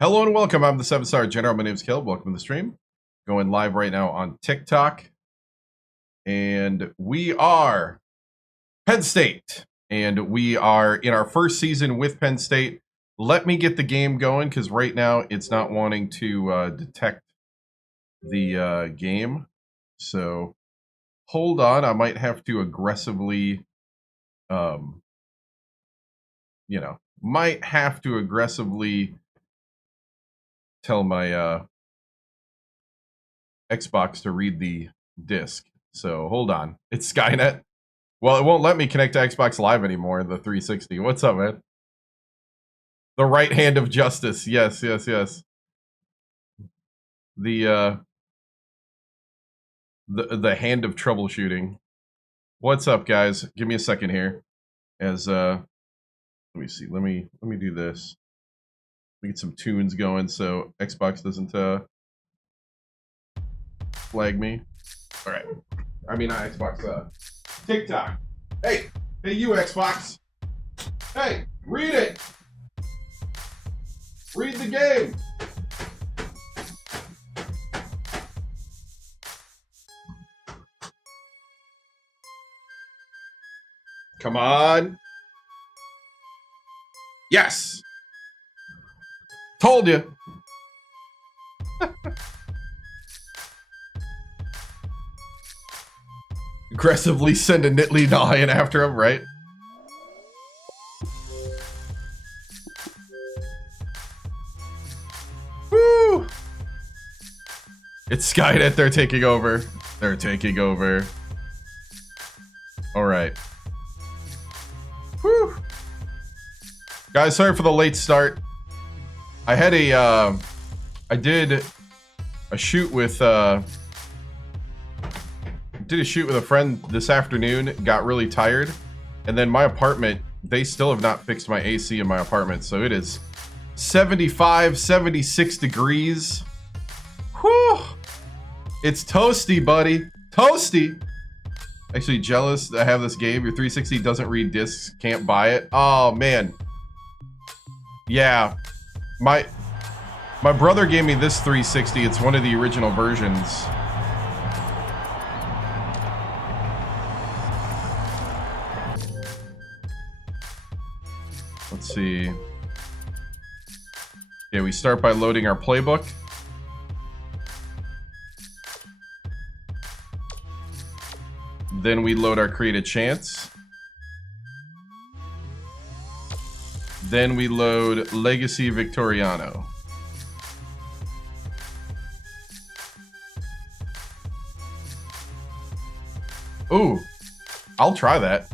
Hello and welcome. I'm the 7-Star General. My name is Caleb. Welcome to the stream. Going live right now on TikTok. And we are Penn State. And we are in our first season with Penn State. Let me get the game going because right now it's not wanting to detect the game. So hold on. I might have to aggressively, tell my Xbox to read the disc. So hold on. It's Skynet. Well, it won't let me connect to Xbox Live anymore, the 360. What's up, man? The right hand of justice. Yes. The hand of troubleshooting. What's up, guys? Give me a second here. As let me see. Let me do this. We get some tunes going so Xbox doesn't flag me. All right. I mean, not Xbox. TikTok. Hey, you Xbox. Hey, read it. Read the game. Come on. Yes. Told you. Aggressively send a Nittany Lion after him, right? Woo! It's Skynet. They're taking over. They're taking over. All right. Woo! Guys, sorry for the late start. I had I did a shoot with a friend this afternoon, got really tired, and then my apartment, they still have not fixed my AC in my apartment, so it is 75, 76 degrees. Whew! It's toasty, buddy. Toasty! Actually jealous that I have this game. Your 360 doesn't read discs, can't buy it. Oh, man. Yeah. My brother gave me this 360. It's one of the original versions. Let's see. Okay, we start by loading our playbook. Then we load our create a chance. Then we load Legacy Victoriano. Ooh, I'll try that.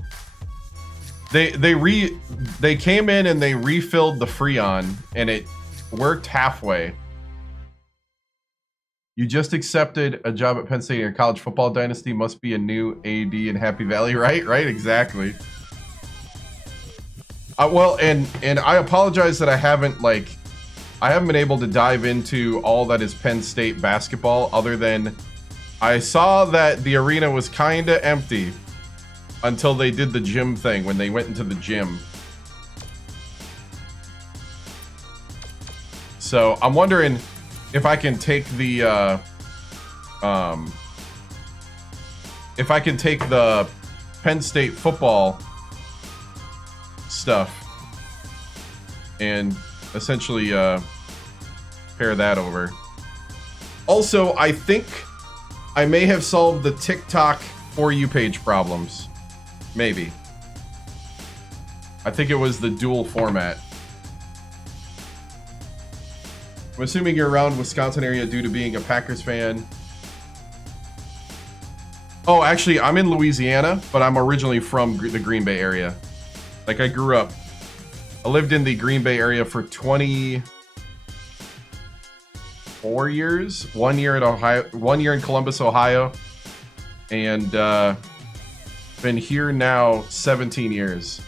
They came in and they refilled the Freon and it worked halfway. You just accepted a job at Penn State in your college football dynasty. Must be a new AD in Happy Valley, right? Right, exactly. Well, and I apologize that I haven't been able to dive into all that is Penn State basketball, other than I saw that the arena was kind of empty until they did the gym thing, when they went into the gym. So I'm wondering if I can take the Penn State football stuff and essentially pair that over. Also, I think I may have solved the TikTok For You page problems. Maybe. I think it was the dual format. I'm assuming you're around Wisconsin area due to being a Packers fan. Oh, actually, I'm in Louisiana, but I'm originally from the Green Bay area. Like, I lived in the Green Bay area for 24 years. 1 year in Ohio, 1 year in Columbus, Ohio. And been here now 17 years.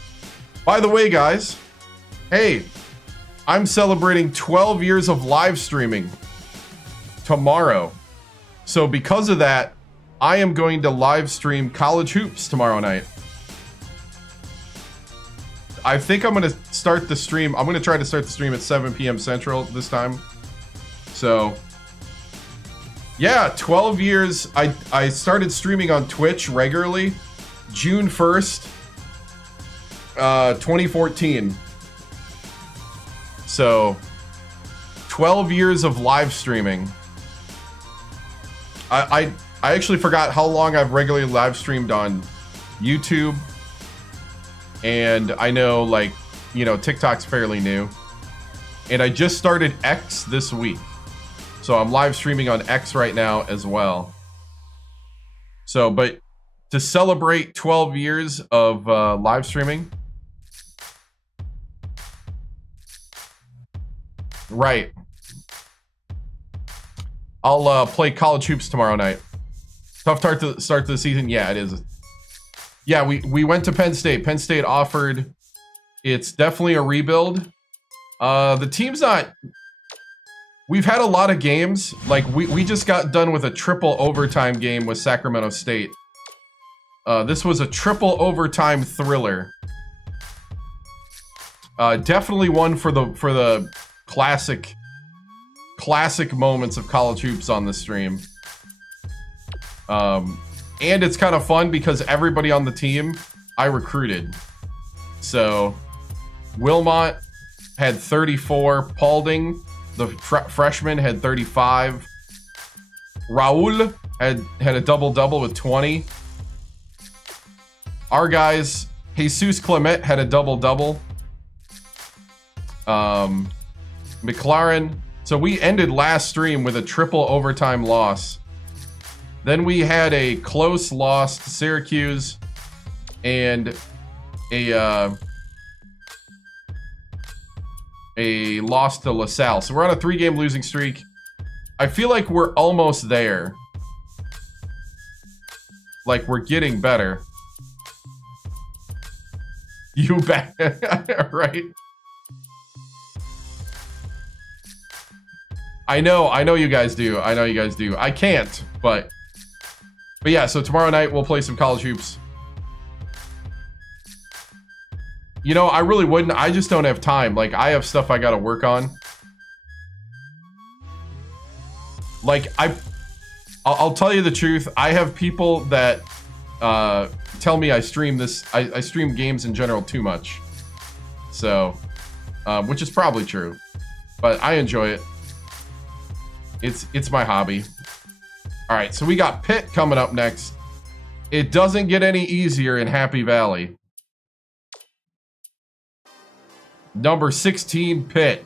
By the way, guys, hey, I'm celebrating 12 years of live streaming tomorrow. So because of that, I am going to live stream college hoops tomorrow night. I think I'm gonna start the stream. I'm gonna try to start the stream at 7 p.m. Central this time. So, yeah, 12 years. I started streaming on Twitch regularly, June 1st, 2014. So, 12 years of live streaming. I actually forgot how long I've regularly live streamed on YouTube. And I know, like, you know, TikTok's fairly new. And I just started X this week. So I'm live streaming on X right now as well. So, but to celebrate 12 years of live streaming. Right. I'll play college hoops tomorrow night. Tough start to the season. Yeah, it is. Yeah, we went to Penn State. Penn State offered. It's definitely a rebuild. The team's not. We've had a lot of games. Like we just got done with a triple overtime game with Sacramento State. This was a triple overtime thriller. Definitely one for the classic moments of college hoops on the stream. And it's kind of fun because everybody on the team I recruited. So Wilmot had 34. Paulding, the freshman, had 35. Raul had a double-double with 20. Our guys, Jesus Clement had a double-double. McLaren. So we ended last stream with a triple overtime loss. Then we had a close loss to Syracuse and a loss to LaSalle. So we're on a 3-game losing streak. I feel like we're almost there. Like we're getting better. You bet. Right? I know you guys do. I can't, but yeah, so tomorrow night we'll play some college hoops. You know, I really wouldn't. I just don't have time. Like, I have stuff I gotta work on. Like, I'll tell you the truth. I have people that tell me I stream I stream games in general too much. So, which is probably true. But I enjoy it. It's my hobby. All right, so we got Pitt coming up next. It doesn't get any easier in Happy Valley. Number 16, Pitt.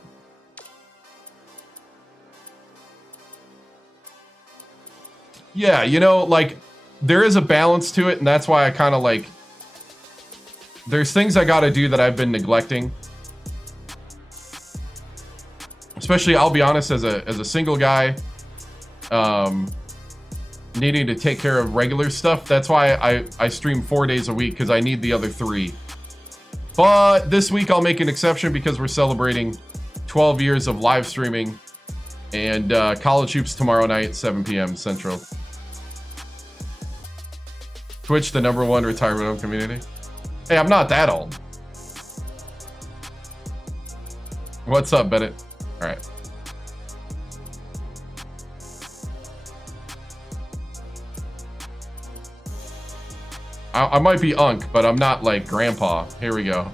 Yeah, you know, like, there is a balance to it, and that's why I kind of like... There's things I gotta do that I've been neglecting. Especially, I'll be honest, as a single guy, needing to take care of regular stuff. That's why I stream 4 days a week, because I need the other 3. But this week I'll make an exception because we're celebrating 12 years of live streaming and college hoops tomorrow night at 7 p.m. Central. Twitch, the #1 retirement community. Hey, I'm not that old. What's up, Bennett? All right. I might be Unk, but I'm not like Grandpa. Here we go.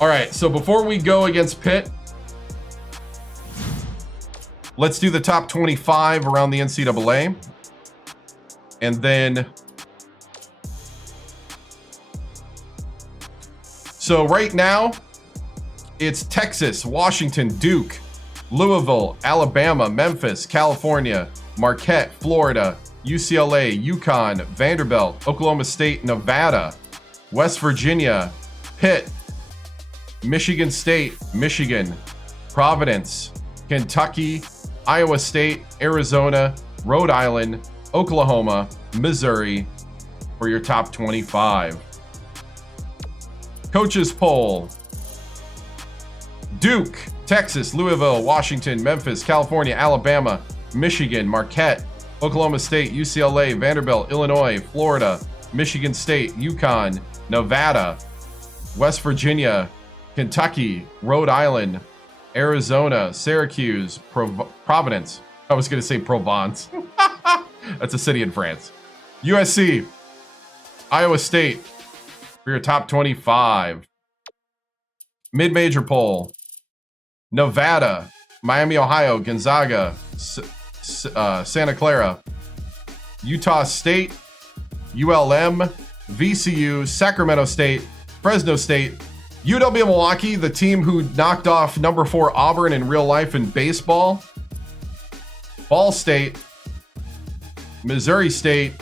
All right, so before we go against Pitt, let's do the top 25 around the NCAA. And then... So right now, it's Texas, Washington, Duke, Louisville, Alabama, Memphis, California, Marquette, Florida, UCLA, UConn, Vanderbilt, Oklahoma State, Nevada, West Virginia, Pitt, Michigan State, Michigan, Providence, Kentucky, Iowa State, Arizona, Rhode Island, Oklahoma, Missouri for your top 25. Coaches poll. Duke, Texas, Louisville, Washington, Memphis, California, Alabama, Michigan, Marquette, Oklahoma State, UCLA, Vanderbilt, Illinois, Florida, Michigan State, UConn, Nevada, West Virginia, Kentucky, Rhode Island, Arizona, Syracuse, Providence. I was going to say Provence. That's a city in France. USC, Iowa State for your top 25. Mid-major poll. Nevada, Miami, Ohio, Gonzaga, Santa Clara, Utah State, ULM, VCU, Sacramento State, Fresno State, UW-Milwaukee, the team who knocked off number 4 Auburn in real life in baseball, Ball State, Missouri State,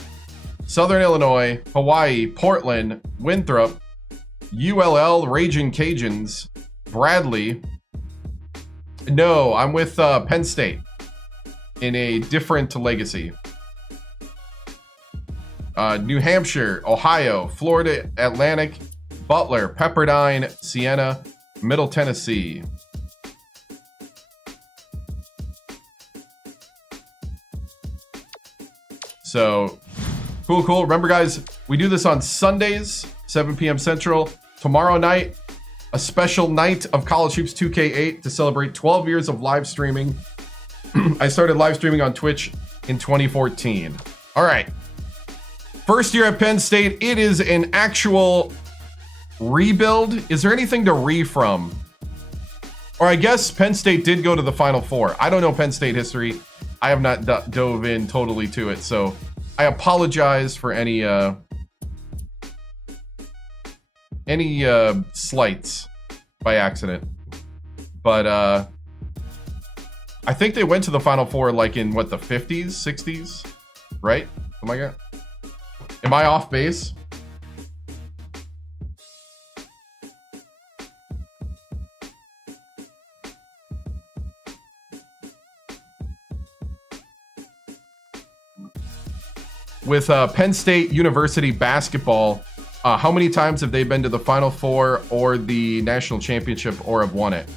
Southern Illinois, Hawaii, Portland, Winthrop, ULL, Raging Cajuns, Bradley. No, I'm with Penn State in a different legacy. New Hampshire, Ohio, Florida Atlantic, Butler, Pepperdine, Siena, Middle Tennessee. So, cool. Remember, guys, we do this on Sundays, 7 p.m. Central. Tomorrow night, a special night of College Hoops 2K8 to celebrate 12 years of live streaming. I started live streaming on Twitch in 2014. All right. First year at Penn State, it is an actual rebuild. Is there anything to re from? Or I guess Penn State did go to the Final Four. I don't know Penn State history. I have not dove in totally to it, so I apologize for any slights by accident. But I think they went to the Final Four like in what, the 50s, 60s, right? Something like that. Am I off base? With Penn State University basketball, how many times have they been to the Final Four or the national championship or have won it?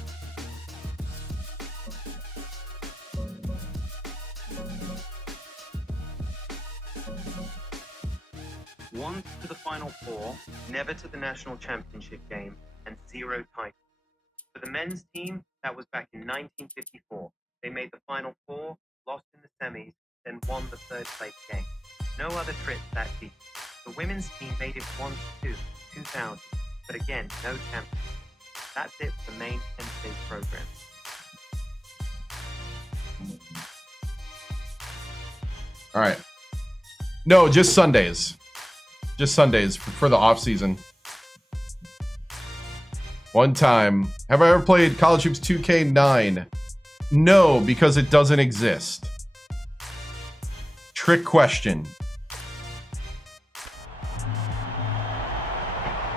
Once to the Final Four, never to the national championship game, and 0 titles. For the men's team, that was back in 1954. They made the Final Four, lost in the semis, then won the third place game. No other trip that deep. The women's team made it once too, 2000, but again, no champion. That's it for the main Penn State program. All right. No, just Sundays. Just Sundays for the off season. One time. Have I ever played College Hoops 2K9? No, because it doesn't exist. Trick question.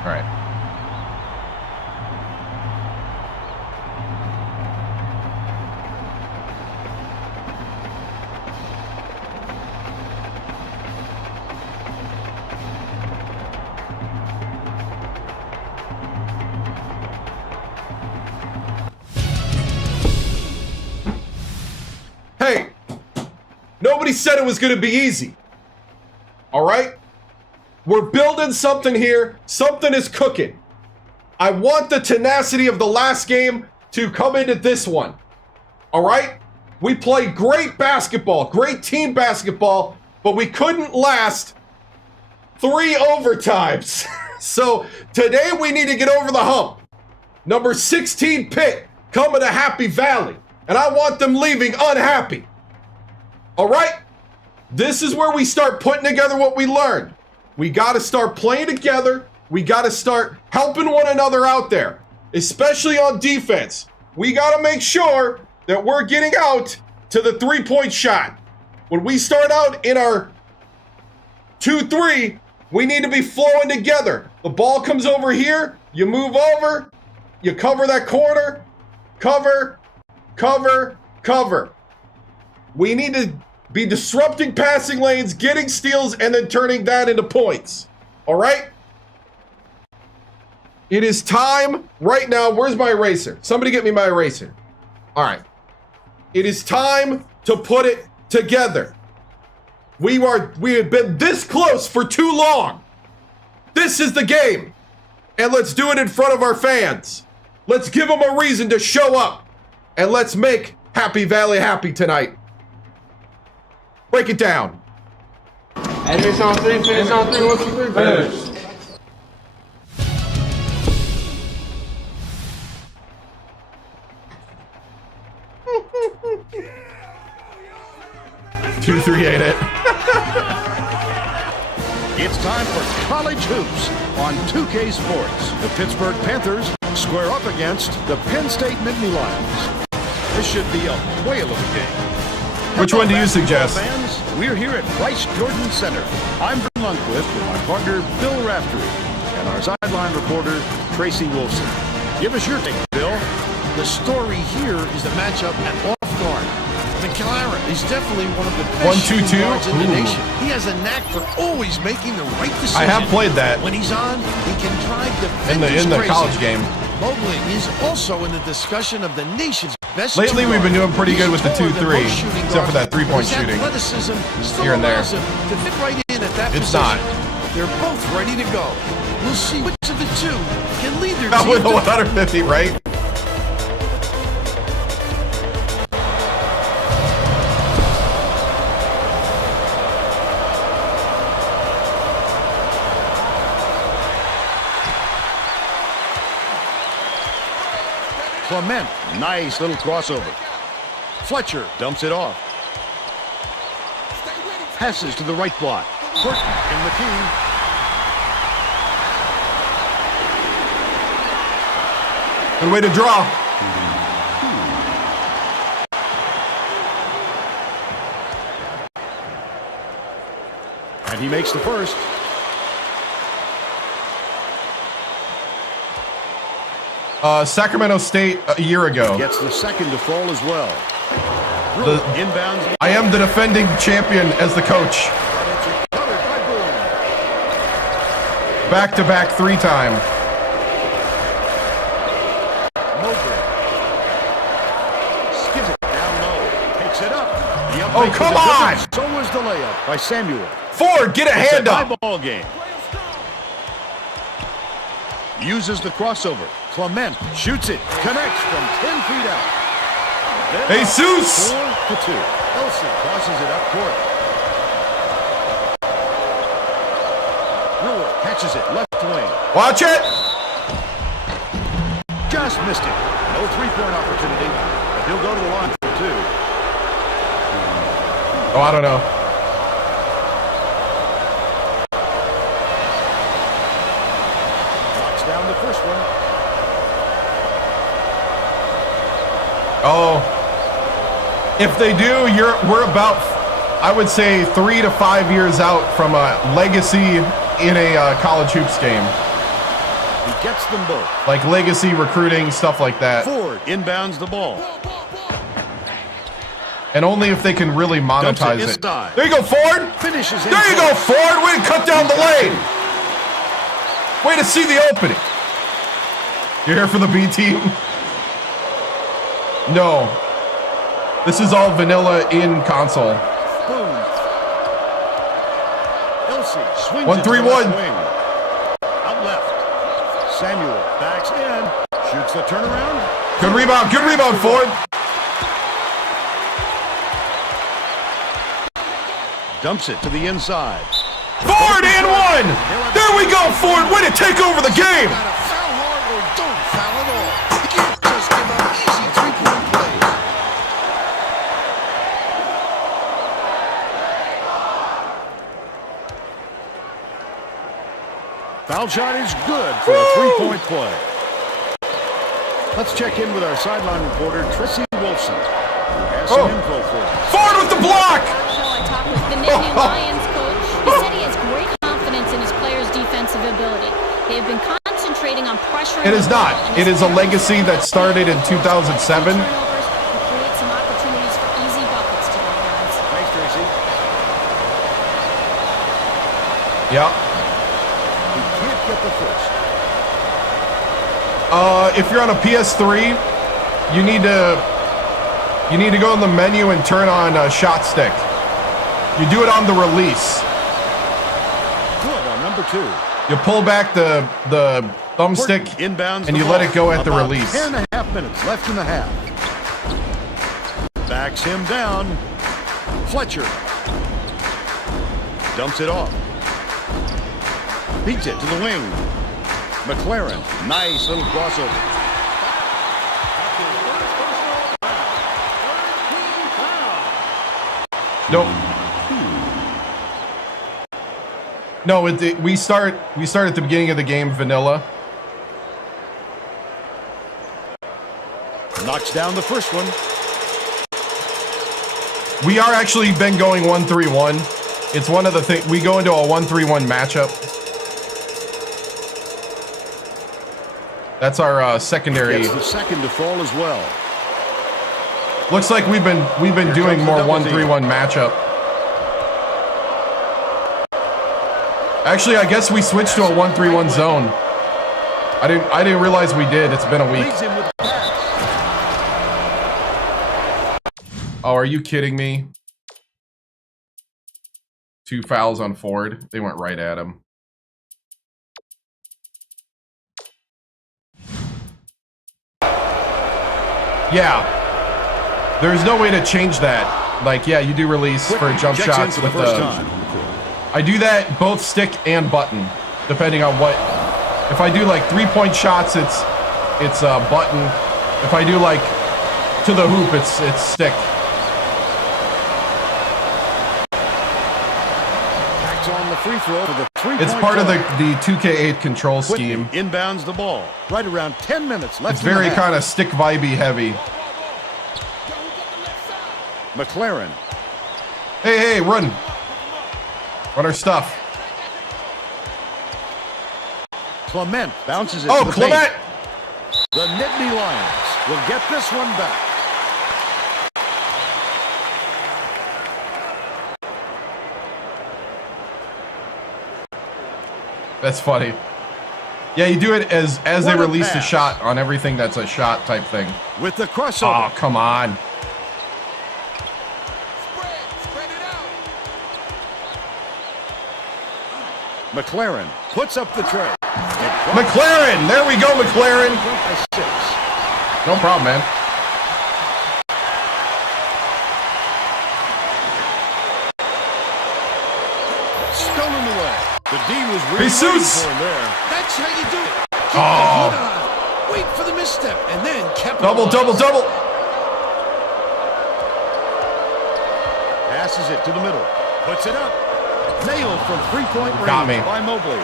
All right. Hey, nobody said it was going to be easy. All right? We're building something here. Something is cooking. I want the tenacity of the last game to come into this one. All right? We played great basketball, great team basketball, but we couldn't last 3 overtimes. So today we need to get over the hump. Number 16 Pitt coming to Happy Valley, and I want them leaving unhappy. All right? This is where we start putting together what we learned. We got to start playing together. We got to start helping one another out there, especially on defense. We got to make sure that we're getting out to the 3-point shot. When we start out in our 2-3, we need to be flowing together. The ball comes over here, you move over, you cover that corner, cover, cover, cover. We need to be disrupting passing lanes, getting steals, and then turning that into points. All right? It is time right now. Where's my eraser? Somebody get me my eraser. All right. It is time to put it together. We have been this close for too long. This is the game. And let's do it in front of our fans. Let's give them a reason to show up. And let's make Happy Valley happy tonight. Break it down. Finish on three, finish on three, 1, 2, 3, finish. Two, three, ain't it? It's time for college hoops on 2K Sports. The Pittsburgh Panthers square up against the Penn State Nittany Lions. This should be a whale of a game. Which one do you suggest? Fans, we're here at Bryce Jordan Center. I'm Bill Lundquist with my partner Bill Raftery and our sideline reporter Tracy Wolfson. Give us your take, Bill. The story here is the matchup at off guard. McLaren is definitely one of the best 1, 2, 2? guards in the Ooh. nation. He has a knack for always making the right decision. I have played that. When he's on, he can drive in defenders the crazy. college game. Mobley is also in the discussion of the nation's best. Lately, we've been doing pretty good with the 2-3, except for that three-point His shooting. athleticism still Here and there. allows him to fit right in at that It's position. not. They're both ready to go. We'll see which of the two can lead their Not team with the to 150, right? Clement, nice little crossover. Fletcher dumps it off. Passes to the right block. Burton in the key. Good way to draw. And he makes the first. Sacramento State a year ago. Gets the second to fall as well. The- Inbounds. I am the defending champion as the coach. Covered by Boone. Back-to-back 3-time. Mobley. Skips it down low. Picks it up. The up Oh, fake come was a on! difference. So was the layup by Samuel. Ford, get a It's hand a up. tie ball game. Uses the crossover. Clement shoots it. Connects from 10 feet out. Then Jesus! 4-2. Elson tosses it up court. Brewer catches it left wing. Watch it. Just missed it. No three-point opportunity, but he'll go to the line for two. Oh, I don't know. Knocks down the first one. Oh. If they do, we're about, I would say, 3 to 5 years out from a legacy in a college hoops game. He gets them both. Like legacy recruiting, stuff like that. Ford inbounds the ball. And only if they can really monetize it. inside. There you go, Ford. Finishes in There you go, Ford. Way to cut down the lane. Way to see the opening. You're here for the B team? No. This is all vanilla in console. Boom. Elsie swings 1-3-1. it to the left wing. Out left. Samuel backs in. Shoots the turnaround. Good rebound. Good rebound, Ford. Dumps it to the inside. Ford and one. There we go, Ford. Way to take over the game. gotta foul hard or don't foul at all. You can't just give up easy three-point plays. Foul shot is good for a three-point play. Let's check in with our sideline reporter, Tracy Wolfson, who has some info for us. Ford with the block. I talked with the Nittany Lions coach. He said he has great confidence in his players' defensive ability. They have been concentrating on pressuring. It is the not. ball, and It his is a players legacy that started in 2007. turnovers will create some opportunities for easy buckets today, guys. Thanks, Tracy. Yeah. He can't get the first. If you're on a PS3, you need to go in the menu and turn on shot stick. You do it on the release. Good on number 2. You pull back the thumbstick Inbounds and you let it go at the release. 10.5 minutes left in the half. Backs him down. Fletcher dumps it off. Beats it to the wing. McLaren, nice little crossover. Nope. No, we start at the beginning of the game vanilla. Knocks down the first one. We are actually been going 1-3-1. It's one of the things we go into a 1-3-1 matchup. That's our secondary. Gets the second to fall as well. Looks like we've been doing more 1-3-1 matchup. Actually, I guess we switched to a 1-3-1 zone. I didn't realize we did. It's been a week. Oh, are you kidding me? 2 fouls on Ford. They went right at him. Yeah. There's no way to change that. Like, yeah, you do release for jump shots with the... I do that both stick and button, depending on what... If I do, like, 3-point shots, it's button. If I do, like, to the hoop, it's stick. On the free throw for the 3-point It's part of play. the 2K8 control scheme. Inbounds the ball. Right around 10 minutes left. It's very kind of stick vibey heavy. McLaren. Hey, run. Run our stuff. Clement bounces it. Oh, to the Clement! paint. The Nittany Lions will get this one back. That's funny. Yeah, you do it as they What a release the pass. shot on everything that's a shot type thing. With the crossover. Oh, come on. McLaren puts up the tray. McLaren! There we go, McLaren! No problem, man. Stolen away. The D was really Jesus! waiting for him there. That's how you do it. Keep Oh. the heat on. Wait for the misstep and then capitalize. Double. Passes it to the middle. Puts it up. Nailed from 3-point range Got me. by Mobley.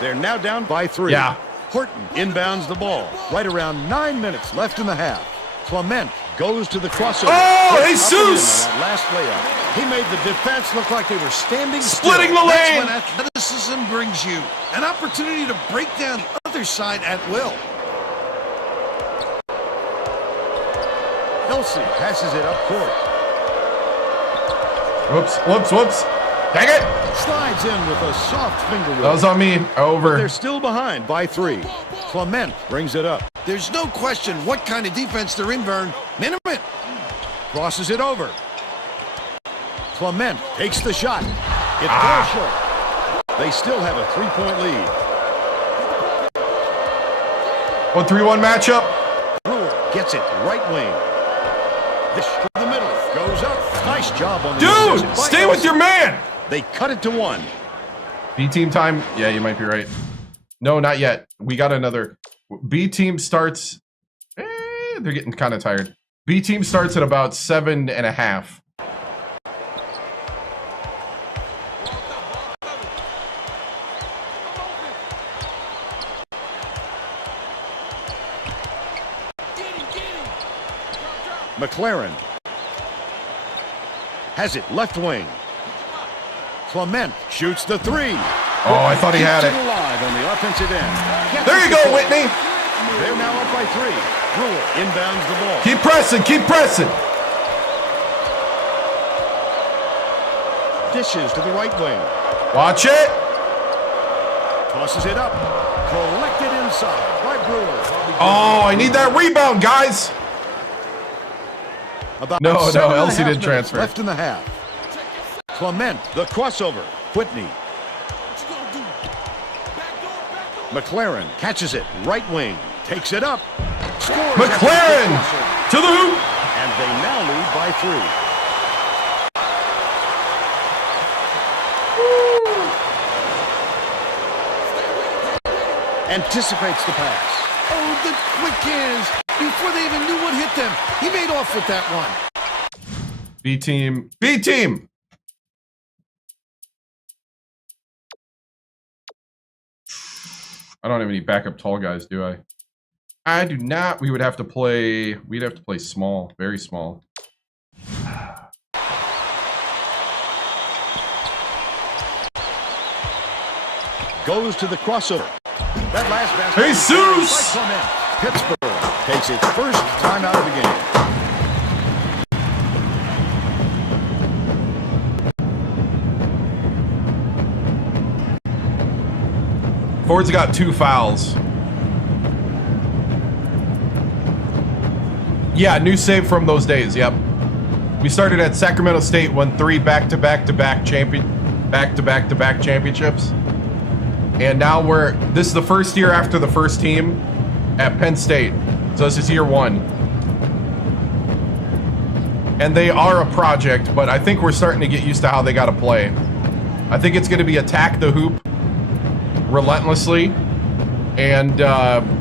They're now down by 3. Yeah. Horton inbounds the ball. Right around 9 minutes left in the half. Clement goes to the crossover. Oh, Up and in Jesus! on that last layup. He made the defense look like they were standing Splitting still. the That's lane! when athleticism brings you an opportunity to break down the other side at will. Elsie passes it up court. Whoops. Dang it! Slides in with a soft finger roll. That was on me. They're Over. still behind by 3. Clement brings it up. There's no question what kind of defense they're in, Vern. Minimum. Crosses it over. Clement takes the shot. It falls short. They still have a 3-point lead. 1-3-1 matchup. Brewer gets it right wing. This to the middle. Goes up. Nice job on the Dude, assist by stay with your man! They cut it to 1. B team time. Yeah, you might be right. No, not yet. We got another. B team starts. They're getting kind of tired. B team starts at about 7.5. McLaren has it left wing. Clement shoots the 3. Oh, I thought he had Keeps it. alive on the offensive end. Gets There it you to go, goal. Whitney. They're now up by 3. Brewer inbounds the ball. Keep pressing. Dishes to the right wing. Watch it. Tosses it up. Collected inside by Brewer. Oh, I need that rebound, guys. About No, 7.5 Elsie didn't minutes transfer. left in the half. Clement, the crossover. Whitney. McLaren catches it. Right wing. Takes it up. Scores. McLaren to the hoop. And they now lead by 3. Anticipates the pass. Oh, the quick hands. Before they even knew what hit them. He made off with that one. B team. B team. I don't have any backup tall guys, do I? I do not. We'd have to play small, very small. Goes to the crossover. That last basket. Jesus! Pittsburgh takes its first time out of the game. Ford's got 2 fouls. Yeah, new save from those days. Yep. We started at Sacramento State, won 3 back-to-back championships. And now this is the first year after the first team at Penn State. So this is year 1. And they are a project, but I think we're starting to get used to how they got to play. I think it's going to be attack the hoop relentlessly and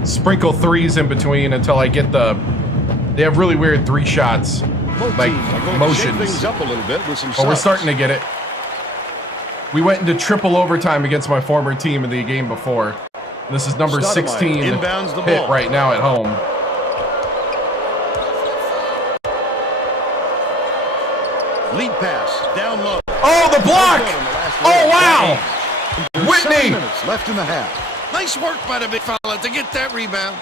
sprinkle threes in between until I get they have really weird 3 shots, like motions. Things up a little bit with some but we're subs. starting to get it. We went into triple overtime against my former team in the game before. This is number 16 hit right now at home. Lead pass down low. Oh, the block! Oh, wow! Whitney! 7 minutes left in the half. Nice work by the big fella to get that rebound.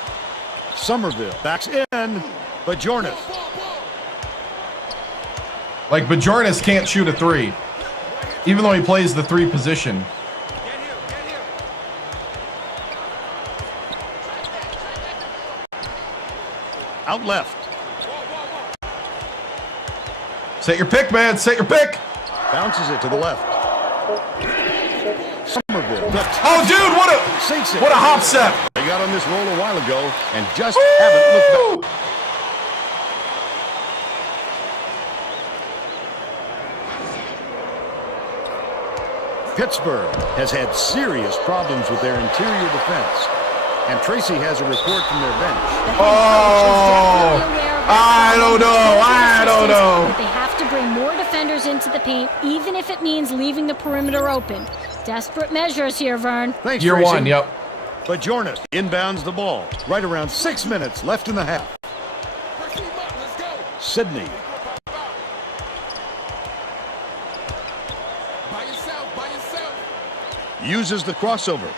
Somerville backs in. Bajornis. Like, Bajornis can't shoot a 3, even though he plays the 3 position. Out left. Set your pick, man. Set your pick. Bounces it to the left. Somerville. Oh, dude, what a hop step. They got on this roll a while ago and just haven't looked back. Pittsburgh has had serious problems with their interior defense. And Tracy has a report from their bench. Oh, I don't know. They have to bring more defenders into the paint, even if it means leaving the perimeter open. Desperate measures here, Vern. Thanks, Year Tracy. 1, yep. But Bajornis inbounds the ball. Right around 6 minutes left in the half. Sydney. Uses the crossover.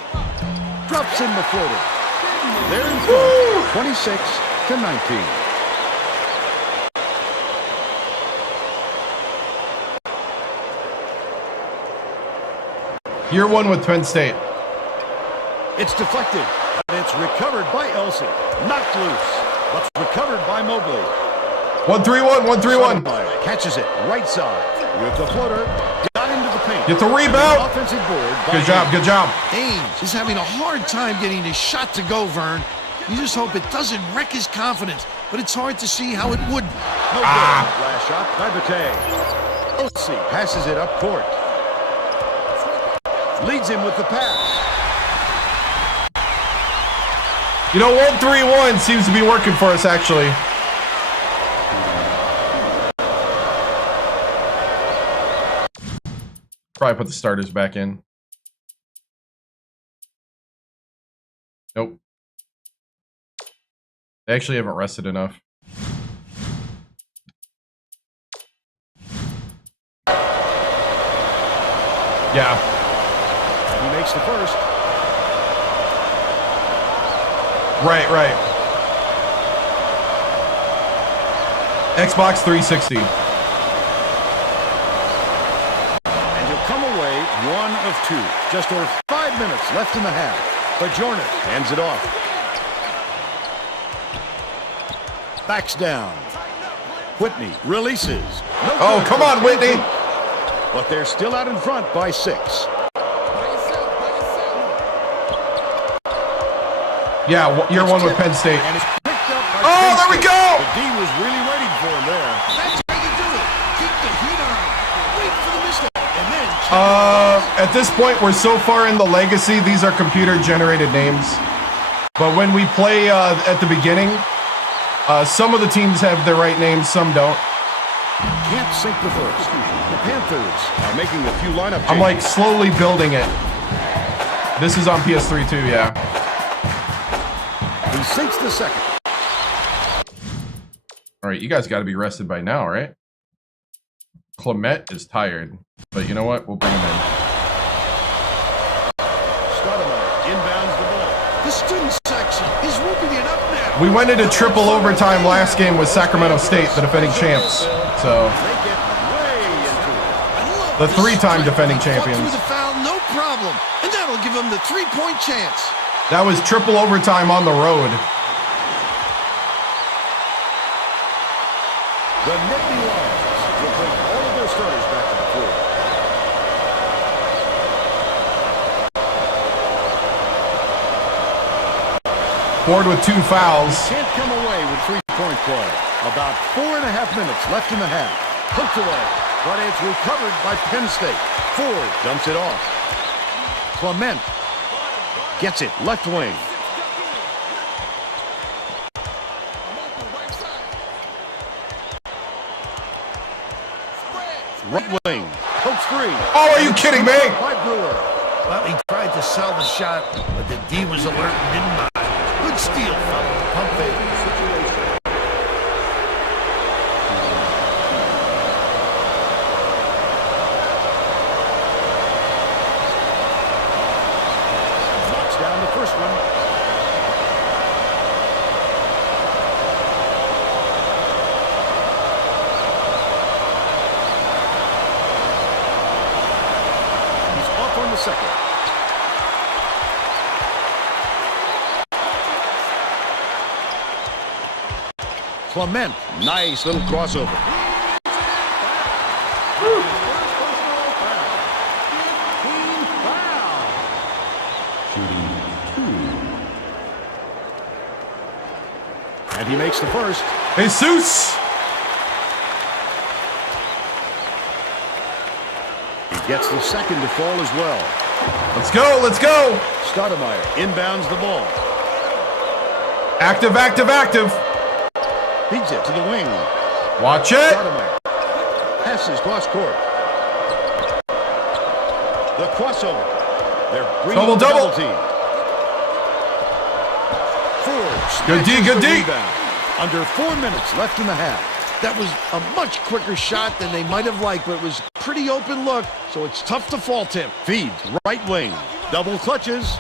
Drops in the floater. They're in front, 26-19. Year 1 with Penn State. It's deflected, but it's recovered by Elsey. Knocked loose, but recovered by Mobley. 1-3-1, 1-3-1. Catches it right side with the floater. Got into the paint. Get the rebound. Offensive board. Good job, good job. Ames is having a hard time getting his shot to go, Vern. You just hope it doesn't wreck his confidence, but it's hard to see how it wouldn't. No good. Last shot by Bate. Elsey passes it up court. Leads him with the pass. You know, 1-3-1 seems to be working for us, actually. Probably put the starters back in. Nope. They actually haven't rested enough. Yeah. He makes the first. Right. Xbox 360. And he'll come away 1 of 2. Just over 5 minutes left in the half. Bajornis hands it off. Backs down. Whitney releases. No Oh, good. come on, Whitney. but they're still out in front by 6. Yeah, year one with Penn State. And it's picked up by Oh, there we Penn State. go! The D was really waiting for him there. That's how you do it. Keep the heat on. Wait for the mistake. And then At this point, we're so far in the legacy, these are computer-generated names. But when we play at the beginning, some of the teams have the right names, some don't. Can't sink the first. The Panthers are making a few lineup changes. I'm like slowly building it. This is on PS3 too, yeah. He sinks the second. All right, you guys got to be rested by now, right? Clement is tired, but you know what? We'll bring him in. Stoudemire inbounds the ball. the student section is whooping it up now. We went into triple overtime last game with Sacramento State, the defending champs. So They get way into it. the three-time defending champions. Through the foul, no problem, and that'll give them the three-point chance. That was triple overtime on the road. The Nittany Lions will bring all of their starters back to the floor. Ford with 2 fouls. Can't come away with three-point play. About 4.5 minutes left in the half. Hooked away, but it's recovered by Penn State. Ford dumps it off. Clement gets it left wing. Right wing, pokes free. Oh, are you kidding me? By Brewer. Well, he tried to sell the shot, but the D was alert and didn't mind. Good steal, fella. Pump fake. Knocks down the first one. He's off on the second. Clement, nice little crossover. And he makes the first. Jesus! He gets the second to fall as well. Let's go, let's go! Stoudemire inbounds the ball. Active, active, active. Feeds it to the wing. Watch it. Stoudemire passes cross court. The crossover. They're bringing Double, the double. team. Ford Good D, snatches good the D. rebound. Under 4 minutes left in the half. That was a much quicker shot than they might have liked, but it was a pretty open look, so it's tough to fault him. Feeds right wing. Double clutches.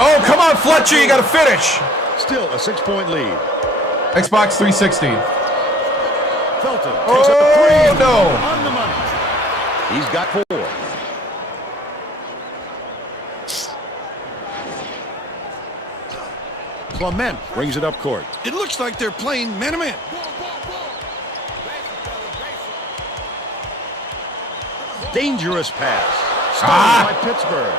Oh, come on, Fletcher, you got to finish. Still a 6-point lead. Xbox 360. Felton takes Oh, up a three. no. On the money. He's got 4. Clement brings it up court. It looks like they're playing man-to-man. Dangerous pass. Started by Pittsburgh.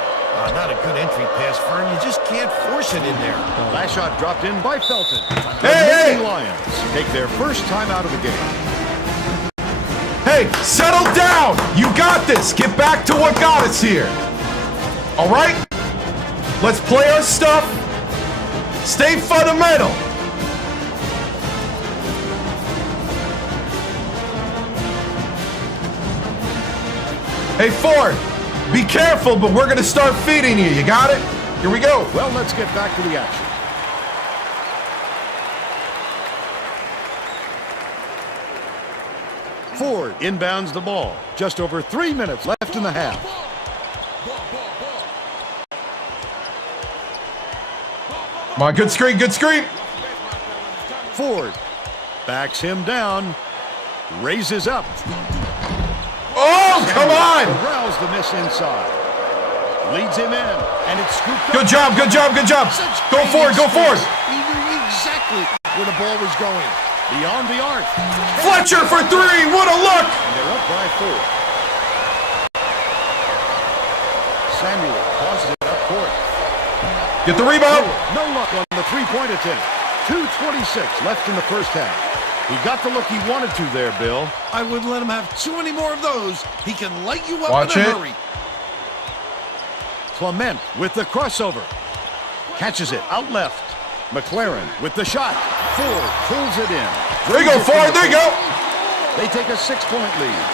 Not a good entry pass, Fern. You just can't force it in there. Last shot dropped in by Felton. The Hey, hey. Nittany Lions take their first time out of the game. Hey, settle down. You got this. Get back to what got us here. All right? Let's play our stuff. Stay fundamental. Hey, Ford, be careful, but we're going to start feeding you. You got it? Here we go. Well, let's get back to the action. Ford inbounds the ball. Just over 3 minutes left in the half. Come on, good screen, good screen. Ford backs him down. Raises up. Oh, come on. Corrals the miss inside. Leads him in. And it's scooped up. Good job, good job, good job. Such Go great forward, go forward. instincts. He knew exactly where the ball was going. Beyond the arc. Fletcher for 3. What a look. And they're up by 4. Samuel tosses it up court. Get the rebound. No luck on the three-point attempt. 2:26 left in the first half. He got the look he wanted to there, Bill. I wouldn't let him have too many more of those. He can light you up Watch in a it. hurry. Clement with the crossover. Catches it out left. McLaren with the shot. Ford pulls it in. There you go, Ford. There you go. They take a 6-point lead.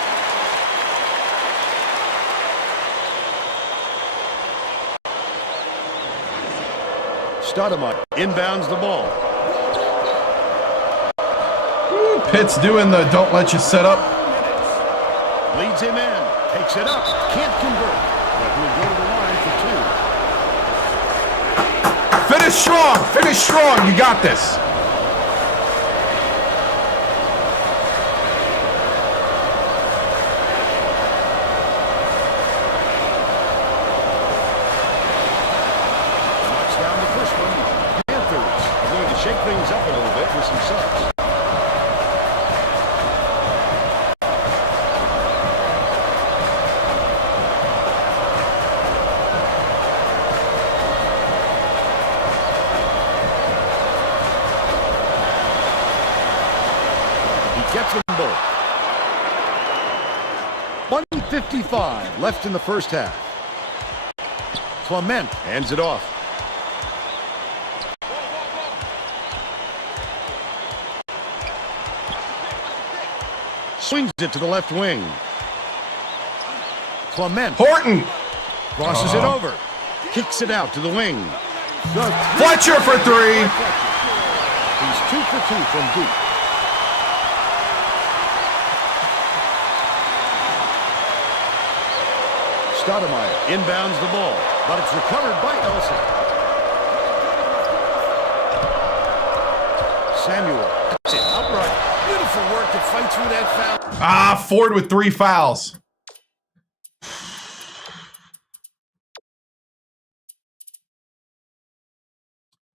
Stoudemire inbounds the ball. Pitt's doing the don't let you set up. Leads him in. Takes it up. Can't convert. But he'll go to the line for 2. Finish strong. Finish strong. You got this. Knocks down the first one. Panthers are going to shake things up a little bit with some subs. Gets them both. 1:55 left in the first half. Clement hands it off. Swings it to the left wing. Clement Horton. crosses it over. Kicks it out to the wing. Fletcher for 3. He's 2 for 2 from deep. Stoudemire inbounds the ball, but it's recovered by Elson. Samuel gets it upright. Beautiful work to fight through that foul. Ford with 3 fouls.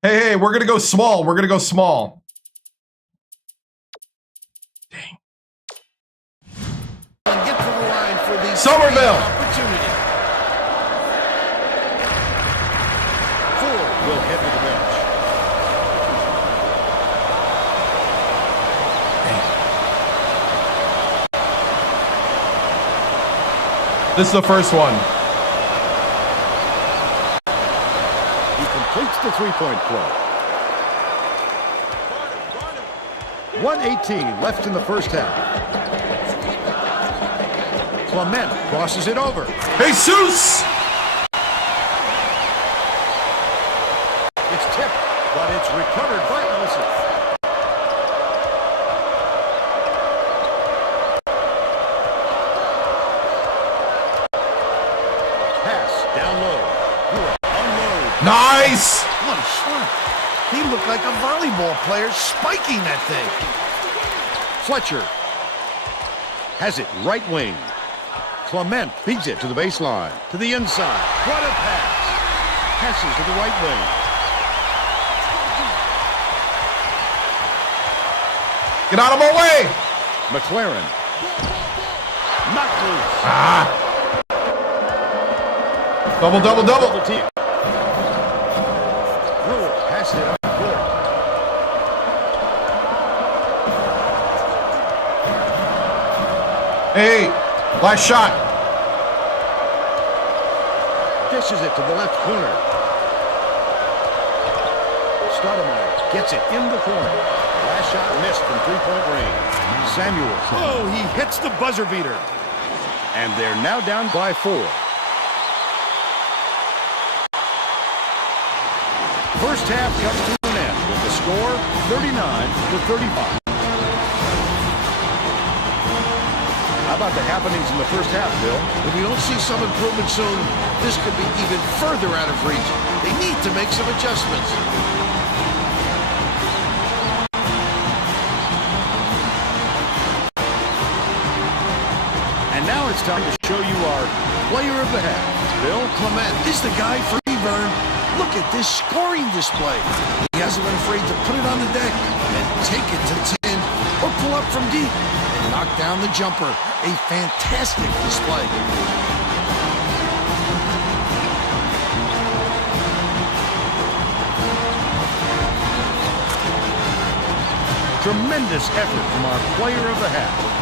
Hey, we're going to go small. We're going to go small. And get to the line for the Somerville. opportunity. Ford will head to the bench. This is the first one. He completes the three-point play. 1:18 left in the first half. Clement crosses it over. Jesus! It's tipped, but it's recovered by Elson. Pass down low. Good. Unload. Nice! What a shot. He looked like a volleyball player spiking that thing. Fletcher has it right wing. Clement feeds it to the baseline, to the inside. What a pass. Passes to the right wing. Get out of my way! McLaren. Knocked loose. Double, double, double. Double team. Brewer passes it up court. Hey, last shot. Dishes it to the left corner. Stoudemire gets it in the corner. Last shot missed from three-point range. Samuel. Oh, he hits the buzzer beater. And they're now down by 4. First half comes to an end with the score 39-35. How about the happenings in the first half, Bill? If we don't see some improvement soon, this could be even further out of reach. They need to make some adjustments. And now it's time to show you our player of the half. Bill Clement is the guy for Burn. Look at this scoring display. He hasn't been afraid to put it on the deck and take it to the 10 or pull up from deep and knock down the jumper. A fantastic display. Tremendous effort from our player of the half.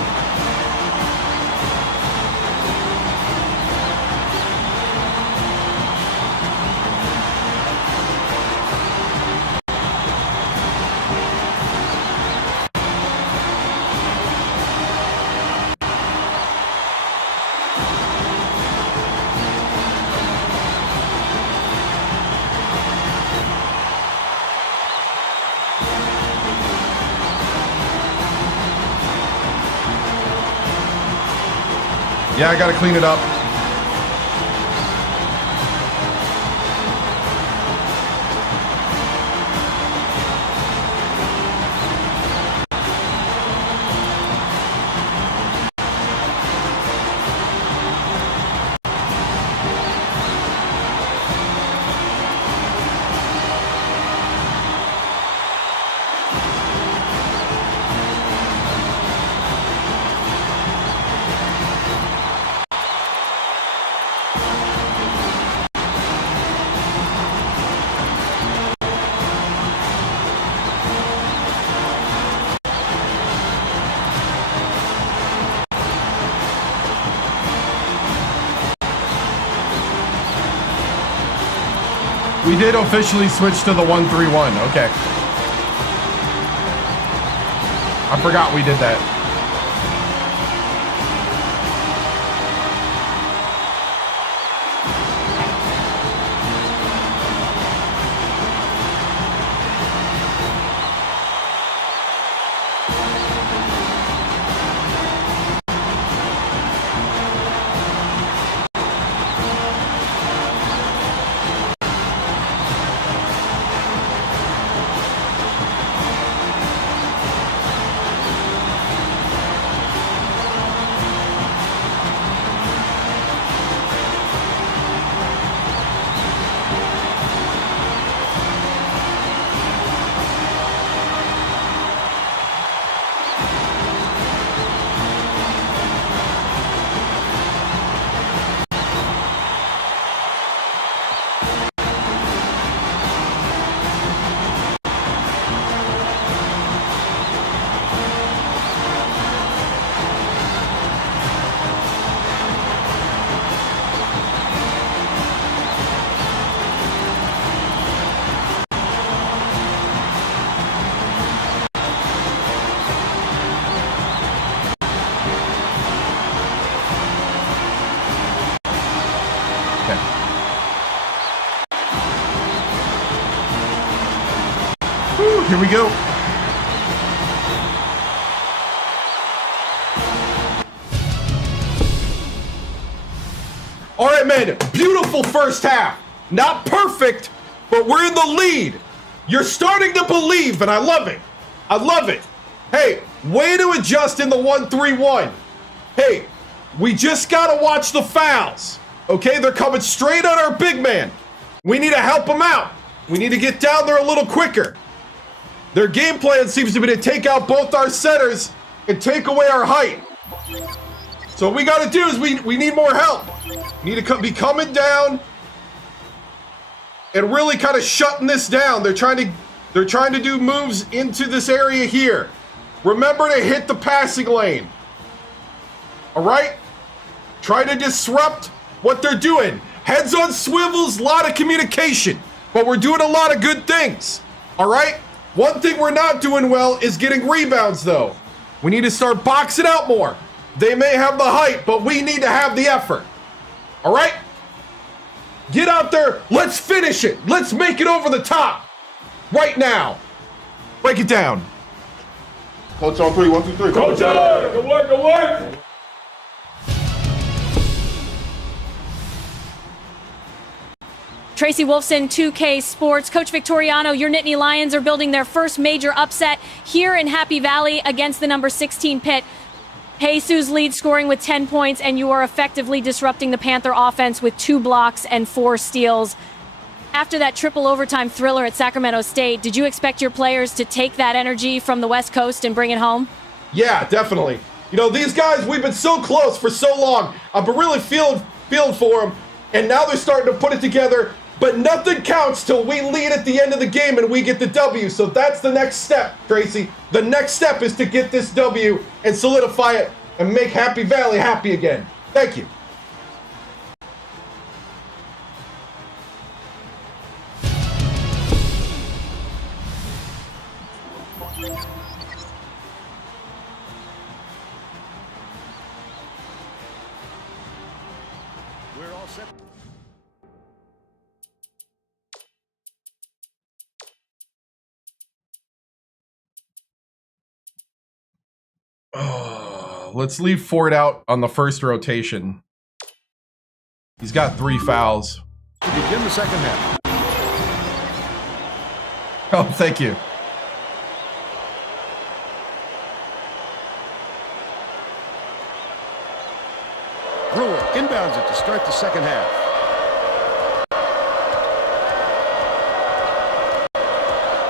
Yeah, I gotta clean it up. We did officially switch to the 1-3-1. Okay. I forgot we did that. Here we go. All right, man. Beautiful first half. Not perfect, but we're in the lead. You're starting to believe, and I love it. I love it. Hey, way to adjust in the 1-3-1. Hey, we just got to watch the fouls. Okay, they're coming straight on our big man. We need to help him out. We need to get down there a little quicker. Their game plan seems to be to take out both our centers and take away our height. So what we got to do is we need more help. We need to be coming down and really kind of shutting this down. They're trying to do moves into this area here. Remember to hit the passing lane. All right? Try to disrupt what they're doing. Heads on swivels, a lot of communication, but we're doing a lot of good things. All right? One thing we're not doing well is getting rebounds, though. We need to start boxing out more. They may have the height, but we need to have the effort. All right? Get out there. Let's finish it. Let's make it over the top. Right now. Break it down. Coach on 3, 1, 2, 3. Coach, good work, good work. Tracy Wolfson, 2K Sports. Coach Victoriano, your Nittany Lions are building their first major upset here in Happy Valley against the number 16 Pitt. Jesus lead scoring with 10 points, and you are effectively disrupting the Panther offense with 2 blocks and 4 steals. After that triple overtime thriller at Sacramento State, did you expect your players to take that energy from the West Coast and bring it home? Yeah, definitely. You know, these guys, we've been so close for so long. I've been really feeling for them, and now they're starting to put it together. but nothing counts till we lead at the end of the game and we get the W. So that's the next step, Tracy. The next step is to get this W and solidify it and make Happy Valley happy again. Thank you. We're all set. Oh, let's leave Ford out on the first rotation. He's got 3 fouls. Begin the second half. Oh, thank you. Brewer inbounds it to start the second half.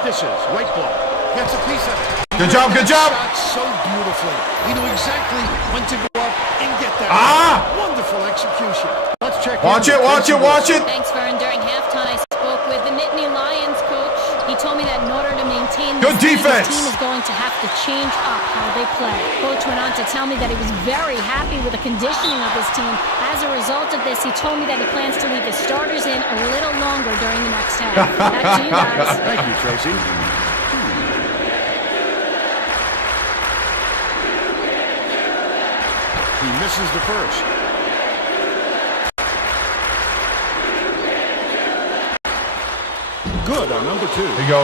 Dishes, right block. Gets a piece of it. Good job, good job. Shot so beautifully. He knew exactly when to go up and get that. Wonderful execution. Let's check. Watch it, watch it, watch it. Thanks, Vern. During halftime, I spoke with the Nittany Lions coach. He told me that in order to maintain Good defense. the team is going to have to change up how they play. Coach went on to tell me that he was very happy with the conditioning of his team. As a result of this, he told me that he plans to leave his starters in a little longer during the next half. Back to you guys. Thank you, Tracy. He misses the first. Good on number 2. There you go.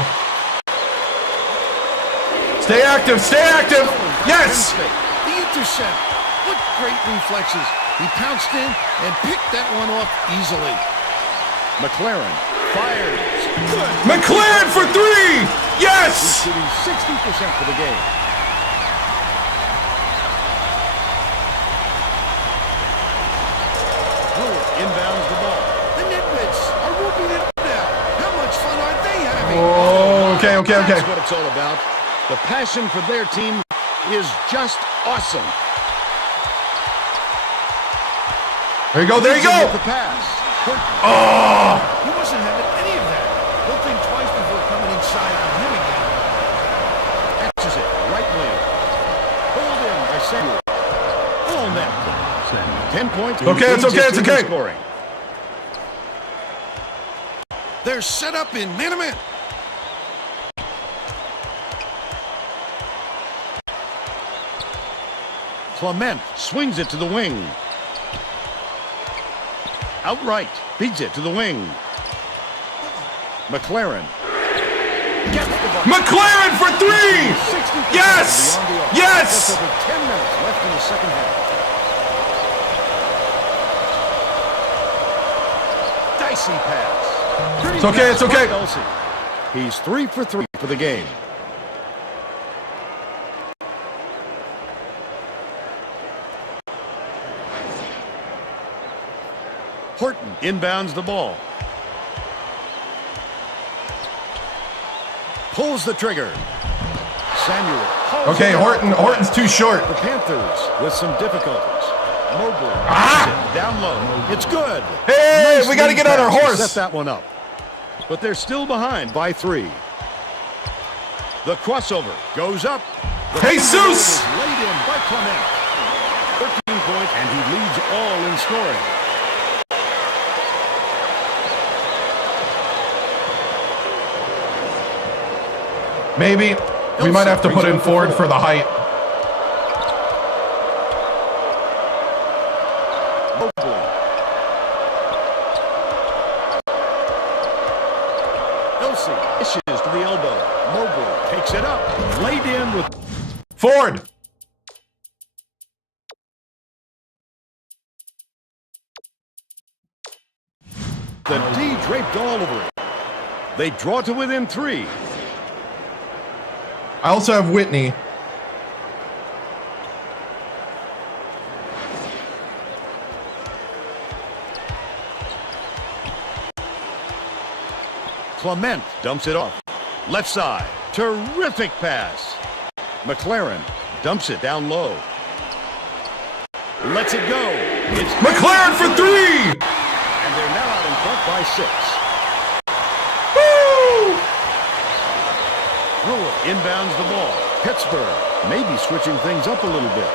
Stay active, stay active. Yes. The intercept. What great reflexes. He pounced in and picked that one off easily. McLaren fires. Good. McLaren for 3. He's Yes. shooting 60% for the game. Brewer inbounds the ball. The Nitwits are whooping it now. How much fun are they having? Oh, okay, okay, okay. That's what it's all about. The passion for their team is just awesome. There you go, there you With go. the pass. Oh. He wasn't having any of that. He'll think twice before coming inside on him again. Catches it. Right wing. Pulled in by Samuel. All net. 10 points. Okay, it's okay, it's okay. Scoring. They're set up in man-to-man. Clement swings it to the wing. Outright. Beats it to the wing. McLaren. McLaren for 3. 60% Yes. beyond the arc. Yes. Just over 10 minutes left in the second half. Dicey pass. It's okay, it's okay. Kelsey. He's 3 for 3 for the game. Horton inbounds the ball. Pulls the trigger. Samuel. hauls Okay, it out. Horton's too short. The Panthers with some difficulties. Mobley. Down low. It's good. Hey, Nice we got to lead get on our pass to horse. Set that one up. But they're still behind by 3. The crossover goes up. The Jesus! is laid in by Clement. 13 points, and he leads all in scoring. Maybe we might have to put in Ford for the height. Mobley. Elsie dishes to the elbow. Mobley takes it up. Laid in with Ford. the D draped all over it. They draw to within 3. I also have Whitney. Clement dumps it off. Left side. Terrific pass. McLaren dumps it down low. Lets it go. It's McLaren for 3. and they're now out in front by 6. inbounds the ball. Pittsburgh maybe switching things up a little bit.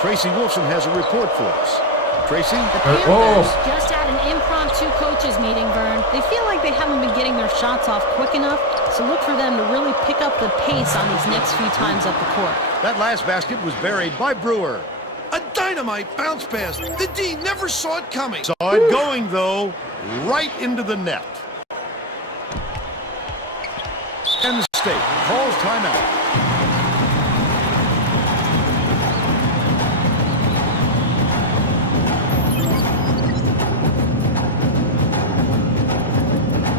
Tracy Wilson has a report for us. Tracy? The Panthers just had an impromptu coaches meeting, Vern. They feel like they haven't been getting their shots off quick enough, so look for them to really pick up the pace on these next few times up the court. That last basket was buried by Brewer. A dynamite bounce pass. The D never saw it coming. Saw it going, though, right into the net. Penn State calls timeout.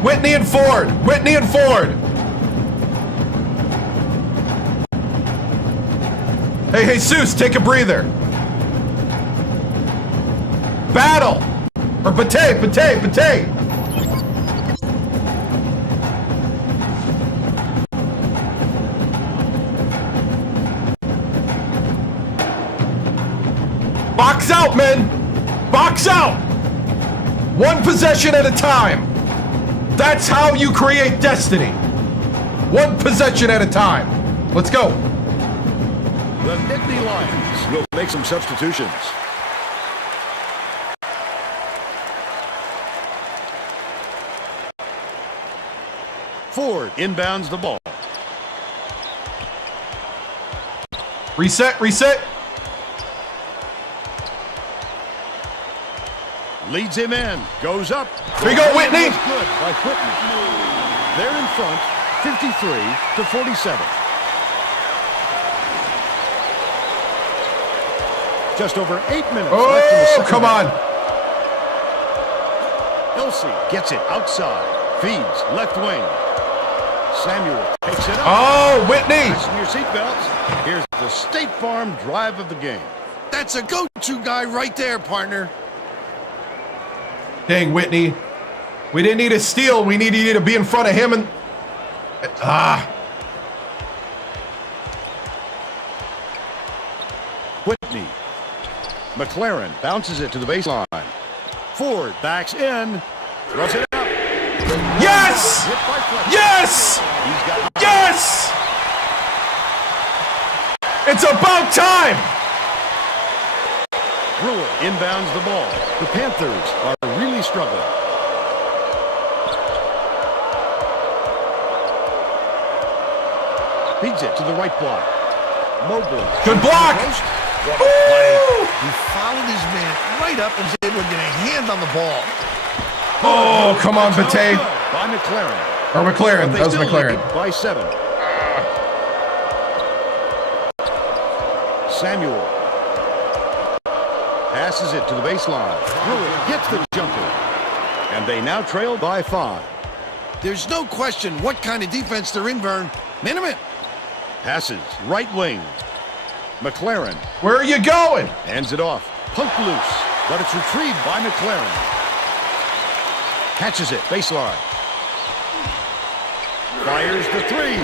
Whitney and Ford. Whitney and Ford. Hey, Jesus, take a breather. Battle. Or Bate. Box out, men. Box out. One possession at a time. That's how you create destiny. One possession at a time. Let's go. The Nittany Lions will make some substitutions. Ford inbounds the ball. Reset. Leads him in. Goes up. Here you go, Whitney. Good by Whitney. They're in front, 53-47. Just over 8 minutes left in the second come half. on. Elsie gets it outside. Feeds left wing. Samuel takes it up. Oh, Whitney. Fasten your seatbelts. Here's the State Farm drive of the game. That's a go-to guy right there, partner. Dang, Whitney. We didn't need a steal. We needed you to be in front of him and... Whitney. McLaren bounces it to the baseline. Ford backs in. Throws it up. Yes! Yes! Yes! It's about time! Brewer inbounds the ball. The Panthers are really struggling. Feeds it to the right block. Mobley. Good block! What a play. He followed his man right up and was able to get a hand on the ball. Oh, come on, Bate. By McLaren. Or McLaren. That was McLaren. By 7. Samuel. Passes it to the baseline. Brewer gets the jumper. And they now trail by 5. There's no question what kind of defense they're in, Vern. Minimum. Passes right wing. McLaren. Where are you going? Hands it off. Poked loose. But it's retrieved by McLaren. Catches it. Baseline. Fires the 3.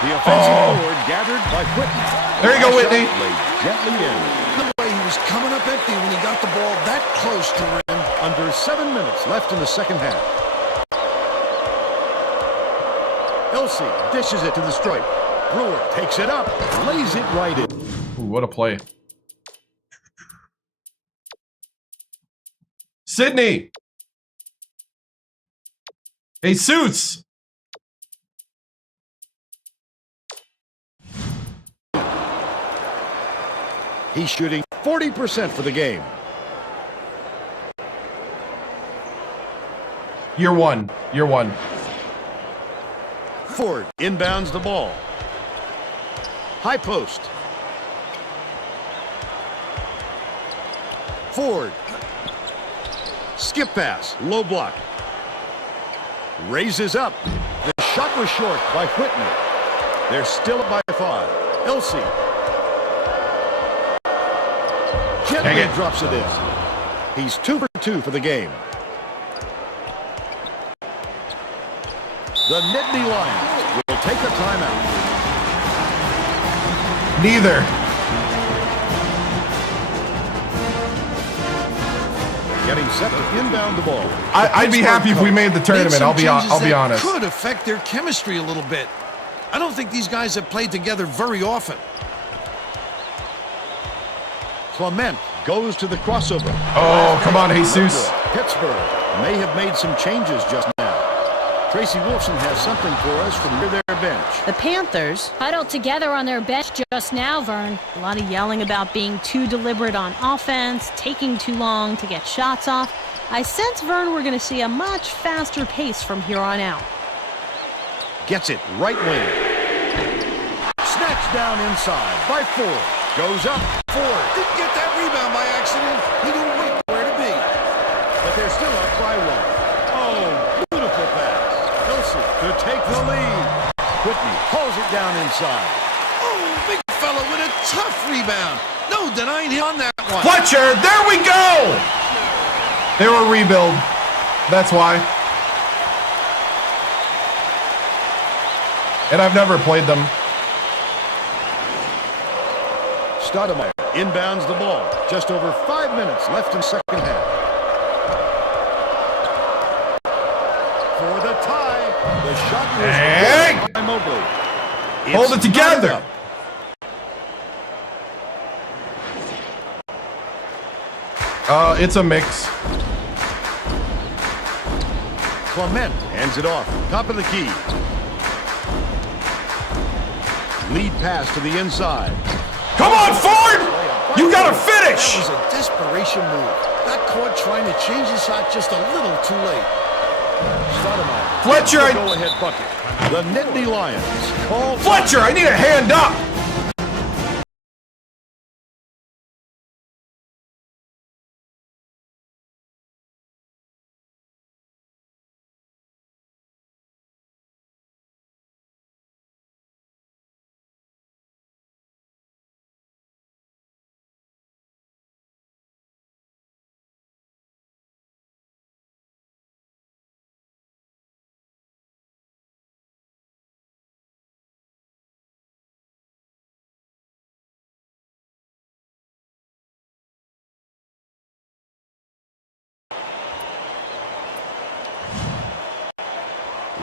The offensive board gathered by Whitney. There you go, Whitney. Laid gently in. The way he was coming up empty when he got the ball that close to rim. Under 7 minutes left in the second half. Elsie dishes it to the stripe. Brewer takes it up, lays it right in. Ooh, what a play. Sydney. Jesus. He's shooting 40% for the game. Year one. Ford inbounds the ball. High post. Ford. Skip pass. Low block. Raises up. The shot was short by Whitney. They're still up by 5. Elsie. Gently drops it in. He's 2 for 2 for the game. The Nittany Lions will take a timeout. Neither. Getting set to inbound the ball. I'd be happy if we made the tournament. I'll be honest. Could affect their chemistry a little bit. I don't think these guys have played together very often. Clement goes to the crossover. Oh, come on, Jesus. Pittsburgh may have made some changes just now. Tracy Wolfson has something for us from near their bench. The Panthers huddled together on their bench just now, Vern. A lot of yelling about being too deliberate on offense, taking too long to get shots off. I sense, Vern, we're going to see a much faster pace from here on out. Gets it right wing. Snatched down inside by Ford. Goes up. Ford Didn't get that rebound by accident. He knew where to be. but they're still up by 1. Oh, beautiful pass. Kelsey could take the lead. Whitney pulls it down inside. Oh, big fella with a tough rebound. No denying him on that one. Fletcher, there we go! They were rebuild. That's why. And I've never played them. Stoudemire inbounds the ball. Just over 5 minutes left in second half. For the tie, the shot was blocked by Mobley. Hold it together. It's a mix. Clement hands it off. Top of the key. Lead pass to the inside. Come on, Ford! You gotta finish! That was a desperation move. Got caught trying to change his shot just a little too late. Stoudemire. Fletcher, Go-ahead bucket. The Nittany Lions call. Fletcher, I need a hand up!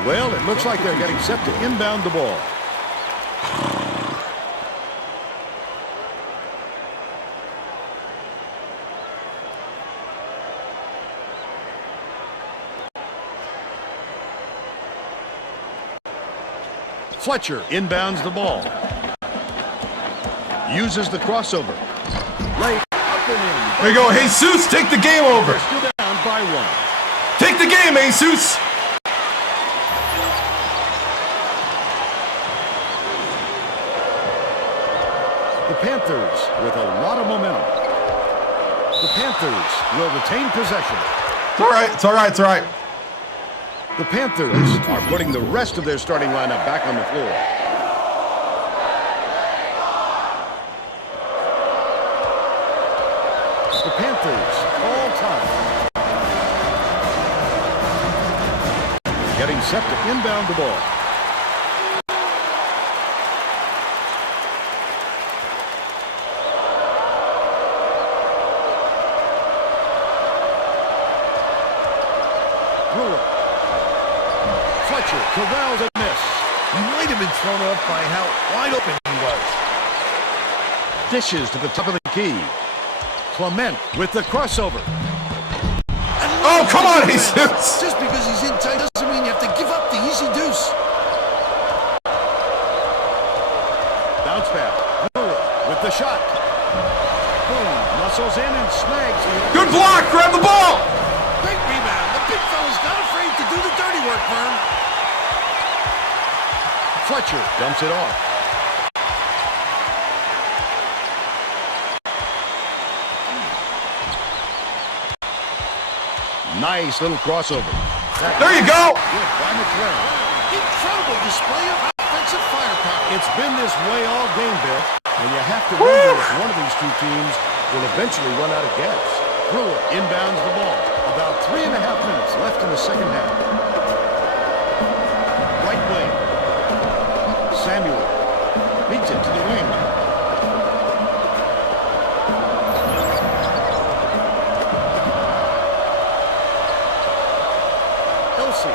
Well, it looks like they're getting set to inbound the ball. Fletcher inbounds the ball. Uses the crossover. Late up and in. There you go, Jesus, take the game over. They're still down by 1. Take the game, Jesus. The Panthers with a lot of momentum. The Panthers will retain possession. It's all right, it's all right, it's all right. The Panthers are putting the rest of their starting lineup back on the floor. The Panthers all time. Getting set to inbound the ball. Fletcher corrals a miss. He might have been thrown off by how wide open he was. Dishes to the top of the key. Clement with the crossover. Oh, come on, Jesus. Just because he's in tight doesn't mean you have to give up the easy deuce. Bounce back. Miller with the shot. Boom. Muscles in and snags. Good block, grab the ball. Great rebound. The big fella's not afraid to do the dirty work, Vern. Fletcher dumps it off. Nice little crossover. There you go. Good by McLaren. Incredible display of offensive firepower. It's been this way all game, Bill, and you have to wonder if one of these two teams will eventually run out of gas. Brewer inbounds the ball. About 3.5 minutes left in the second half. Right wing. Samuel beats it to the wing. Elsie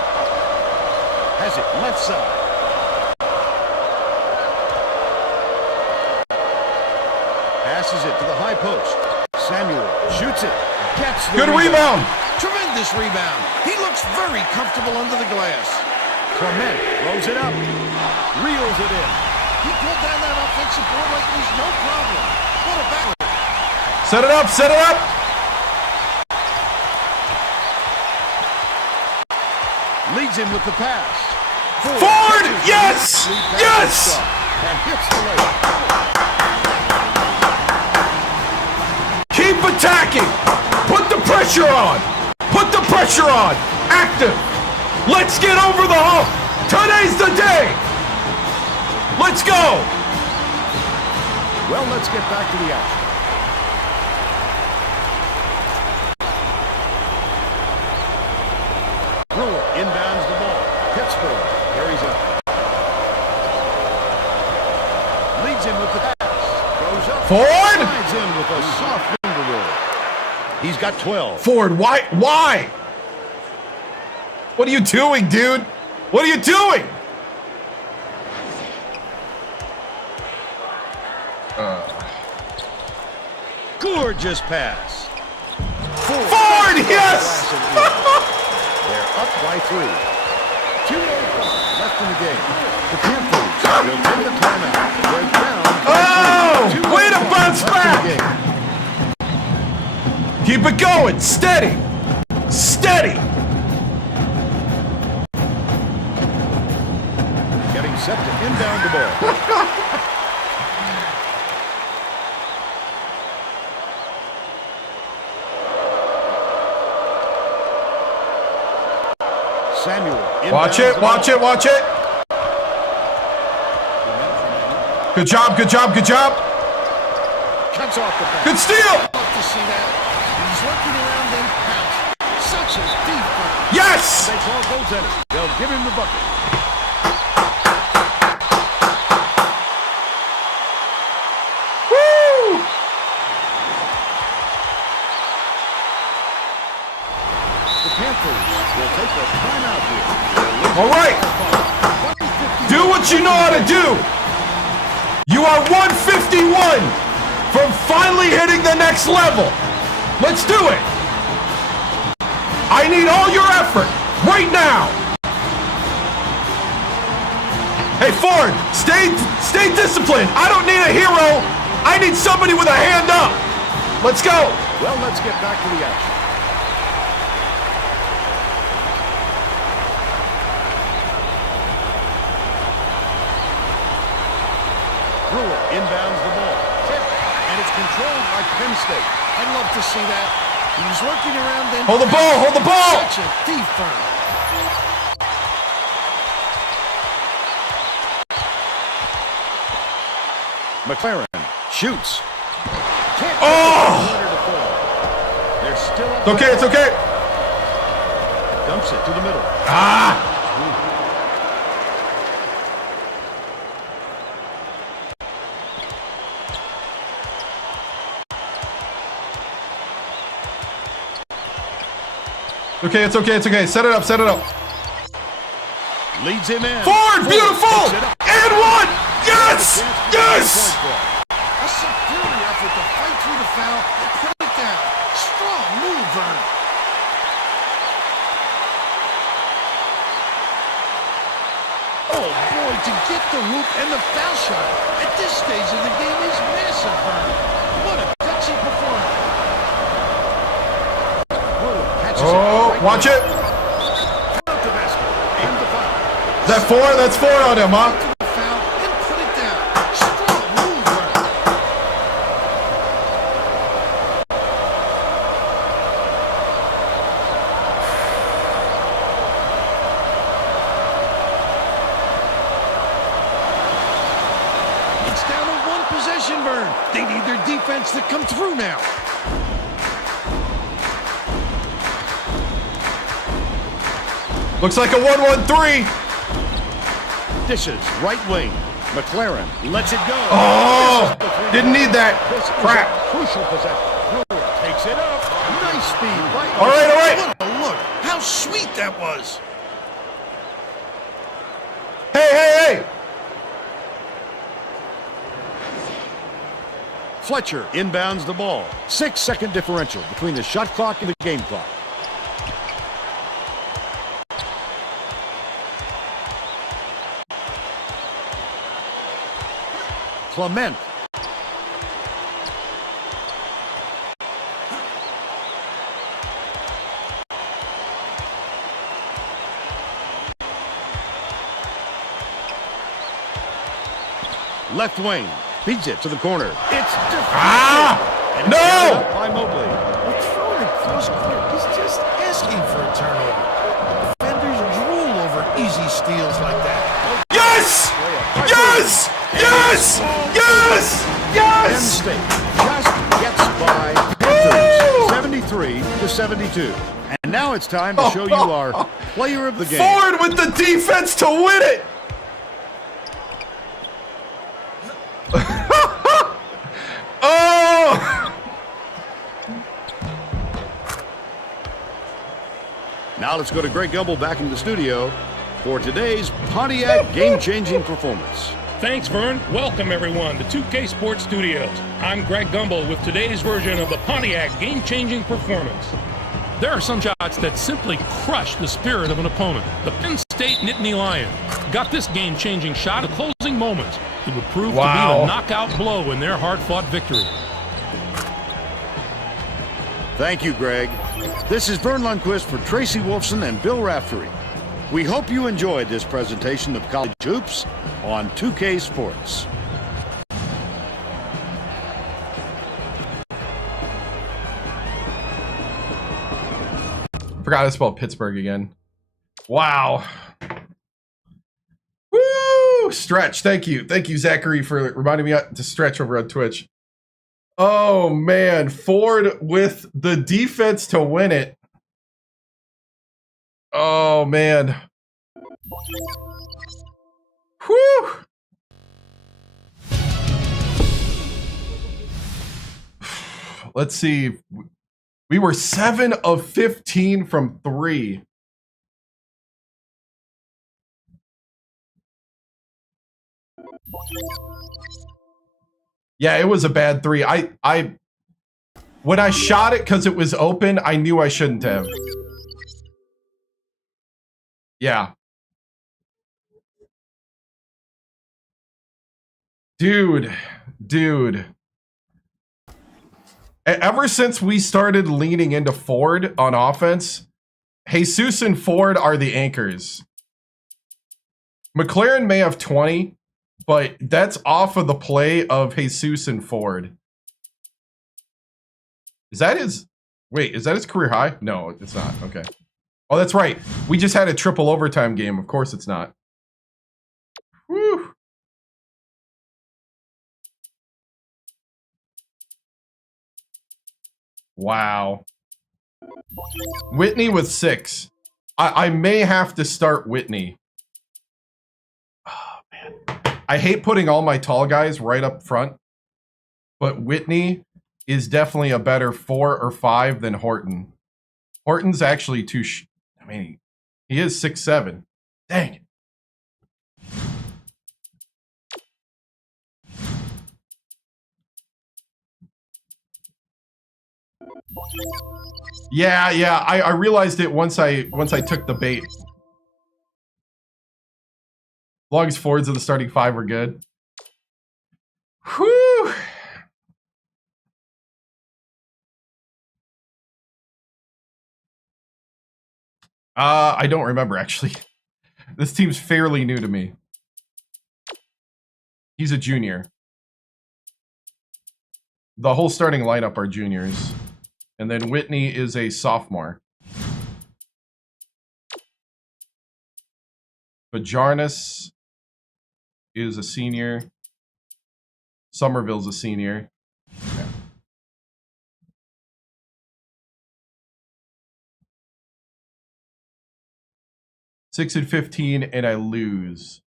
has it left side. Passes it to the high post. Samuel shoots it. Gets the Good rebound. Tremendous rebound. He looks very comfortable under the glass. Clement throws it up. Reels it in. He pulled down that offensive board like there's no problem. What a battle. Set it up, set it up. Leads him with the pass. Ford, yes, yes. And hits the layup. Keep attacking. Put the pressure on. Put the pressure on. Active. Let's get over the hump. Today's the day. Let's go. Well, let's get back to the action. Brewer inbounds the ball. Pittsburgh carries up. Leads him with the pass. Goes up. Ford. Slides in with a soft finger roll. He's got 12. Ford, why? Why? What are you doing, dude? What are you doing? Gorgeous pass. Ford, yes! They're up by 3. 2:05 left in the game. The Panthers will take the timeout. They're down by 3. Way to bounce back! Keep it going. Steady. Steady. Getting set to inbound the ball. Samuel. Watch it, watch it, watch it. Good job, good job, good job. Cuts off the pass. Good steal. Love to see that. He's working around them. Such a deep bucket. Yes. They call goals in it. They'll give him the bucket. Woo! The Panthers will take a timeout here. All right. Do what you know how to do. You are 151 from finally hitting the next level. Let's do it. I need all your effort right now. Hey, Ford, stay disciplined. I don't need a hero. I need somebody with a hand up. Let's go. Well, let's get back to the action. Brewer inbounds the ball. And it's controlled by Penn State. I'd love to see that. He's working around them. Hold the ball, hold the ball. Such a deep burn. McLaren shoots. Oh! They're still up. It's okay, it's okay. Dumps it to the middle. Ah! Okay, it's okay, it's okay. Set it up, set it up. Leads him in. Ford, beautiful! And one! Yes! Yes! A superior effort to fight through the foul and put it down. Strong move, Vern. Oh, boy, to get the hoop and the foul shot at this stage of the game is massive, Vern. What a gutsy performance. Oh, watch it. That 4? That's 4 on him, huh? Foul and put it down. Strong move, Vern. It's down to one possession, Vern. They need their defense to come through now. Looks like a 1-1-3. Dishes right wing. McLaren lets it go. Oh, didn't need that. Crap. Crucial possession. Brewer takes it up. Nice speed. Right. All right, all right. What a look. How sweet that was. Hey, hey, hey. Fletcher inbounds the ball. 6-second differential between the shot clock and the game clock. Clement. Left wing. Beats it to the corner. It's deflected. No! By Mobley. But throwing it cross court is just asking for a turnover. Defenders drool over easy steals like that. Yes! Yes! Yes! Yes! Penn Yes! State just gets by Panthers 73-72. And now it's time to show you our player of the game. Ford with the defense to win it! Oh! Now let's go to Greg Gumbel back in the studio for today's Pontiac game-changing performance. Thanks, Vern. Welcome, everyone, to 2K Sports Studios. I'm Greg Gumbel with today's version of the Pontiac game-changing performance. There are some shots that simply crush the spirit of an opponent. The Penn State Nittany Lions got this game-changing shot at closing moments. It would prove to be the knockout blow in their hard-fought victory. Thank you, Greg. This is Vern Lundquist for Tracy Wolfson and Bill Raftery. We hope you enjoyed this presentation of college hoops on 2K Sports. Forgot to spell Pittsburgh again. Wow. Woo! Stretch. Thank you. Thank you, Zachary, for reminding me to stretch over on Twitch. Oh, man. Ford with the defense to win it. Oh, man. Whew. Let's see. We were 7 of 15 from 3. Yeah, it was a bad 3. When I shot it because it was open, I knew I shouldn't have. Yeah. Dude. Ever since we started leaning into Ford on offense, Jesus and Ford are the anchors. McLaren may have 20, but that's off of the play of Jesus and Ford. Is that his... Wait, is that his career high? No, it's not. Okay. Oh, that's right. We just had a triple overtime game. Of course it's not. Whew. Wow. Whitney with 6. I may have to start Whitney. Oh, man. I hate putting all my tall guys right up front, but Whitney is definitely a better 4 or 5 than Horton. Horton's actually too... I mean, he is 6'7". Dang. Yeah. I realized it once I took the bait. As long as Fords of the starting 5 were good. Whew. I don't remember, actually. This team's fairly new to me. He's a junior. The whole starting lineup are juniors. And then Whitney is a sophomore. Bajarnis is a senior. Somerville's a senior. Okay. Six and 15, and I lose.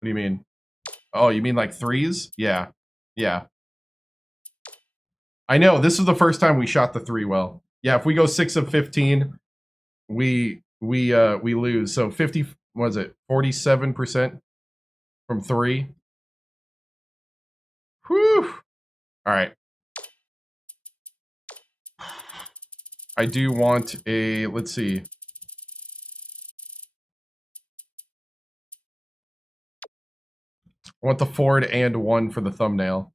What do you mean? Oh, you mean like threes? Yeah. I know, this is the first time we shot the 3 well. Yeah, if we go 6 of 15, we lose. So 50, what is it? 47% from 3. Whew. All right. I do want a, let's see. I want the Ford and 1 for the thumbnail.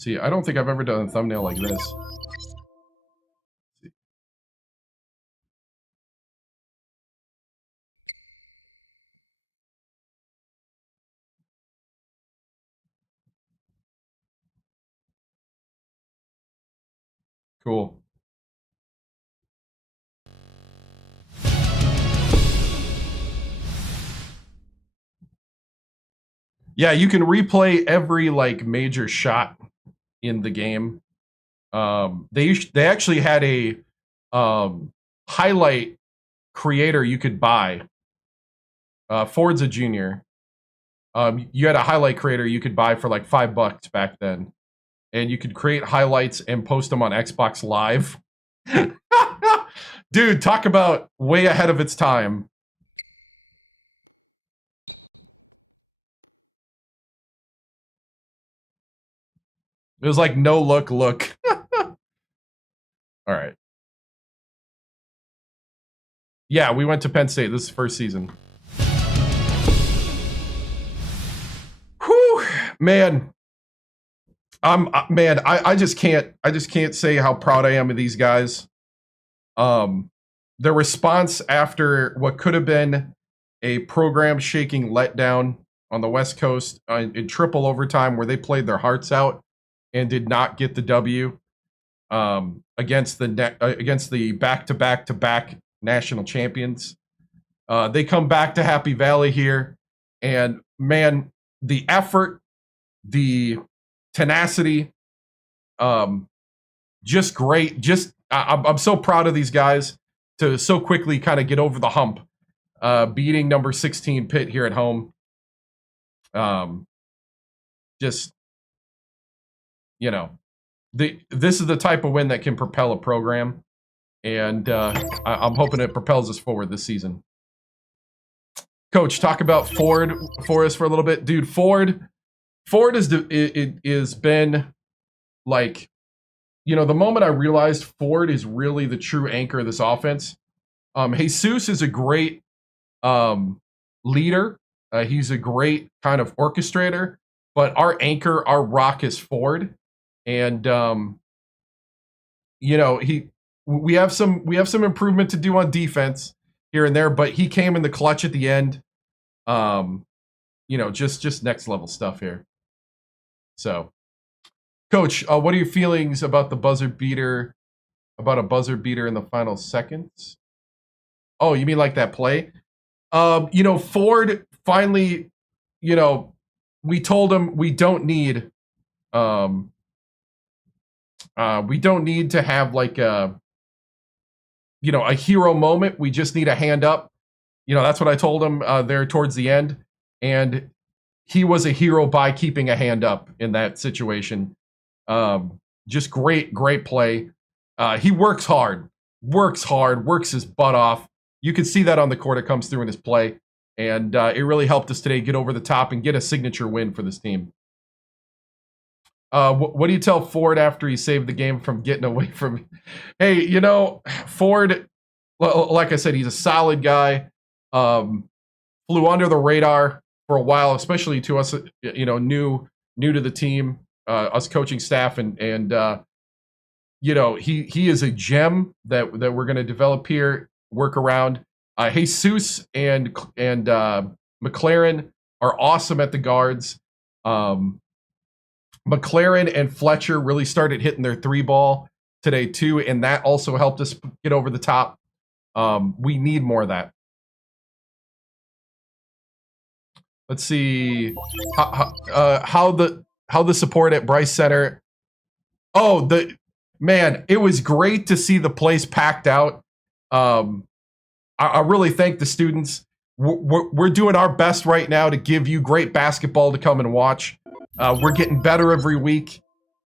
See, I don't think I've ever done a thumbnail like this. Cool. Yeah, you can replay every like major shot in the game. They actually had a highlight creator you could buy. Ford's a junior. You had a highlight creator you could buy for like $5 back then, and you could create highlights and post them on Xbox Live. Dude, talk about way ahead of its time. It was like no look. All right. Yeah, we went to Penn State. This is the first season. Whew, man. I just can't say how proud I am of these guys. The response after what could have been a program-shaking letdown on the West Coast in triple overtime, where they played their hearts out and did not get the W against the back-to-back national champions. They come back to Happy Valley here, and man, the effort, the tenacity, just great. Just I'm so proud of these guys to so quickly kind of get over the hump, beating number 16 Pitt here at home. Just, you know, this is the type of win that can propel a program, and I'm hoping it propels us forward this season. Coach, talk about Ford for us for a little bit, dude. Ford has been like, you know, the moment I realized Ford is really the true anchor of this offense. Jesus is a great leader. He's a great kind of orchestrator, but our anchor, our rock is Ford. And, you know, we have some improvement to do on defense here and there, but he came in the clutch at the end. You know, just next level stuff here. So, Coach, what are your feelings about the buzzer beater? About a buzzer beater in the final seconds? Oh, you mean like that play? You know, Ford finally, you know, we told him we don't need to have like a, you know, a hero moment. We just need a hand up. You know, that's what I told him there towards the end. And he was a hero by keeping a hand up in that situation. Just great play. He works hard, works his butt off. You can see that on the court. It comes through in his play. And it really helped us today get over the top and get a signature win for this team. What do you tell Ford after he saved the game from getting away from? Hey, you know, Ford, like I said, he's a solid guy. Flew under the radar for a while, especially to us, you know, new to the team, us coaching staff, and you know, he is a gem that we're going to develop here, work around. Jesus and McLaren are awesome at the guards. McLaren and Fletcher really started hitting their 3-ball today too, and that also helped us get over the top. We need more of that. Let's see how the support at Bryce Center. Oh, man, it was great to see the place packed out. I really thank the students. We're doing our best right now to give you great basketball to come and watch. We're getting better every week.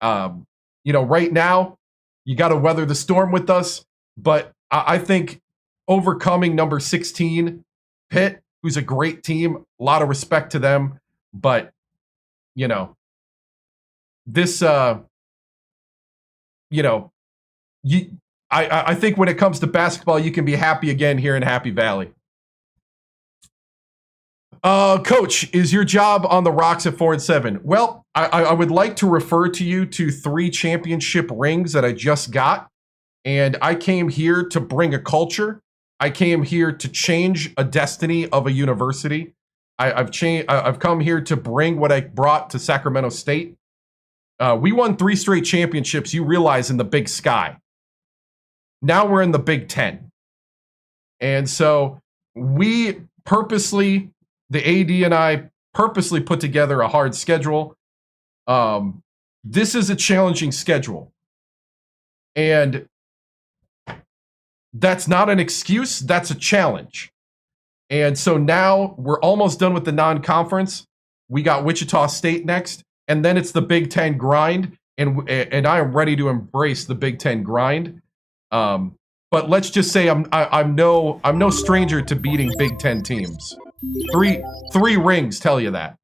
Right now, you got to weather the storm with us. But I think overcoming number 16, Pitt, who's a great team, a lot of respect to them. But, this, I think when it comes to basketball, you can be happy again here in Happy Valley. Coach, is your job on the rocks at 4-7? Well, I would like to refer to you to 3 championship rings that I just got. And I came here to bring a culture. I came here to change a destiny of a university. I've come here to bring what I brought to Sacramento State. We won 3 straight championships, you realize, in the Big Sky. Now we're in the Big Ten. And so we purposely, the AD and I purposely put together a hard schedule. This is a challenging schedule. And that's not an excuse, that's a challenge. And so now we're almost done with the non-conference. We got Wichita State next, and then it's the Big Ten grind, and I am ready to embrace the Big Ten grind. But let's just say I'm no stranger to beating Big Ten teams. Three rings tell you that.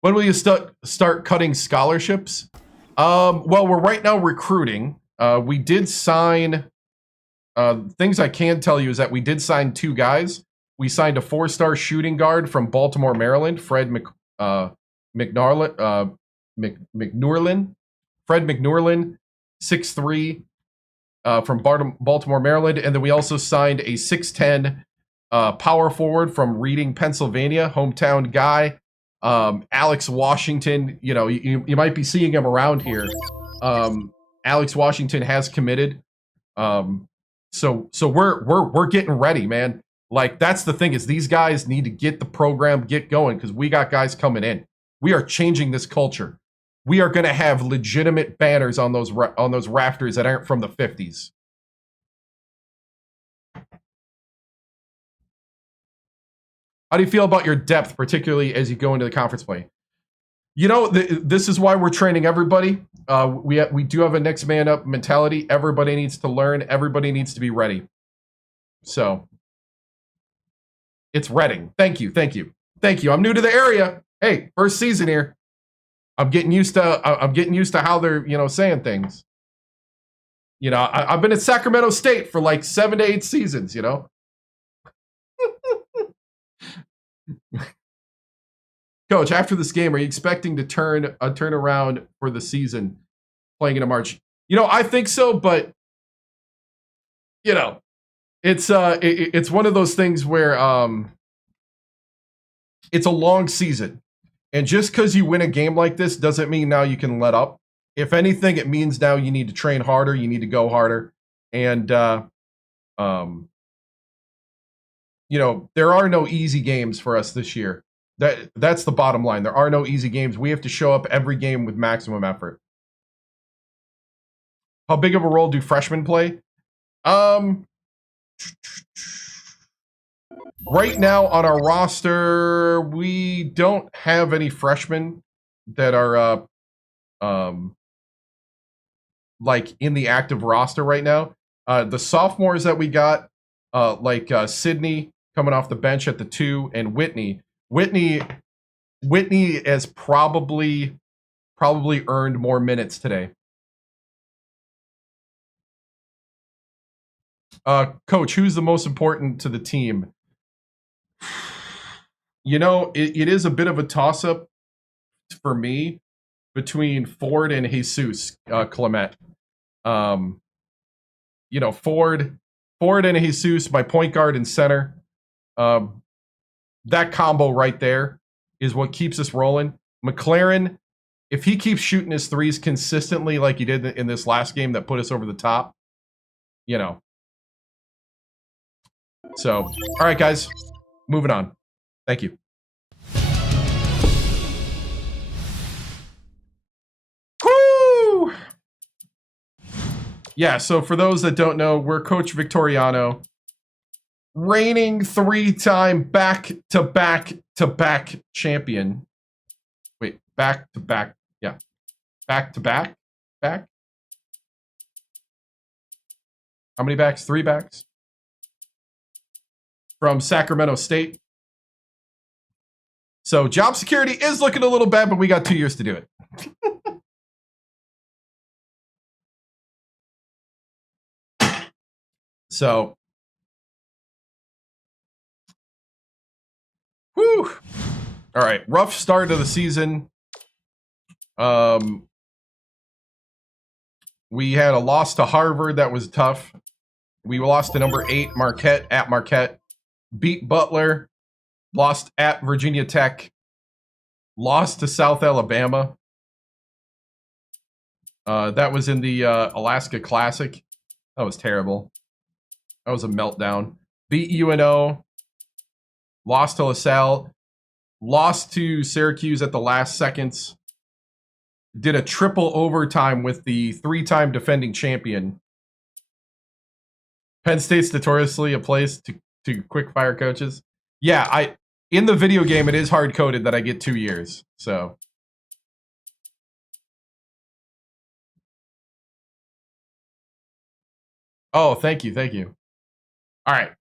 When will you start cutting scholarships? Well, we're right now recruiting. We did sign. Things I can tell you is that we did sign 2 guys. We signed a 4-star shooting guard from Baltimore, Maryland, Fred McNorlin. Fred McNorlin, 6'3", from Baltimore, Maryland. And then we also signed a 6'10" power forward from Reading, Pennsylvania, hometown guy. Alex Washington, you might be seeing him around here. Alex Washington has committed. So we're getting ready, man. Like, that's the thing, is these guys need to get the program, get going, because we got guys coming in. We are changing this culture. We are going to have legitimate banners on those rafters that aren't from the 50s. How do you feel about your depth, particularly as you go into the conference play? This is why we're training everybody. We do have a next man up mentality. Everybody needs to learn. Everybody needs to be ready. So it's Reading. Thank you. I'm new to the area. Hey, first season here. I'm getting used to how they're saying things. I've been at Sacramento State for like 7 to 8 seasons. Coach, after this game, are you expecting to turn around for the season playing into March? I think so, but it's one of those things where it's a long season. And just because you win a game like this doesn't mean now you can let up. If anything, it means now you need to train harder, you need to go harder. And there are no easy games for us this year. That's the bottom line. There are no easy games. We have to show up every game with maximum effort. How big of a role do freshmen play? Right now on our roster, we don't have any freshmen that are like in the active roster right now. The sophomores that we got, like Sydney coming off the bench at the 2, and Whitney has probably earned more minutes today. Coach, who's the most important to the team? It is a bit of a toss-up for me between Ford and Jesus Clement. Ford and Jesus, my point guard and center. That combo right there is what keeps us rolling. McLaren, if he keeps shooting his threes consistently like he did in this last game that put us over the top, So, all right, guys, moving on. Thank you. Woo! Yeah, so for those that don't know, we're Coach Victoriano, reigning 3-time back-to-back champion. Wait, back-to-back, yeah. Back-to-back? Back? How many backs? 3 backs? From Sacramento State. So job security is looking a little bad, but we got 2 years to do it. So, whew. All right, rough start of the season. We had a loss to Harvard that was tough. We lost to number 8 Marquette at Marquette. Beat Butler. Lost at Virginia Tech. Lost to South Alabama. That was in the Alaska Classic. That was terrible. That was a meltdown. Beat UNO. Lost to LaSalle. Lost to Syracuse at the last seconds. Did a triple overtime with the 3-time defending champion. Penn State's notoriously a place to quick fire coaches. Yeah, in the video game, it is hard-coded that I get 2 years. So. Oh, thank you. All right.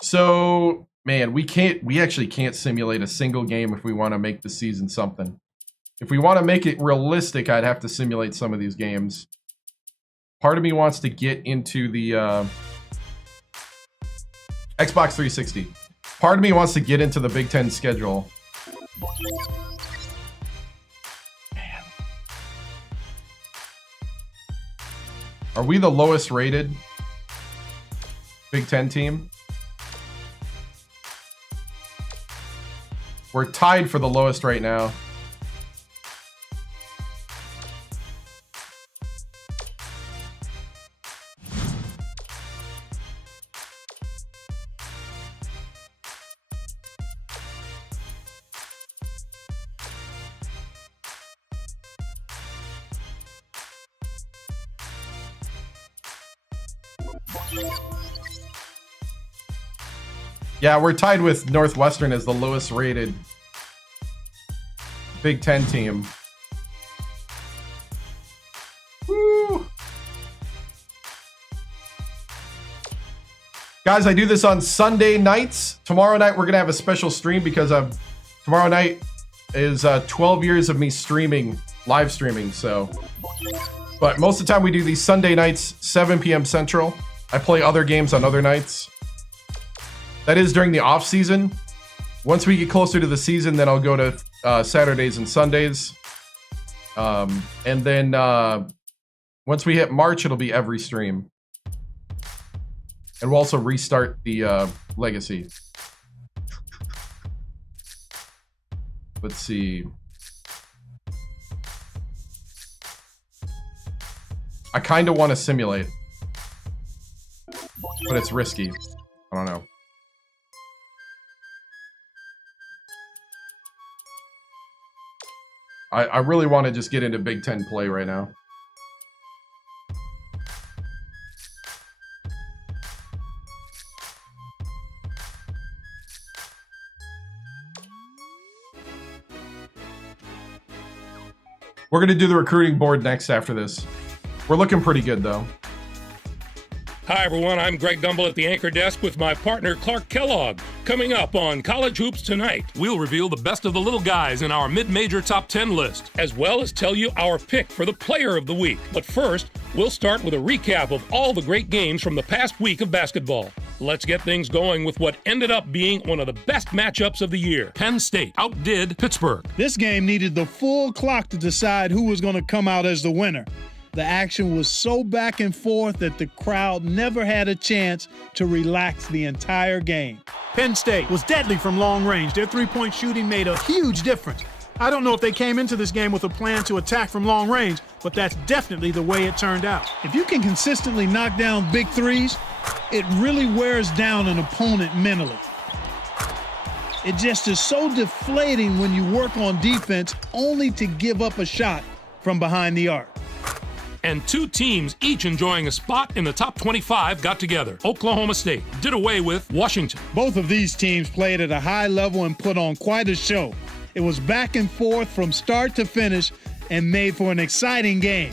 So, man, we actually can't simulate a single game if we want to make the season something. If we want to make it realistic, I'd have to simulate some of these games. Part of me wants to get into the Xbox 360. Part of me wants to get into the Big Ten schedule. Man. Are we the lowest rated Big Ten team? We're tied for the lowest right now. Yeah, we're tied with Northwestern as the lowest rated Big Ten team. Woo. Guys, I do this on Sunday nights. Tomorrow night, we're going to have a special stream because tomorrow night is 12 years of me live streaming. So, but most of the time we do these Sunday nights, 7 p.m. Central. I play other games on other nights. That is during the off season. Once we get closer to the season, then I'll go to Saturdays and Sundays. And then once we hit March, it'll be every stream. And we'll also restart the Legacy. Let's see. I kind of want to simulate, but it's risky. I don't know. I really want to just get into Big Ten play right now. We're going to do the recruiting board next after this. We're looking pretty good, though. Hi, everyone. I'm Greg Gumbel at the anchor desk with my partner, Clark Kellogg. Coming up on College Hoops Tonight, we'll reveal the best of the little guys in our mid-major top 10 list, as well as tell you our pick for the player of the week. But first, we'll start with a recap of all the great games from the past week of basketball. Let's get things going with what ended up being one of the best matchups of the year. Penn State outdid Pittsburgh. This game needed the full clock to decide who was going to come out as the winner. The action was so back and forth that the crowd never had a chance to relax the entire game. Penn State was deadly from long range. Their three-point shooting made a huge difference. I don't know if they came into this game with a plan to attack from long range, but that's definitely the way it turned out. If you can consistently knock down big threes, it really wears down an opponent mentally. It just is so deflating when you work on defense only to give up a shot from behind the arc. And 2 teams each enjoying a spot in the top 25 got together. Oklahoma State did away with Washington. Both of these teams played at a high level and put on quite a show. It was back and forth from start to finish and made for an exciting game.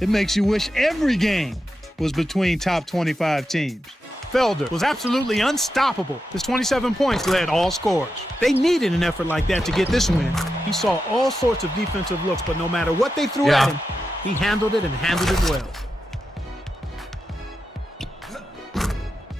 It makes you wish every game was between top 25 teams. Felder was absolutely unstoppable. His 27 points led all scorers. They needed an effort like that to get this win. He saw all sorts of defensive looks, but no matter what they threw at him, he handled it and handled it well.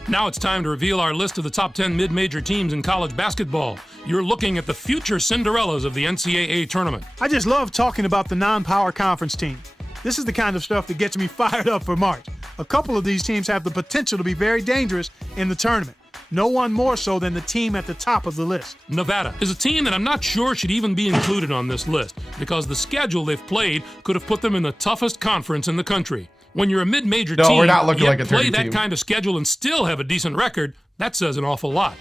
Now it's time to reveal our list of the top 10 mid-major teams in college basketball. You're looking at the future Cinderellas of the NCAA tournament. I just love talking about the non-power conference team. This is the kind of stuff that gets me fired up for March. A couple of these teams have the potential to be very dangerous in the tournament. No one more so than the team at the top of the list. Nevada is a team that I'm not sure should even be included on this list because the schedule they've played could have put them in the toughest conference in the country. When you're a mid-major team, we're not looking yet like a play 30 that team. kind of schedule and still have a decent record, that says an awful lot.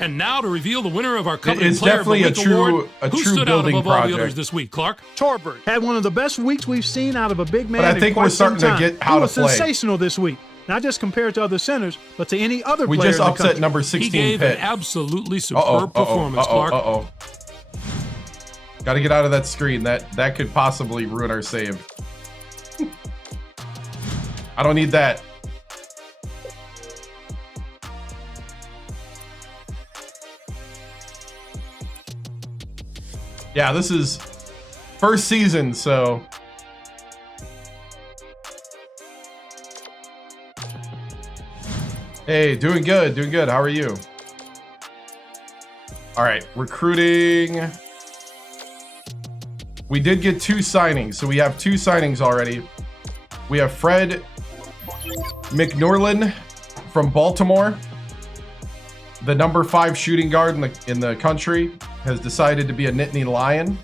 And now to reveal the winner of our coveted It's player of the definitely a week true- award, a who true stood out building above all the project. others this week, Clark? Torbert had one of the best weeks we've seen out of a big man. But I in think quite we're some starting to time. get how he to was play. sensational this week, not just compared to other centers, but to any other We player just in the upset country. number He 16 gave Pitt. an absolutely superb performance, Clark. Got to get out of that screen. That could possibly ruin our save. I don't need that. Yeah, this is first season, so hey, doing good, doing good. How are you? All right, recruiting. We did get 2 signings, so we have 2 signings already. We have Fred McNorlin from Baltimore, the number 5 shooting guard in the country, has decided to be a Nittany Lion.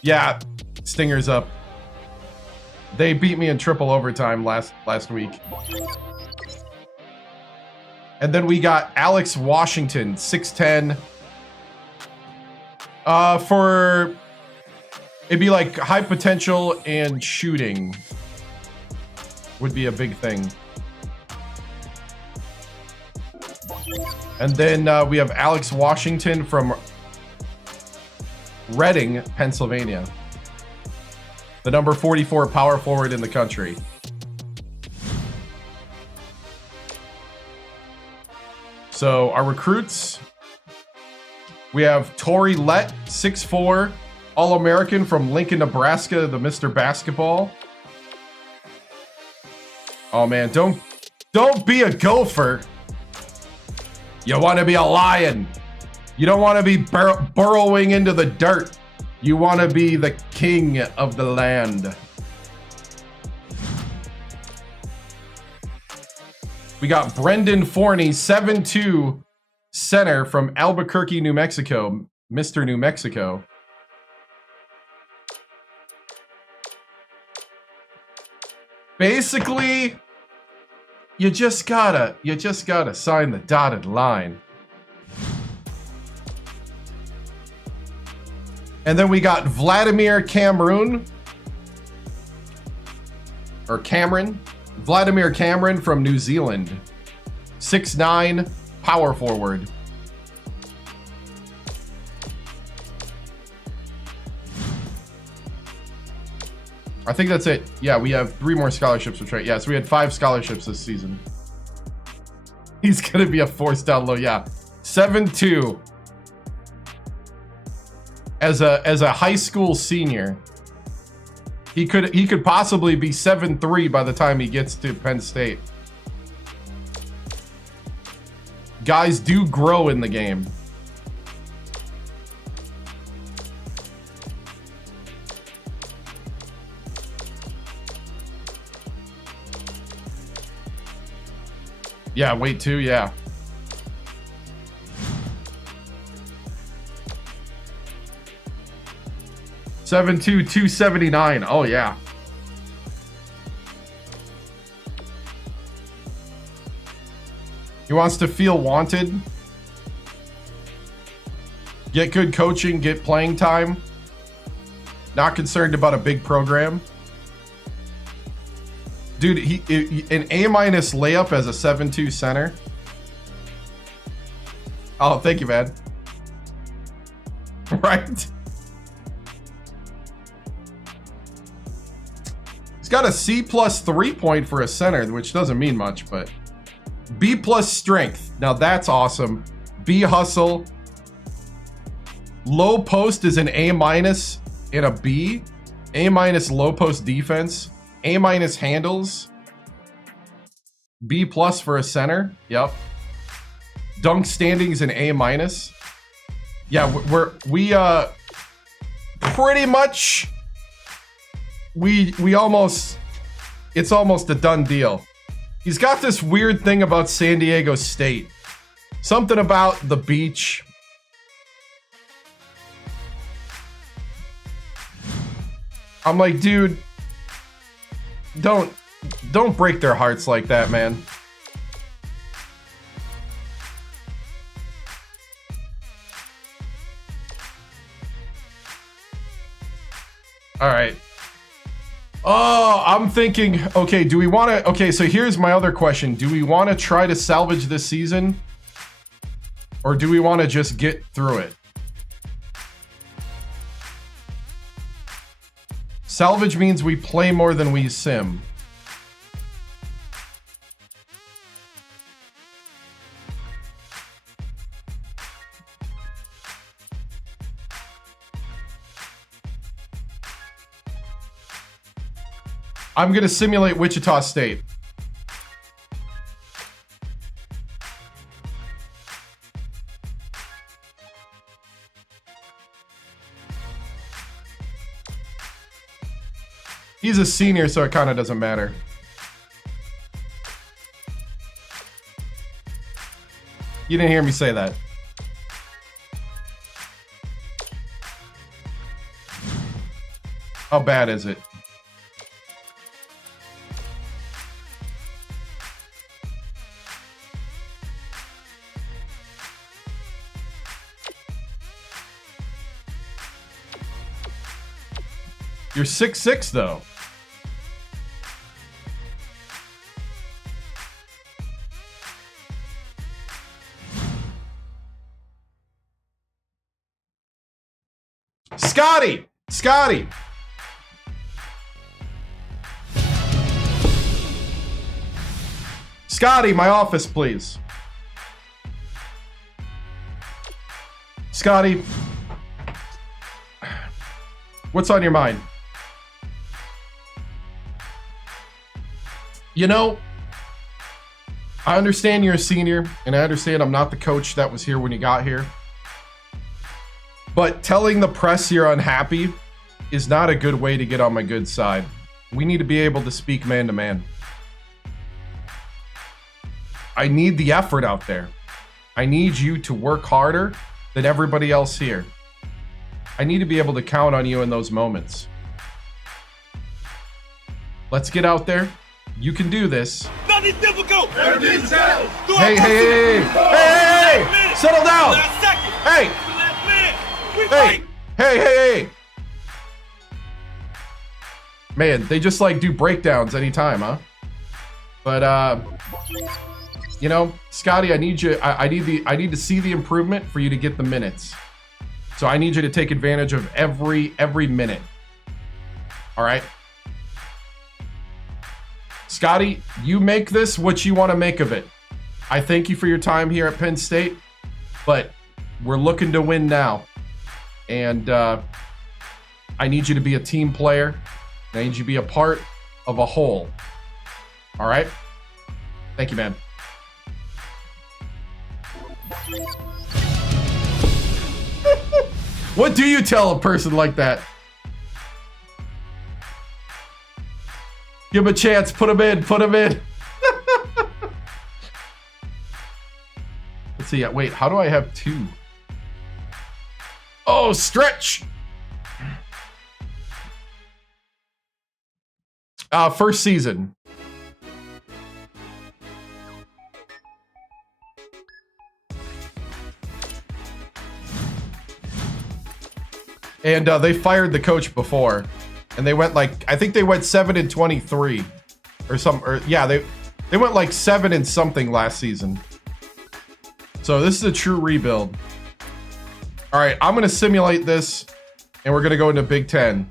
Yeah, Stinger's up. They beat me in triple overtime last week. And then we got Alex Washington, 6'10". For it'd be like high potential and shooting would be a big thing. And then we have Alex Washington from Reading, Pennsylvania, the number 44 power forward in the country. So our recruits, we have Torrey Lett, 6'4", All-American from Lincoln, Nebraska, the Mr. Basketball. Oh man, don't be a gopher. You want to be a lion. You don't want to be burrowing into the dirt. You want to be the king of the land. We got Brendan Forney, 7'2", center from Albuquerque, New Mexico, Mr. New Mexico. Basically, you just gotta sign the dotted line. And then we got Vladimir Cameron from New Zealand, 6'9", power forward. I think that's it. Yeah, we have 3 more scholarships, which right. Yeah, so we had 5 scholarships this season. He's gonna be a force down low. Yeah, 7'2". As a high school senior, he could possibly be 7'3" by the time he gets to Penn State. Guys do grow in the game. Yeah, weight 2, yeah. $7'2", 279. Oh yeah. He wants to feel wanted. Get good coaching, get playing time. Not concerned about a big program. Dude, an A- layup as a 7'2" center. Oh, thank you, man. Right? He's got a C+ 3-point for a center, which doesn't mean much, but B+ strength. Now that's awesome. B hustle. Low post is an A- and a B. A- low post defense. A- handles. B+ for a center. Yep. Dunk standings an A-. Yeah, we pretty much we almost, it's almost a done deal. He's got this weird thing about San Diego State. Something about the beach. I'm like, dude, don't break their hearts like that, man. All right. Oh, I'm thinking, okay, do we want to, okay, so here's my other question. Do we want to try to salvage this season? Or do we want to just get through it? Salvage means we play more than we sim. I'm going to simulate Wichita State. He's a senior, so it kind of doesn't matter. You didn't hear me say that. How bad is it? You're 6'6", though. Scotty! Scotty! Scotty, my office, please. Scotty, what's on your mind? You know, I understand you're a senior, and I understand I'm not the coach that was here when you got here. But telling the press you're unhappy is not a good way to get on my good side. We need to be able to speak man to man. I need the effort out there. I need you to work harder than everybody else here. I need to be able to count on you in those moments. Let's get out there. You can do this. Nothing difficult. Everything's hell. Hey! Settle down. Hey! Hey! Man, they just like do breakdowns anytime, huh? But you know, Scotty, I need you. I need to see the improvement for you to get the minutes. So I need you to take advantage of every minute. All right. Scotty, you make this what you want to make of it. I thank you for your time here at Penn State, but we're looking to win now. And I need you to be a team player. I need you to be a part of a whole. All right? Thank you, man. What do you tell a person like that? Give him a chance. Put him in. Put him in. Let's see. Wait, how do I have two? Oh, stretch. First season. And they fired the coach before. And they went like, I think they went 7-23. yeah, they went like 7 and something last season. So this is a true rebuild. All right, I'm gonna simulate this, and we're gonna go into Big Ten.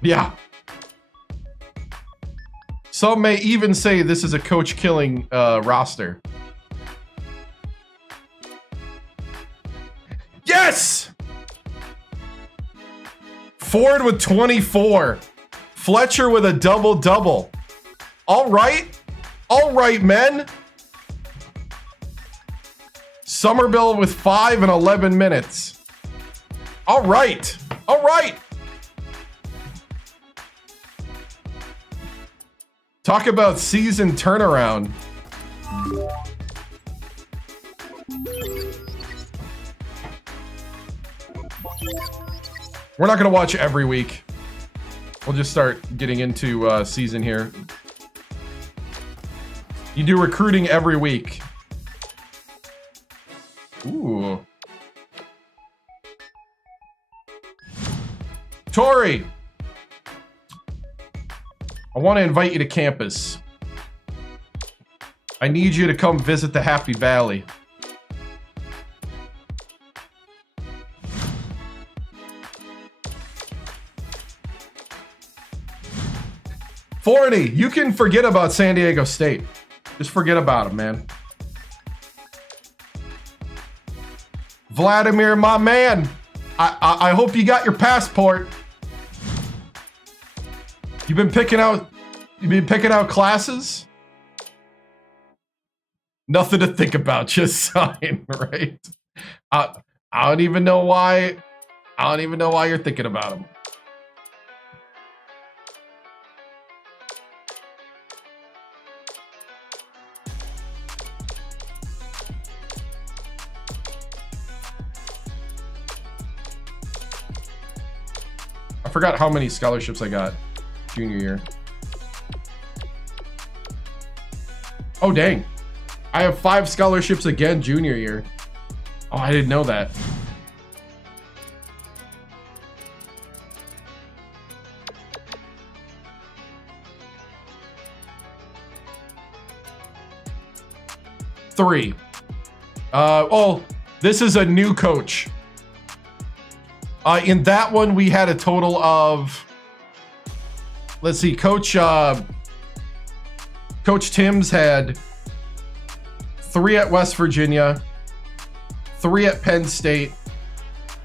Yeah. Some may even say this is a coach-killing roster. Yes! Ford with 24. Fletcher with a double-double. All right. All right, men. Somerville with 5 and 11 minutes. All right. All right. Talk about season turnaround. We're not going to watch every week. We'll just start getting into season here. You do recruiting every week. Ooh. Tori, I want to invite you to campus. I need you to come visit the Happy Valley. Forney, you can forget about San Diego State. Just forget about them, man. Vladimir, my man. I hope you got your passport. You've been picking out classes? Nothing to think about, just sign, right? I don't even know why. I don't even know why you're thinking about them. I forgot how many scholarships I got junior year. Oh, dang. I have 5 scholarships again junior year. Oh, I didn't know that. Three. Oh, this is a new coach. In that one, we had a total of, let's see, Coach Timms had 3 at West Virginia, 3 at Penn State,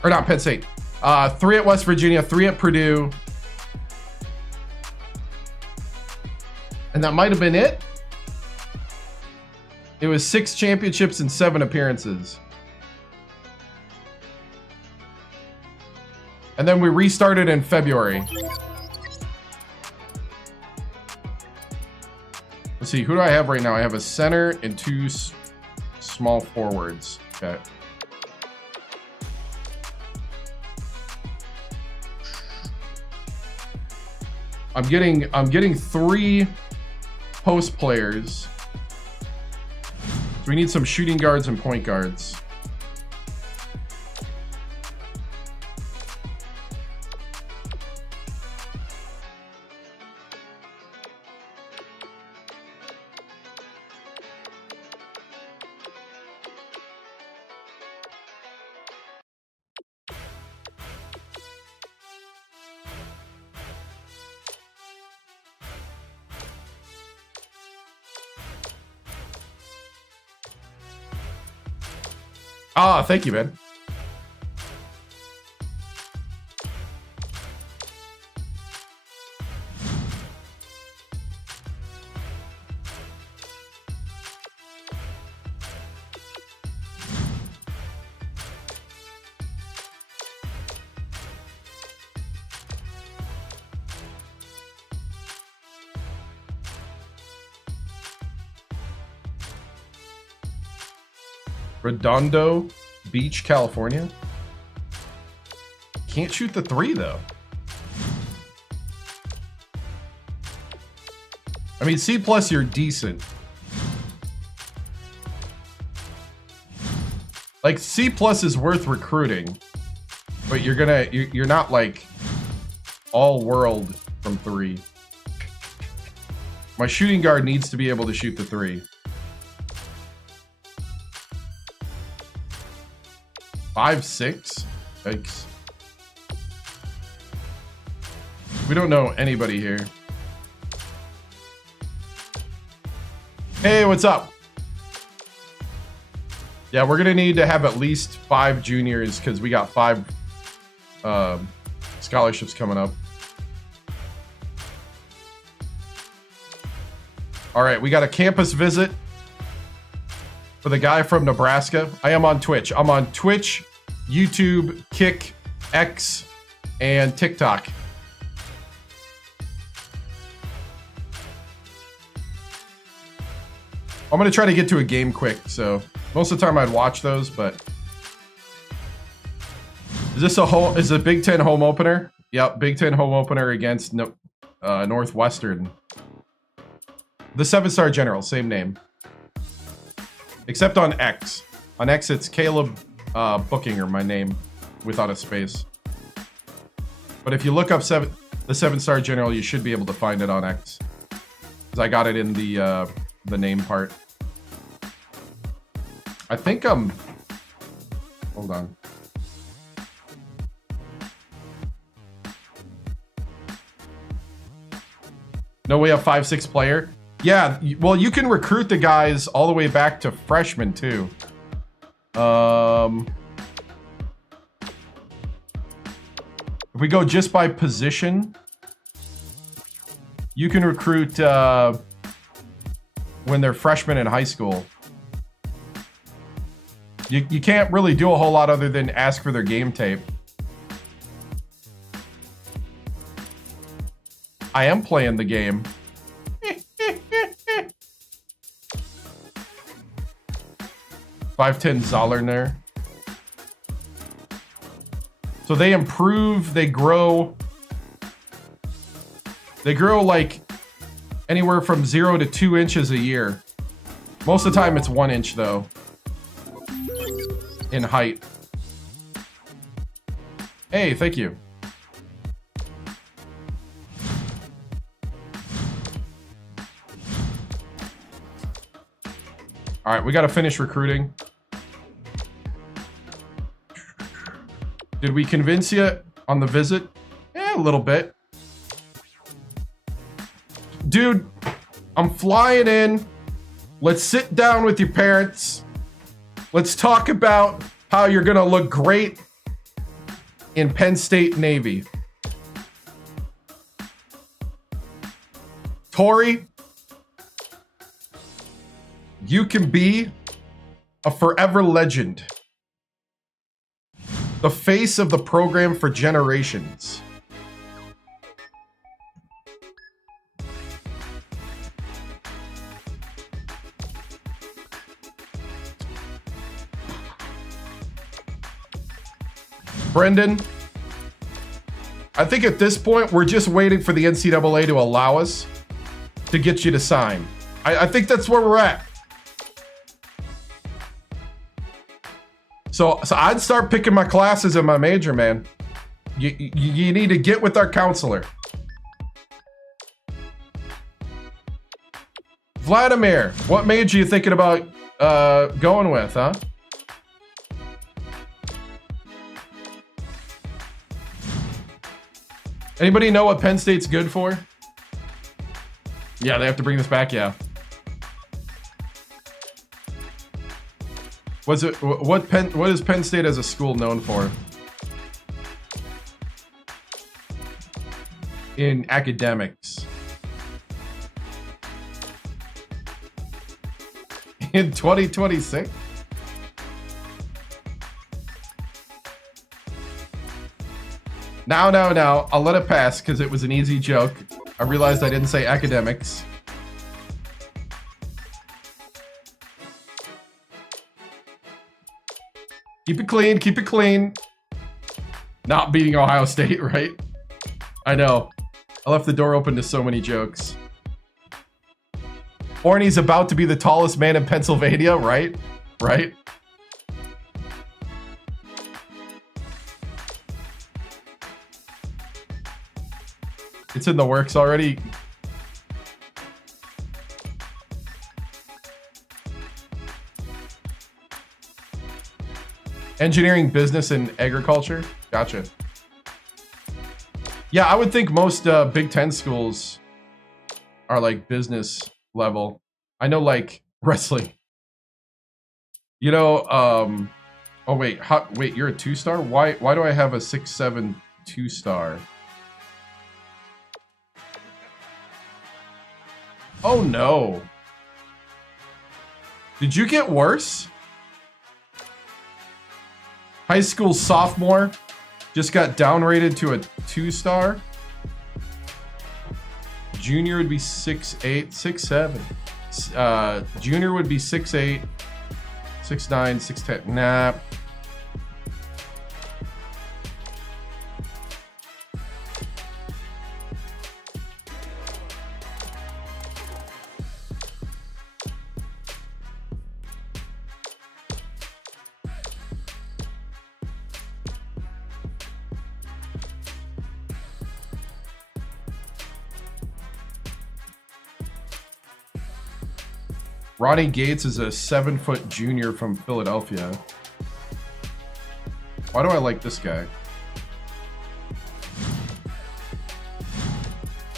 or not Penn State, 3 at West Virginia, 3 at Purdue, and that might have been it. It was 6 championships and 7 appearances. And then we restarted in February. Let's see, who do I have right now? I have a center and 2 small forwards. Okay. I'm getting 3 post players. So we need some shooting guards and point guards. Ah, thank you, man. Redondo Beach, California. Can't shoot the 3 though. I mean, C+ you're decent. Like C+ is worth recruiting, but you're not like all world from 3. My shooting guard needs to be able to shoot the 3. 5'6"? Yikes. We don't know anybody here. Hey, what's up? Yeah, we're gonna need to have at least 5 juniors because we got 5 scholarships coming up. All right, we got a campus visit for the guy from Nebraska. I am on Twitch. I'm on Twitch, YouTube, Kick, X, and TikTok. I'm gonna try to get to a game quick, so most of the time I'd watch those, but is this a Big Ten home opener? Yep, Big Ten home opener against Northwestern. The 7-star general, same name. Except on X. On X, it's CalebBuchinger, my name, without a space. But if you look up the 7-star general, you should be able to find it on X. Because I got it in the name part. I think hold on. No way a 5'6" player? Yeah, well, you can recruit the guys all the way back to freshmen, too. If we go just by position, you can recruit when they're freshmen in high school. You can't really do a whole lot other than ask for their game tape. I am playing the game. 5'10" Zollerner. So they improve, they grow like anywhere from 0 to 2 inches a year. Most of the time it's 1 inch though, in height. Hey, thank you. All right, we got to finish recruiting. Did we convince you on the visit? Yeah, a little bit. Dude, I'm flying in. Let's sit down with your parents. Let's talk about how you're going to look great in Penn State Navy. Tori, you can be a forever legend. The face of the program for generations. Brendan, I think at this point, we're just waiting for the NCAA to allow us to get you to sign. I think that's where we're at. So I'd start picking my classes and my major, man. You need to get with our counselor. Vladimir, what major are you thinking about going with, huh? Anybody know what Penn State's good for? Yeah, they have to bring this back, yeah. What is Penn State as a school known for? In academics. In 2026? Now, I'll let it pass because it was an easy joke. I realized I didn't say academics. Keep it clean, keep it clean. Not beating Ohio State, right? I know. I left the door open to so many jokes. Orny's about to be the tallest man in Pennsylvania, right? Right? It's in the works already. Engineering, business, and agriculture. Gotcha. Yeah, I would think most Big Ten schools are like business level. I know, like wrestling. You know, oh wait, wait, you're a 2-star? Why do I have a 6'7" 2-star? Oh no. Did you get worse? High school sophomore just got downrated to a 2-star. Junior would be 6'8", 6'7". Junior would be 6'8", 6'9", 6'10". Nah. Ronnie Gates is a 7-foot junior from Philadelphia. Why do I like this guy?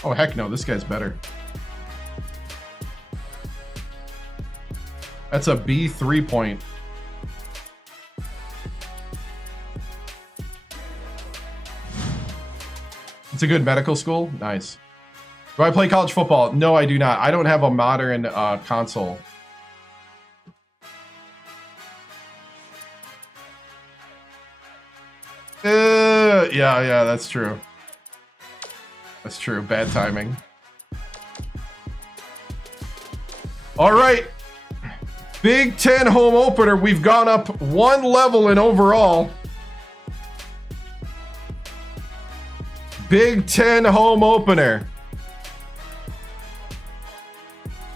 Oh, heck no, this guy's better. That's a B 3-point. It's a good medical school? Nice. Do I play college football? No, I do not. I don't have a modern console. Yeah, that's true. That's true. Bad timing. All right. Big Ten home opener. We've gone up 1 level in overall. Big Ten home opener.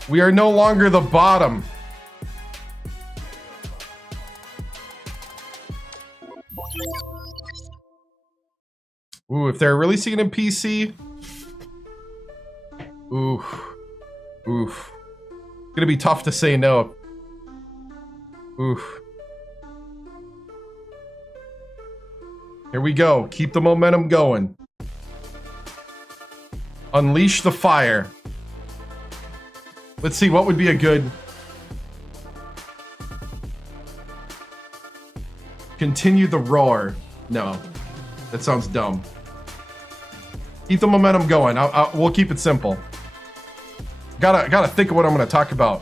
We are no longer the bottom. Ooh, if they're releasing it in PC. Oof. Gonna be tough to say no. Oof. Here we go. Keep the momentum going. Unleash the fire. Let's see, what would be a good... Continue the roar. No, that sounds dumb. Keep the momentum going. We'll keep it simple. Gotta think of what I'm gonna talk about.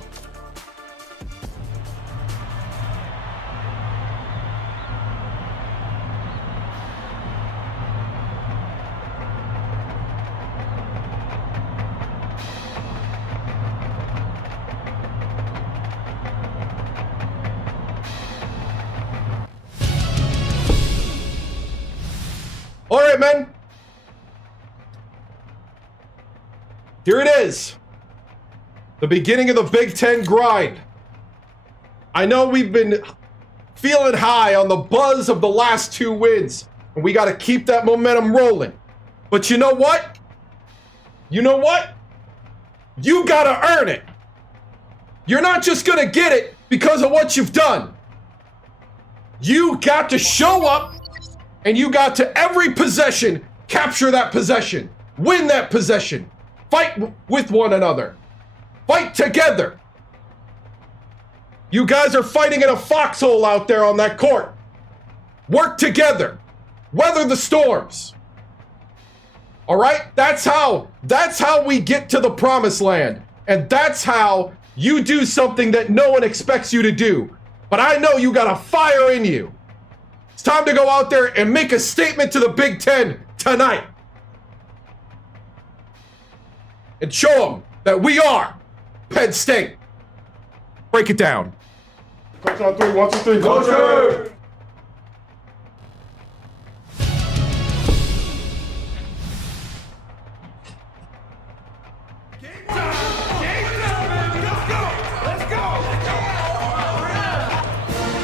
All right, men. Here it is. The beginning of the Big Ten grind. I know we've been feeling high on the buzz of the last 2 wins, and we got to keep that momentum rolling. But you know what? You know what? You got to earn it. You're not just going to get it because of what you've done. You got to show up, and you got to every possession, capture that possession, win that possession, fight with one another, fight together. You guys are fighting in a foxhole out there on that court. Work together, weather the storms. All right? That's how we get to the promised land. And that's how you do something that no one expects you to do. But I know you got a fire in you. It's time to go out there and make a statement to the Big Ten tonight. And show them that we are Penn State. Break it down. Coach on 3, 1, 2, 3, Coach!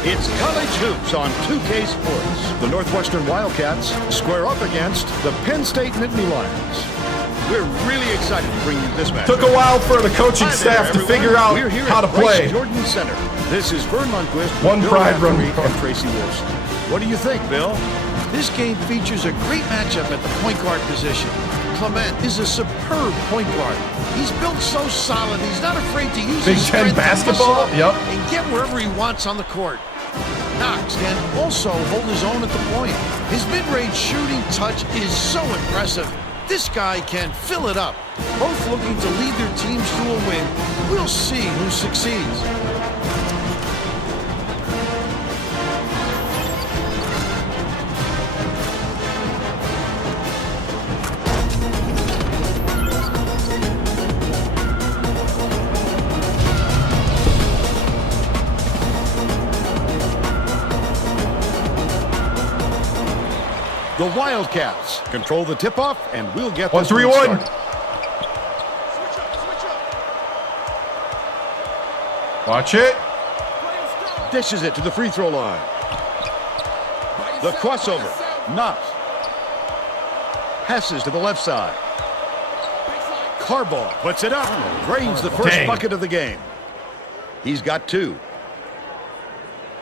It's college hoops on 2K Sports. The Northwestern Wildcats square up against the Penn State Nittany Lions. We're really excited to bring you this match. Took a while for the coaching staff to figure out how to play. Jordan Center. This is Vern Lundquist, One pride run, and Tracy Wilson. What do you think, Bill? This game features a great matchup at the point guard position. Clement is a superb point guard. He's built so solid, he's not afraid to use Big his Ten strength basketball? to Yep. and get wherever he wants on the court. Knox can also hold his own at the point. His mid-range shooting touch is so impressive. This guy can fill it up. Both looking to lead their teams to a win. We'll see who succeeds. The Wildcats control the tip-off, and we'll get 1-3-1. Watch it. Dishes it to the free throw line. The crossover. Knox. Passes to the left side. Carbaugh puts it up. Drains the first bucket of the game. He's got 2.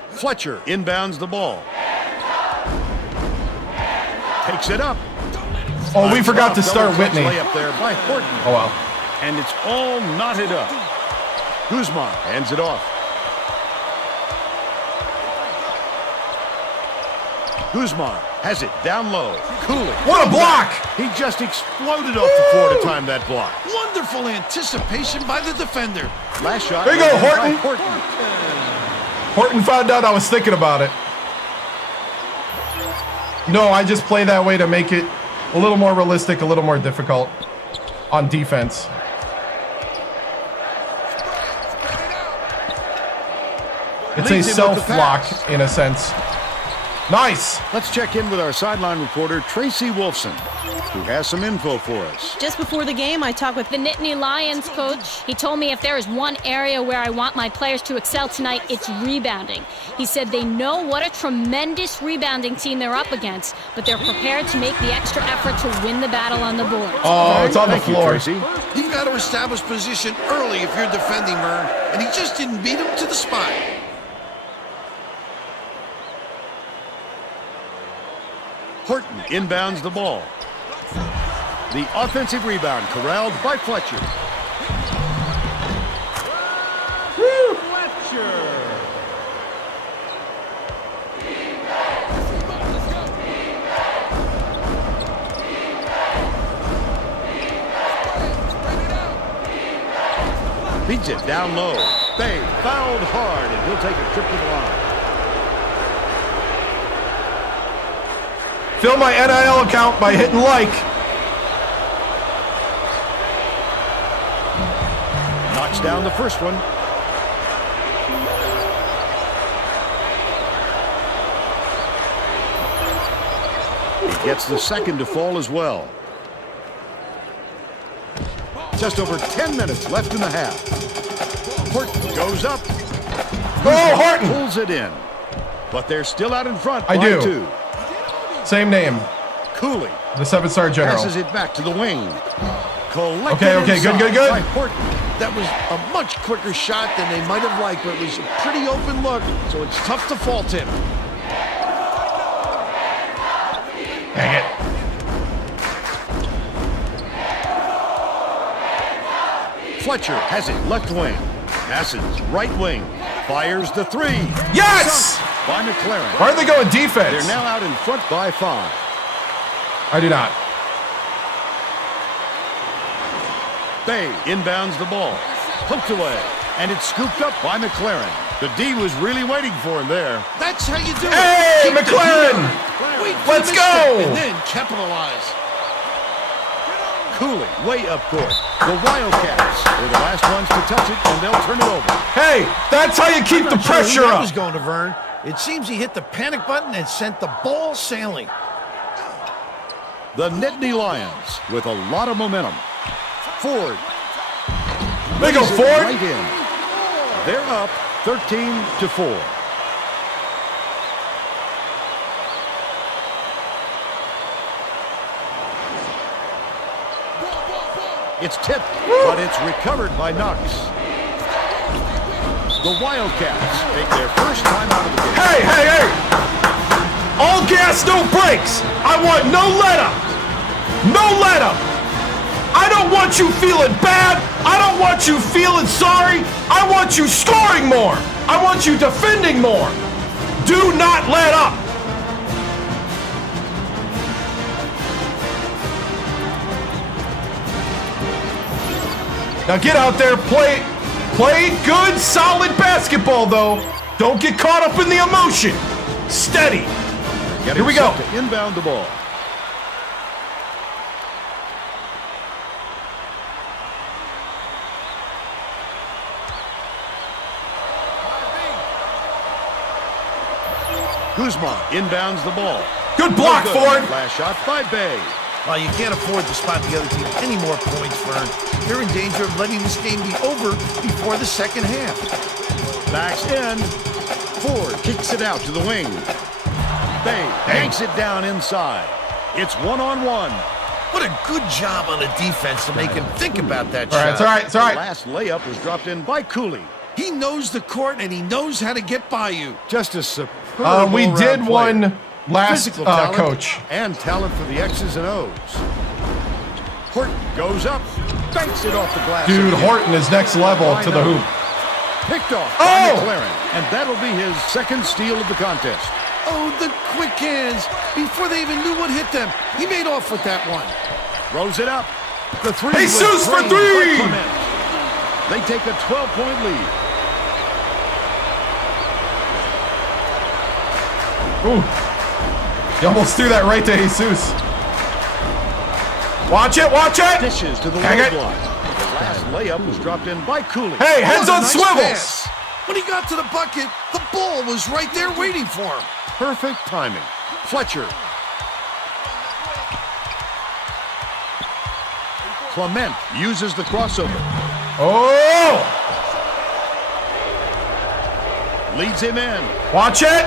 Fletcher inbounds the ball. Takes it up. Oh, we forgot to start Whitney. Up there by Horton. Oh, well. And it's all knotted up. Guzman hands it off. Guzman has it down low. Cooley. What a block! He just exploded off the floor to time that block. Wonderful anticipation by the defender. Last shot. There you go, Horton. Horton. Horton found out I was thinking about it. No, I just play that way to make it a little more realistic, a little more difficult on defense. It's a self-block in a sense. Nice. Let's check in with our sideline reporter, Tracy Wolfson, who has some info for us. Just before the game, I talked with the Nittany Lions coach. He told me if there is one area where I want my players to excel tonight, it's rebounding. He said they know what a tremendous rebounding team they're up against, but they're prepared to make the extra effort to win the battle on the board. Oh, it's on the floor. You've got to establish position early if you're defending Vern, and he just didn't beat him to the spot. Horton inbounds the ball. The offensive rebound corralled by Fletcher. Woo. Beats it down low. They fouled hard, and he'll take a trip to the line. Fill my NIL account by hitting like. Knocks down the first one. He gets the second to fall as well. Just over 10 minutes left in the half. Horton goes up. Oh, Horton! Pulls it in. But they're still out in front by I do. 2. Same name. Cooley. The 7-star general. Passes it back to the wing. Okay, good. By Horton. That was a much quicker shot than they might have liked, but it was a pretty open look, so it's tough to fault him. Dang it. Fletcher has it left wing. Passes right wing. Fires the 3. Yes! Sunk by McLaren. Why are they going defense? They're now out in front by 5. I do not. Bay inbounds the ball. Poked away. And it's scooped up by McLaren. The D was really waiting for him there. That's how you do it. Hey, Keep the McLaren! heat up. Wait for Let's the go! misstep and then capitalize. Cooley way up court. The Wildcats were the last ones to touch it, and they'll turn it over. Hey, that's how you keep the pressure That up. was going to Vern. It seems he hit the panic button and sent the ball sailing. The Nittany Lions with a lot of momentum. Ford. They go Lays it Ford. right in. They're up 13-4. It's tipped, but it's recovered by Knox. The Wildcats take their first time out of the game. Hey, hey, hey! All gas, no brakes! I want no let-up! No let-up! I don't want you feeling bad! I don't want you feeling sorry! I want you scoring more! I want you defending more! Do not let up! Now get out there, play good, solid basketball, though. Don't get caught up in the emotion. Steady. Here we go. To inbound the ball. Kuzma inbounds the ball. Good block, Ford. Flash shot by Bay. Well, you can't afford to spot the other team any more points, Vern. You're in danger of letting this game be over before the second half. Backs in. Ford kicks it out to the wing. Bay yanks it down inside. It's one-on-one. What a good job on the defense to make him think about that shot. It's all right, it's all right. The last layup was dropped in by Cooley. He knows the court and he knows how to get by you. Just a superb we did all-around one last Physical talent coach. And talent for the X's and O's. Horton goes up, banks it off the glass. Dude, again. Horton is next level to the hoop. Picked off by McLaren, and that'll be his second steal of the contest. Oh, the quick hands. Before they even knew what hit them, he made off with that one. Throws it up. The three. Jesus for three! They take a 12-point lead. Ooh. You almost threw that right to Jesus. Watch it, watch it! Dishes to the Hang low it. block. The last layup was dropped in by Cooley. Hey, heads What a on nice swivels! pass. When he got to the bucket, the ball was right there waiting for him. Perfect timing. Fletcher. Clement uses the crossover. Oh! Leads him in. Watch it!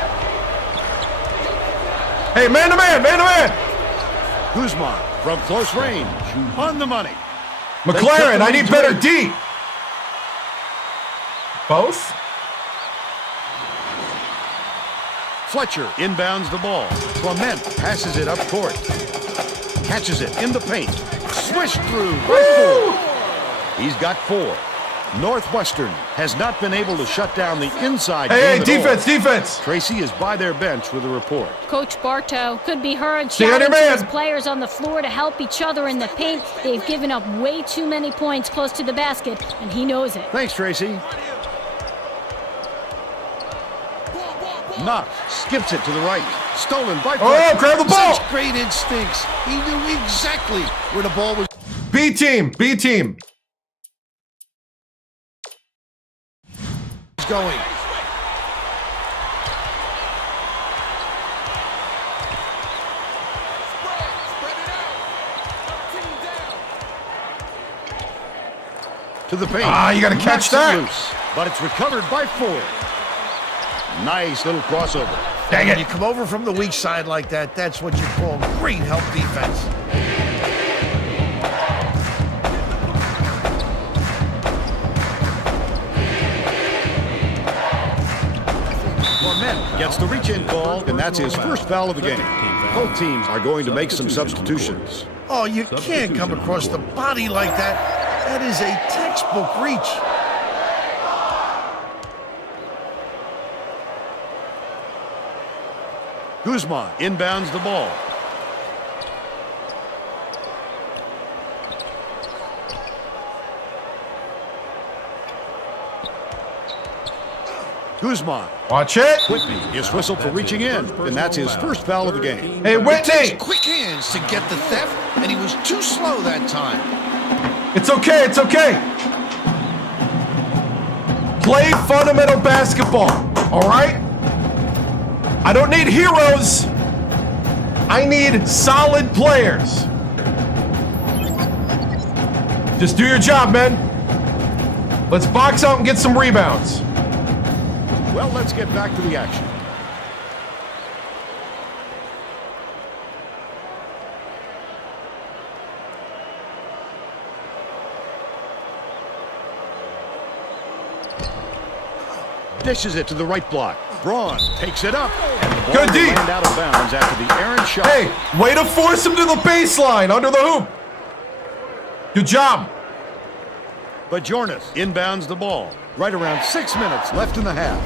Hey, man to man, man to man! Kuzma from close range. On the money. McLaren, I need better D. Both? Fletcher inbounds the ball. Clement passes it up court. Catches it in the paint. Swished through by Ford. He's got 4. Northwestern has not been able to shut down the inside game at defense, all. defense. Tracy is by their bench with a report. Coach Bartow could be heard Stay on your shouting to man. his players on the floor to help each other in the paint. They've given up way too many points close to the basket, and he knows it. Thanks, Tracy. Knox skips it to the right. Stolen by Fletcher. Oh, grab the ball! Such great instincts. He knew exactly where the ball was B team, B team. going. To the paint. Ah, you gotta catch Knocks it that. loose, but it's recovered by Ford. Nice little crossover. Dang When it. you come over from the weak side like that, that's what you call great help defense. Clement gets the reach-in call, and that's his first foul of the game. Both teams are going to make some substitutions. Oh, you can't come across the body like that. That is a textbook reach. Kuzma inbounds the ball. Kuzma. Watch it. Whitney is whistled for reaching in, and that's his first foul of the game. Hey, Whitney. Quick hands to get the theft, and he was too slow that time. It's okay, it's okay. Play fundamental basketball, all right? I don't need heroes. I need solid players. Just do your job, man. Let's box out and get some rebounds. Well, let's get back to the action. Dishes it to the right block. Braun takes it up. And the ball Good will D. land out of bounds after the errant shot. Hey, way to force him to the baseline under the hoop. Good job. Bajornis inbounds the ball. Right around 6 minutes left in the half.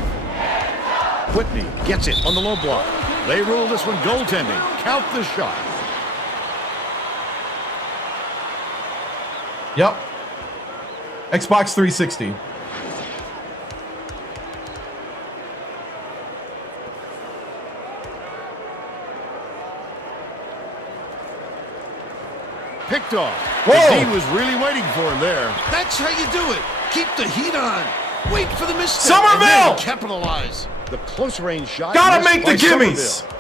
Whitney gets it on the low block. They rule this one goaltending. Count the shot. Yep. Xbox 360. Picked off. Whoa. He was really waiting for him there. That's how you do it. Keep the heat on. Wait for the misstep. Somerville! And then capitalize. The close range shot. Gotta missed make the by gimmies. Somerville.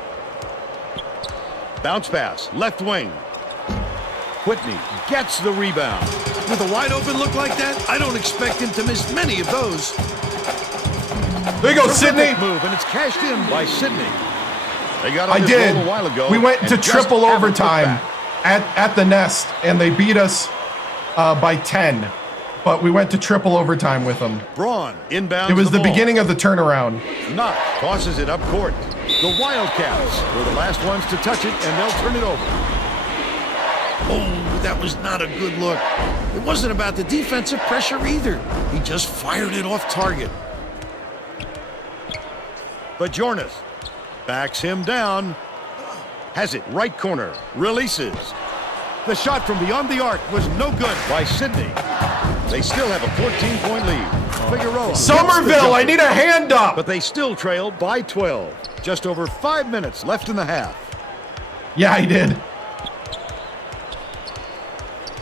Bounce pass. Left wing. Whitney gets the rebound. With a wide open look like that, I don't expect him to miss many of those. There you go, Terrific Sydney. move, and it's cashed in by Sydney. They got I on this did. roll a while ago. We went and to just triple haven't looked overtime back. at the Nest, and they beat us by 10. But we went to triple overtime with them. Braun inbounds It was the ball. beginning of the turnaround. Knock tosses it up court. The Wildcats were the last ones to touch it, and they'll turn it over. Oh, that was not a good look. It wasn't about the defensive pressure either. He just fired it off target. Bajornis backs him down. Has it right corner. Releases. The shot from beyond the arc was no good by Sydney. They still have a 14-point lead. Figueroa. Somerville, I need a hand up. But they still trail by 12. Just over 5 minutes left in the half. Yeah, I did.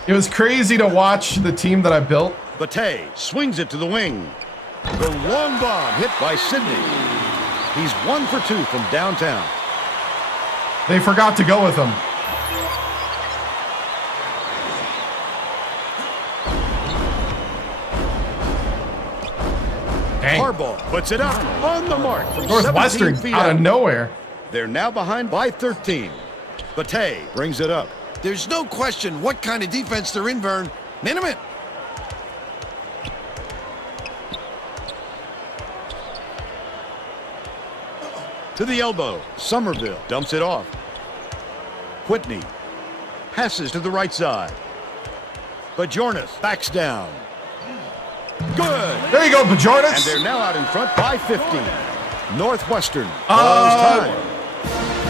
It was crazy to watch the team that I built. Bate swings it to the wing. The long bomb hit by Sydney. He's 1 for 2 from downtown. They forgot to go with him. Dang. Harbaugh puts it up on the mark from Northwestern 17 feet out of nowhere. They're now behind by 13. Bate brings it up. There's no question what kind of defense they're in, Vern. Minute. To the elbow. Somerville dumps it off. Whitney passes to the right side. Bajornis backs down. Good. There you go, Bajornis. And they're now out in front by 15. Northwestern calls time.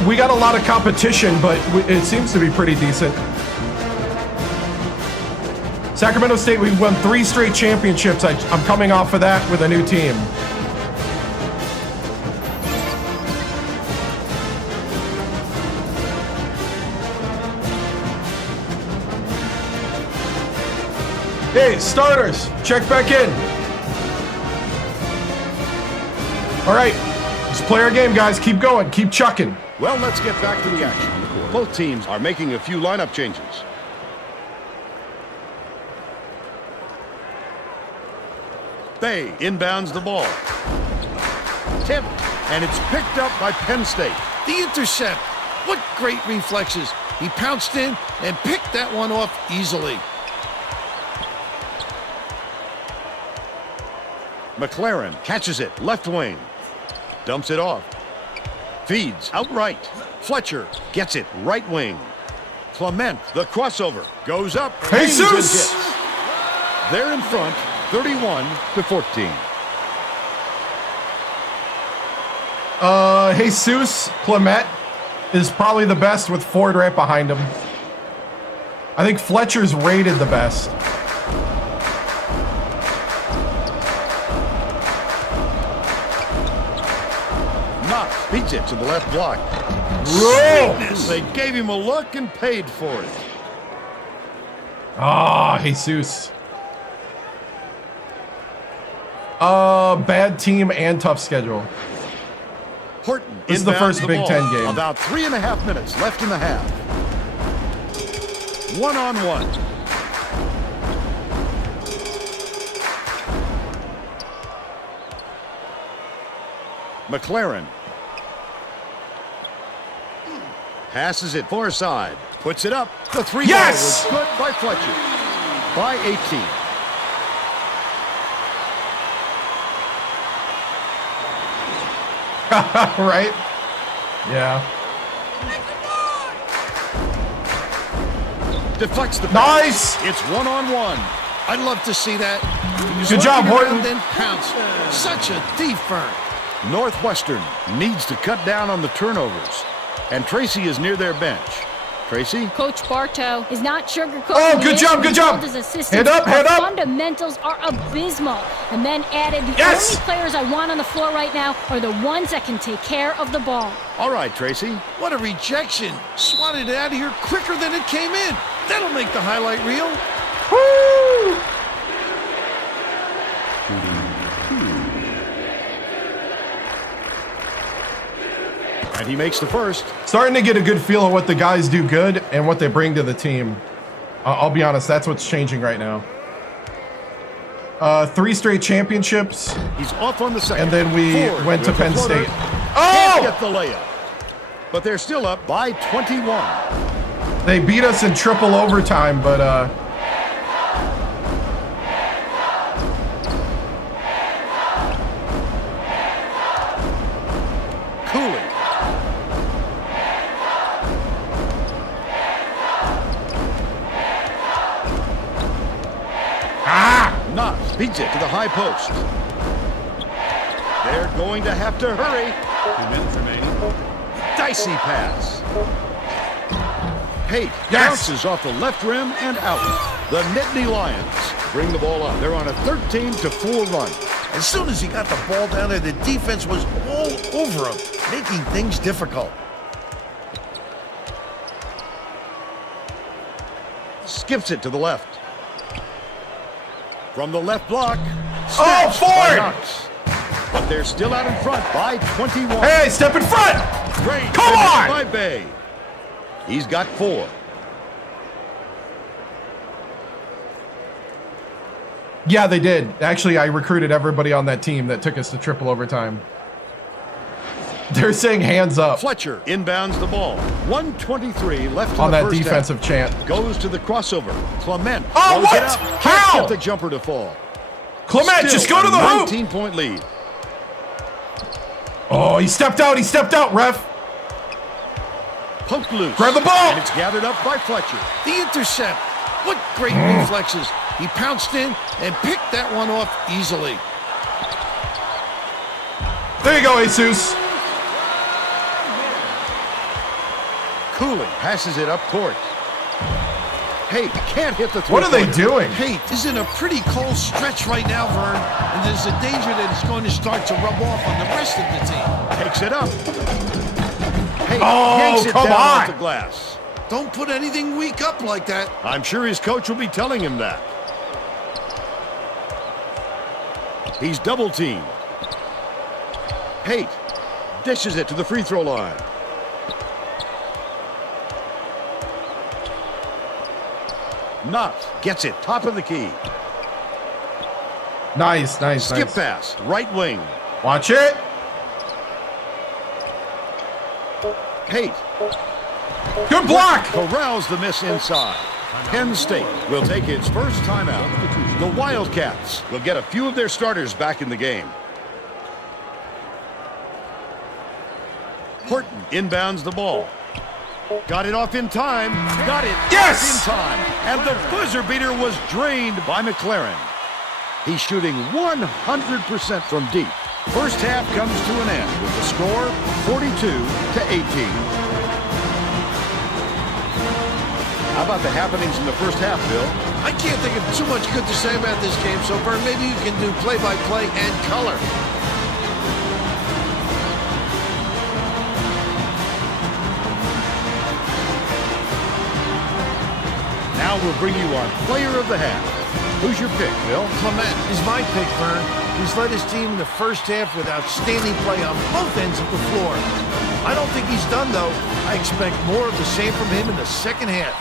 We got a lot of competition, but it seems to be pretty decent. Sacramento State, we won 3 straight championships. I'm coming off of that with a new team. Hey, starters, check back in. All right, let's play our game, guys. Keep going, keep chucking. Well, let's get back to the action. Both teams are making a few lineup changes. Bay inbounds the ball. Tip, and it's picked up by Penn State. The intercept. What great reflexes. He pounced in and picked that one off easily. McLaren catches it, left wing. Dumps it off. Feeds outright. Fletcher gets it, right wing. Clement, the crossover, goes up. Jesus! And hits. They're in front, 31-14. Jesus Clement is probably the best with Ford right behind him. I think Fletcher's rated the best. Knox beats it to the left block. Sweetness. They gave him a look and paid for it. Ah, Jesus. Bad team and tough schedule. Horton This is the inbounds first Big ball. Ten game. About 3.5 minutes left in the half. 1-on-1. McLaren passes it far side. Puts it up. The 3-ball Yes! was good by Fletcher. By 18. Right? Yeah. Deflects the pass. Nice. It's one-on-one. I'd love to see that. Good job, Horton. Then pounce. Such a thief, Vern. Northwestern needs to cut down on the turnovers. And Tracy is near their bench. Tracy? Coach Bartow is not sugarcoating. Oh, good job, good job. Head up, head up. Fundamentals are abysmal. And then added, the yes. only players I want on the floor right now are the ones that can take care of the ball. All right, Tracy. What a rejection. Swatted it out of here quicker than it came in. That'll make the highlight reel. Woo! And he makes the first. Starting to get a good feel of what the guys do good and what they bring to the team. I'll be honest, that's what's changing right now. 3 straight championships. He's off on the second. And then we went to Penn State. Can't get the layup. But they're still up by 21. They beat us in triple overtime, but Knox beats it to the high post. They're going to have to hurry. 2 minutes remaining. Dicey pass. Pate bounces off the left rim and out. The Nittany Lions bring the ball up. They're on a 13-4 run. As soon as he got the ball down there, the defense was all over him, making things difficult. Skips it to the left. From the left block. Oh, Ford! But they're still out in front by 21. Hey, step in front! Great. Come on! By Bay. He's got 4. Yeah, they did. Actually, I recruited everybody on that team that took us to triple overtime. They're saying hands up. Fletcher inbounds the ball. 1:23 left on in the that first defensive half. chant. Goes to the crossover. Clement. Oh, what? It out. How? Can't get the jumper to fall. Clement, Still just go to the hoop. 19-point lead. Oh, he stepped out. He stepped out, ref. Poked loose. Grab the ball. And it's gathered up by Fletcher. The intercept. What great reflexes. He pounced in and picked that one off easily. There you go, Jesus. Cooley passes it up court. Pate can't hit the three. What are they doing? Pate is in a pretty cold stretch right now, Vern, and there's a danger that it's going to start to rub off on the rest of the team. Takes it up. Pate yanks it come down on. off the glass. Don't put anything weak up like that. I'm sure his coach will be telling him that. He's double teamed. Pate dishes it to the free throw line. Knox gets it, top of the key. Nice, nice, Skip nice. pass, right wing. Watch it. Pate. Good block. Corrals the miss inside. Penn State will take its first timeout. The Wildcats will get a few of their starters back in the game. Horton inbounds the ball. Got it off in time. Got it yes! in time. And the buzzer beater was drained by McLaren. He's shooting 100% from deep. First half comes to an end with the score 42-18. How about the happenings in the first half, Bill? I can't think of too much good to say about this game, so Vern, maybe you can do play-by-play and color. Now we'll bring you our player of the half. Who's your pick, Bill? Clement is my pick, Vern. He's led his team in the first half with outstanding play on both ends of the floor. I don't think he's done, though. I expect more of the same from him in the second half.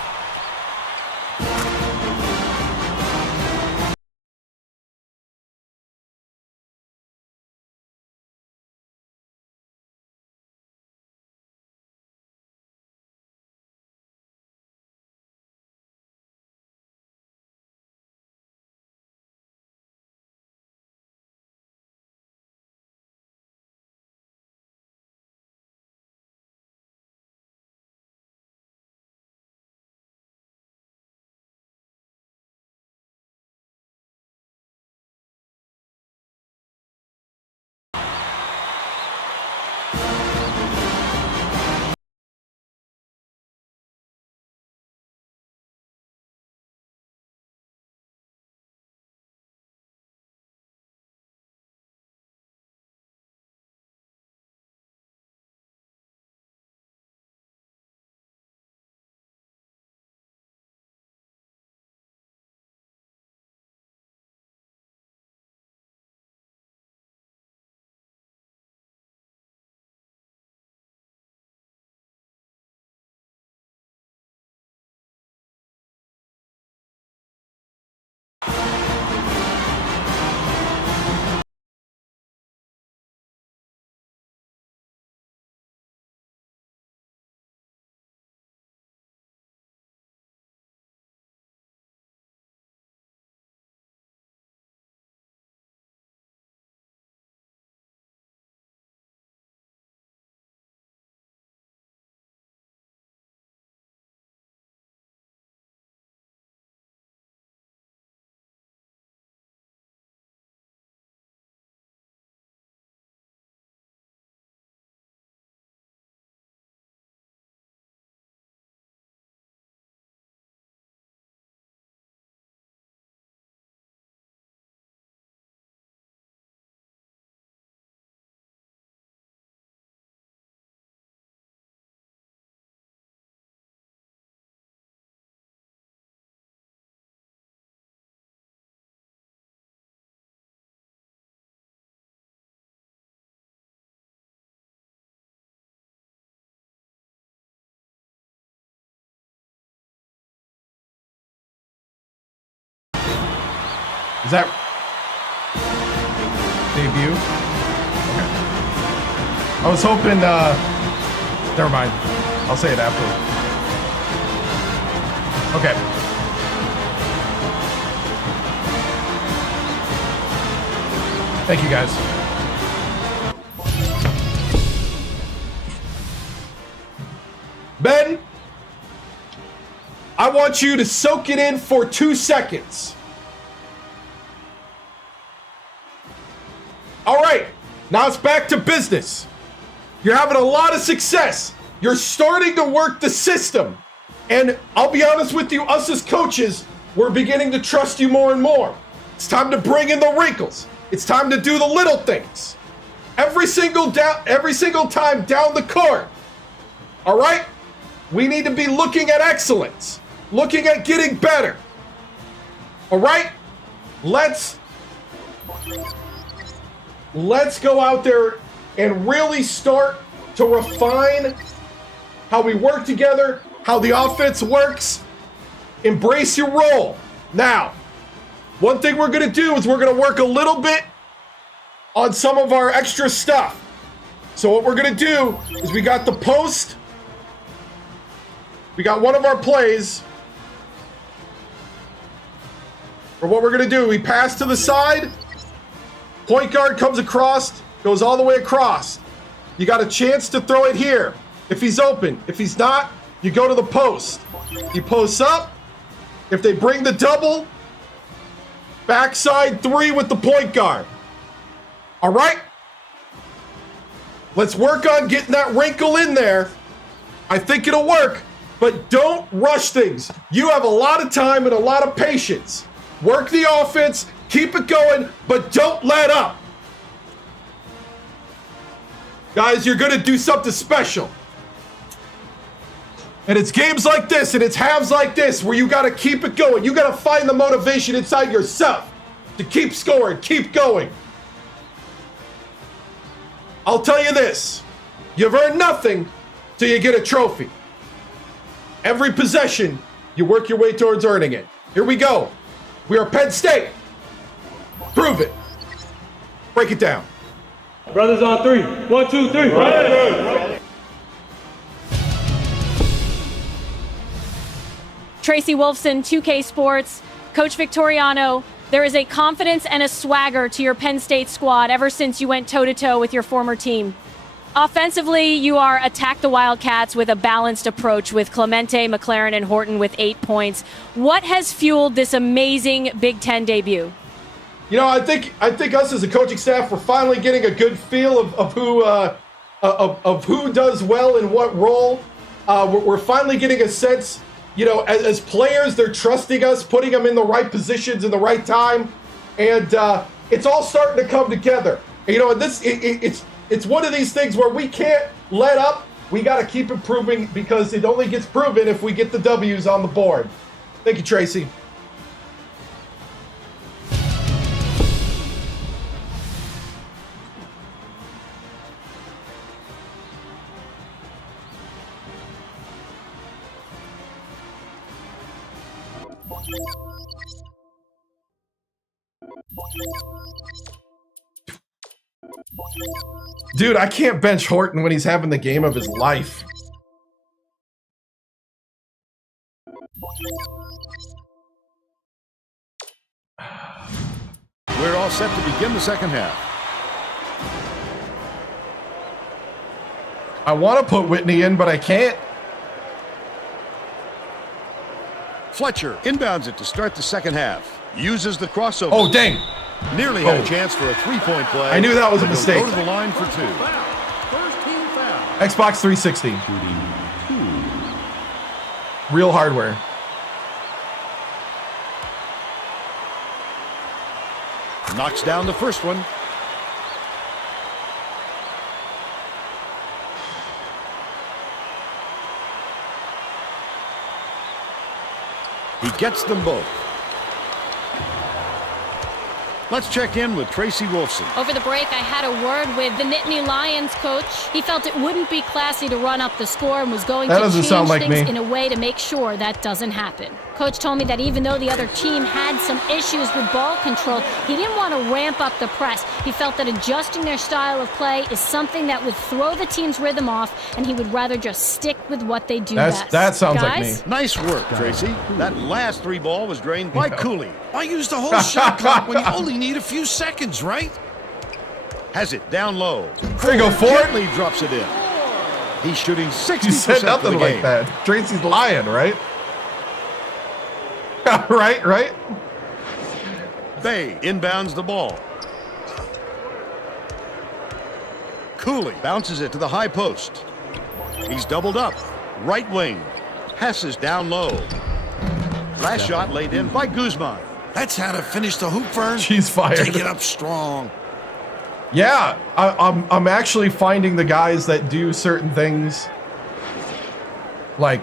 that debut? Okay. I was hoping, never mind. I'll say it after. Okay. Thank you, guys. Ben, I want you to soak it in for 2 seconds. All right, now it's back to business. You're having a lot of success. You're starting to work the system. And I'll be honest with you, us as coaches, we're beginning to trust you more and more. It's time to bring in the wrinkles. It's time to do the little things. Every single time down the court. All right? We need to be looking at excellence, looking at getting better. All right? Let's go out there and really start to refine how we work together, how the offense works. Embrace your role. Now, one thing we're going to do is we're going to work a little bit on some of our extra stuff. So what we're going to do is we got the post. We got one of our plays. Or what we're going to do, we pass to the side. Point guard comes across, goes all the way across. You got a chance to throw it here if he's open. If he's not, you go to the post. He posts up. If they bring the double, backside three with the point guard. All right? Let's work on getting that wrinkle in there. I think it'll work, but don't rush things. You have a lot of time and a lot of patience. Work the offense, keep it going, but don't let up. Guys, you're going to do something special. And it's games like this and it's halves like this where you got to keep it going. You got to find the motivation inside yourself to keep scoring, keep going. I'll tell you this. You've earned nothing till you get a trophy. Every possession, you work your way towards earning it. Here we go. We are Penn State. Prove it. Break it down. Brothers on three. 1, 2, 3. Right. Tracy Wolfson, 2K Sports. Coach Victoriano, there is a confidence and a swagger to your Penn State squad ever since you went toe-to-toe with your former team. Offensively, you are attack the Wildcats with a balanced approach with Clemente, McLaren, and Horton with 8 points. What has fueled this amazing Big Ten debut? You know, I think us as a coaching staff, we're finally getting a good feel of who does well in what role. We're finally getting a sense, you know, as players, they're trusting us, putting them in the right positions in the right time, and it's all starting to come together. And, you know, it's one of these things where we can't let up. We got to keep improving because it only gets proven if we get the W's on the board. Thank you, Tracy. Dude, I can't bench Horton when he's having the game of his life. We're all set to begin the second half. I want to put Whitney in, but I can't. Fletcher inbounds it to start the second half. Uses the crossover. Oh, dang. Nearly had a chance for a three-point play. I knew that was a mistake. Go to the line for two. First team foul. Xbox 360. Real hardware. Knocks down the first one. He gets them both. Let's check in with Tracy Wolfson. Over the break, I had a word with the Nittany Lions coach. He felt it wouldn't be classy to run up the score and was going to change things in a way to make sure that doesn't happen. Coach told me that even though the other team had some issues with ball control, he didn't want to ramp up the press. He felt that adjusting their style of play is something that would throw the team's rhythm off, and he would rather just stick with what they do best. That sounds Guys? like me. Nice work, Tracy. That last 3 ball was drained by Cooley. Why use the whole shot clock when you only need a few seconds, right? Has it down low. There you go, Ford. Gently drops it in. He's shooting 60% You said nothing for the like game. that. Tracy's lying, right? right. Bay inbounds the ball. Cooley bounces it to the high post. He's doubled up. Right wing. Passes down low. Last shot laid in by Guzman. That's how to finish the hoop, Vern. She's fired. Take it up strong. Yeah, I'm actually finding the guys that do certain things, like,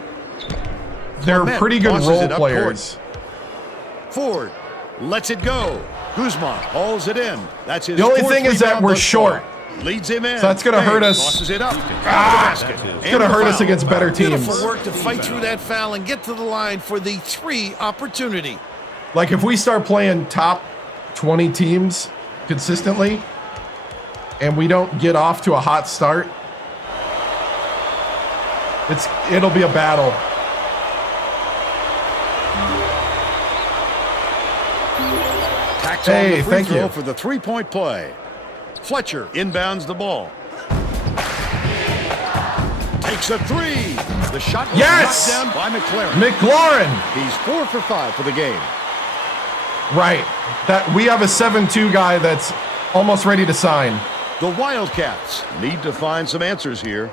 they're Clement pretty good tosses role it up players. Ford lets it go. Guzman hauls it in. That's his The only fourth thing is that rebound we're thus short. far. Leads him in. So that's gonna hurt us. Tosses it up. It's going to hurt us against better teams. Beautiful work to fight through that foul and get to the line for the 3 opportunity. Like, if we start playing top 20 teams consistently and we don't get off to a hot start, it'll be a battle. Hey, thank you for the 3-point play. Fletcher inbounds the ball. Takes a 3. The shot was knocked down by McLaurin. He's 4 for 5 for the game. Right. That we have a 7-2 guy that's almost ready to sign. The Wildcats need to find some answers here.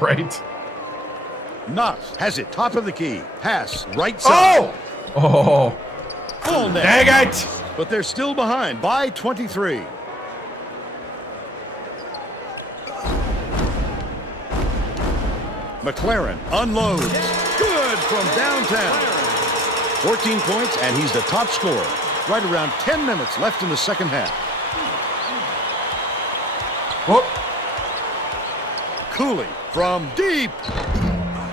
Right. Knox has it top of the key. Pass right side. Oh. Full net. Dang it. But they're still behind by 23. McLaren unloads. Good from downtown. 14 points, and he's the top scorer. Right around 10 minutes left in the second half. Whoop. Cooley from deep.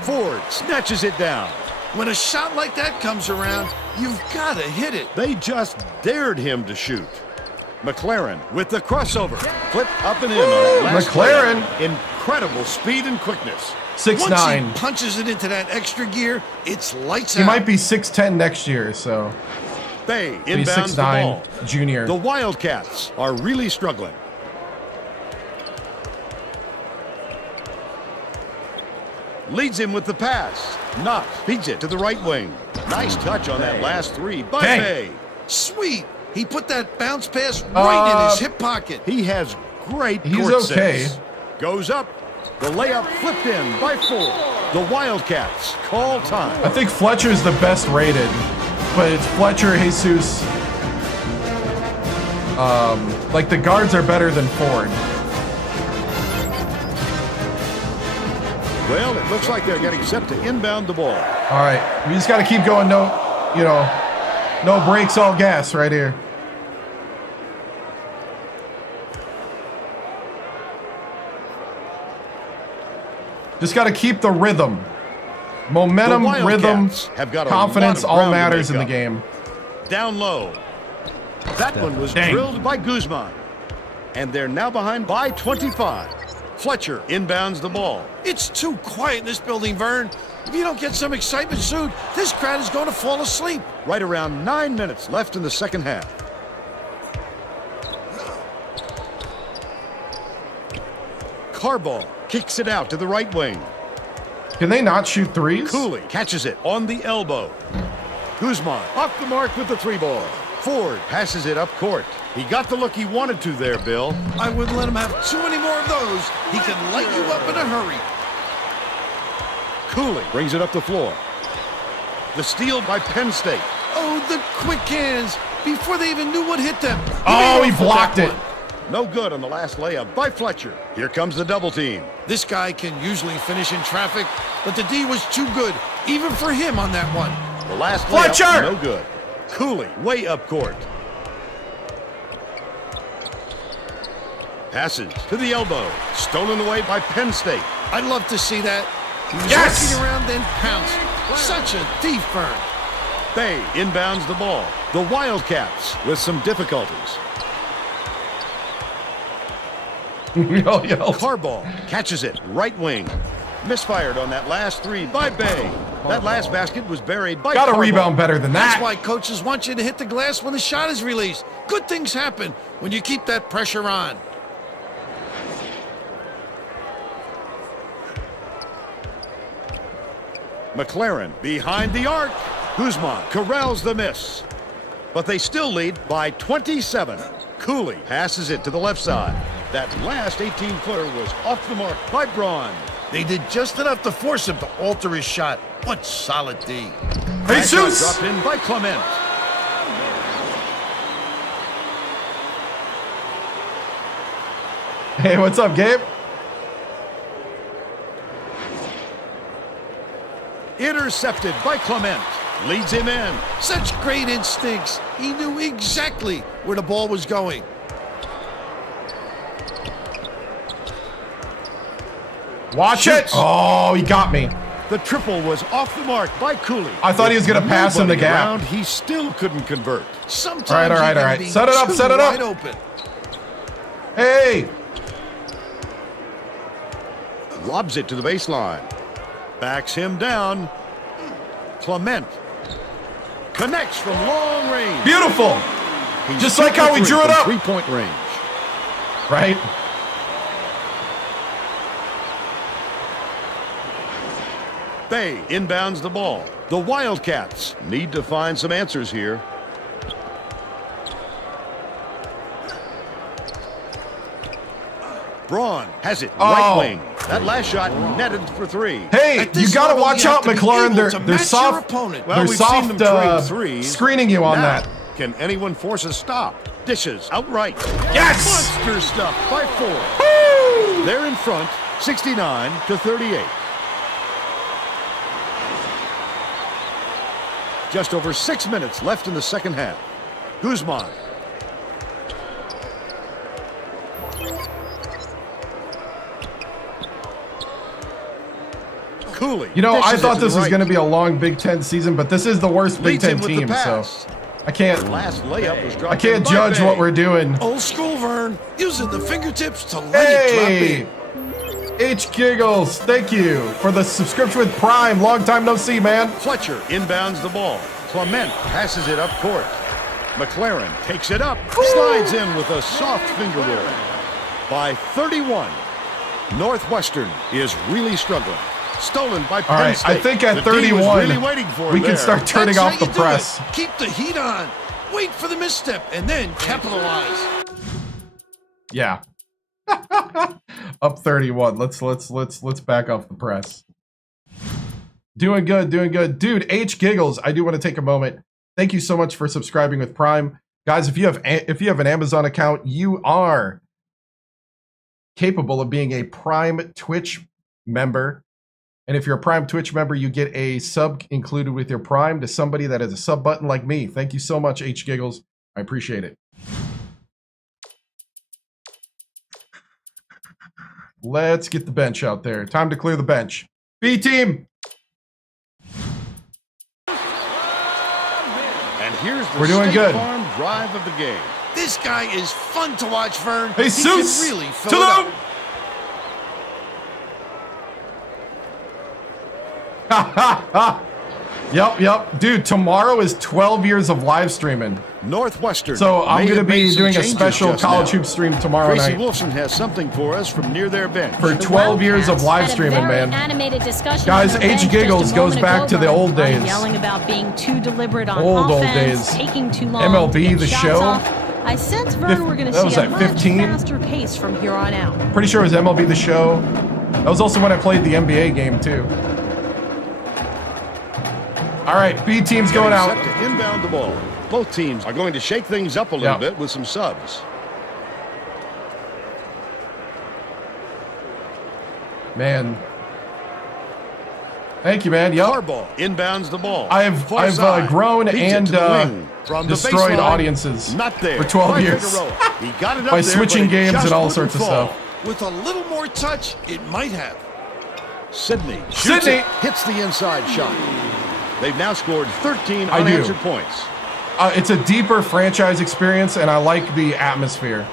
Ford snatches it down. When a shot like that comes around, you've got to hit it. They just dared him to shoot. McLaren with the crossover. Flip up and in on that last McLaren. layup. Incredible speed and quickness. 6'9". Once he punches it into that extra gear, it's lights out. He might be 6'10" next year, so. Bay He's inbounds the 6'9", ball. junior. The Wildcats are really struggling. Leads him with the pass. Knox feeds it to the right wing. Nice touch on that last 3 by Bay. Sweet. He put that bounce pass right in his hip pocket. He has great He's court okay. sense. Goes up. The layup flipped in by Ford. The Wildcats call time. I think Fletcher's the best rated, but it's Fletcher, Jesus. Like, the guards are better than Ford. Well, it looks like they're getting set to inbound the ball. All right, we just got to keep going. No brakes, all gas right here. Just got to keep the rhythm. Momentum, rhythm, have got confidence, all matters in the game. Down low. That one was Dang. drilled by Guzman. And they're now behind by 25. Fletcher inbounds the ball. It's too quiet in this building, Vern. If you don't get some excitement soon, this crowd is going to fall asleep. Right around 9 minutes left in the second half. Carball kicks it out to the right wing. Can they not shoot threes? Cooley catches it on the elbow. Guzman off the mark with the 3-ball. Ford passes it up court. He got the look he wanted to there, Bill. I wouldn't let him have too many more of those. He can light you up in a hurry. Cooley brings it up the floor. The steal by Penn State. Oh, the quick hands before they even knew what hit them. Oh, he blocked it. No good on the last layup by Fletcher. Here comes the double team. This guy can usually finish in traffic, but the D was too good, even for him on that one. The last Fletcher! layup, no good. Cooley, way up court. Passes to the elbow. Stolen away by Penn State. I'd love to see that. He was Yes! looking around, then pounced. Such a thief burn. Bay inbounds the ball. The Wildcats with some difficulties. Carball catches it, right wing. Misfired on that last three by Bay. That last basket was buried by Got to Carball. rebound better than that. That's why coaches want you to hit the glass when the shot is released. Good things happen when you keep that pressure on. McLaren behind the arc. Guzman corrals the miss. But they still lead by 27. Cooley passes it to the left side. That last 18-footer was off the mark by Braun. They did just enough to force him to alter his shot. What solid D. Jesus! Dropped in by Clement. Hey, what's up, Gabe? Intercepted by Clement. Leads him in. Such great instincts. He knew exactly where the ball was going. Watch it. Oh, he got me. The triple was off the mark by Cooley. I thought he was going to pass in the gap. Around, he still couldn't convert. Sometimes All right. Set it up, set it up. Wide open. Hey. Lobs it to the baseline. Backs him down. Clement connects from long range. Beautiful. He's Just like how we drew it up. 3-point range. Right? Bay inbounds the ball. The Wildcats need to find some answers here. Braun has it right wing. That last shot netted for three. Hey, you got to watch out, McLaren. They're soft. Well, They're we've seen them trade soft threes. screening you on Now, that. Can anyone force a stop? Dishes outright. Yes! Monster stuff by 4. Woo! They're in front, 69-38. Just over 6 minutes left in the second half. Guzman. Cooley. You know, I dishes thought it this was right. going to be a long Big Ten season, but this is the worst Big Leads him Ten with the team, so pass. I can't. Last layup was I dropped can't in by judge Bay. what we're doing. Old school, Vern. Using the fingertips to let it drop Hey, in. H Giggles, thank you for the subscription with Prime. Long time no see, man. Fletcher inbounds the ball. Clement passes it up court. McLaren takes it up, slides in with a soft finger roll. By 31, Northwestern is really struggling. Stolen by Penn All right, State. I think at The D was 31, really waiting for we him can there. start turning That's off how the you do press. it. Keep the heat on. Wait for the misstep and then capitalize. Yeah. Up 31. Let's back off the press. Doing good. Dude, H Giggles, I do want to take a moment. Thank you so much for subscribing with Prime. Guys, if you have an Amazon account, you are capable of being a Prime Twitch member. And if you're a Prime Twitch member, you get a sub included with your Prime to somebody that has a sub button like me. Thank you so much, H Giggles. I appreciate it. Let's get the bench out there. Time to clear the bench. B team. And here's the We're doing State good. Farm drive of the game. This guy is fun to watch, Vern. Hey, He Suits! can really fill To it the- up. Yep. Dude, tomorrow is 12 years of live streaming. Northwestern. So I'm may going to have be made some doing a changes special just college now. hoop stream tomorrow Tracy night Wolfson has something for us from near their bench. for 12 years of live streaming, man. Animated discussion Guys, on their H bench Giggles just a goes moment back to the ago, old days. Yelling about being too deliberate on Old offense, days. taking too long MLB to get The shots Show. off. I sense, Vern, we're going to That was see a at much 15? faster pace from here on out. Pretty sure it was MLB The Show. That was also when I played the NBA game, too. All right, B team's going Getting out. set to inbound the ball. Both teams are going to shake things up a little Yep. bit with some subs. Man. Thank you, man. Yup. Harbaugh inbounds the ball. I've grown and destroyed audiences Not there. for 12 years He got it up by there, switching but it games just and all wouldn't sorts of fall. stuff. With a little more touch, it might have. Sydney shoots it, hits the inside shot. They've now scored 13 unanswered points. It's a deeper franchise experience, and I like the atmosphere.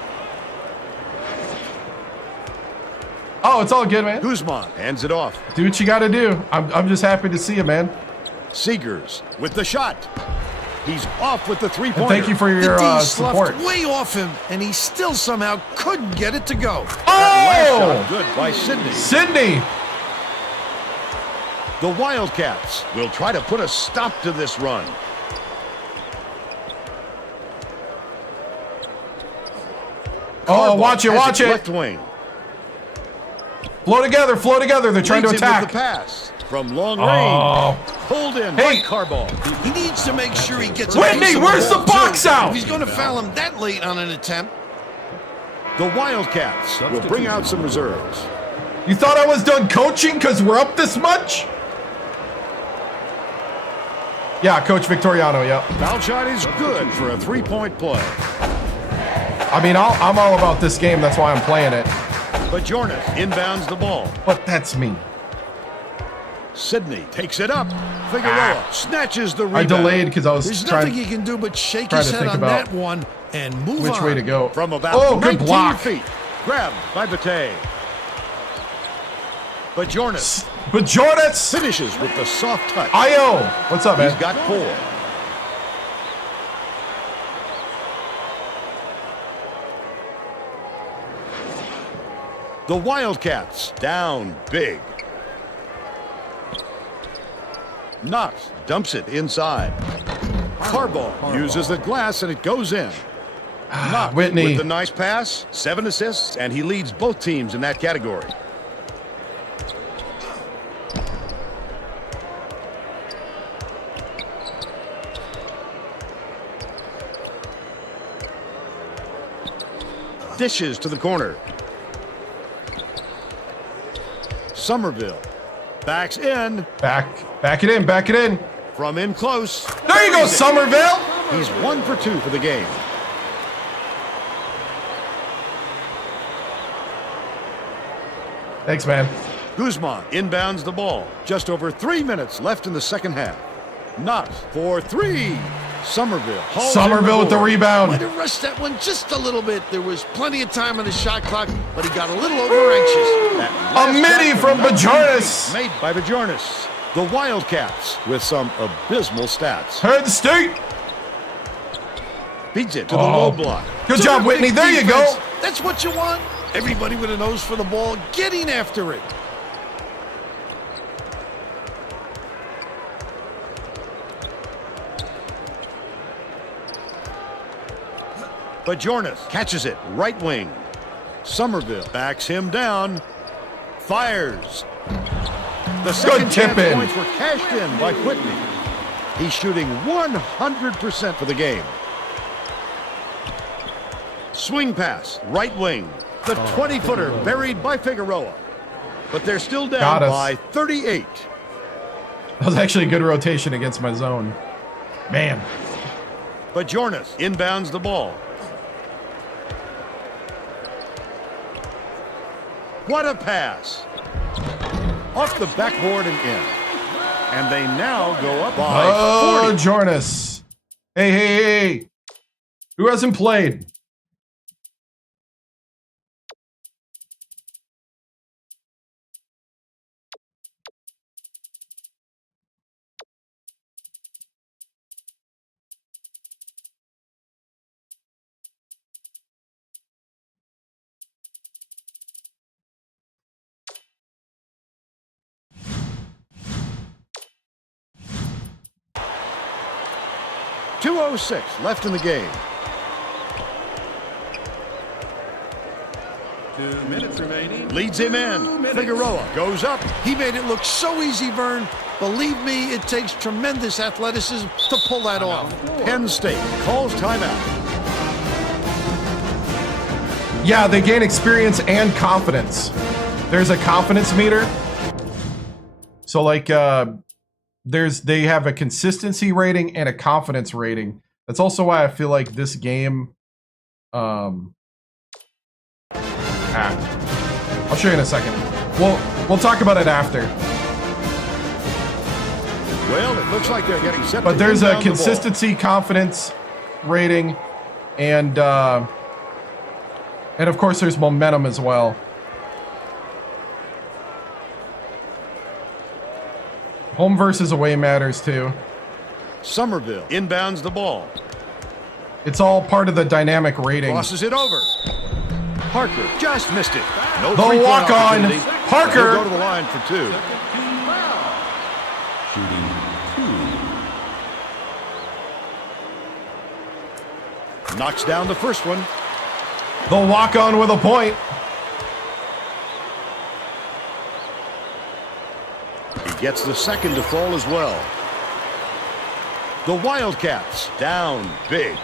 Oh, it's all good, man. Guzman hands it off. Do what you got to do. I'm just happy to see you, man. Seegers with the shot. He's off with the three-pointer. And thank you for your support. Way off him, and he still somehow couldn't get it to go. Last shot good by Sydney. Sydney. The Wildcats will try to put a stop to this run. Oh, watch it, watch it. Left wing. Flow together, flow together. They're trying to attack. The pass from long range. Pulled in by Carball. He needs to make sure he gets Whitney, where's the box out? If he's going to foul him that late on an attempt. The Wildcats will bring out some reserves. You thought I was done coaching because we're up this much? Yeah, Coach Victoriano, yep. Foul shot is good for a three-point play. I mean, I'm all about this game. That's why I'm playing it. But Jornas inbounds the ball. But that's me. Sydney takes it up. Figueroa snatches the rebound. I delayed because I was There's trying. nothing he can do but shake his head on that one and move on. Which way to go? From about 19 block. feet. Grabbed by Bate. But Jornas finishes with the soft touch. Io, what's up, man? He's got 4. The Wildcats down big. Knox dumps it inside. Carball uses the glass and it goes in. Knox Whitney with the nice pass, 7 assists, and he leads both teams in that category. Dishes to the corner. Somerville backs in. Back it in, back it in. From in close. There you go, Somerville. He's 1 for 2 for the game. Thanks, man. Guzman inbounds the ball. Just over 3 minutes left in the second half. Knox for 3. Somerville with the rebound. Might have rushed that one just a little bit. There was plenty of time on the shot clock, but he got a little over anxious. A midi from Bajornis. Made by Bajornis. The Wildcats with some abysmal stats. Penn State. Beats it to the low block. Good job, Whitney. There you go. That's what you want. Everybody with a nose for the ball, getting after it. Bajornis catches it, right wing. Somerville backs him down. Fires. The second chance points were cashed in by Whitney. He's shooting 100% for the game. Swing pass, right wing. The 20-footer buried by Figueroa. But they're still down by 38. That was actually a good rotation against my zone. Man. Bajornis inbounds the ball. What a pass. Off the backboard and in. And they now go up by 40. Jornas. Hey. Who hasn't played? .206 left in the game. 2 minutes remaining. Leads him in. Figueroa goes up. He made it look so easy, Vern. Believe me, it takes tremendous athleticism to pull that off. Penn State calls timeout. Yeah, they gain experience and confidence. there's a confidence meter. So like they have a consistency rating and a confidence rating. That's also why I feel like this game I'll show you in a second. We'll talk about it after. Well, it looks like they're getting set. But there's a consistency, confidence rating, and of course there's momentum as well. Home versus away matters too. Somerville inbounds the ball. It's all part of the dynamic rating. Crosses it over. Parker just missed it. No the walk on. Parker. He'll go to the line for 2. Knocks down the first one. The walk on with a point. He gets the second to fall as well. The Wildcats down big.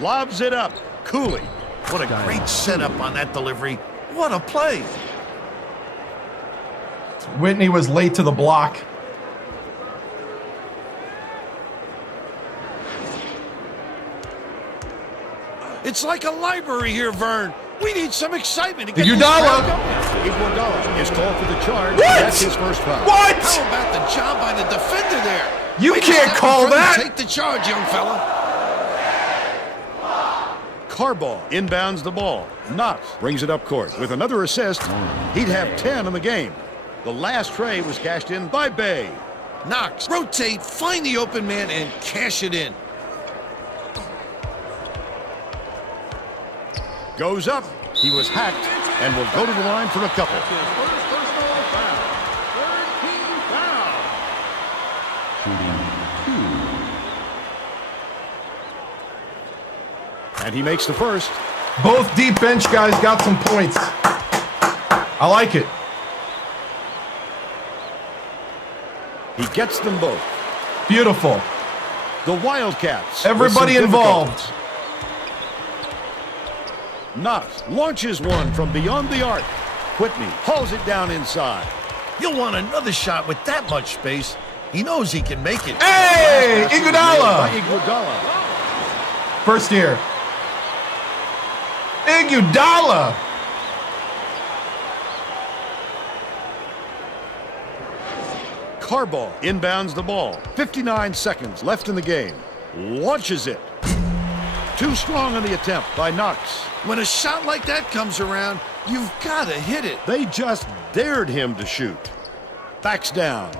Lobs it up. Cooley. What a great setup on that delivery. What a play. Whitney was late to the block. It's like a library here, Vern. We need some excitement to get Iguodala. Iguodala is called for the charge. What? That's his first foul. What? How about the job by the defender there? You can't call that. Take the charge, young fella. Carbaugh inbounds the ball. Knox brings it up court with another assist. He'd have 10 in the game. The last tray was cashed in by Bay. Knox, rotate, find the open man, and cash it in. Goes up. He was hacked and will go to the line for a couple. And he makes the first. Both deep bench guys got some points. I like it. He gets them both. Beautiful. The Wildcats. Everybody involved. Knox launches one from beyond the arc. Whitney hauls it down inside. You'll want another shot with that much space. He knows he can make it. Hey, Iguodala. Iguodala. First year. Iguodala. Carbaugh inbounds the ball. 59 seconds left in the game. Launches it. Too strong on the attempt by Knox. When a shot like that comes around, you've got to hit it. They just dared him to shoot. Backs down.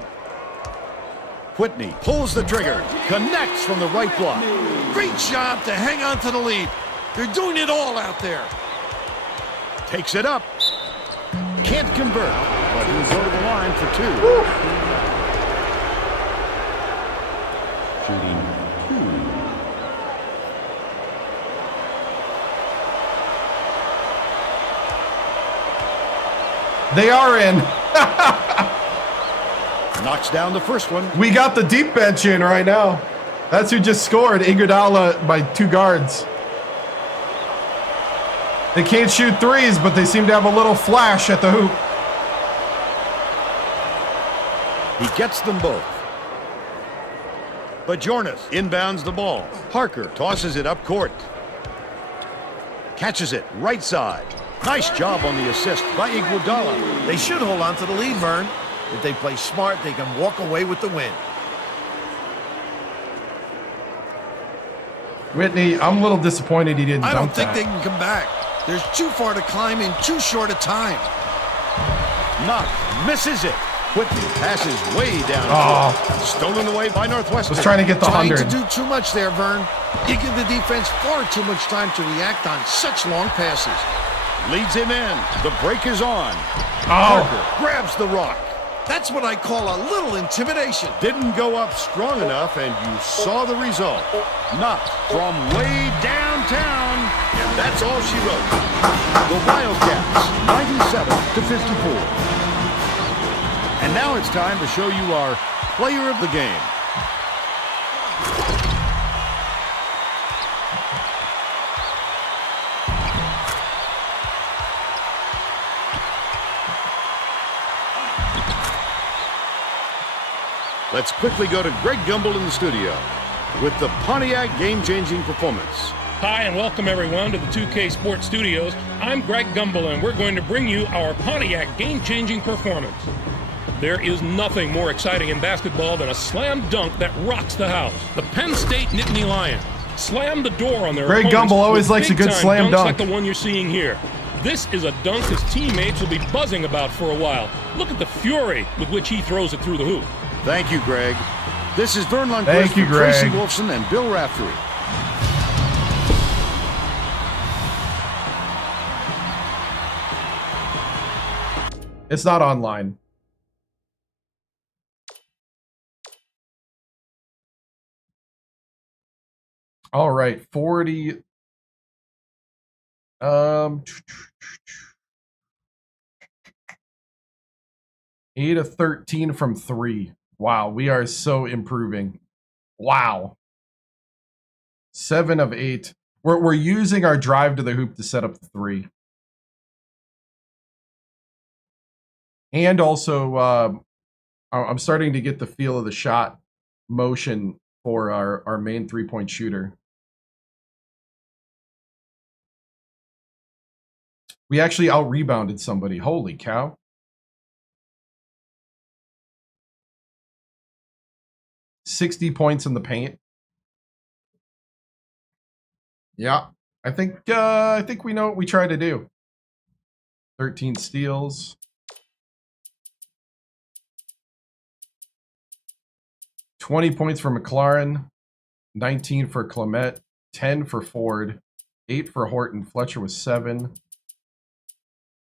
Whitney pulls the trigger. Connects from the right block. Great job to hang on to the lead. They're doing it all out there. Takes it up. Can't convert, but he'll go to the line for 2. Woo. Shooting 2. They are in. Knocks down the first one. We got the deep bench in right now. That's who just scored. Iguodala by 2 guards. They can't shoot threes, but they seem to have a little flash at the hoop. He gets them both. Bajornas inbounds the ball. Parker tosses it up court. Catches it right side. Nice job on the assist by Iguodala. They should hold on to the lead, Vern. If they play smart, they can walk away with the win. Whitney, I'm a little disappointed he didn't I dunk don't think that. they can come back. There's too far to climb in too short a time. Knox misses it. Whitney passes way down. Oh. Stolen away by Northwestern. Was trying to get the 100. Trying to do too much there, Vern. You give the defense far too much time to react on such long passes. Leads him in. The break is on. Oh. Parker grabs the rock. That's what I call a little intimidation. Didn't go up strong enough, and you saw the result. Knox from way downtown, and that's all she wrote. The Wildcats, 97-54. And now it's time to show you our player of the game. Let's quickly go to Greg Gumbel in the studio with the Pontiac game-changing performance. Hi, and welcome everyone to the 2K Sports Studios. I'm Greg Gumbel, and we're going to bring you our Pontiac game-changing performance. There is nothing more exciting in basketball than a slam dunk that rocks the house. The Penn State Nittany Lions slammed the door on their Greg opponents Gumbel always with likes a good big-time slam dunks dunk. like the one you're seeing here. This is a dunk his teammates will be buzzing about for a while. Look at the fury with which he throws it through the hoop. Thank you, Greg. This is Vern Lundquist Thank you, for Tracy Greg. Wolfson and Bill Raftery. It's not online. All right, 40. 8 of 13 from 3. Wow, we are so improving. Wow. 7 of 8. We're using our drive to the hoop to set up the 3. And also, I'm starting to get the feel of the shot motion for our main three-point shooter. We actually out-rebounded somebody. Holy cow. $60 points in the paint. Yeah, I think we know what we try to do. 13 steals. 20 points for McLaren, 19 for Clement, 10 for Ford, 8 for Horton. Fletcher with 7.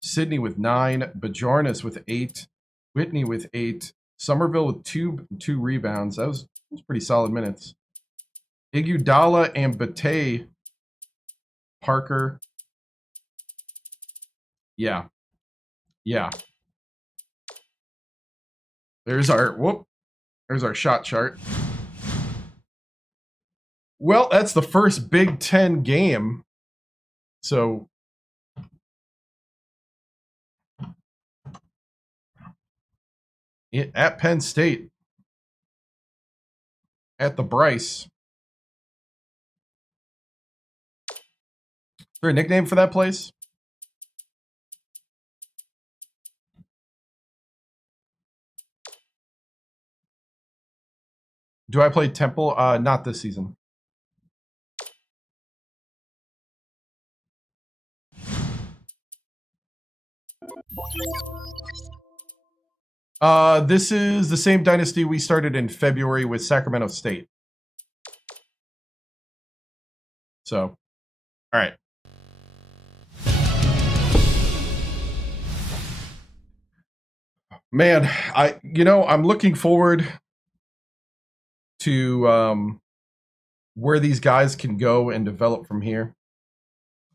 Sidney with 9. Bajornis with 8. Whitney with 8. Somerville with two rebounds. That was pretty solid minutes. Iguodala and Bate. Parker. Yeah. There's our shot chart. Well, that's the first Big Ten game. So at Penn State, at the Bryce. Is there a nickname for that place? Do I play Temple? Not this season. This is the same dynasty we started in February with Sacramento State. So, all right. Man, I'm looking forward to where these guys can go and develop from here.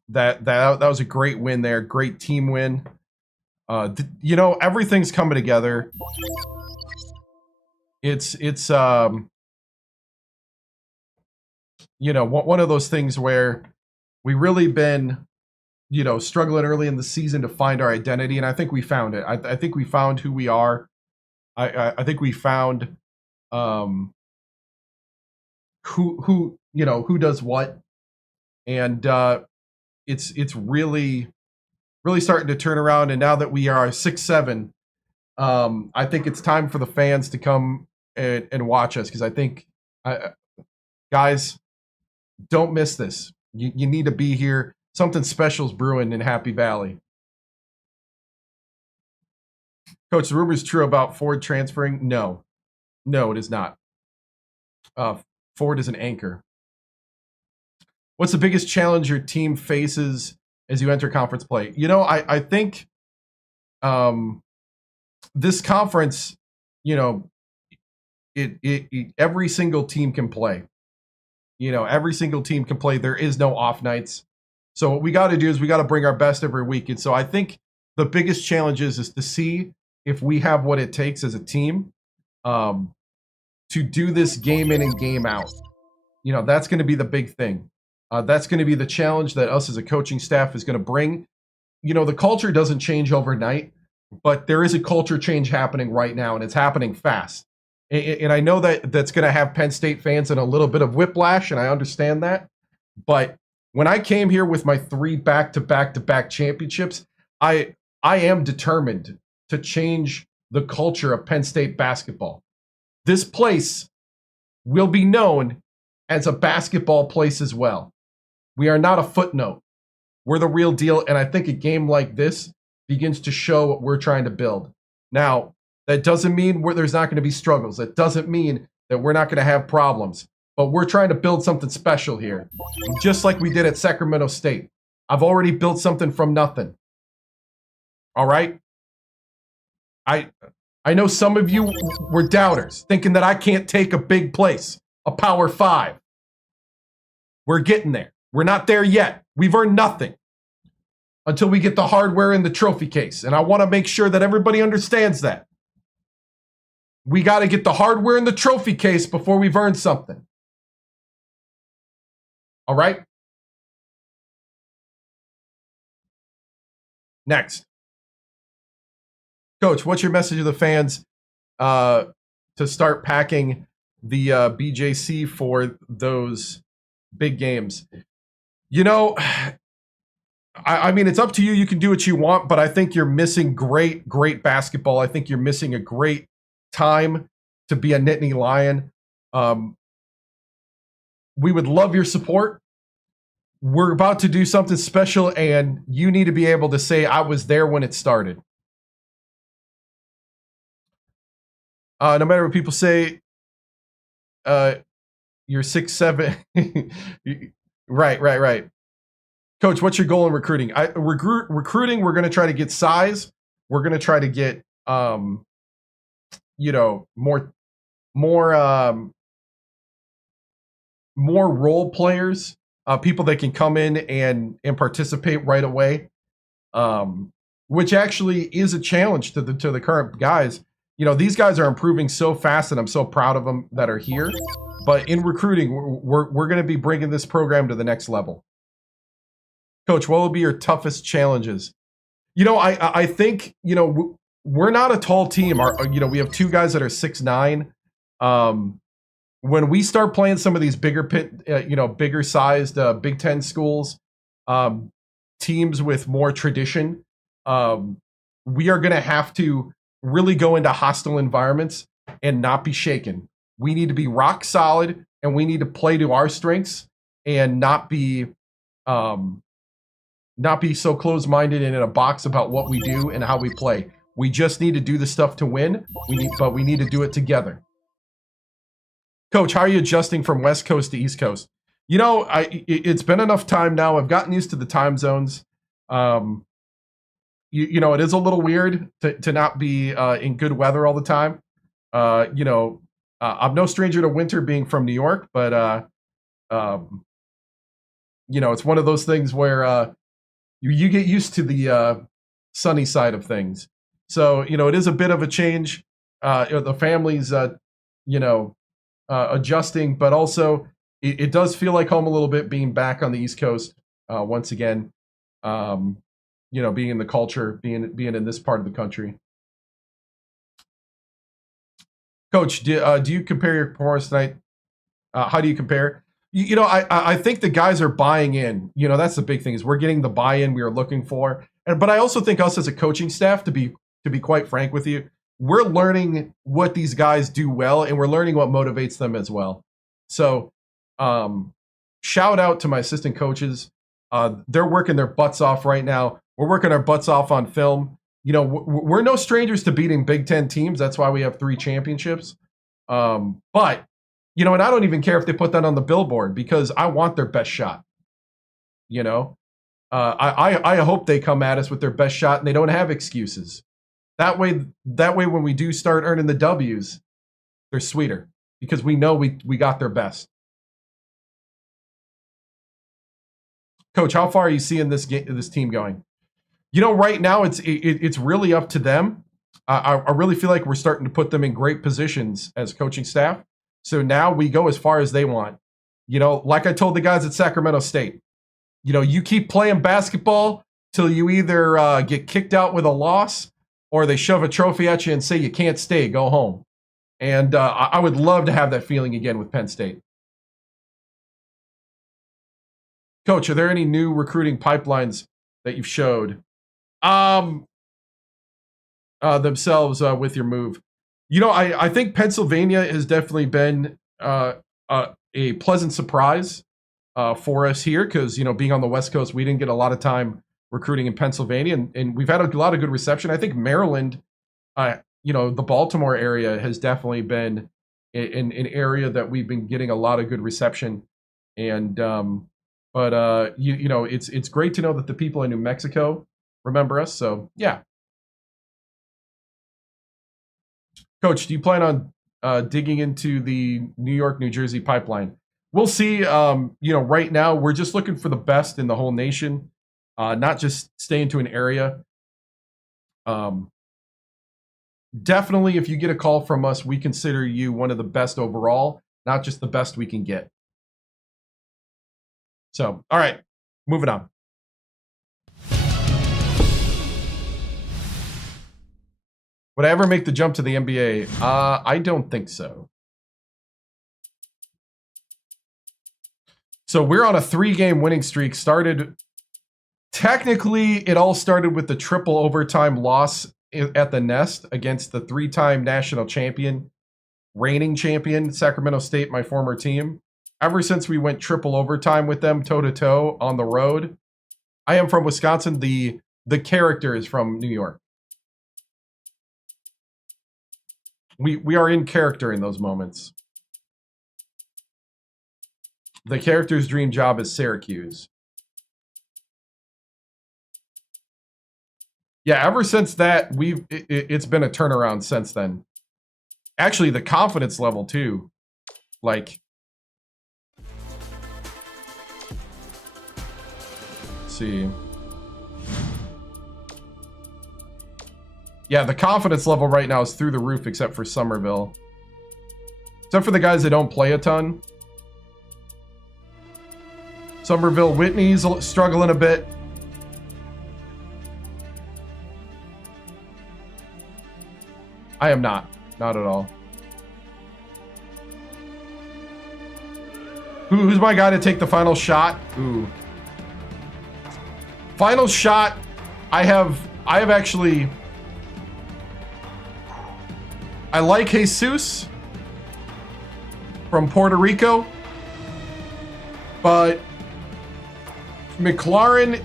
That was a great win there, great team win. Everything's coming together. It's one of those things where we really been struggling early in the season to find our identity, and I think we found it. I think we found who we are. I think we found who does what, and it's really starting to turn around. And now that we are 6-7, I think it's time for the fans to come and watch us, because I think guys, don't miss this. You need to be here. Something special's brewing in Happy Valley. Coach, the rumor is true about Ford transferring? No, it is not. Ford is an anchor. What's the biggest challenge your team faces as you enter conference play? I think this conference, every single team can play. Every single team can play. There is no off nights. So what we got to do is we got to bring our best every week. And so I think the biggest challenge is to see if we have what it takes as a team to do this game in and game out. That's going to be the big thing. That's going to be the challenge that us as a coaching staff is going to bring. The culture doesn't change overnight, but there is a culture change happening right now, and it's happening fast. And I know that that's going to have Penn State fans in a little bit of whiplash, and I understand that. But when I came here with my 3 back-to-back-to-back championships, I am determined to change the culture of Penn State basketball. This place will be known as a basketball place as well. We are not a footnote. We're the real deal, and I think a game like this begins to show what we're trying to build. Now, that doesn't mean there's not going to be struggles. That doesn't mean that we're not going to have problems. But we're trying to build something special here, just like we did at Sacramento State. I've already built something from nothing. All right? I know some of you were doubters, thinking that I can't take a big place, a Power 5. We're getting there. We're not there yet. We've earned nothing until we get the hardware in the trophy case. And I want to make sure that everybody understands that. We got to get the hardware in the trophy case before we've earned something. All right? Next. Coach, what's your message to the fans to start packing the BJC for those big games? You know, I mean, it's up to you. You can do what you want, but I think you're missing great basketball. I think you're missing a great time to be a Nittany Lion. We would love your support. We're about to do something special, and you need to be able to say, I was there when it started. No matter what people say, you're 6'7". Right. Coach, what's your goal in recruiting? Recruiting, we're going to try to get size. We're going to try to get, more role players, people that can come in and participate right away, which actually is a challenge to the current guys. You know, these guys are improving so fast, and I'm so proud of them that are here. But in recruiting, we're going to be bringing this program to the next level. Coach, what will be your toughest challenges? You know, I think, you know, we're not a tall team. We have 2 guys that are 6'9". When we start playing some of these bigger sized Big Ten schools, teams with more tradition, we are going to have to really go into hostile environments and not be shaken. We need to be rock solid, and we need to play to our strengths and not be so closed-minded and in a box about what we do and how we play. We just need to do the stuff to win. But we need to do it together. Coach, how are you adjusting from West Coast to East Coast? You know, it's been enough time now. I've gotten used to the time zones. You know, it is a little weird to not be in good weather all the time. I'm no stranger to winter, being from New York, but it's one of those things where you get used to the sunny side of things. So, it is a bit of a change. The family's, adjusting, but also it does feel like home a little bit, being back on the East Coast once again. Being in the culture, being in this part of the country. Coach, do you compare your performance tonight? How do you compare? I think the guys are buying in. That's the big thing, is we're getting the buy-in we are looking for. But I also think us as a coaching staff, to be quite frank with you, we're learning what these guys do well, and we're learning what motivates them as well. So shout out to my assistant coaches. They're working their butts off right now. We're working our butts off on film. We're no strangers to beating Big Ten teams. That's why we have 3 championships. But, and I don't even care if they put that on the billboard, because I want their best shot. I hope they come at us with their best shot and they don't have excuses. That way, when we do start earning the W's, they're sweeter, because we know we got their best. Coach, how far are you seeing this team going? Right now it's really up to them. I really feel like we're starting to put them in great positions as coaching staff. So now we go as far as they want. Like I told the guys at Sacramento State, you keep playing basketball till you either get kicked out with a loss, or they shove a trophy at you and say you can't stay, go home. And I would love to have that feeling again with Penn State. Coach, are there any new recruiting pipelines that you've showed themselves with your move? You know, I think Pennsylvania has definitely been a pleasant surprise for us here because, you know, being on the West Coast, we didn't get a lot of time recruiting in Pennsylvania, and we've had a lot of good reception. I think Maryland, you know, the Baltimore area has definitely been an area that we've been getting a lot of good reception. And, you know, it's great to know that the people in New Mexico remember us. So, yeah. Coach, do you plan on digging into the New York, New Jersey pipeline? We'll see. You know, right now we're just looking for the best in the whole nation, not just stay into an area. Definitely, if you get a call from us, we consider you one of the best overall, not just the best we can get. So, all right, moving on. Would I ever make the jump to the NBA? I don't think so. So we're on a 3-game winning streak. Technically, it all started with the triple overtime loss at the Nest against the 3-time national champion, reigning champion, Sacramento State, my former team. Ever since we went triple overtime with them, toe-to-toe on the road. I am from Wisconsin. The character is from New York. We are in character in those moments. The character's dream job is Syracuse. Yeah, ever since that, it's been a turnaround since then. Actually, the confidence level too. Like, let's see. Yeah, the confidence level right now is through the roof, except for Somerville. Except for the guys that don't play a ton. Somerville, Whitney's struggling a bit. I am not. Not at all. Who's my guy to take the final shot? Ooh. Final shot. I have actually... I like Jesus from Puerto Rico, but McLaren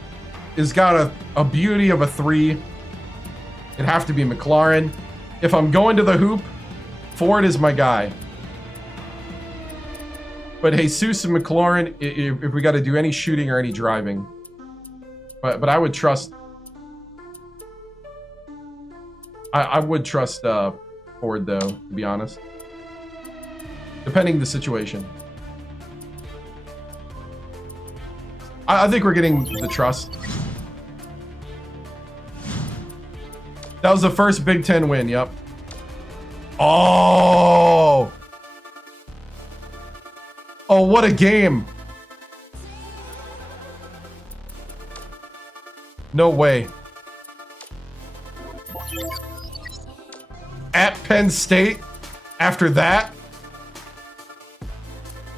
has got a beauty of a 3. It'd have to be McLaren. If I'm going to the hoop, Ford is my guy. But Jesus and McLaren, if we got to do any shooting or any driving. But I would trust... I would trust Ford, though, to be honest. Depending the situation. I think we're getting the trust. That was the first Big Ten win, yep. Oh! Oh, what a game. No way. At Penn State after that?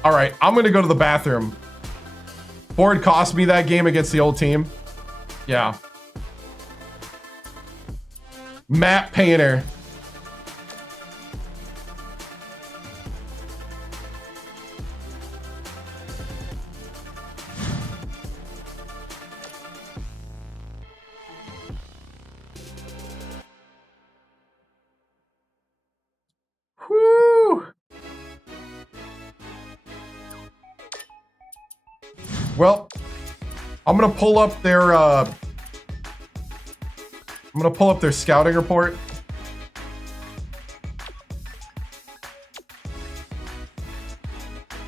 All right, I'm going to go to the bathroom. Ford cost me that game against the old team. Yeah. Matt Painter. Whew. Well, I'm gonna pull up their scouting report.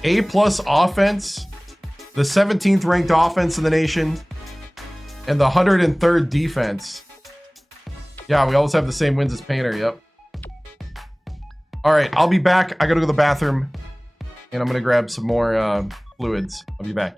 A+ offense, the 17th ranked offense in the nation, and the 103rd defense. Yeah, we always have the same wins as Painter, yep. All right, I'll be back. I gotta go to the bathroom, and I'm gonna grab some more fluids. I'll be back.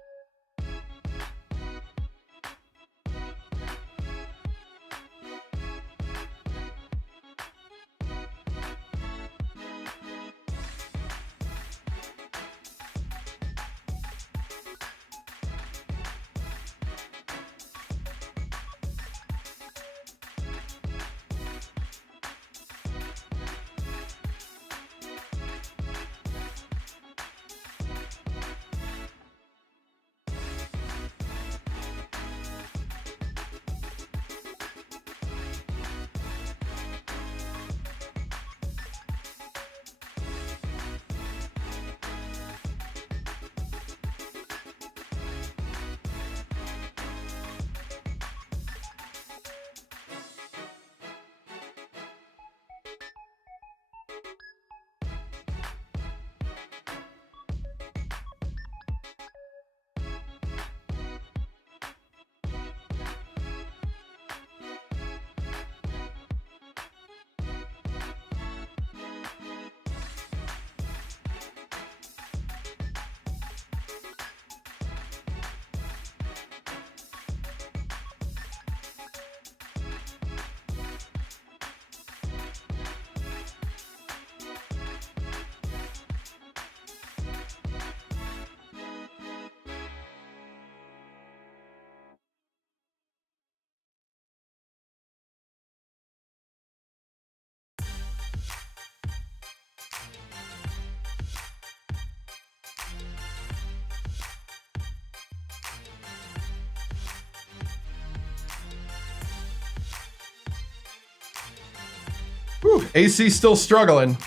Whew, AC still struggling.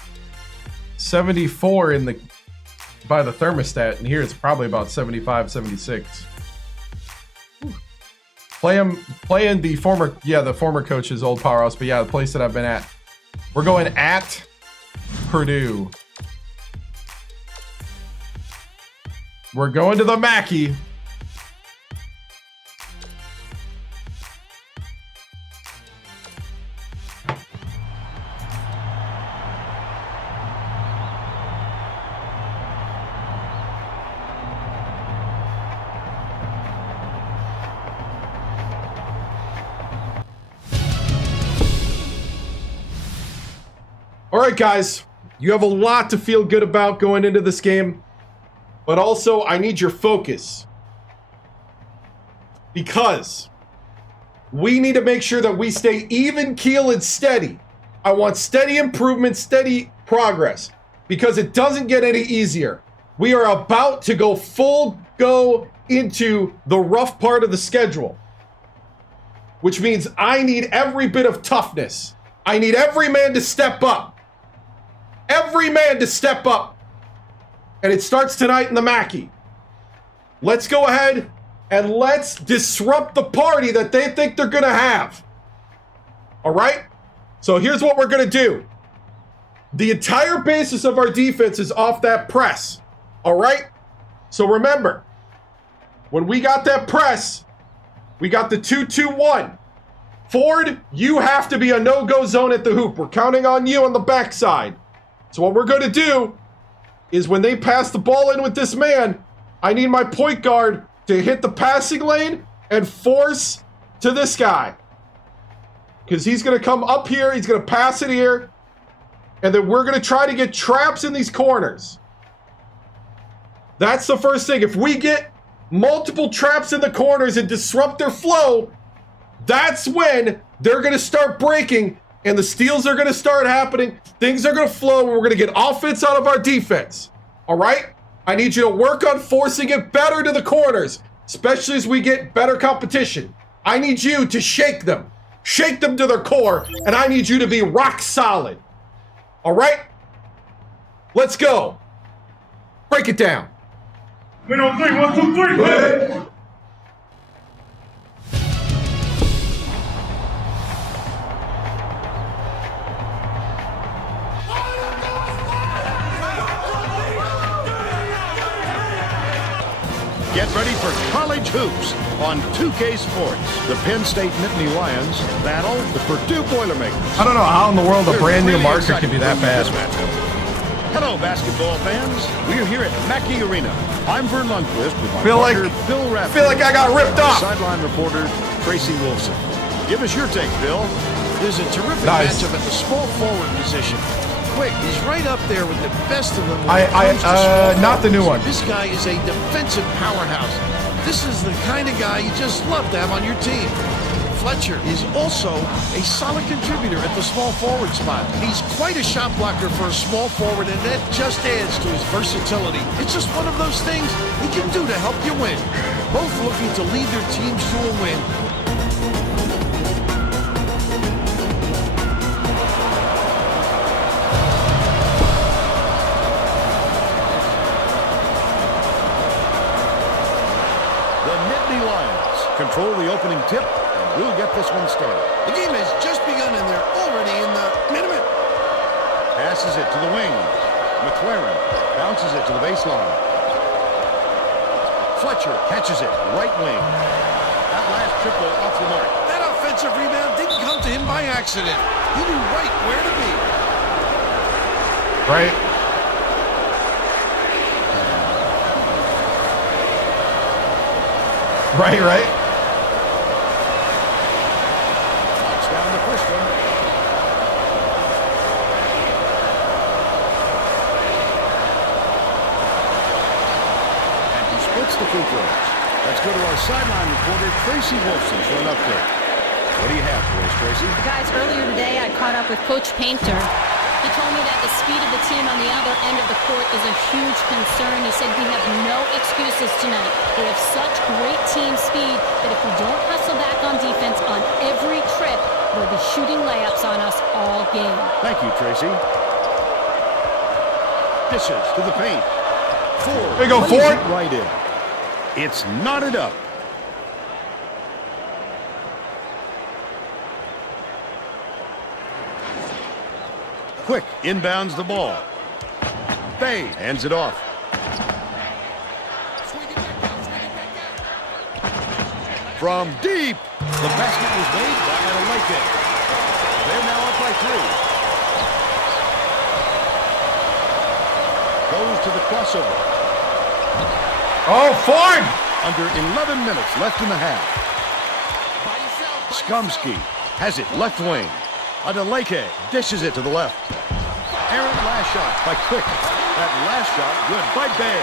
74 in the by the thermostat, and here it's probably about 75, 76. Whew. Playing the former coach's old powerhouse, but yeah, the place that I've been at. We're going at Purdue. We're going to the Mackey. All right, guys, you have a lot to feel good about going into this game, but also I need your focus because we need to make sure that we stay even keel and steady. I want steady improvement, steady progress, because it doesn't get any easier. We are about to go full go into the rough part of the schedule, which means I need every bit of toughness. I need every man to step up. Every man to step up. And it starts tonight in the Mackey. Let's go ahead and let's disrupt the party that they think they're going to have. All right? So here's what we're going to do. The entire basis of our defense is off that press. All right? So remember, when we got that press, we got the 2-2-1. Ford, you have to be a no-go zone at the hoop. We're counting on you on the backside. So what we're going to do is when they pass the ball in with this man, I need my point guard to hit the passing lane and force to this guy. Because he's going to come up here, he's going to pass it here, and then we're going to try to get traps in these corners. That's the first thing. If we get multiple traps in the corners and disrupt their flow, that's when they're going to start breaking and the steals are going to start happening. Things are going to flow, and we're going to get offense out of our defense. All right? I need you to work on forcing it better to the corners, especially as we get better competition. I need you to shake them to their core, and I need you to be rock solid. All right? Let's go. Break it down. Men on three, 1, 2, 3. Hey. Get ready for college hoops on 2K Sports. The Penn State Nittany Lions battle the Purdue Boilermakers. I don't know how in the world a brand new marker can be that bad. Hello, basketball fans. We're here at Mackey Arena. I'm Vern Lundquist with my partner, Bill Rapp. Feel like I got ripped off. Sideline reporter Tracy Wilson. Give us your take, Bill. There's a terrific matchup at the small forward position. Quick, he's right up there with the best of them. Not the new one. This guy is a defensive powerhouse. This is the kind of guy you just love to have on your team. Fletcher is also a solid contributor at the small forward spot. He's quite a shot blocker for a small forward, and that just adds to his versatility. It's just one of those things he can do to help you win. Both looking to lead their teams to a win. Control the opening tip, and we'll get this one started. The game has just begun, and they're already in the minute. Passes it to the wing. McLaren bounces it to the baseline. Fletcher catches it, right wing. That last triple off the mark. That offensive rebound didn't come to him by accident. He knew right where to be. Right. Right. Down the first one. And he splits the free throws. Let's go to our sideline reporter, Tracy Wilson, for an update. What do you have for us, Tracy? Guys, earlier today I caught up with Coach Painter, He told me that the speed of the team on the other end of the court is a huge concern. He said we have no excuses tonight. They have such great team speed that if we don't hustle back on defense on every trip, they'll be shooting layups on us all game. Thank you, Tracy. Dishes to the paint. Ford. There you go, Ford. Right in. It's knotted up. Quick inbounds the ball. Bay hands it off. From deep. The basket was made by Adeleke. They're now up by 3. Goes to the crossover. Oh, Ford! Under 11 minutes left in the half. Skumsky has it left wing. Adeleke dishes it to the left. Errant last shot by Quick. That last shot good by Bay.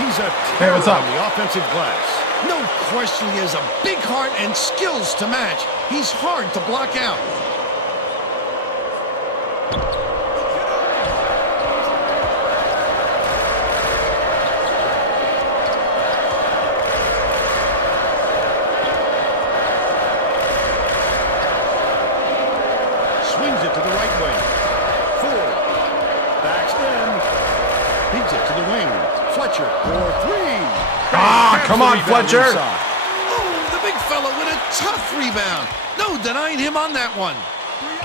He's a terror what's up? on the offensive glass. No question he has a big heart and skills to match. He's hard to block out. Swings it to the right wing. Ford. Backs in. Beats it to the wing. Fletcher for 3. Ah, come on, Fletcher. Inside. Oh, the big fella with a tough rebound. No denying him on that one.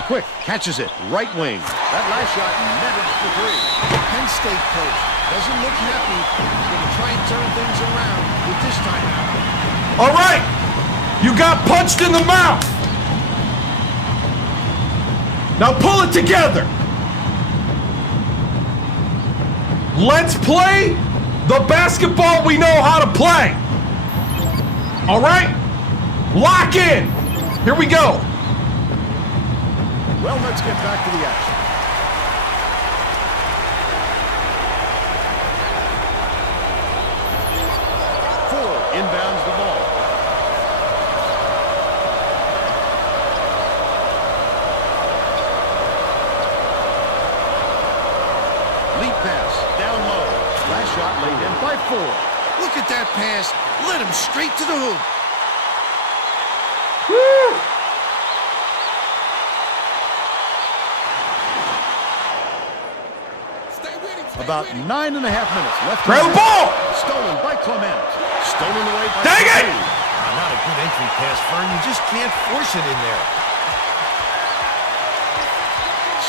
Quick catches it. Right wing. That last shot netted for 3. The Penn State coach doesn't look happy. He's going to try and turn things around with this time out. All right. You got punched in the mouth. Now pull it together. Let's play the basketball we know how to play. All right? Lock in. Here we go. Well, let's get back to the action. Ford inbounds the ball. Lead pass down low. Last shot laid in by Ford. Look at that pass. Led him straight to the hoop. Woo! About 9.5 minutes left. Grab the ball! Stolen by Clement. Stolen away by Dang it! Purdue. Not a good entry pass, Fern. You just can't force it in there.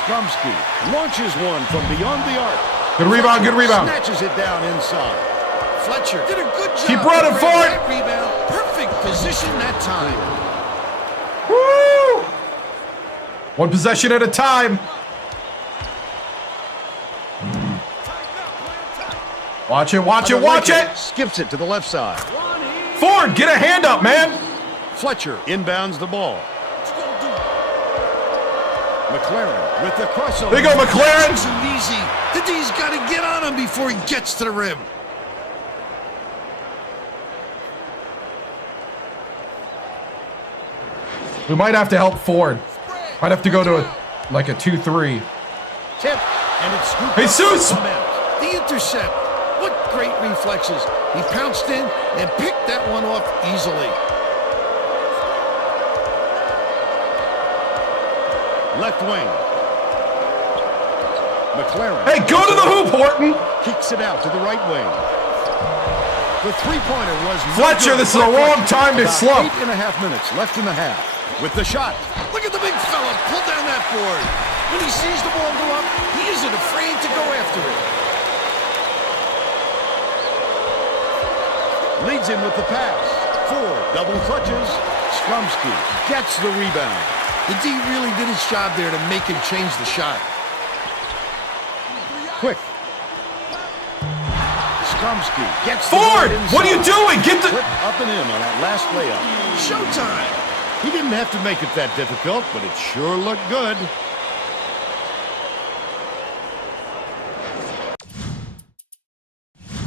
Skumsky launches one from beyond the arc. Good rebound, good rebound. Snatches it down inside. Fletcher did a good job. Keep running, to grab Ford. that rebound. Perfect position that time. Woo! One possession at a time. Watch it, watch it, watch it! Skips it to the left side. Ford, get a hand up, man! Fletcher inbounds the ball. McLaren with the crossover. There you go, McLaren! Nice and easy. The D's got to get on him before he gets to the rim. We might have to help Ford. Might have to go to a 2-3. Tip, and it's scooped. Jesus! The intercept. What great reflexes. He pounced in and picked that one off easily. Left wing. McLaren. Hey, go to the hoop, Horton! Kicks it out to the right wing. The three-pointer was Fletcher, this is a long time to slump. 8.5 minutes left in the half. With the shot. Look at the big fella pull down that board. When he sees the ball go up, he isn't afraid to go after it. Leads him with the pass. Ford double clutches. Skumsky gets the rebound. The D really did his job there to make him change the shot. Quick. Skumsky gets Ford, the what are you doing? Get the... Flip up and in on that last layup. Showtime. He didn't have to make it that difficult, but it sure looked good.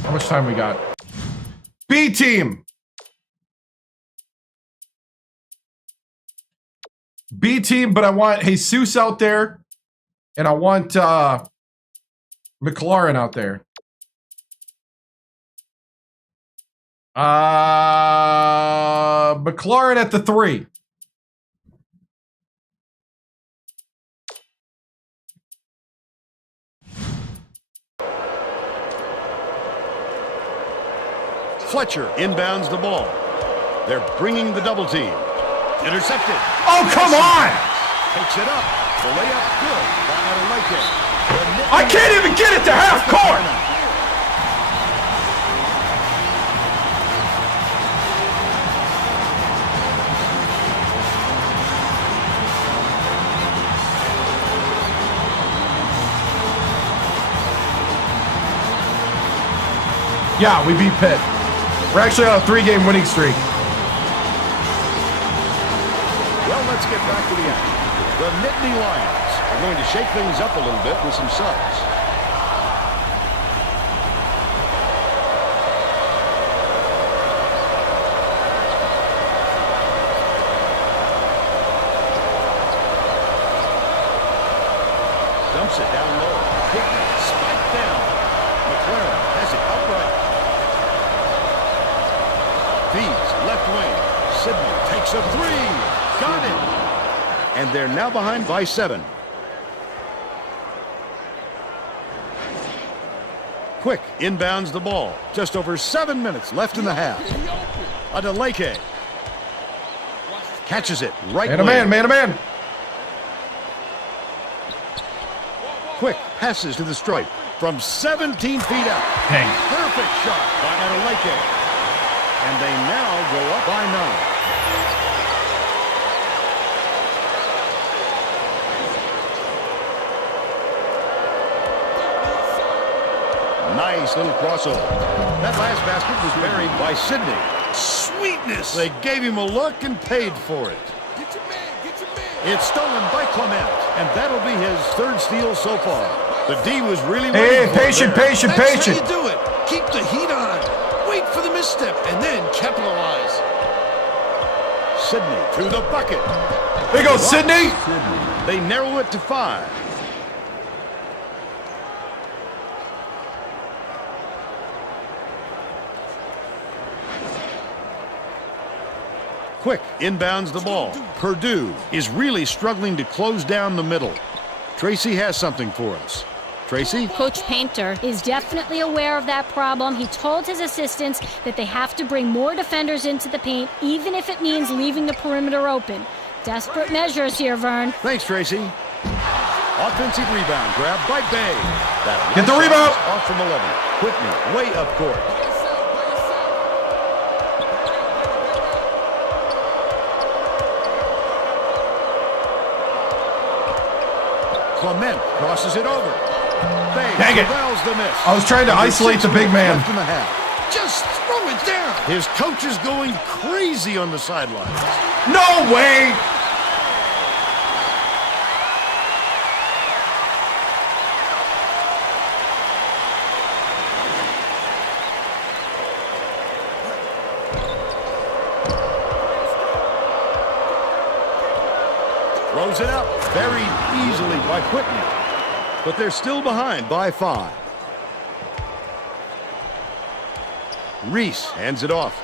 How much time we got? B team! B team, but I want Jesus out there. And I want McLaurin out there. McLaurin at the 3. Fletcher inbounds the ball. They're bringing the double team. Intercepted. Oh, come on! Takes it up. The layup good. I can't even get it to half court! Yeah, we beat Pitt. We're actually on a 3-game winning streak. Well, let's get back to the action. The Nittany Lions are going to shake things up a little bit with some subs. Dumps it down low. Spike down. McLaurin has it upright. Feeds left wing. Sidney takes a 3. Got it. And they're now behind by 7. Quick inbounds the ball. Just over 7 minutes left in the half. Adeleke catches it right. Man. Quick passes to the stripe from 17 feet out. Dang. Perfect shot by Adeleke. And they now go up by 9. Nice little crossover. That last basket was buried by Sidney. Sweetness! They gave him a look and paid for it. Get your man. It's stolen by Clement, and that'll be his 3rd steal so far. The D was really Hey, patient. That's how you do it. Keep the heat on. Wait for the misstep, and then capitalize. Sidney through the bucket. There goes Sidney. They narrow it to 5. Quick inbounds the ball. Purdue is really struggling to close down the middle. Tracy has something for us. Tracy? Coach Painter is definitely aware of that problem. He told his assistants that they have to bring more defenders into the paint, even if it means leaving the perimeter open. Desperate measures here, Vern. Thanks, Tracy. Offensive rebound grabbed by Bay. Get the rebound. Off from 11. Whitney way up court. Clement crosses it over. Bay Dang it. corrals the miss. I was trying to isolate the big man. Left in the half. Just throw it down. His coach is going crazy on the sidelines. No way! Throws it up. Buried easily by Whitney. But they're still behind by 5. Reese hands it off.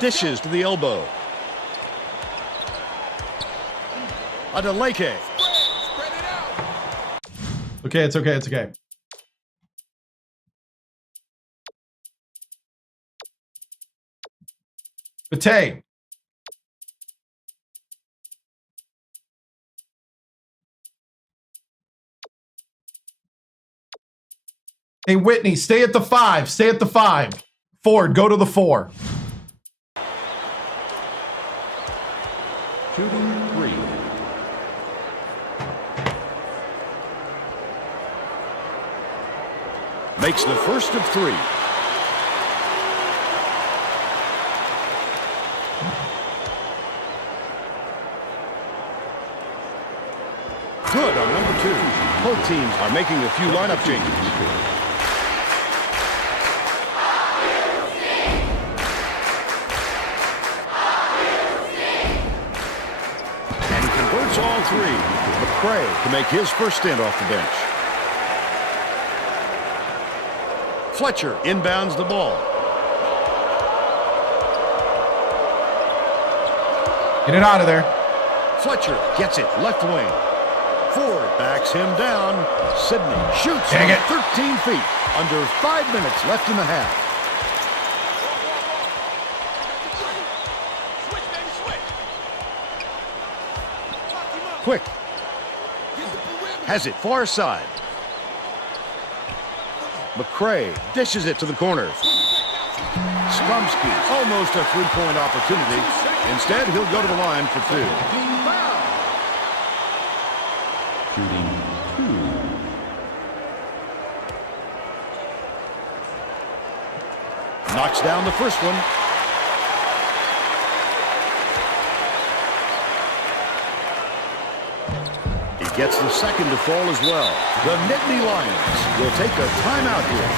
Dishes to the elbow. Adeleke. Okay, it's okay. Bate. Hey, Whitney, stay at the 5. Stay at the 5. Ford, go to the 4. 2 to 3. Makes the first of 3. Good on number 2. Both teams are making a few lineup changes. It's all three. McCray to make his first stint off the bench. Fletcher inbounds the ball. Get it out of there. Fletcher gets it left wing. Ford backs him down. Sidney shoots Dang it. 13 feet. Under 5 minutes left in the half. Quick. Has it far side. McCray dishes it to the corner. Skromsky, almost a three-point opportunity. Instead, he'll go to the line for two. Shooting 2. Knocks down the first one. He gets the second to fall as well. The Nittany Lions will take a timeout here.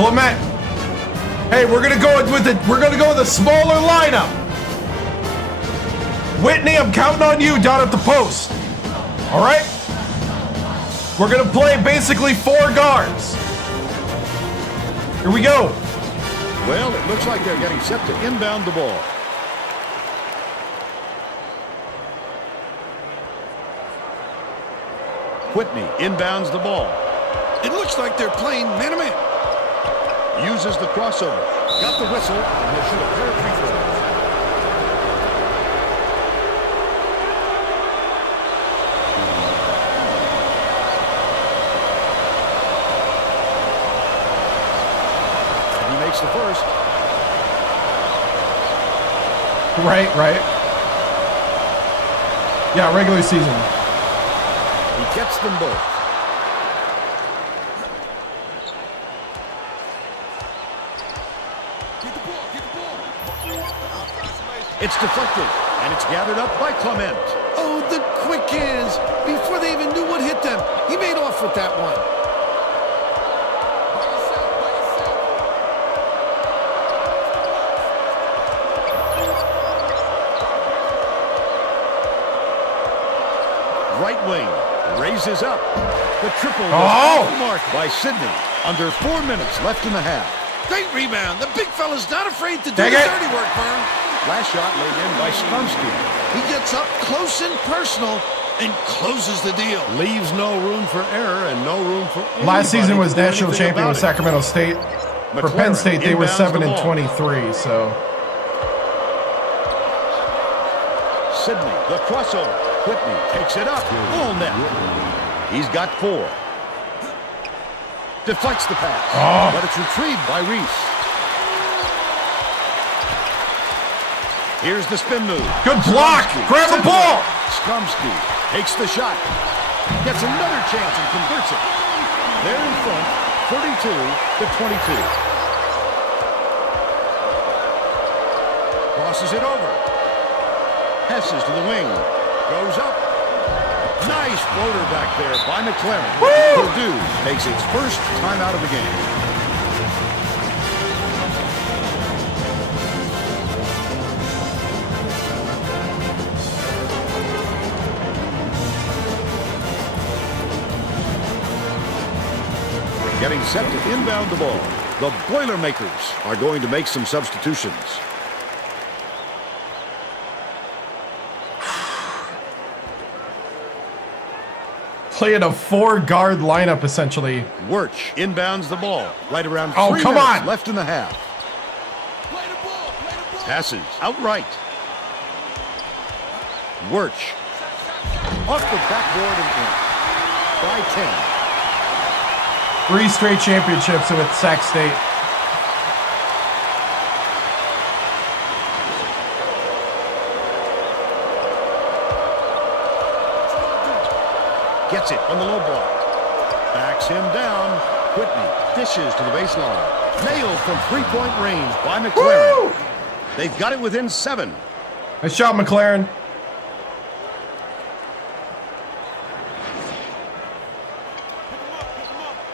Clement. Hey, we're gonna go with the smaller lineup. Whitney, I'm counting on you down at the post. All right? We're gonna play basically 4 guards. Here we go. Well, it looks like they're getting set to inbound the ball. Whitney inbounds the ball. It looks like they're playing man-to-man. Uses the crossover. Got the whistle, and he'll shoot a pair of free throws. And he makes the first. Right. Yeah, regular season. He gets them both. It's deflected, and it's gathered up by Clement. Oh, the quick hands. Before they even knew what hit them, he made off with that one. Right wing raises up. The triple was marked by Sidney. Under 4 minutes left in the half. Great rebound. The big fella's not afraid to do Dang the it. dirty work, Vern. Last shot laid in by Skromsky. He gets up close and personal and closes the deal. Leaves no room for error and no room for Last season was anybody to do national anything champion about with it. Sacramento State. For Penn State, they were inbounds 7 the and ball. 23. So Sidney, the crossover. Whitney takes it up. All net. He's got 4. Deflects the pass. But it's retrieved by Reese. Here's the spin move. good block. Skromsky Grab the sends it ball. up. Skromsky takes the shot. Gets another chance and converts it. They're in front, 32-22. Crosses it over. Passes to the wing. Goes up. Nice floater back there by McLaren. Purdue takes its first timeout of the game. Getting set to inbound the ball. The Boilermakers are going to make some substitutions. Playing a 4-guard lineup essentially. Wirtz inbounds the ball. Right around 3 come minutes on. left in the half. Passes outright. Wirtz off the backboard and in. By 10. 3 straight championships with Sac State. Gets it on the low block. Back knocks him down. Whitney dishes to the baseline. Nailed from three-point range by McLaren. Woo! They've got it within 7. Nice shot, McLaren.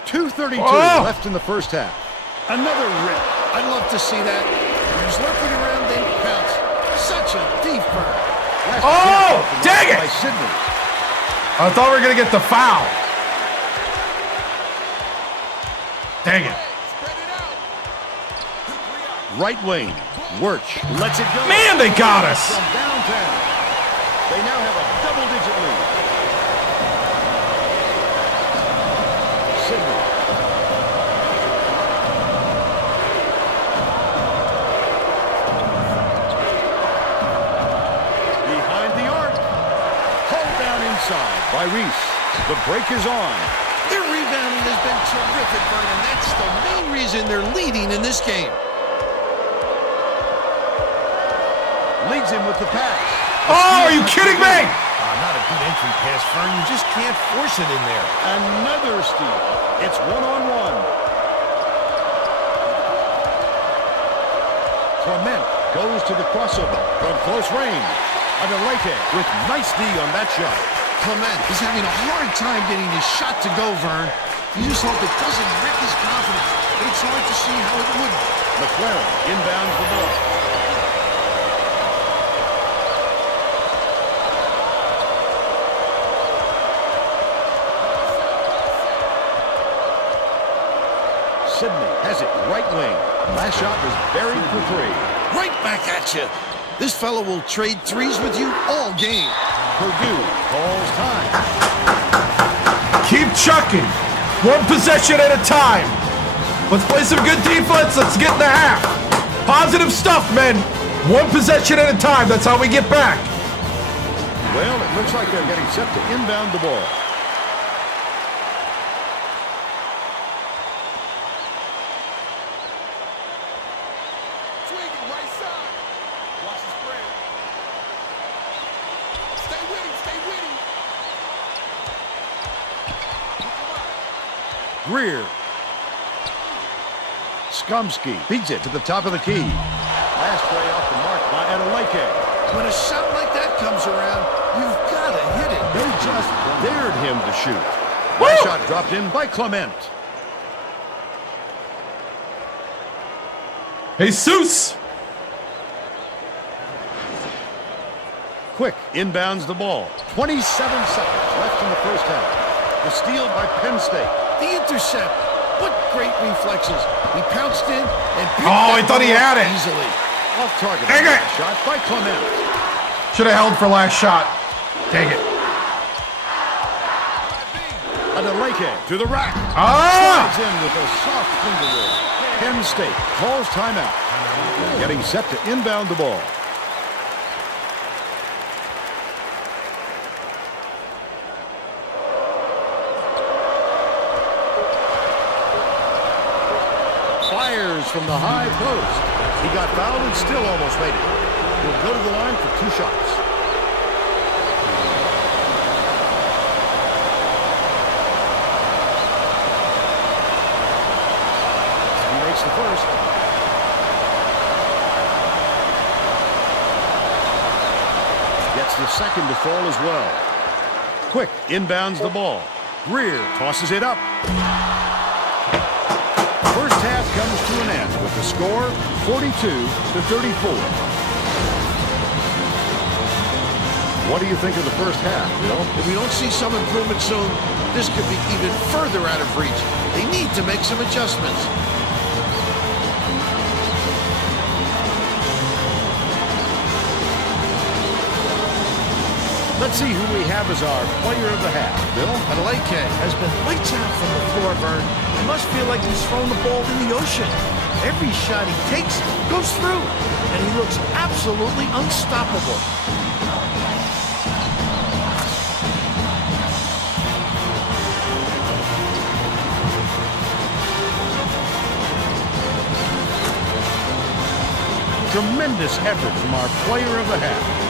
.232 left in the first half. Another rip. I'd love to see that. He's looking around, then pounce. Such a deep burn. Oh, dang it! By Sidney. I thought we were going to get the foul. Dang it. Right wing. Wirtz lets it go. Man, they got us. From downtown. They now have a double-digit lead. Sidney. Behind the arc. Hauled down inside by Reese. The break is on. Their rebounding has been terrific, Vernon. That's the main reason they're leading in this game. Leads him with the pass. Oh, are you kidding me? Not a good entry pass, Vern. You just can't force it in there. Another steal. It's one-on-one. Clement goes to the crossover from close range. Adeleke with nice D on that shot. Clement is having a hard time getting his shot to go, Vern. You just hope it doesn't wreck his confidence, but it's hard to see how it would. McLaren inbounds the ball. Sidney has it right wing. Last shot was buried for 3. Right back at you. This fellow will trade threes with you all game. Purdue calls time. Keep chucking. One possession at a time. Let's play some good defense. Let's get in the half. Positive stuff, men. One possession at a time. That's how we get back. Well, it looks like they're getting set to inbound the ball. Greer. Skomsky beats it to the top of the key. Last play off the mark by Adeleke. When a shot like that comes around, you've got to hit it. They just dared him to shoot. Last shot dropped in by Clement. Jesus. Quick inbounds the ball. 27 seconds left in the first half. The steal by Penn State. The intercept. What great reflexes. He pounced in and picked I thought he had it. Easily. Off target. Dang it. Shot by Clement. Should have held for last shot. Dang it. Adeleke to the rack. Ah! Slides in with a soft finger roll. Penn State calls timeout. Getting set to inbound the ball. Fires from the high post. He got fouled and still almost made it. He'll go to the line for 2 shots. He makes the first. Gets the second to fall as well. Quick inbounds the ball. Greer tosses it up. First half comes to an end with the score 42-34. What do you think of the first half, Bill? If we don't see some improvement soon, this could be even further out of reach. They need to make some adjustments. Let's see who we have as our player of the half. Bill? Adeleke has been lights out from the floor, Vern. He must feel like he's thrown the ball in the ocean. Every shot he takes goes through, and he looks absolutely unstoppable. Tremendous effort from our player of the half.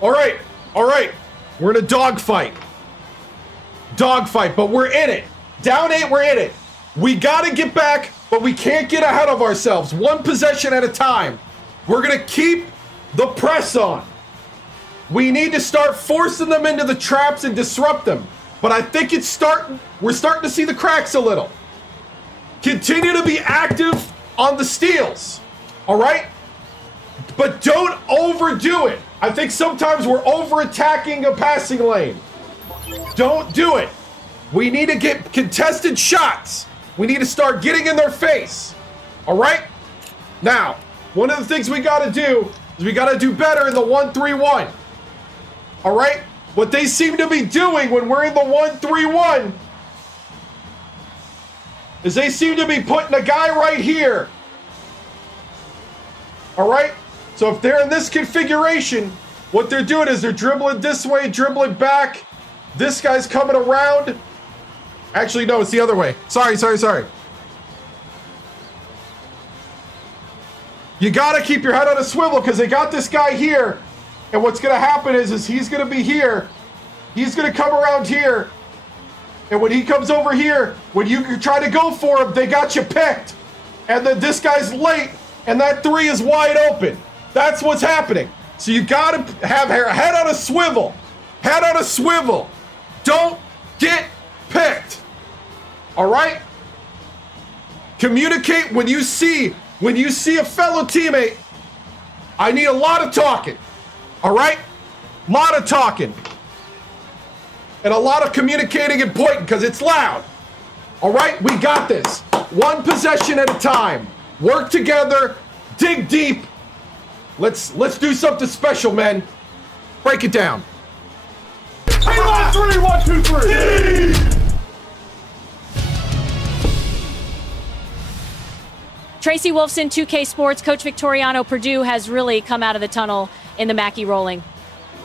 All right. We're in a dogfight. But we're in it. Down 8, we're in it. We got to get back, but we can't get ahead of ourselves. One possession at a time. We're going to keep the press on. We need to start forcing them into the traps and disrupt them. But I think we're starting to see the cracks a little. Continue to be active on the steals. All right? But don't overdo it. I think sometimes we're over-attacking a passing lane. Don't do it. We need to get contested shots. We need to start getting in their face. All right? Now, one of the things we got to do is we got to do better in the 1-3-1. All right? What they seem to be doing when we're in the 1-3-1 is they seem to be putting a guy right here. All right? So if they're in this configuration, what they're doing is they're dribbling this way, dribbling back. This guy's coming around. Actually, no, it's the other way. Sorry. You got to keep your head on a swivel because they got this guy here. And what's going to happen is he's going to be here. He's going to come around here. And when he comes over here, when you try to go for him, they got you picked. And then this guy's late, and that 3 is wide open. That's what's happening. So you got to have your head on a swivel. Head on a swivel. Don't get picked. All right? Communicate when you see a fellow teammate. I need a lot of talking. All right? A lot of talking. And a lot of communicating and pointing because it's loud. All right? We got this. One possession at a time. Work together. Dig deep. Let's do something special, man. Break it down. 3-1-3, 1-2-3. Tracy Wolfson, 2K Sports. Coach Victoriano, Purdue has really come out of the tunnel in the Mackey Rolling.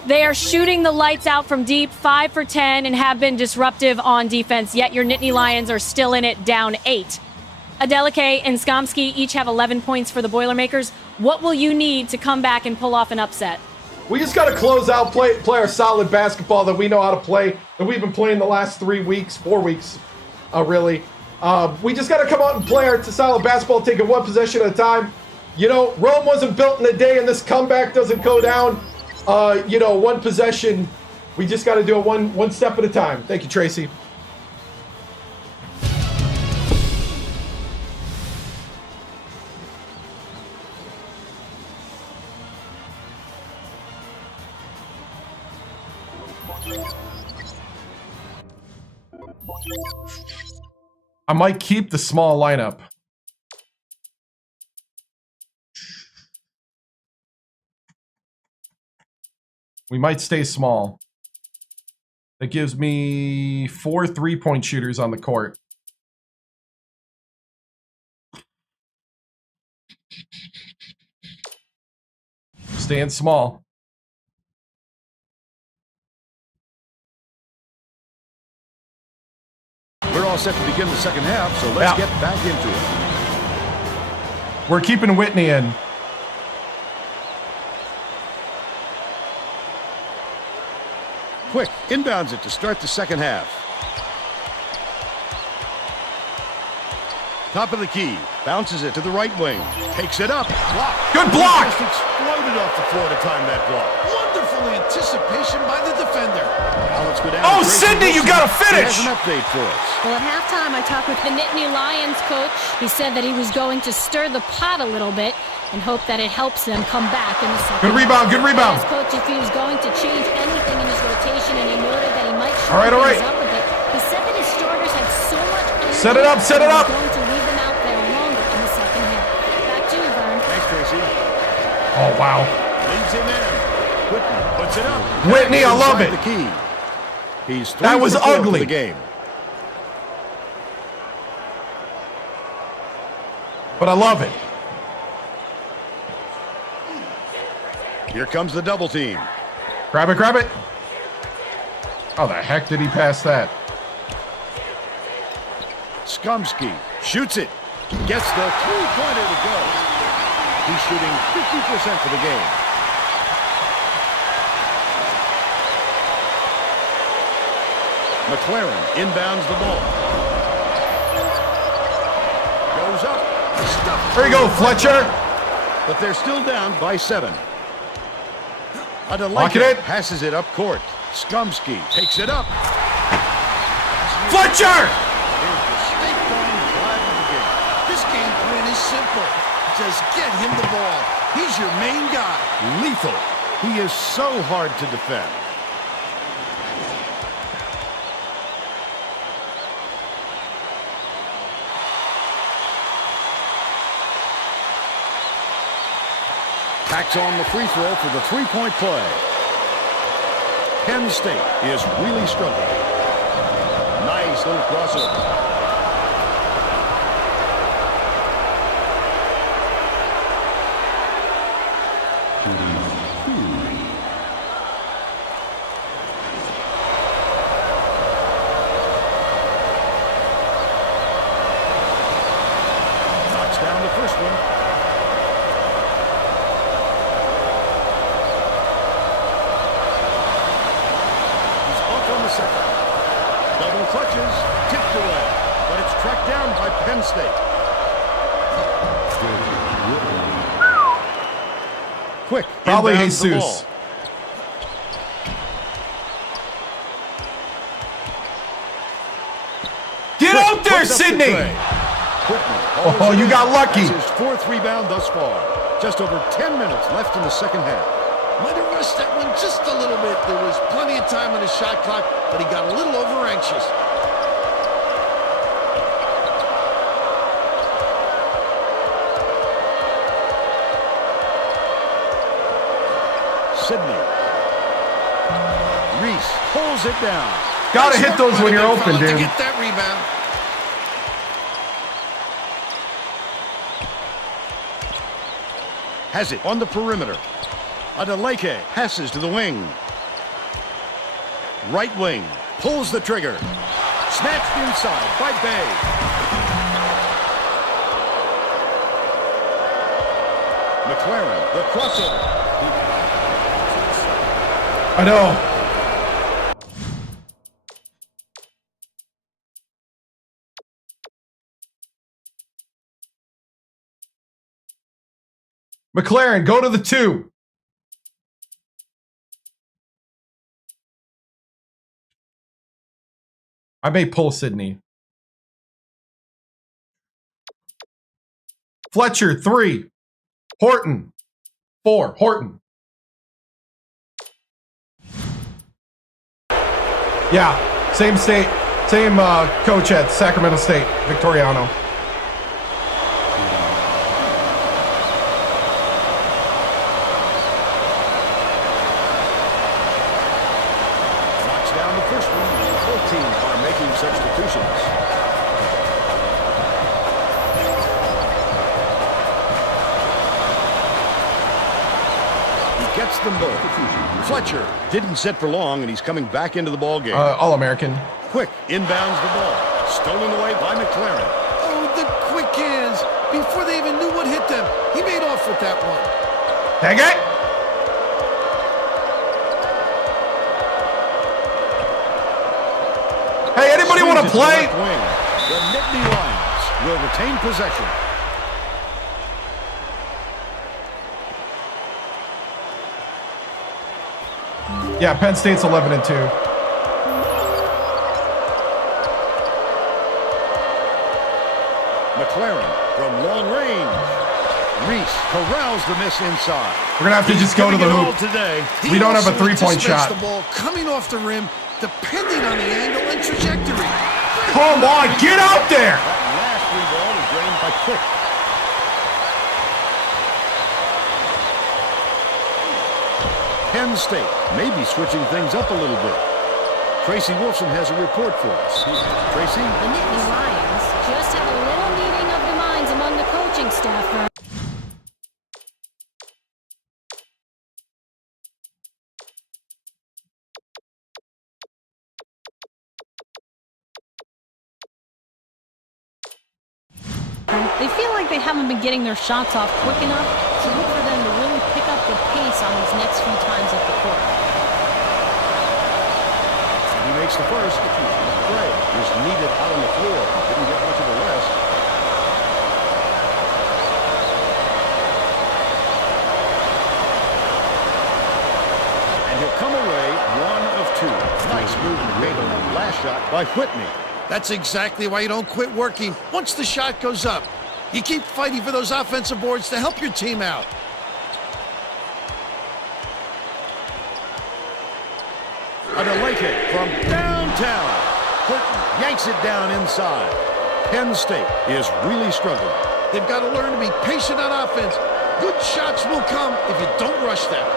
They are shooting the lights out from deep, 5 for 10, and have been disruptive on defense, yet your Nittany Lions are still in it, down 8. Adeleke and Skomsky each have 11 points for the Boilermakers. What will you need to come back and pull off an upset? We just got to close out, play our solid basketball that we know how to play, that we've been playing the last 4 weeks, really. We just got to come out and play our solid basketball, taking one possession at a time. You know, Rome wasn't built in a day, and this comeback doesn't go down, one possession. We just got to do it one step at a time. Thank you, Tracy. I might keep the small lineup. We might stay small. That gives me 4 3-point shooters on the court. Staying small. We're all set to begin the second half, so let's get back into it. We're keeping Whitney in. Quick, inbounds it to start the second half. Top of the key, bounces it to the right wing, takes it up, block. Good block! Just exploded off the floor to time that block. Wonderful anticipation by the defender. Now let's go down. Oh, Sydney, you gotta finish! He has an update for us. Well, at halftime, I talked with the Nittany Lions coach. He said that he was going to stir the pot a little bit and hope that it helps them come back in the second. Good rebound, good rebound. I asked coach if he was going to change anything in his rotation, and he noted that he might all right. things up a bit. He said that his starters had so much energy. Set it up, set it up. He was going to leave them out there longer in the second half. Back to you, Vern. Thanks, Tracy. Oh, wow. Leads him in. Whitney puts it up. Whitney, I love it. The key. He's that was ugly. The game. But I love it. Here comes the double team. Grab it, grab it. How the heck did he pass that? Skomsky shoots it. Gets the three-pointer to go. He's shooting 50% for the game. McLaren inbounds the ball. Goes up. Stuffed. There you go, Fletcher. But they're still down by 7. Locking it. Passes it up court. Skumsky takes it up. Fletcher! Here's the state-farm drive of the game. This game plan is simple. Just get him the ball. He's your main guy. Lethal. He is so hard to defend. Backs on the free throw for the three-point play. Penn State is really struggling. Nice little crossover. Knocks down the first one. Second. Double clutches, tipped away, but it's tracked down by Penn State. Quick, probably inbounds the ball. Jesus. Get out there, Sydney! Oh, you got lucky. That's his 4th rebound thus far. Just over 10 minutes left in the second half. Might have rushed that one just a little bit. There was plenty of time on his shot clock, but he got a little over-anxious. Sydney. Reese pulls it down. Gotta hit those when you're open, dude. To get that rebound. Has it on the perimeter. Adeleke passes to the wing. Right wing. Pulls the trigger. Snatched inside by Bay. McLaren, the crossover. I know. McLaren, go to the 2. I may pull Sydney. Fletcher, 3. Horton, 4. Horton. Yeah, same state, same coach at Sacramento State, Victoriano. Knocks down the first one. Both teams are making substitutions. He gets them both. Fletcher didn't sit for long, and he's coming back into the ball game. All-American. Quick inbounds the ball. Stolen away by McLaren. Oh, the quick hands. Before they even knew what hit them, he made off with that one. Take it. Hey, anybody want to play? The Nittany Lions will retain possession. Yeah, Penn State's 11-2. McLaren from long range. Reese corrals the miss inside. We're gonna have to just go to the hoop. Today. We don't have a three-point shot. The ball coming off the rim, depending on the angle and trajectory. Come on, get out there! That last free ball is drained by Quick. Penn State may be switching things up a little bit. Tracy Wilson has a report for us. Tracy? The Nittany Lions just have a little meeting of the minds among the coaching staff. They feel like they haven't been getting their shots off quick enough, so look for them to really pick up the pace on these next few times at the court. He makes the first. needed out on the floor. Didn't get much of a rest. And he'll come away 1 of 2. Nice movement made on that last shot by Whitney. That's exactly why you don't quit working once the shot goes up. You keep fighting for those offensive boards to help your team out. Adeleke from downtown. Horton yanks it down inside. Penn State is really struggling. They've got to learn to be patient on offense. Good shots will come if you don't rush them.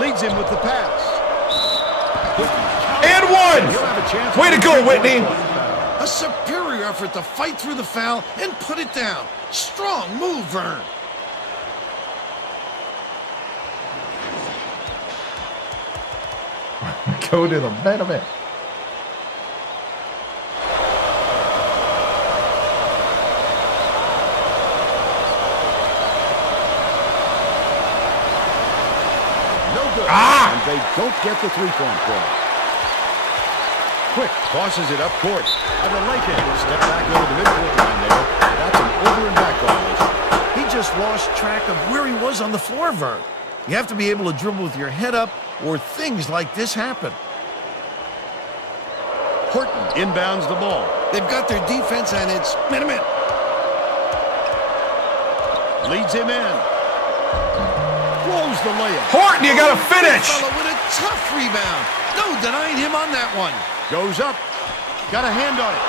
Leads him with the pass. And one! Way to go, Whitney! A superior effort to fight through the foul and put it down. Strong move, Vern. Go to the bed of it. And they don't get the three-point play. Quick tosses it up court. Adeleke will step back over the midcourt line there. That's an over and back violation. He just lost track of where he was on the floor, Vern. You have to be able to dribble with your head up or things like this happen. Horton inbounds the ball. They've got their defense and it's minute. Leads him in. Blows the layup. Horton, you gotta finish! With a tough rebound. No denying him on that one. Goes up. Got a hand on it.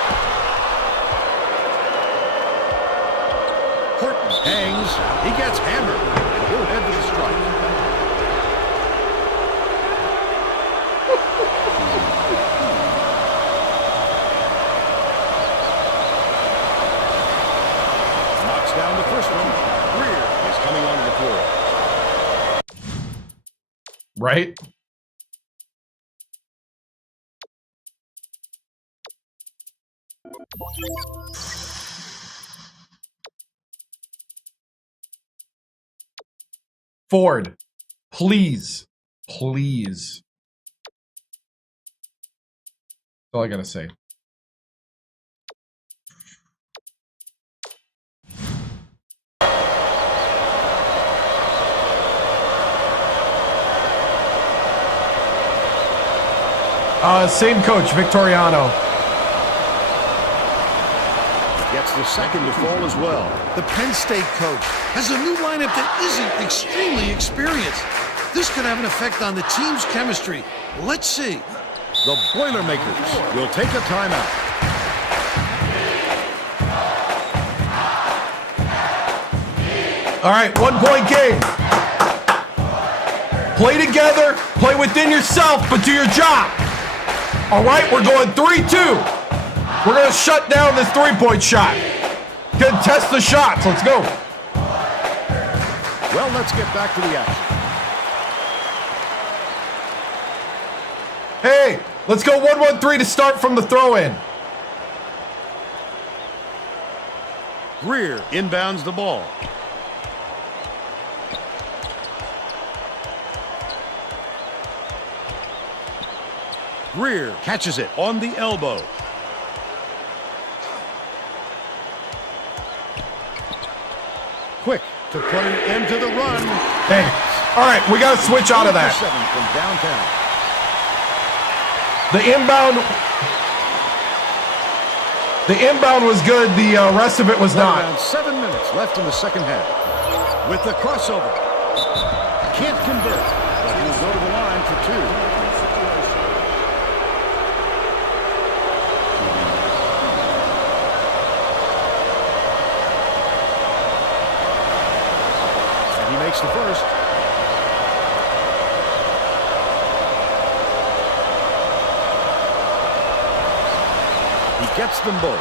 Horton hangs. He gets hammered. He'll head to the strike. Knocks down the first one. Greer is coming onto the floor. Right? Ford, please, please. That's all I gotta say. Same coach, Victoriano. Gets the second to fall as well. The Penn State coach has a new lineup that isn't extremely experienced. This could have an effect on the team's chemistry. Let's see. The Boilermakers will take a timeout. All right, 1 point game. Play together, play within yourself, but do your job. All right, we're going 3-2. We're going to shut down this three-point shot. Contest the shots. Let's go. Well, let's get back to the action. Hey, let's go 1-1-3 to start from the throw-in. Greer inbounds the ball. Greer catches it on the elbow. Quick to put an end to the run. Hey, all right, we got to switch out of that. From downtown. The inbound was good. The rest of it was not. Around 7 minutes left in the second half. With the crossover. Can't convert, but he'll go to the line for 2. Makes the first. He gets them both.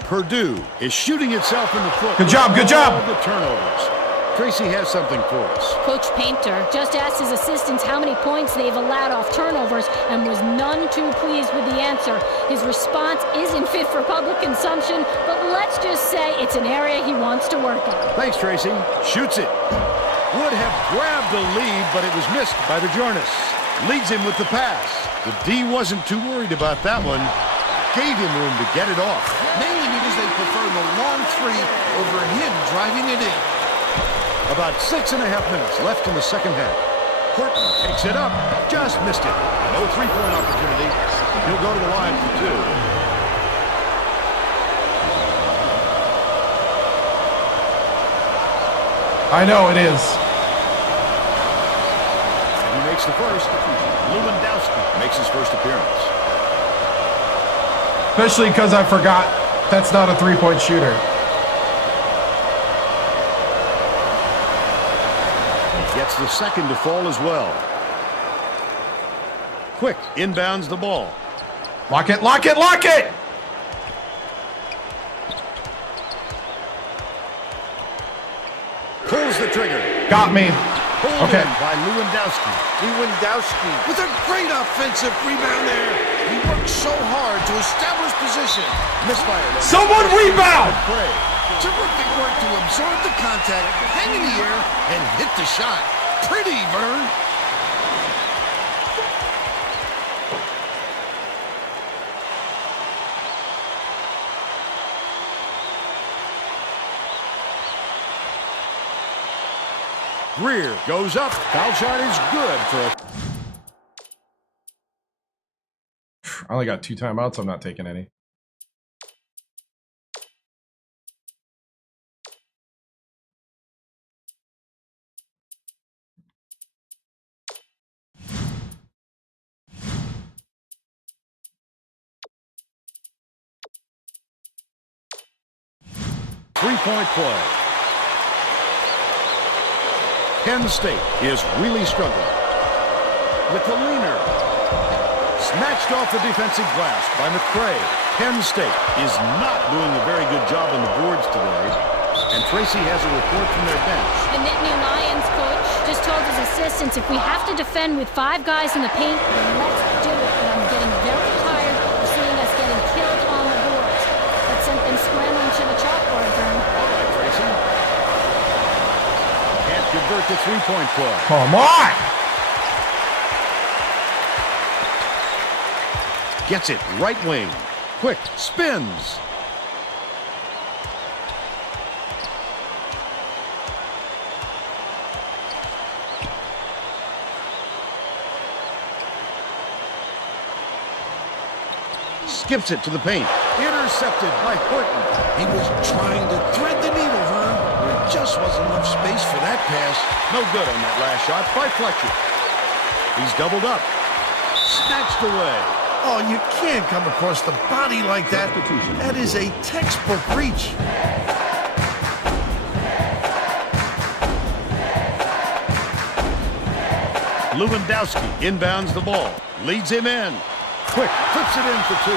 Purdue is shooting itself in the foot. Good job, good job. All the turnovers. Tracy has something for us. Coach Painter just asked his assistants how many points they've allowed off turnovers and was none too pleased with the answer. His response isn't fit for public consumption, but let's just say it's an area he wants to work on. Thanks, Tracy. Shoots it. would have grabbed the lead, but it was missed by the Jornis. Leads him with the pass. The D wasn't too worried about that one. Gave him room to get it off. Mainly because they prefer the long three over him driving it in. About 6.5 minutes left in the second half. Horton takes it up. Just missed it. No three-point opportunity. He'll go to the line for 2. I know it is. And he makes the first. Lewandowski makes his first appearance. Especially because I forgot that's not a three-point shooter. Gets the second to fall as well. Quick inbounds the ball. Lock it, lock it, lock it! Pulls the trigger. Got me. Pulled Okay. in by Lewandowski. Lewandowski with a great offensive rebound there. He worked so hard to establish position. Misfired. Someone rebound! Terrific work to absorb the contact, hang in the air, and hit the shot. Pretty, Vern. Greer goes up. Foul shot is good for a... I only got 2 timeouts. I'm not taking any. Three-point play. Penn State is really struggling. With the leaner. Snatched off the defensive glass by McCray. Penn State is not doing a very good job on the boards today. And Tracy has a report from their bench. The Nittany Lions coach just told his assistants, if we have to defend with 5 guys in the paint, then let's do it. And I'm getting very tired of seeing us getting killed on the boards. That sent them scrambling to the chalkboard, Vern. All right, Tracy. Can't convert the three-point play. Come on! Gets it right wing. Quick, spins. Skips it to the paint. Intercepted by Horton. He was trying to thread the needle, Vern. There just wasn't enough space for that pass. No good on that last shot by Fletcher. He's doubled up. Snatched away. Oh, you can't come across the body like that. That is a textbook reach. Lewandowski inbounds the ball. Leads him in. Quick, flips it in for 2.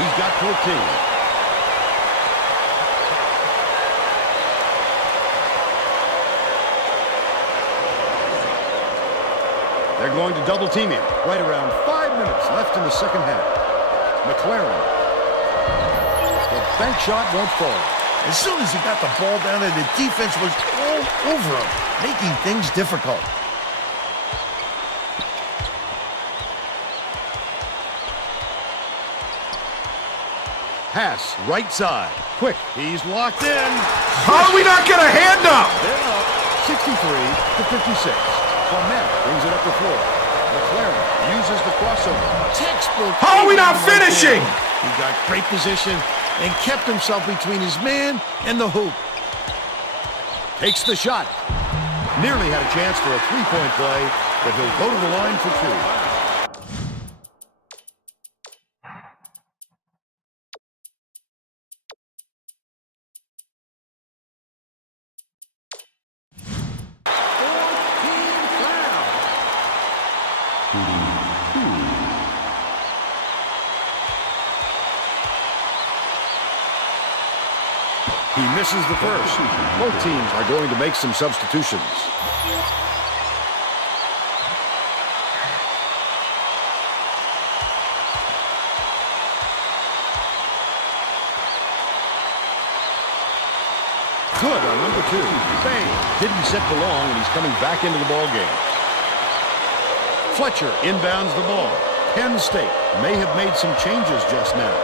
He's got 14. They're going to double team him. Right around 5 minutes left in the second half. McLaren. The bank shot won't fall. As soon as he got the ball down there, the defense was all over him, making things difficult. Pass right side. Quick, he's locked in. How are we not going to hand up? They're up 63-56. Clement brings it up the floor. McLaren uses the crossover. Textbook. How are we not finishing? He got great position and kept himself between his man and the hoop. Takes the shot. Nearly had a chance for a three-point play, but he'll go to the line for 2. He misses the first. Both teams are going to make some substitutions. Good on number 2. Bay didn't sit for long, and he's coming back into the ball game. Fletcher inbounds the ball. Penn State may have made some changes just now.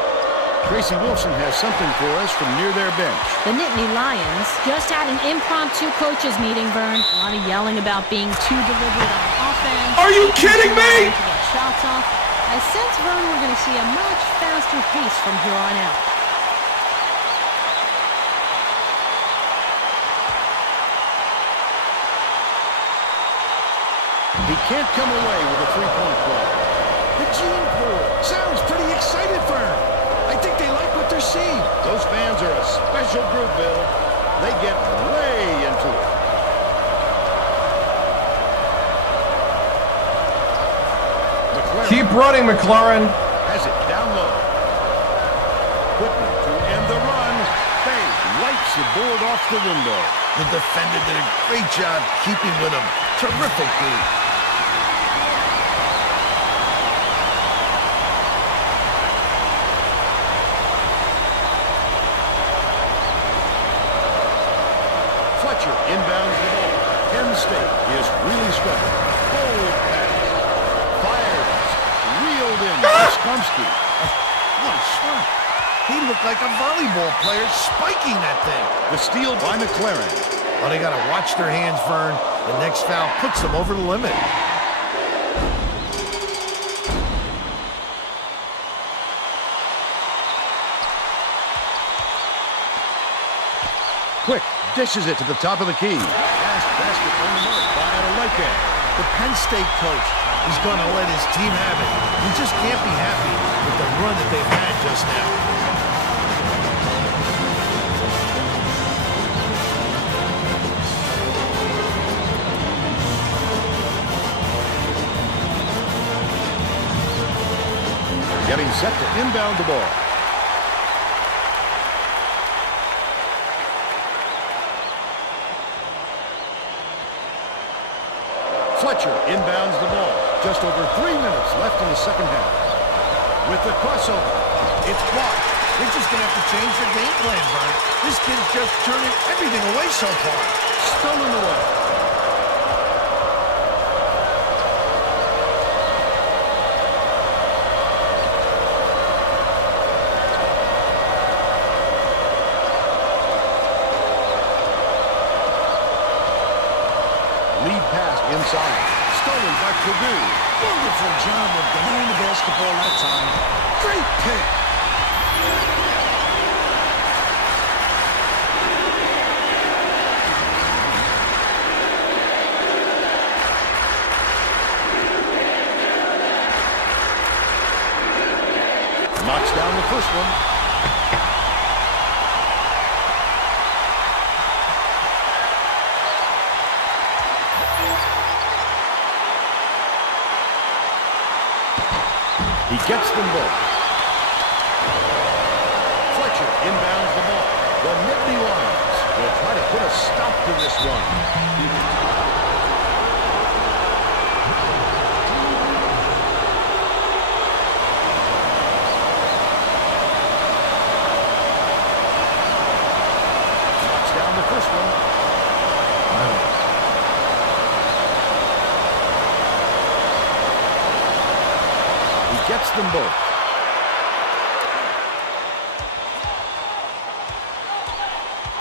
Tracy Wilson has something for us from near their bench. The Nittany Lions just had an impromptu coaches meeting, Vern. A lot of yelling about being too deliberate on offense. Are you kidding me? Shots off. I sense, Vern, we're going to see a much faster pace from here on out. He can't come away with a three-point play. The gene pool sounds pretty excited for him. I think they like what they're seeing. Those fans are a special group, Bill. They get way into it. McLaren Keep running, McLaren. has it down low. Whitman to end the run. Bay lights the board off the window. The defender did a great job keeping with him. Terrific move. Fletcher inbounds the ball. Penn State is really struggling. Bold pass. Fires. Reeled in. Skomsky. What a shot. He looked like a volleyball player spiking that thing. The steal by McLaren. Oh, they got to watch their hands, Vern. The next foul puts them over the limit. Quick dishes it to the top of the key. Fast basket on the mark by Adeleke. The Penn State coach is going to let his team have it. He just can't be happy with the run that they've had just now. Getting set to inbound the ball. Fletcher inbounds the ball. Just over 3 minutes left in the second half. With the crossover, It's blocked. They're just going to have to change their game plan, Vern. This kid's just turning everything away so far. stolen away. Lead pass inside. Stolen by Purdue. Wonderful job of denying the basketball that time. Great pick. Knocks down the first one. He gets them both. Fletcher inbounds the ball. The Nittany Lions will try to put a stop to this run. Knocks down the first one. Gets them both.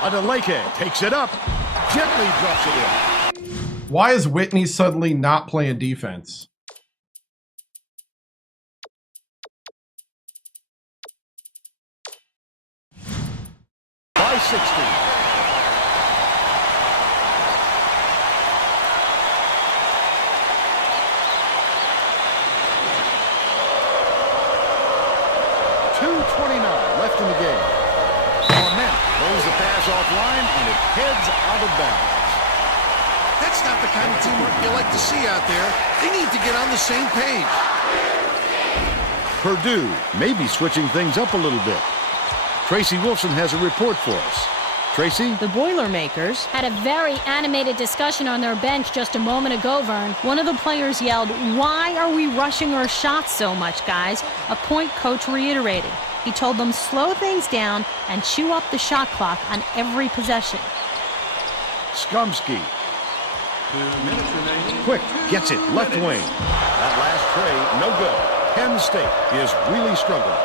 Adeleke takes it up. Gently drops it in. Why is Whitney suddenly not playing defense? By 60. Left in the game. Clement throws the pass offline, and it heads out of bounds. That's not the kind of teamwork you like to see out there. They need to get on the same page. Purdue may be switching things up a little bit. Tracy Wilson has a report for us. Tracy? The Boilermakers had a very animated discussion on their bench just a moment ago, Vern. One of the players yelled, "Why are we rushing our shots so much, guys?" A point coach reiterated. He told them slow things down and chew up the shot clock on every possession. Skomsky. 2 minutes remaining. Quick, gets it, left wing. That last tray, no good. Penn State is really struggling.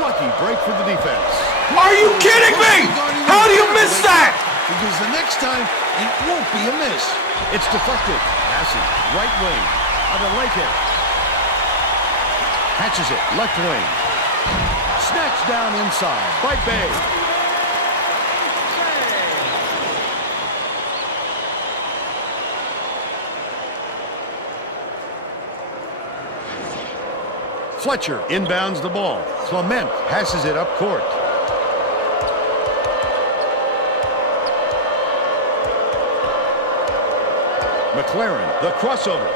Lucky break for the defense. Are you kidding me? How do you miss that? Because the next time, it won't be a miss. It's deflected. Passing, right wing. Adeleke. Catches it, left wing. Snatched down inside by Bay. Fletcher inbounds the ball. Clement passes it up court. McLaren, the crossover.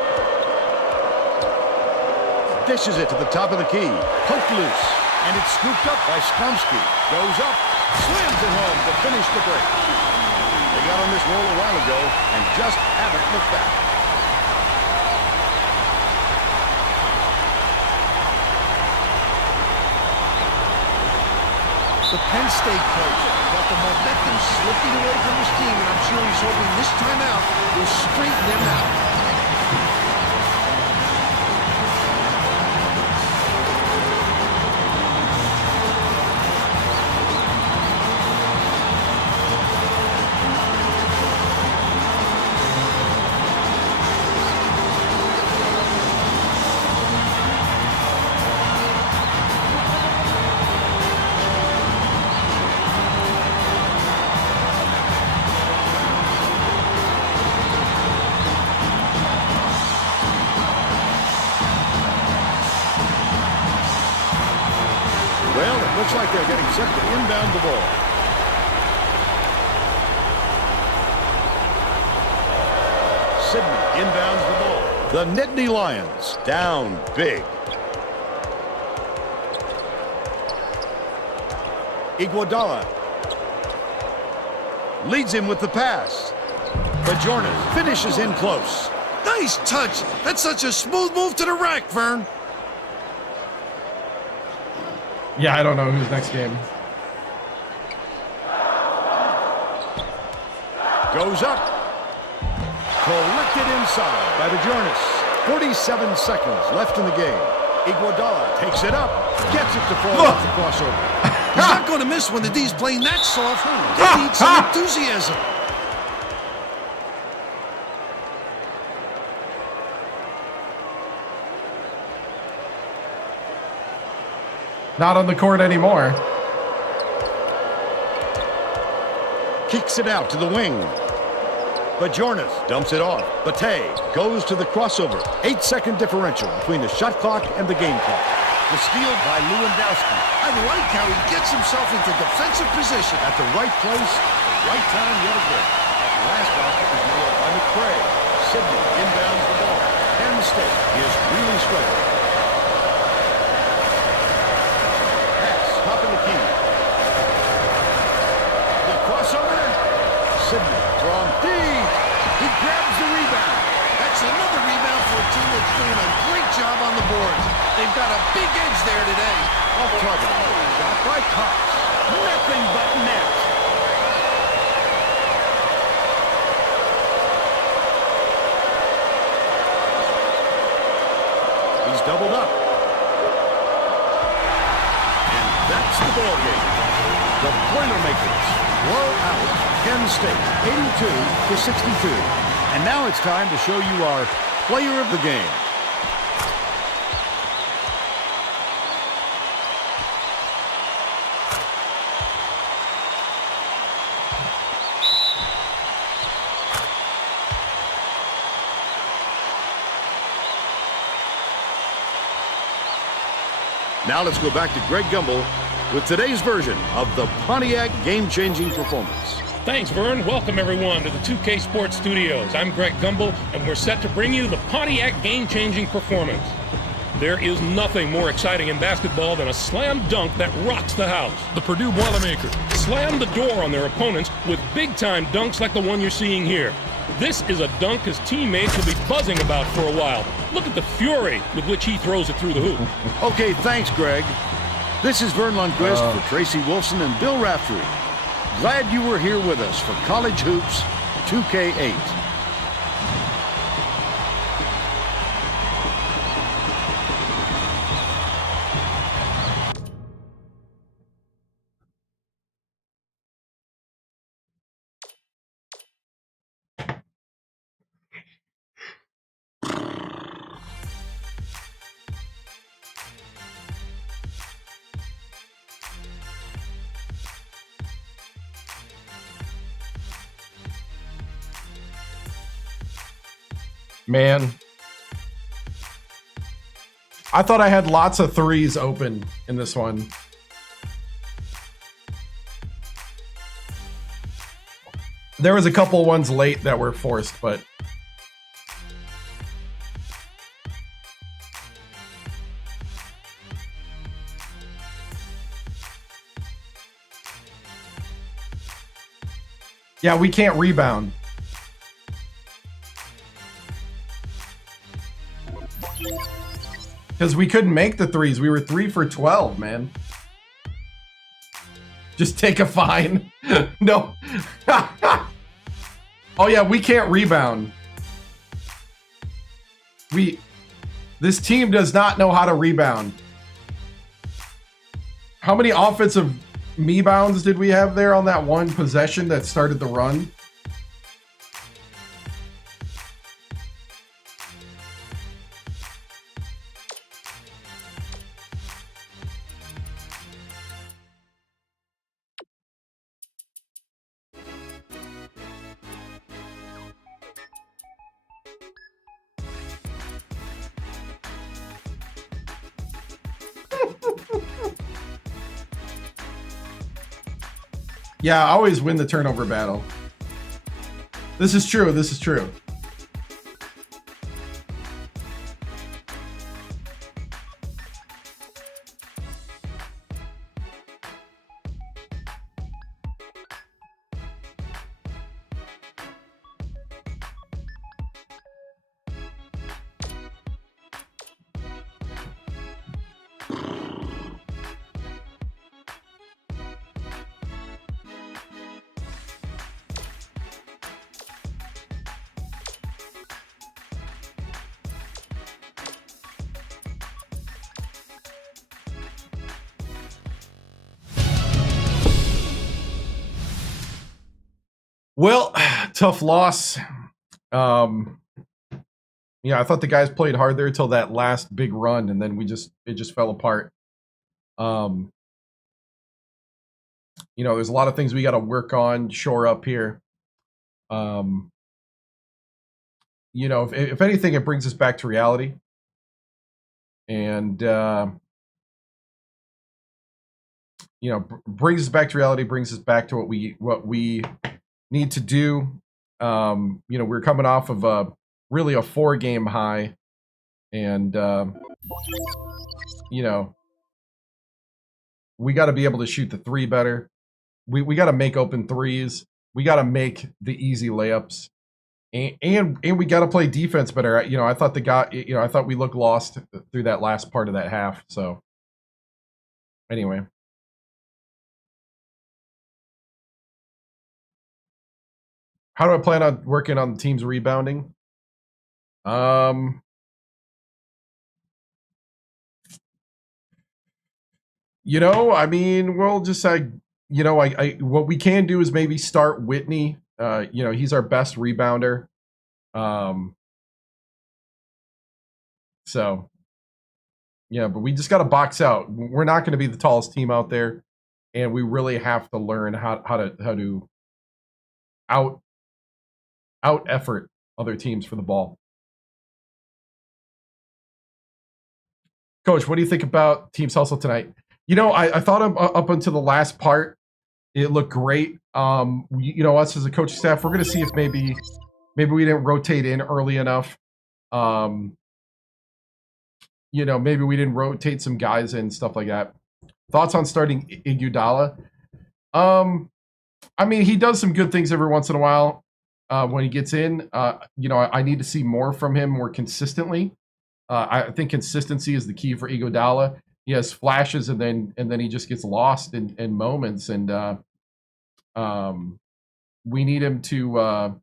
Dishes it to the top of the key. Poked loose. And it's scooped up by Skomsky. Goes up. Slams it home to finish the break. They got on this roll a while ago and just haven't looked back. The Penn State coach got the momentum slipping away from his team, and I'm sure he's hoping this time out will straighten them out. Looks like they're getting set to inbound the ball. Sydney inbounds the ball. The Nittany Lions down big. Iguodala leads him with the pass. Bajornas finishes in close. Nice touch. That's such a smooth move to the rack, Vern. Yeah, I don't know who's next game. Goes up. Collected inside by Bajornas. 47 seconds left in the game. Iguodala takes it up. Gets it to fall off the crossover. He's not going to miss when the D's playing that soft. They need some enthusiasm. Not on the court anymore. Kicks it out to the wing. Bajornas dumps it off. Bate goes to the crossover. 8-second differential between the shot clock and the game clock. The steal by Lewandowski. I like how he gets himself into defensive position. At the right place, the right time yet again. That last basket was made by McCray. Sydney inbounds the ball. Penn State is really struggling. Top of the key. The crossover. Sydney from deep. He grabs the rebound. That's another rebound for a team that's doing a great job on the boards. They've got a big edge there today. Off target. Shot by Cox. Nothing but net. He's doubled up. That's the ball game. The Boilermakers blow out Penn State 82-62. And now it's time to show you our player of the game. Now let's go back to Greg Gumbel with today's version of the Pontiac game-changing performance. Thanks, Vern. Welcome, everyone, to the 2K Sports Studios. I'm Greg Gumbel, and we're set to bring you the Pontiac game-changing performance. There is nothing more exciting in basketball than a slam dunk that rocks the house. The Purdue Boilermakers slam the door on their opponents with big-time dunks like the one you're seeing here. This is a dunk his teammates will be buzzing about for a while. Look at the fury with which he throws it through the hoop. Okay, thanks, Greg. This is Vern Lundquist for Tracy Wolfson and Bill Raftery. Glad you were here with us for College Hoops 2K8. Man, I thought I had lots of threes open in this one. There was a couple ones late that were forced, but yeah, we can't rebound. Because we couldn't make the threes. We were 3 for 12, man. Just take a fine. No. Oh, yeah, we can't rebound. This team does not know how to rebound. How many offensive me-bounds did we have there on that one possession that started the run? Yeah, I always win the turnover battle. This is true. This is true. Well, tough loss. Yeah, I thought the guys played hard there until that last big run, and then it just fell apart. You know, there's a lot of things we got to work on, shore up here. You know, if anything, it brings us back to reality, and you know, brings us back to reality, brings us back to what we need to do. You know, we're coming off of really a 4-game high, and you know, we got to be able to shoot the three better. We got to make open threes. We got to make the easy layups, and we got to play defense better. You know, I thought I thought we looked lost through that last part of that half. So anyway. How do I plan on working on the team's rebounding? You know, I mean, we'll just you know, what we can do is maybe start Whitney. You know, he's our best rebounder. So yeah, but we just got to box out. We're not going to be the tallest team out there, and we really have to learn how to out effort other teams for the ball. Coach, what do you think about Team's hustle tonight? You know, I thought up until the last part, it looked great. You know, us as a coaching staff, we're going to see if maybe we didn't rotate in early enough. You know, maybe we didn't rotate some guys in, stuff like that. Thoughts on starting Iguodala? I mean, he does some good things every once in a while. When he gets in, you know, I need to see more from him more consistently. I think consistency is the key for Iguodala. He has flashes, and then he just gets lost in moments, and we need him to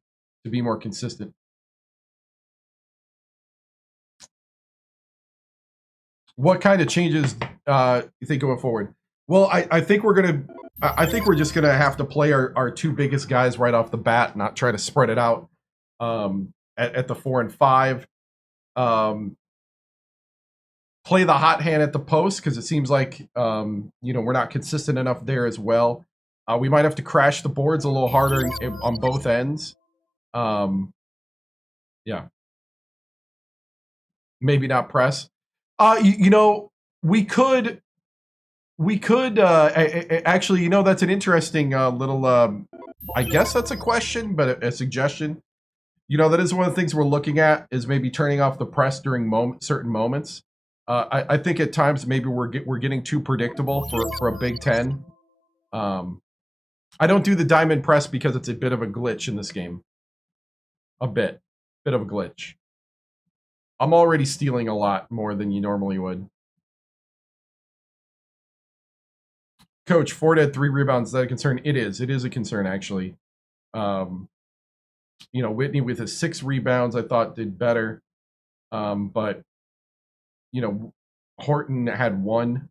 to be more consistent. What kind of changes you think going forward? Well, I think we're just gonna have to play our two biggest guys right off the bat, not try to spread it out at the 4 and 5. Play the hot hand at the post because it seems like we're not consistent enough there as well. We might have to crash the boards a little harder on both ends. Yeah, maybe not press. We could actually, that's an interesting little, I guess that's a question, but a suggestion. That is one of the things we're looking at is maybe turning off the press during certain moments. I think at times maybe we're getting too predictable for a Big Ten. I don't do the diamond press because it's a bit of a glitch in this game. A bit of a glitch. I'm already stealing a lot more than you normally would. Coach, Ford had 3 rebounds. Is that a concern? It is. It is a concern, actually. Whitney with his 6 rebounds, I thought did better. But, Horton had 1.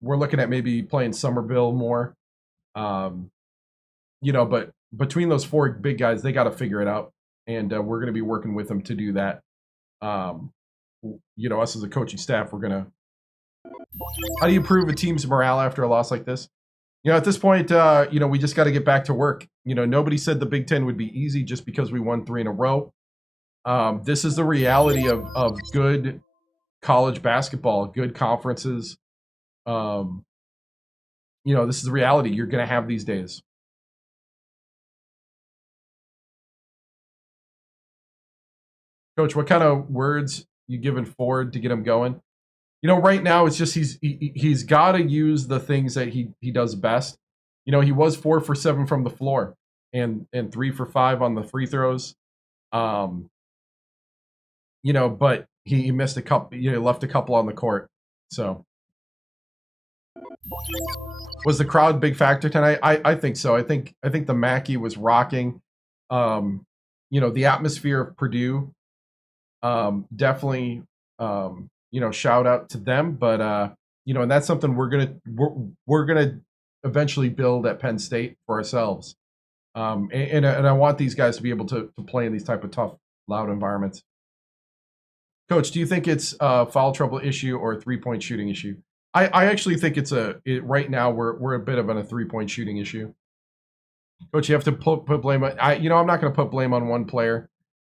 We're looking at maybe playing Somerville more. But between those 4 big guys, they got to figure it out. And we're going to be working with them to do that. Us as a coaching staff, we're going to. How do you improve a team's morale after a loss like this? At this point, we just got to get back to work. Nobody said the Big Ten would be easy just because we won 3 in a row. This is the reality of good college basketball, good conferences. This is the reality you're going to have these days. Coach, what kind of words you giving Ford to get him going? Right now it's just he's got to use the things that he does best. He was 4 for 7 from the floor and 3 for 5 on the free throws. But he missed a couple. Left a couple on the court. So, was the crowd a big factor tonight? I think so. I think the Mackey was rocking. The atmosphere of Purdue. Definitely. Shout out to them, but and that's something we're gonna eventually build at Penn State for ourselves. And I want these guys to be able to play in these type of tough, loud environments. Coach, do you think it's a foul trouble issue or a 3-point shooting issue? I actually think right now we're a bit of a 3-point shooting issue. Coach, you have to put blame on. I'm not going to put blame on one player.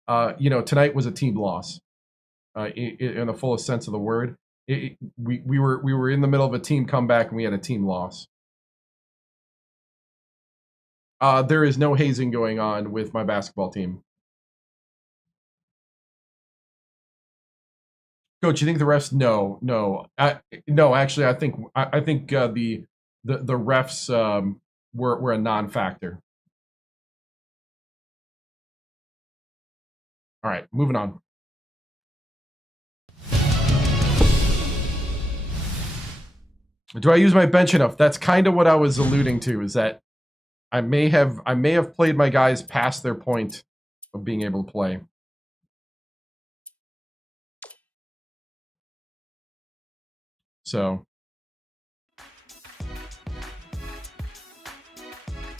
Tonight was a team loss. In the fullest sense of the word, we were in the middle of a team comeback and we had a team loss. There is no hazing going on with my basketball team. Coach, you think the refs? No. Actually, I think the refs were a non-factor. All right, moving on. Do I use my bench enough? That's kind of what I was alluding to, is that I may have played my guys past their point of being able to play. So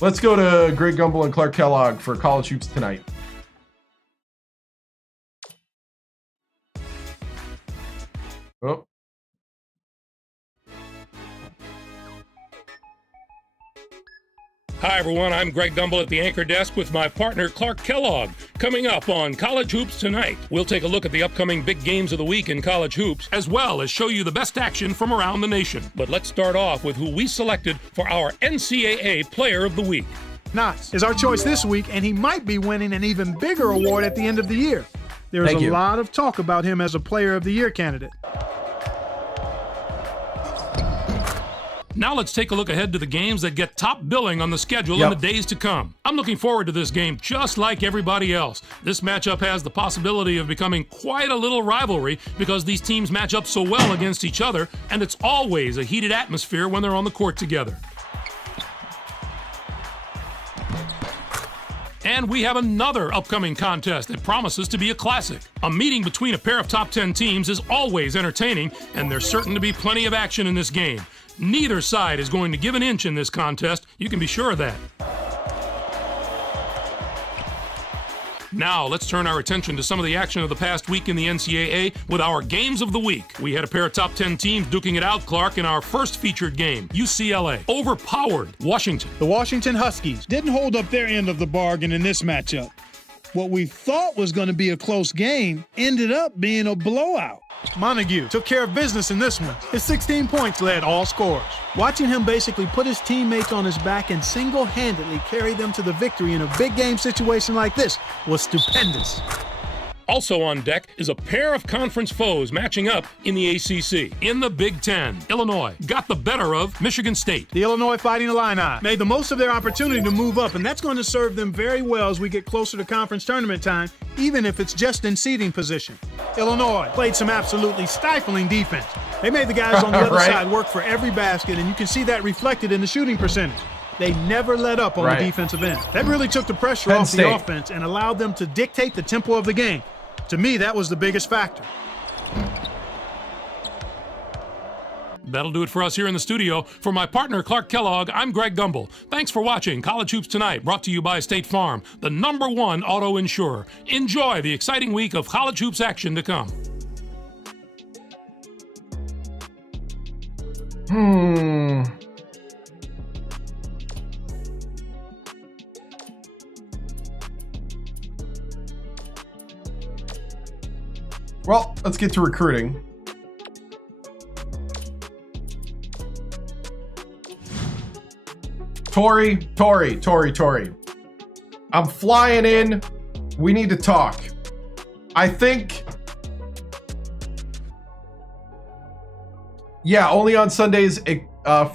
let's go to Greg Gumbel and Clark Kellogg for college hoops tonight. Oh. Hi, everyone. I'm Greg Gumbel at the anchor desk with my partner, Clark Kellogg. Coming up on College Hoops Tonight, we'll take a look at the upcoming big games of the week in college hoops, as well as show you the best action from around the nation. But let's start off with who we selected for our NCAA Player of the Week. Knox is our choice this week, and he might be winning an even bigger award at the end of the year. There's a lot of talk about him as a Player of the Year candidate. Now let's take a look ahead to the games that get top billing on the schedule in the days to come. I'm looking forward to this game just like everybody else. This matchup has the possibility of becoming quite a little rivalry because these teams match up so well against each other, and it's always a heated atmosphere when they're on the court together. And we have another upcoming contest that promises to be a classic. A meeting between a pair of top 10 teams is always entertaining, and there's certain to be plenty of action in this game. Neither side is going to give an inch in this contest. You can be sure of that. Now, let's turn our attention to some of the action of the past week in the NCAA with our Games of the Week. We had a pair of top 10 teams duking it out, Clark, in our first featured game. UCLA overpowered Washington. The Washington Huskies didn't hold up their end of the bargain in this matchup. What we thought was going to be a close game ended up being a blowout. Montague took care of business in this one. His 16 points led all scorers. Watching him basically put his teammates on his back and single-handedly carry them to the victory in a big game situation like this was stupendous. Also on deck is a pair of conference foes matching up in the ACC. In the Big Ten, Illinois got the better of Michigan State. The Illinois Fighting Illini made the most of their opportunity to move up, and that's going to serve them very well as we get closer to conference tournament time, even if it's just in seeding position. Illinois played some absolutely stifling defense. They made the guys on the other side work for every basket, and you can see that reflected in the shooting percentage. They never let up on the defensive end. That really took the pressure off the offense and allowed them to dictate the tempo of the game. To me, that was the biggest factor. That'll do it for us here in the studio. For my partner, Clark Kellogg, I'm Greg Gumbel. Thanks for watching College Hoops Tonight, brought to you by State Farm, the #1 auto insurer. Enjoy the exciting week of college hoops action to come. Well, let's get to recruiting. Tori. I'm flying in. We need to talk. I think, yeah, only on Sundays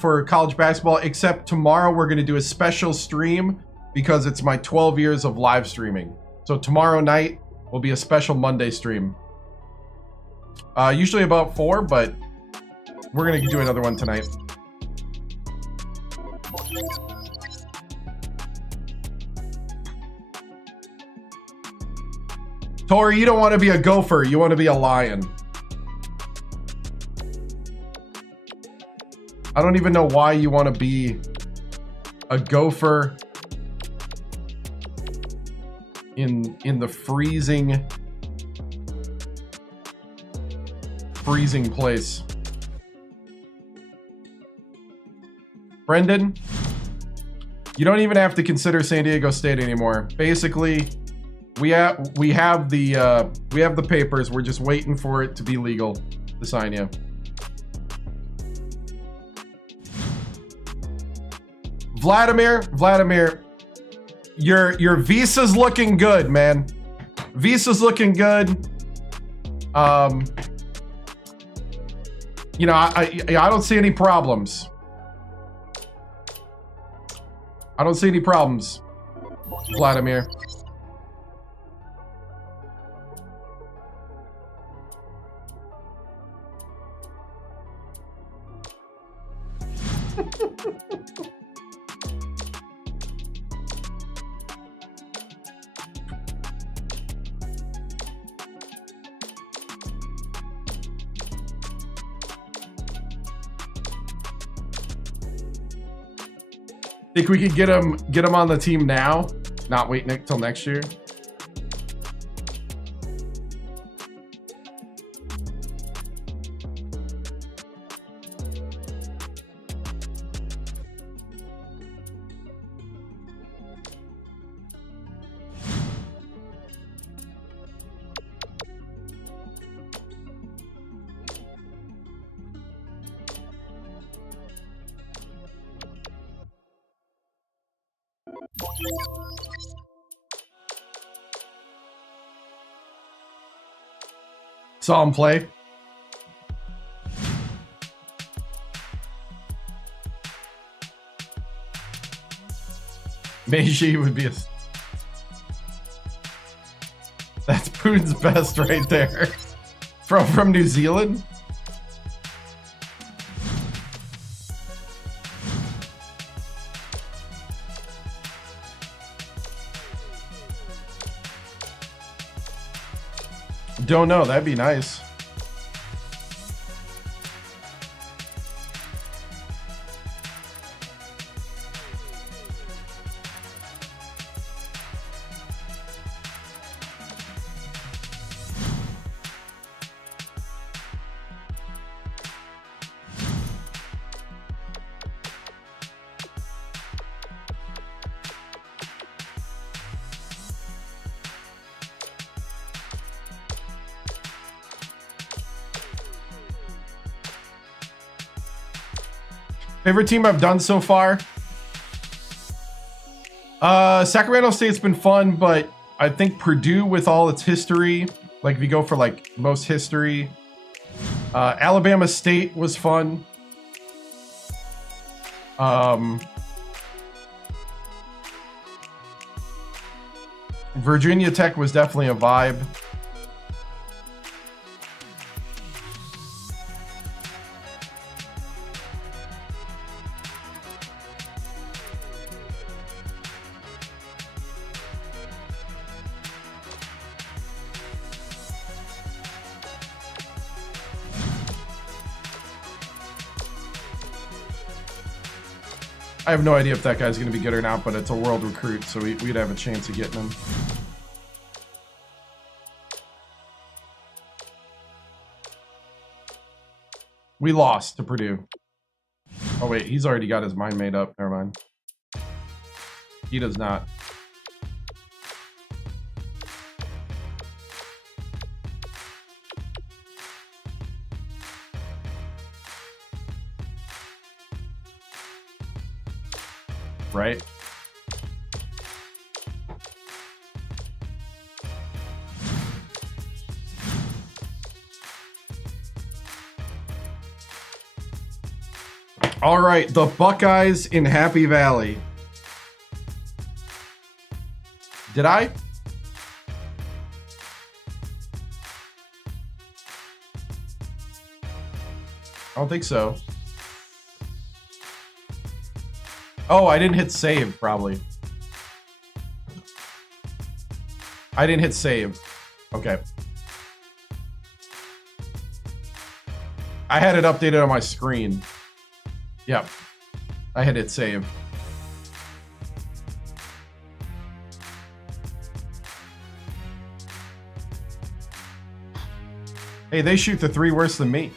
for college basketball, except tomorrow we're going to do a special stream because it's my 12 years of live streaming. So tomorrow night will be a special Monday stream. Usually about 4, but we're going to do another one tonight. Tori, you don't want to be a gopher. You want to be a lion. I don't even know why you want to be a gopher in the freezing place. Brendan, you don't even have to consider San Diego State anymore. Basically, we have the papers. We're just waiting for it to be legal to sign you. Vladimir, your visa's looking good, man. Visa's looking good. You know, I don't see any problems. I don't see any problems, Vladimir. Think we could get him on the team now, not wait till next year? Saw him play. Meiji would be a... That's Poon's best right there. From New Zealand. Don't know. That'd be nice. Favorite team I've done so far? Sacramento State's been fun, but I think Purdue with all its history, like if you go for like most history, Alabama State was fun. Virginia Tech was definitely a vibe. I have no idea if that guy's going to be good or not, but it's a world recruit, so we'd have a chance of getting him. We lost to Purdue. Oh, wait, he's already got his mind made up. Never mind. He does not. Right? All right, the Buckeyes in Happy Valley. Did I? I don't think so. Oh, I didn't hit save, probably. I didn't hit save. Okay. I had it updated on my screen. Yep. I had hit save. Hey, they shoot the three worse than me.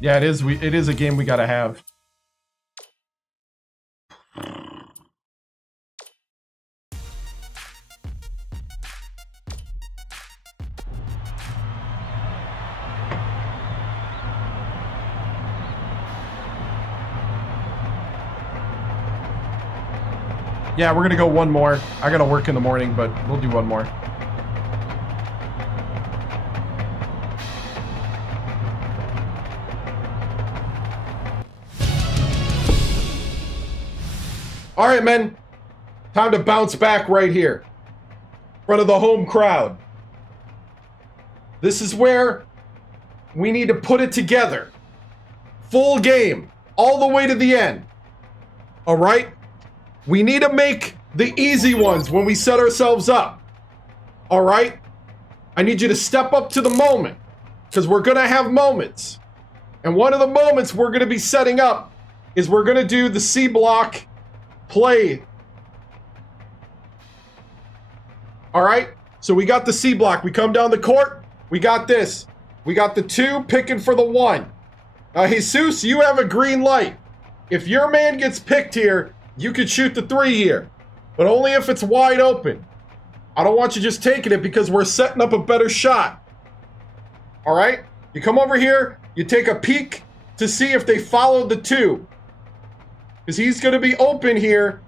Yeah, it is. It is a game we gotta have. Yeah, we're gonna go one more. I gotta work in the morning, but we'll do one more. All right, men. Time to bounce back right here. In front of the home crowd. This is where we need to put it together. Full game. All the way to the end. All right? We need to make the easy ones when we set ourselves up. All right? I need you to step up to the moment. Because we're going to have moments. And one of the moments we're going to be setting up is we're going to do the C block play. All right, so we got the C block. We come down the court. We got this. We got the 2 picking for the 1. Jesus, you have a green light. If your man gets picked here, you could shoot the 3 here, but only if it's wide open. I don't want you just taking it because we're setting up a better shot. All right? You come over here, you take a peek to see if they followed the 2. Because he's going to be open here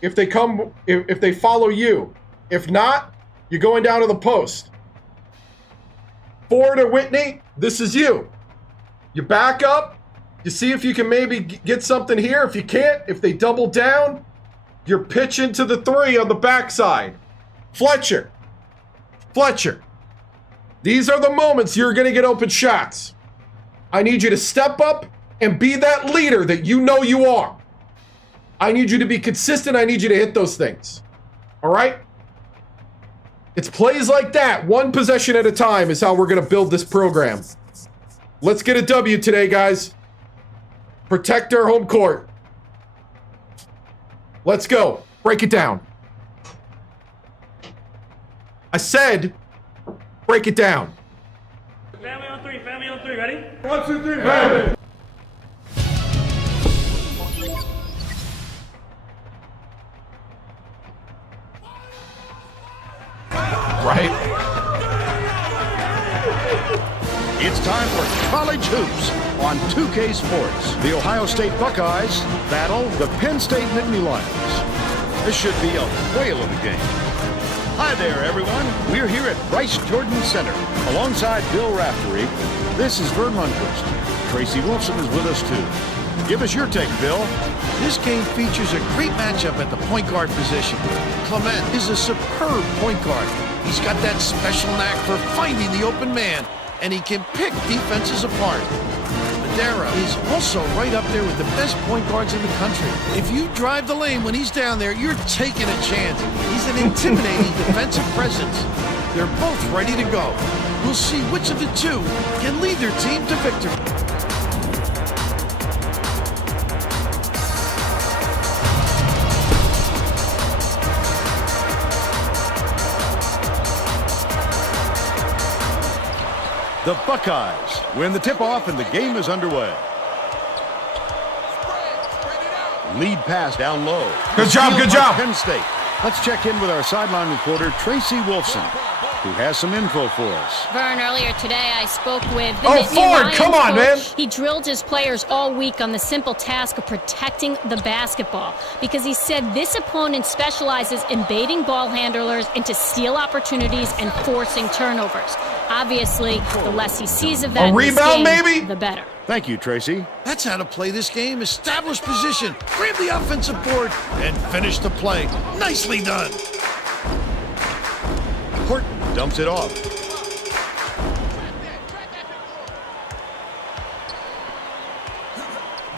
if they follow you. If not, you're going down to the post. 4 to Whitney, this is you. You back up, you see if you can maybe get something here. If you can't, if they double down, you're pitching to the 3 on the backside. Fletcher. These are the moments you're going to get open shots. I need you to step up and be that leader that you know you are. I need you to be consistent. I need you to hit those things. All right? It's plays like that, 1 possession at a time, is how we're going to build this program. Let's get a W today, guys. Protect our home court. Let's go. Break it down. I said, break it down. Family on 3, ready? 1, 2, 3, family. Right? It's time for college hoops on 2K Sports. The Ohio State Buckeyes battle the Penn State Nittany Lions. This should be a whale of a game. Hi there, everyone. We're here at Bryce Jordan Center alongside Bill Raftery. This is Vern Lundquist. Tracy Wilson is with us, too. Give us your take, Bill. This game features a great matchup at the point guard position. Clement is a superb point guard. He's got that special knack for finding the open man, and he can pick defenses apart. Madera is also right up there with the best point guards in the country. If you drive the lane when he's down there, you're taking a chance. He's an intimidating defensive presence. They're both ready to go. We'll see which of the 2 can lead their team to victory. The Buckeyes win the tip-off and the game is underway. Lead pass down low. Good job. Penn State. Let's check in with our sideline reporter, Tracy Wilson, who has some info for us. Vern, earlier today I spoke with the Oh, Nittany Ford, Lions come on, coach. man. He drilled his players all week on the simple task of protecting the basketball because he said this opponent specializes in baiting ball handlers into steal opportunities and forcing turnovers. Obviously, the less he sees of that A rebound, in this game, maybe? the better. Thank you, Tracy. That's how to play this game. Establish position, grab the offensive board, and finish the play. Nicely done. Horton dumps it off.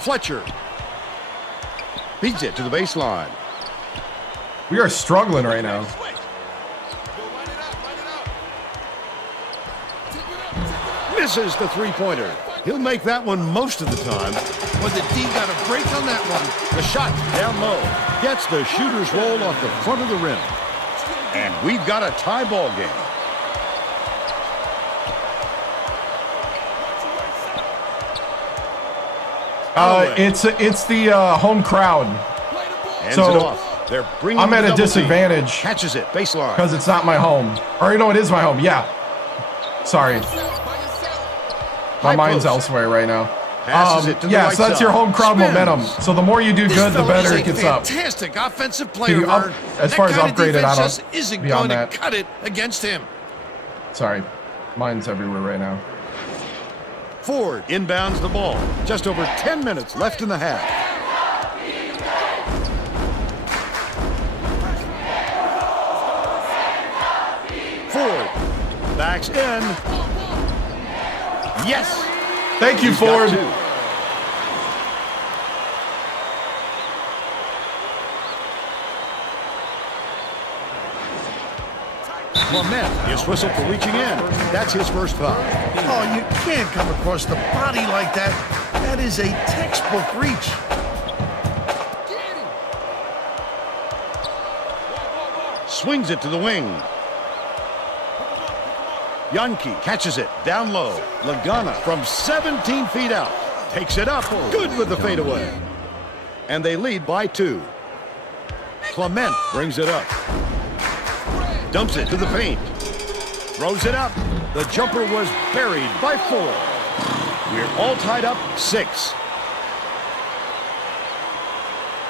Fletcher beats it to the baseline. We are struggling right now. Misses the three-pointer. He'll make that one most of the time. But the D got a break on that one. The shot down low. Gets the shooter's roll off the front of the rim. And we've got a tie ball game. It's the home crowd. Hands So, it off. They're bringing I'm at the a double disadvantage. team. Catches it, baseline. Because it's not my home. Or no, it is my home. Yeah. Sorry. My mind's elsewhere right now. Passes it to the yeah, right so that's side. your home crowd Spins. momentum. So the more you do This good, the fella better is it gets a up. fantastic offensive Can player, you up- Vern. as That far as kind of upgraded, defense I don't- just isn't beyond going that. to cut it against him. Sorry. Mine's everywhere right now. Ford inbounds the ball. Just over 10 minutes left in the half. Ford backs in. Yes. Thank you, He's got Ford. two. Clement is whistled for reaching in. That's his first foul. Oh, you can't come across the body like that. That is a textbook reach. Swings it to the wing. Yankee catches it down low. Lagana from 17 feet out. Takes it up. Good with the fadeaway. And they lead by 2. Clement brings it up. Dumps it to the paint. Throws it up. The jumper was buried by 4. We're all tied up 6.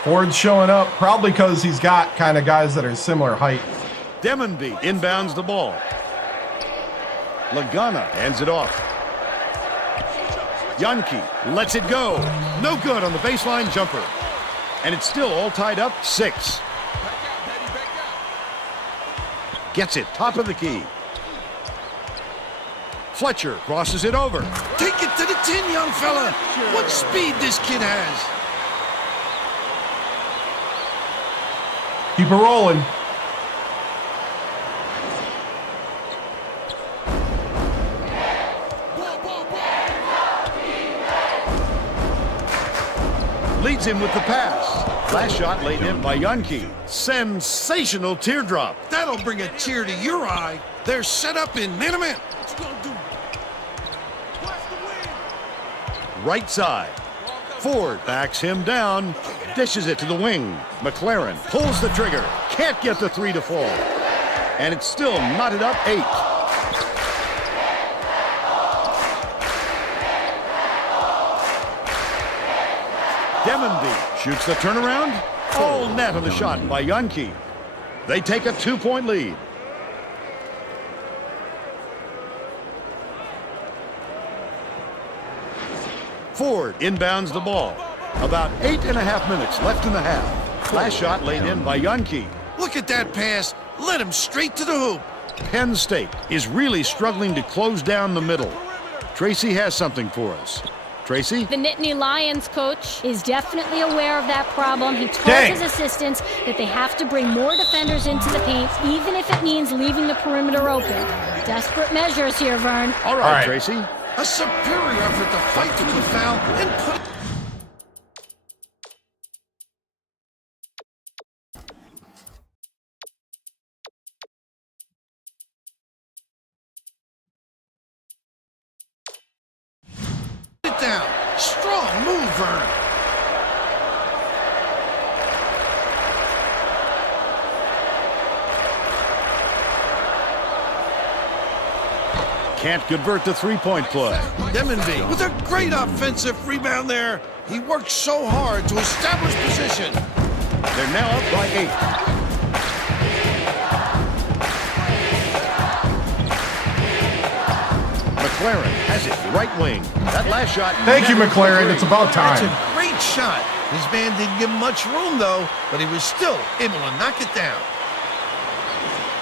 Ford's showing up, probably because he's got kind of guys that are similar height. Demonby inbounds the ball. Lagana hands it off. Yankee lets it go. No good on the baseline jumper. And it's still all tied up 6. Gets it top of the key. Fletcher crosses it over. Take it to the 10, young fella. What speed this kid has. Keep it rolling. Leads him with the pass. Last shot laid in by Yankee. Sensational teardrop. That'll bring a tear to your eye. They're set up in minute. Right side. Ford backs him down. Dishes it to the wing. McLaren pulls the trigger. Can't get the 3 to fall. And it's still knotted up 8. Demonby shoots the turnaround. All net on the shot by Yankee. They take a 2-point lead. Ford inbounds the ball. About 8.5 minutes left in the half. Last shot laid in by Yankee. Look at that pass. Led him straight to the hoop. Penn State is really struggling to close down the middle. Tracy has something for us. Tracy? The Nittany Lions coach is definitely aware of that problem. He told his assistants that they have to bring more defenders into the paint, even if it means leaving the perimeter open. Desperate measures here, Vern. All right, Tracy. A superior effort to fight through the foul and put it down. Strong move, Vern. Can't convert the 3-point play. Demonby with a great offensive rebound there. He worked so hard to establish position. They're now up by 8. McLaren has it right wing. That last shot. Thank you, McLaren. It's about time. That's a great shot. His man didn't give him much room, though, but he was still able to knock it down.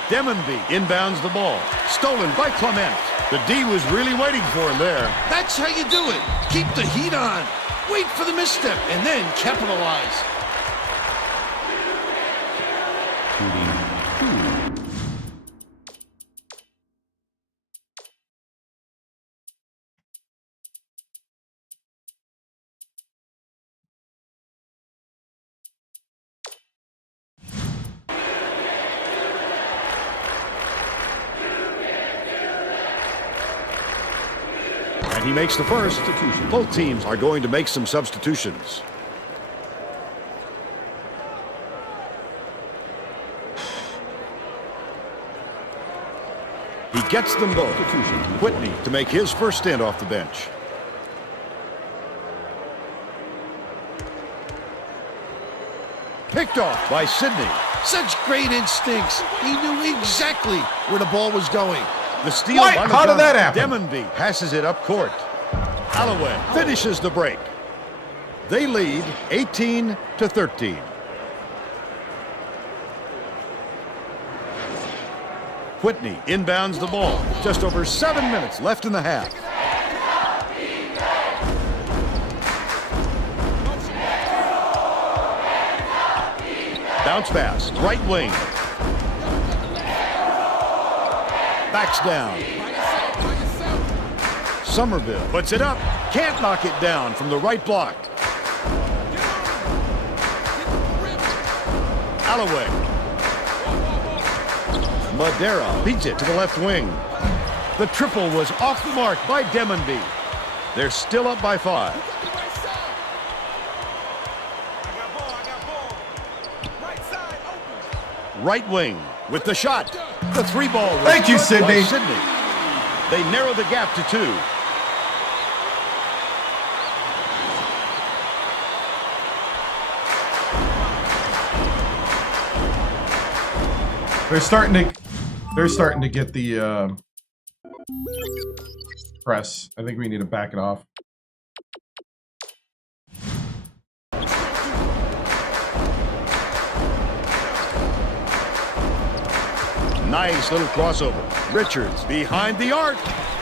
Demonby inbounds the ball. Stolen by Clement. The D was really waiting for him there. That's how you do it. Keep the heat on. Wait for the misstep and then capitalize. And he makes the first. Both teams are going to make some substitutions. He gets them both. Whitney to make his first stint off the bench. Picked off by Sidney. Such great instincts. He knew exactly where the ball was going. The steal by McDonough. How did that happen? Demonby passes it up court. Alloway finishes the break. They lead 18-13. Whitney inbounds the ball. Just over 7 minutes left in the half. Bounce pass, right wing. Backs down. Somerville puts it up. Can't knock it down from the right block. Alloway. Madera beats it to the left wing. The triple was off the mark by Demonby. They're still up by 5. Right wing with the shot. The 3-ball was Thank you, good by Sydney. Sydney. They narrow the gap to 2. They're starting to get the press. I think we need to back it off. Nice little crossover. Richards behind the arc.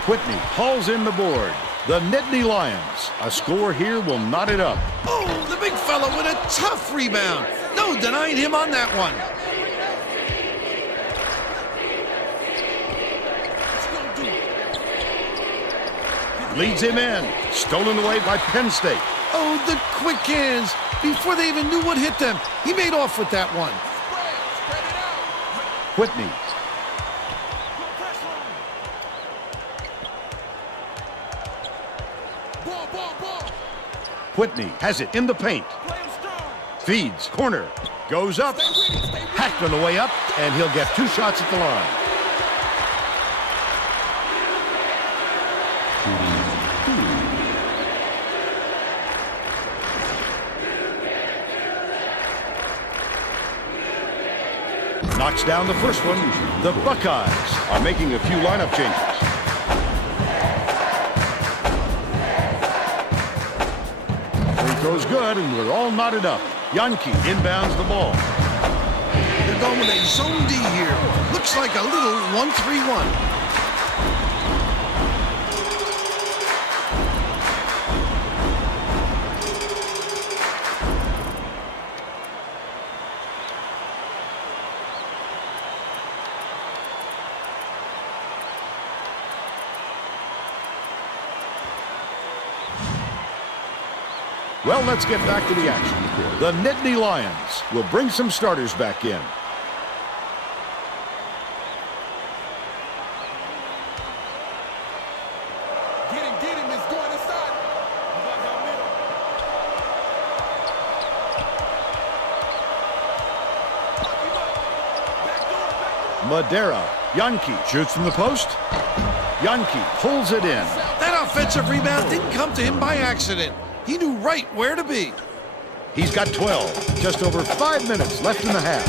Whitney hauls in the board. The Nittany Lions. A score here will knot it up. Oh, the big fella with a tough rebound. No denying him on that one. Leads him in. Stolen away by Penn State. Oh, the quick hands. Before they even knew what hit them, he made off with that one. Whitney. Whitney has it in the paint. Feeds, corner, goes up. Hacked on the way up, and he'll get 2 shots at the line. Knocks down the first one. The Buckeyes are making a few lineup changes. Free throw's good, and we're all knotted up. Yankee inbounds the ball. They're going with a zone D here. Looks like a little 1-3-1. Well, let's get back to the action. The Nittany Lions will bring some starters back in. Get him, it's going inside. Madera. Yankee shoots from the post. Yankee pulls it in. That offensive rebound didn't come to him by accident. He knew right where to be. He's got 12. Just over 5 minutes left in the half.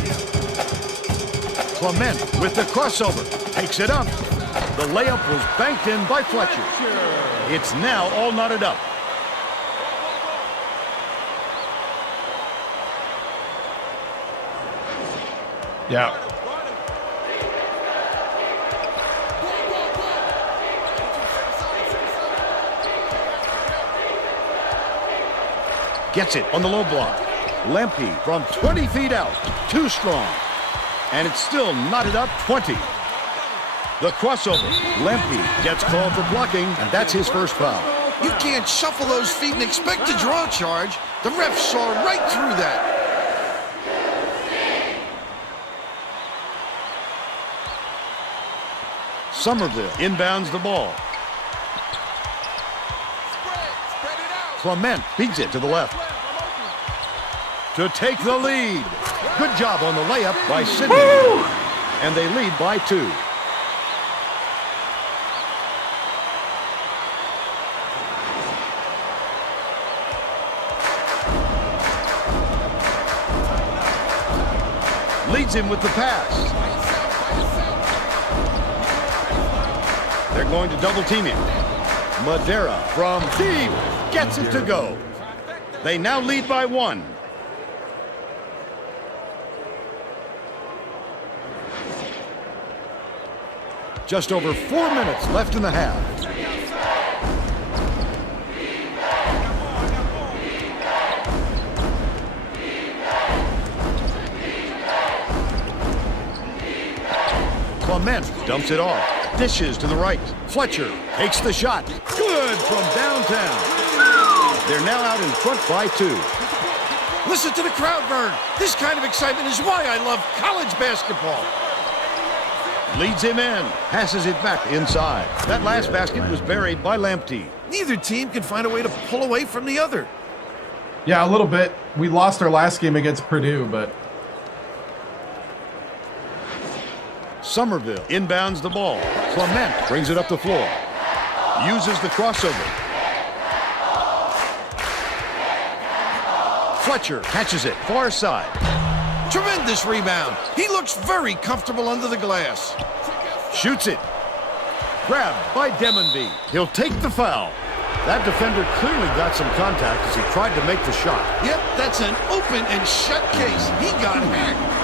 Clement with the crossover. Takes it up. The layup was banked in by Fletcher. It's now all knotted up. Yeah. Gets it on the low block. Lempe from 20 feet out. Too strong. And it's still knotted up 20. The crossover. Lempe gets called for blocking, and that's his first foul. You can't shuffle those feet and expect to draw a charge. The ref saw right through that. Somerville inbounds the ball. Clement beats it to the left. To take the lead. Good job on the layup by Sydney. Woo! And they lead by 2. Leads him with the pass. They're going to double team him. Madera from deep gets it to go. They now lead by 1. Just over 4 minutes left in the half. Clement dumps it off. Dishes to the right. Fletcher takes the shot. Good from downtown. They're now out in front by 2. Listen to the crowd, Vern. This kind of excitement is why I love college basketball. Leads him in. Passes it back inside. That last basket was buried by Lamptey. Neither team can find a way to pull away from the other. Yeah, a little bit. We lost our last game against Purdue, but... Somerville inbounds the ball. Clement brings it up the floor. Uses the crossover. Fletcher catches it, far side. Tremendous rebound. He looks very comfortable under the glass. Shoots it. Grabbed by Demonby. He'll take the foul. That defender clearly got some contact as he tried to make the shot. Yep, that's an open and shut case. He got hacked.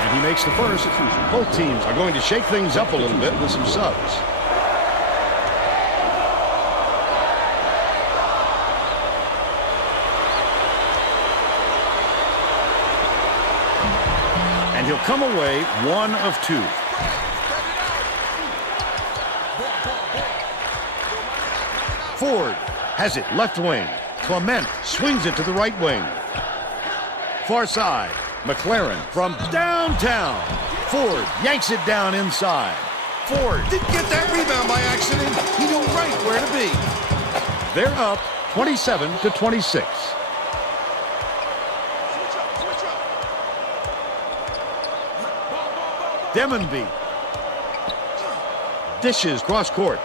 And he makes the first. Both teams are going to shake things up a little bit with some subs. And he'll come away 1 of 2. Ford has it left wing. Clement swings it to the right wing. Far side. McLaren from downtown. Ford yanks it down inside. Ford didn't get that rebound by accident. He knew right where to be. They're up 27-26. Demonby dishes cross court.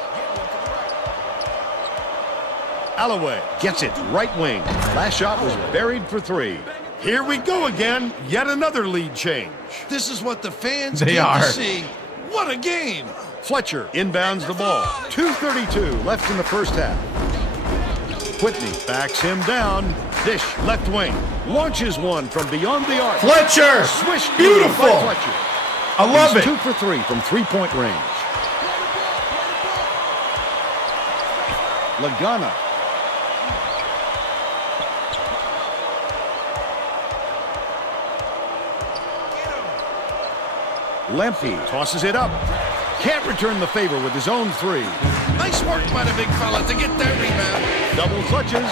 Alloway gets it right wing. Last shot was buried for 3. Here we go again. Yet another lead change. This is what the fans They came are. to see. What a game. Fletcher inbounds the ball. 2:32 left in the first half. Whitney backs him down. Dish left wing. Launches one from beyond the arc. Fletcher! Swish Beautiful! by Fletcher. I love He's it. 2 for 3 from three-point range. Lagana. Lempe tosses it up. Can't return the favor with his own 3. Nice work by the big fella to get that rebound. Double clutches.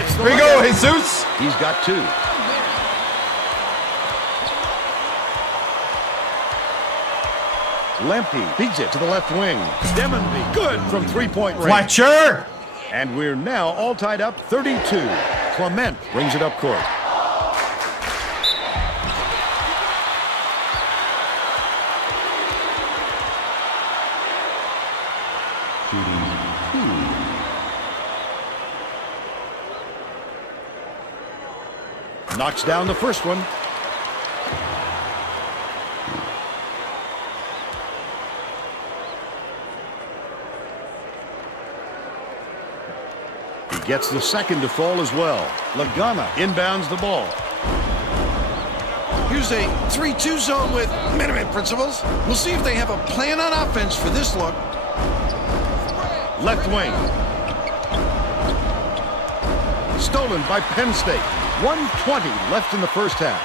It's the Here we go, layup. Jesus. He's got 2. Lempe beats it to the left wing. Demonby good from three-point range. Fletcher! And we're now all tied up 32. Clement brings it up court. Knocks down the first one. He gets the second to fall as well. Lagana inbounds the ball. Here's a 3-2 zone with minimum principles. We'll see if they have a plan on offense for this look. Left wing. Stolen by Penn State. 1:20 left in the first half.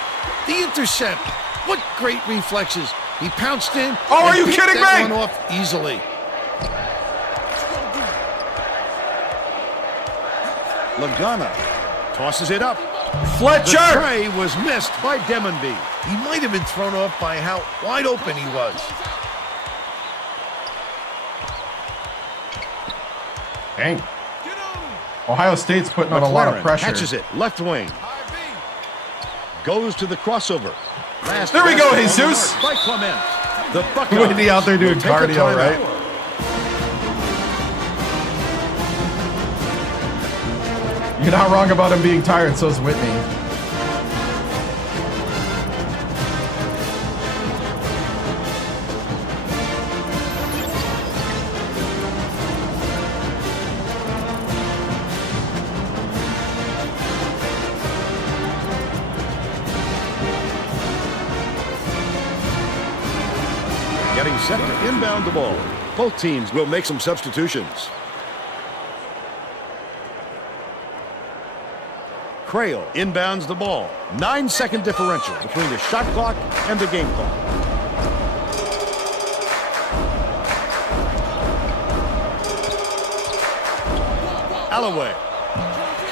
The intercept. What great reflexes. He pounced in. Oh, are and you picked kidding that me? one off easily. Lagana tosses it up. Fletcher! The tray was missed by Demonby. He might have been thrown off by how wide open he was. Dang. Ohio State's putting on a lot of McLaren pressure. catches it, left wing. Goes to the crossover. Last There we go, pass on the Jesus. mark by Clement. The Buckeyes Whitney out there doing will take a cardio, timeout. right? You're not wrong about him being tired, so's Whitney. Getting set to inbound the ball. Both teams will make some substitutions. Crail inbounds the ball. 9-second differential between the shot clock and the game clock. Alloway.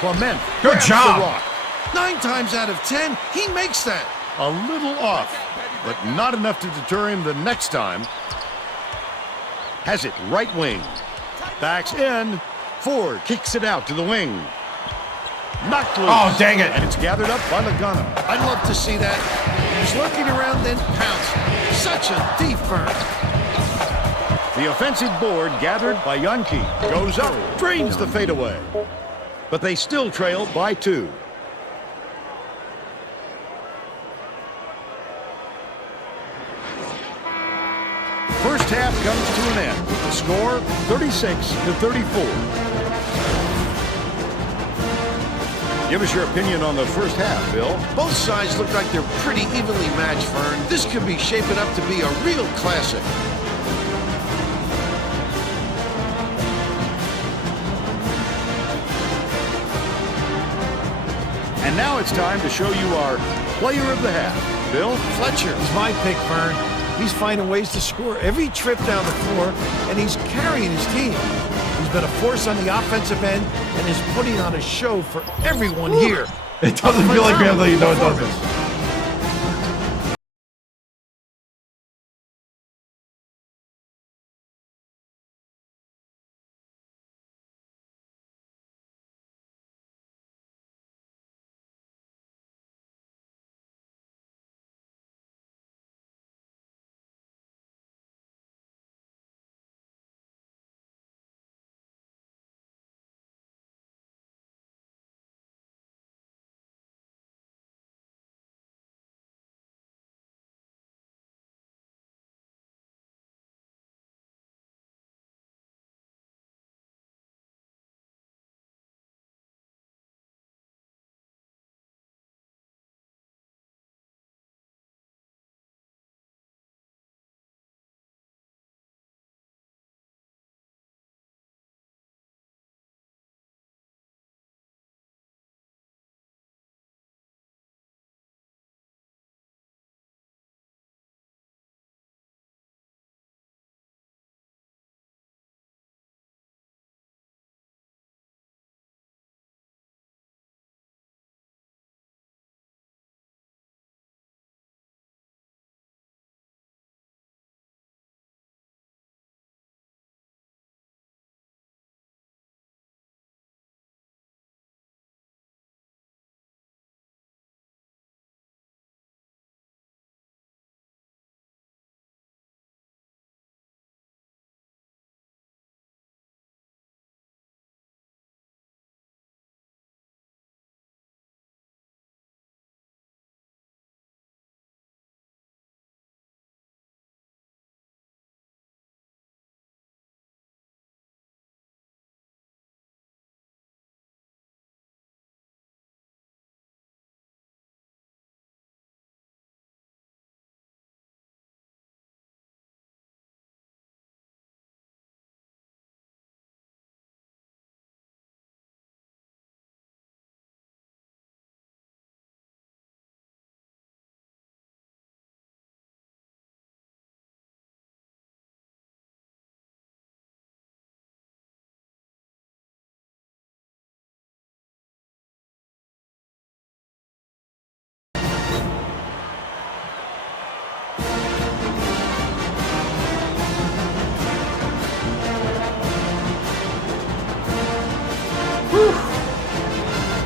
Clement. Good grabs job. the rock. 9 times out of 10, he makes that. A little off, but not enough to deter him the next time. Has it right wing. Backs in. Ford kicks it out to the wing. Knocked loose. Oh, dang it. And it's gathered up by Lagana. I'd love to see that. He's looking around, then pounce. Such a deep burn. The offensive board gathered by Yankee goes up, drains the fadeaway. But they still trail by 2. First half comes to an end with the score 36-34. Give us your opinion on the first half, Bill. Both sides look like they're pretty evenly matched, Vern. This could be shaping up to be a real classic. And now it's time to show you our player of the half. Bill? Fletcher is my pick, Vern. He's finding ways to score every trip down the floor, and he's carrying his team. He's been a force on the offensive end and is putting on a show for everyone here. It doesn't feel like Ramsey, you know it doesn't.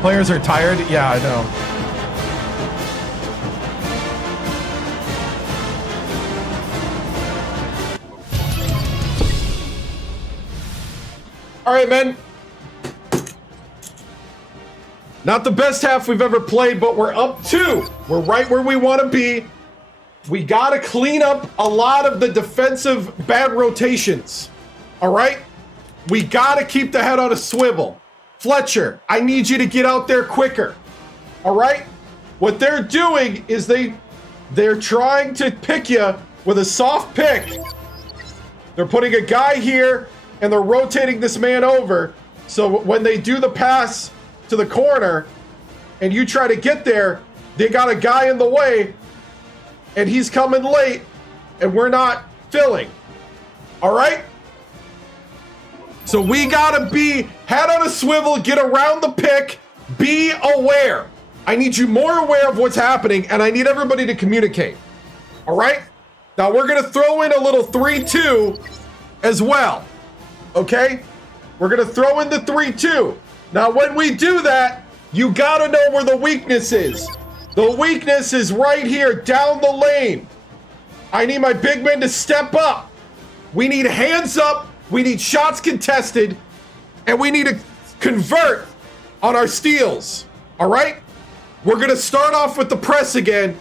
Players are tired. Yeah, I know. All right, men. Not the best half we've ever played, but we're up 2. We're right where we want to be. We got to clean up a lot of the defensive bad rotations. All right? We got to keep the head on a swivel. Fletcher, I need you to get out there quicker. All right? What they're doing is they're trying to pick you with a soft pick. They're putting a guy here, and they're rotating this man over. So when they do the pass to the corner, and you try to get there, they got a guy in the way, and he's coming late, and we're not filling. All right? So we got to be Head on a swivel, get around the pick, be aware. I need you more aware of what's happening, and I need everybody to communicate. All right? Now, we're going to throw in a little 3-2 as well. Okay? We're going to throw in the 3-2. Now, when we do that, you got to know where the weakness is. The weakness is right here, down the lane. I need my big men to step up. We need hands up. We need shots contested. And we need to convert on our steals. All right? We're going to start off with the press again.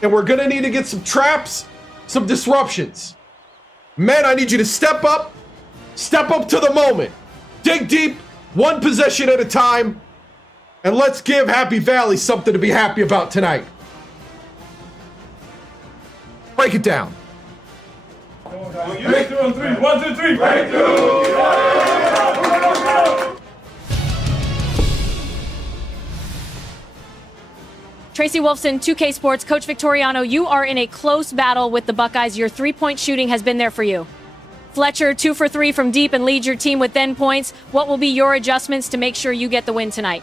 And we're going to need to get some traps, some disruptions. Men, I need you to step up to the moment. Dig deep, one possession at a time. And let's give Happy Valley something to be happy about tonight. Break it down. Breakthrough on 3. 1, 2, 3. Breakthrough! Tracy Wolfson, 2K Sports. Coach Victoriano, you are in a close battle with the Buckeyes. Your three-point shooting has been there for you. Fletcher, 2 for 3 from deep and leads your team with 10 points. What will be your adjustments to make sure you get the win tonight?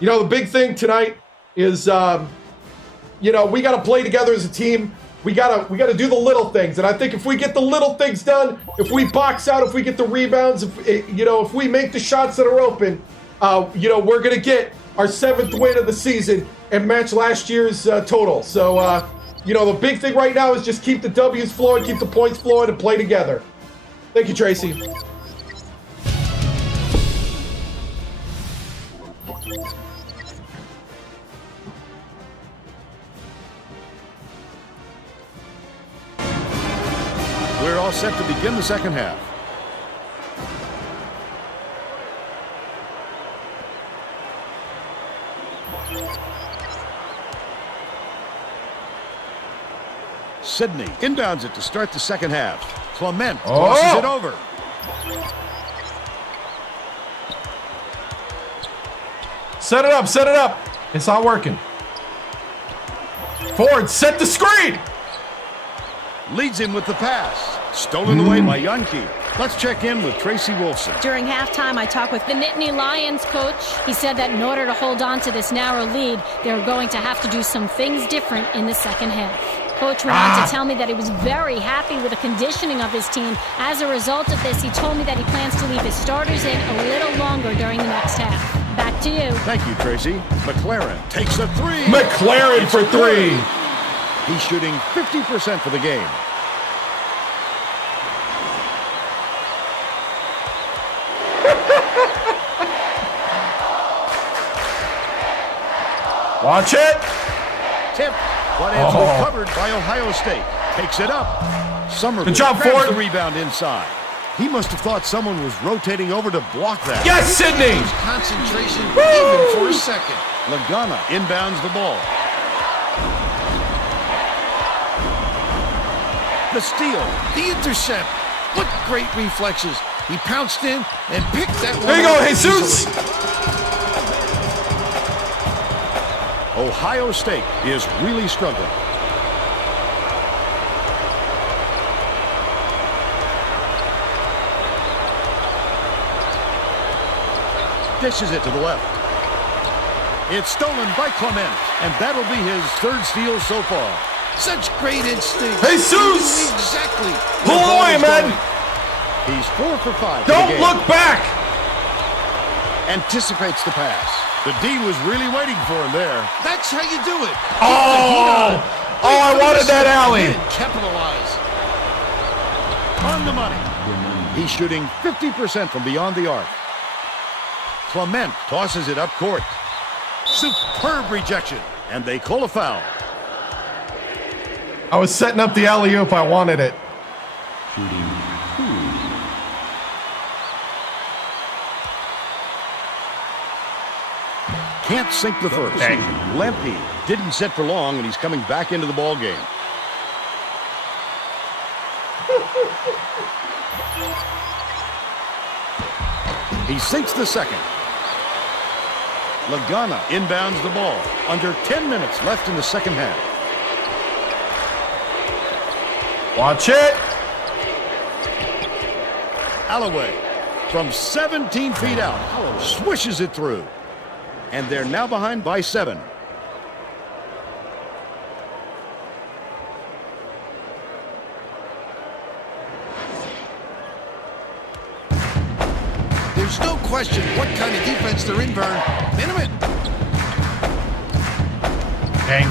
You know, the big thing tonight is, we got to play together as a team. We gotta do the little things, and I think if we get the little things done, if we box out, if we get the rebounds, if we make the shots that are open, we're gonna get our 7th win of the season and match last year's total. So, the big thing right now is just keep the W's flowing, keep the points flowing, and play together. Thank you, Tracy. We're all set to begin the second half. Sydney inbounds it to start the second half. Clement tosses it over. Set it up. It's not working. Ford, set the screen. Leads him with the pass. Stolen away by Yankee. Let's check in with Tracy Wolfson. During halftime, I talked with the Nittany Lions coach. He said that in order to hold on to this narrow lead, they're going to have to do some things different in the second half. Coach went on to tell me that he was very happy with the conditioning of his team. As a result of this, he told me that he plans to leave his starters in a little longer during the next half. Back to you. Thank you, Tracy. McLaren takes a 3. McLaren for 3. He's shooting 50% for the game. Watch it. Tip. But it's recovered by Ohio State. Takes it up. Somerville Good job, grabs Ford. the rebound inside. He must have thought someone was rotating over to block that. Yes, Sydney. Concentration even for a second. Lagana inbounds the ball. The steal. The intercept. What great reflexes. He pounced in and picked that one. There you go, up Jesus. easily. Ohio State is really struggling. Dishes it to the left. It's stolen by Clement, and that'll be his 3rd steal so far. Such great instinct. Jesus! Exactly. Pull away, man. He's 4 for 5. Don't look back. Anticipates the pass. The D was really waiting for him there. That's how you do it. I wanted that alley. Capitalize. On the money. He's shooting 50% from beyond the arc. Clement tosses it up court. Superb rejection. And they call a foul. I was setting up the alley-oop. I wanted it. Can't sink the first. Lemke didn't sit for long, and he's coming back into the ball game. He sinks the second. Lagana inbounds the ball. Under 10 minutes left in the second half. Watch it. Alloway from 17 feet out. Swishes it through. And they're now behind by 7. There's no question what kind of defense they're in, Vern. Minute. Dang.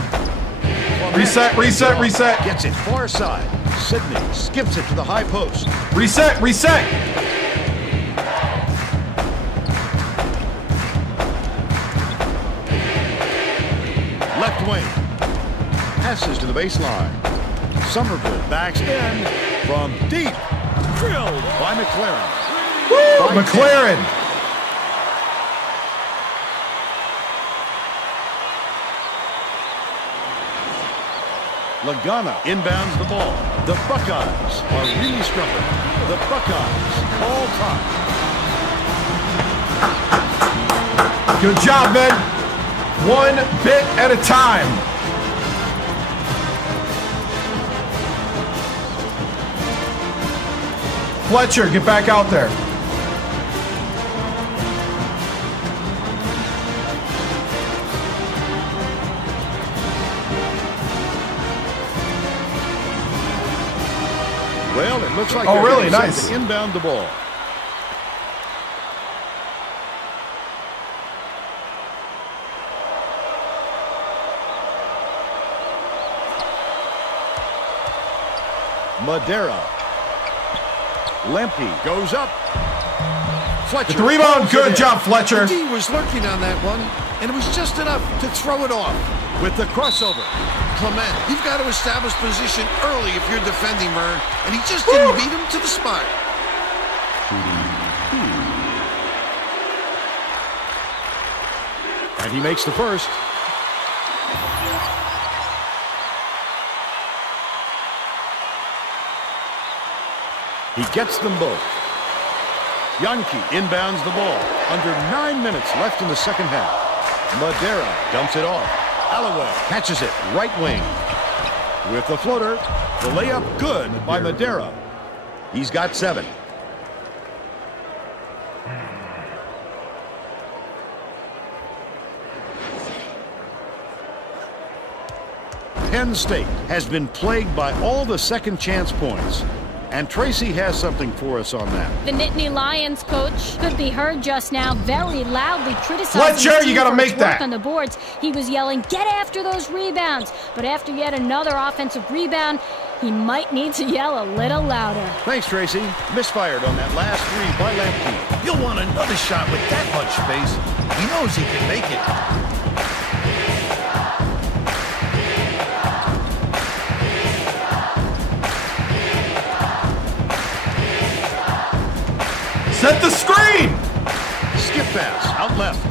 Reset, reset, reset. Gets it far side. Sidney skips it to the high post. Reset, reset. Left wing. Passes to the baseline. Somerville backs in from deep. Drilled by McLaren. Woo! McLaren. Lagana inbounds the ball. The Buckeyes are really struggling. The Buckeyes all time. Good job, man. One bit at a time. Fletcher, get back out there. Well, it looks like oh, they're really set nice to inbound the ball. Madera. Lemke goes up. Fletcher. Get the rebound. Good job, Fletcher. D was lurking on that one, and it was just enough to throw it off. With the crossover. Clement, you've got to establish position early if you're defending, Vern, and he just didn't beat him to the spot. And he makes the first. He gets them both. Yankee inbounds the ball. Under 9 minutes left in the second half. Madera dumps it off. Alloway catches it right wing. With the floater, the layup good by Madera. He's got 7. Penn State has been plagued by all the second chance points. And Tracy has something for us on that. The Nittany Lions coach could be heard just now very loudly criticizing Fletcher, you gotta make that. on the boards. He was yelling, "Get after those rebounds!" But after yet another offensive rebound, he might need to yell a little louder. Thanks, Tracy. Misfired on that last 3 by Lemke. You'll want another shot with that much space. He knows he can make it. Set the screen! Skip pass, out left.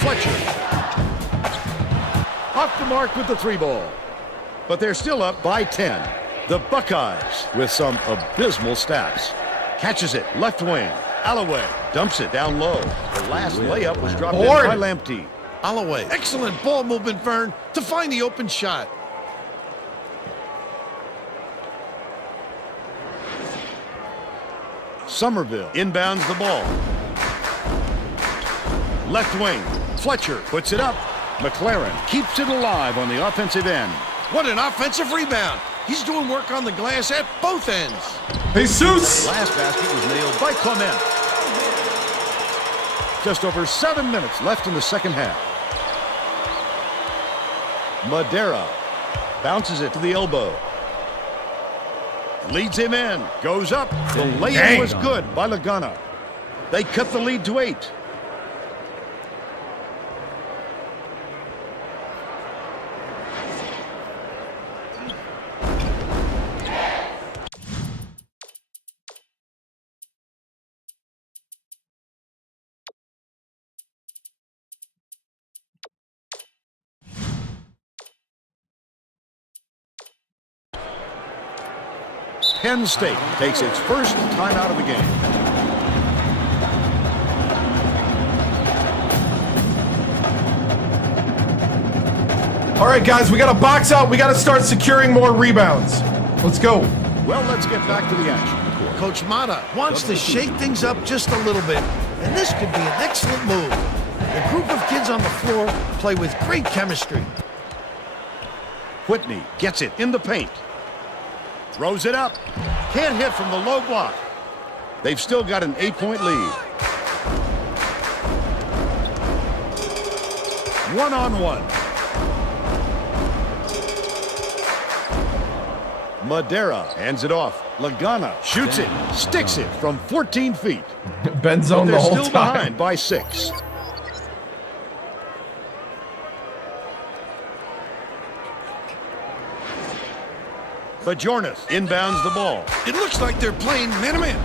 Fletcher. Off the mark with the 3 ball. But they're still up by 10. The Buckeyes with some abysmal stats. Catches it, left wing. Alloway dumps it down low. The last layup was dropped in by Lamptey. Alloway, excellent ball movement, Vern, to find the open shot. Somerville inbounds the ball. Left wing. Fletcher puts it up. McLaren keeps it alive on the offensive end. What an offensive rebound. He's doing work on the glass at both ends. Jesus! The last basket was nailed by Clement. Just over 7 minutes left in the second half. Madera bounces it to the elbow. Leads him in. Goes up. The layup was good by Lagana. They cut the lead to 8. Penn State takes its first timeout of the game. All right, guys, we got to box out. We got to start securing more rebounds. Let's go. Well, let's get back to the action. Coach Mata wants to shake things up just a little bit, and this could be an excellent move. The group of kids on the floor play with great chemistry. Whitney gets it in the paint. Throws it up. Can't hit from the low block. They've still got an 8-point lead. One-on-one. Madera hands it off. Lagana shoots it, sticks it from 14 feet. Ben zone the they're whole still time. behind by 6. Bajornis inbounds the ball. It looks like they're playing man-to-man.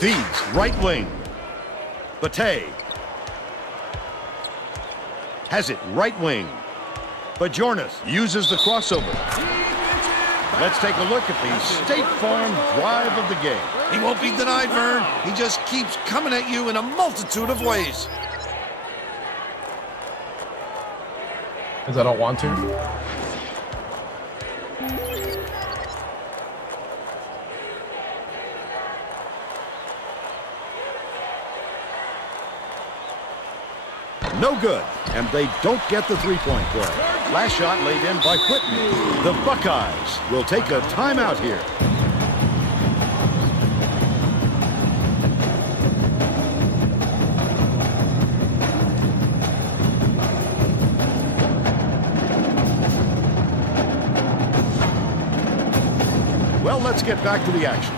Feeds right wing. Bate has it right wing. Bajornis uses the crossover. Let's take a look at the State Farm drive of the game. He won't be denied, Vern. He just keeps coming at you in a multitude of ways. Because I don't want to. No good, and they don't get the three-point play. Last shot laid in by Whitney. The Buckeyes will take a timeout here. Well, let's get back to the action.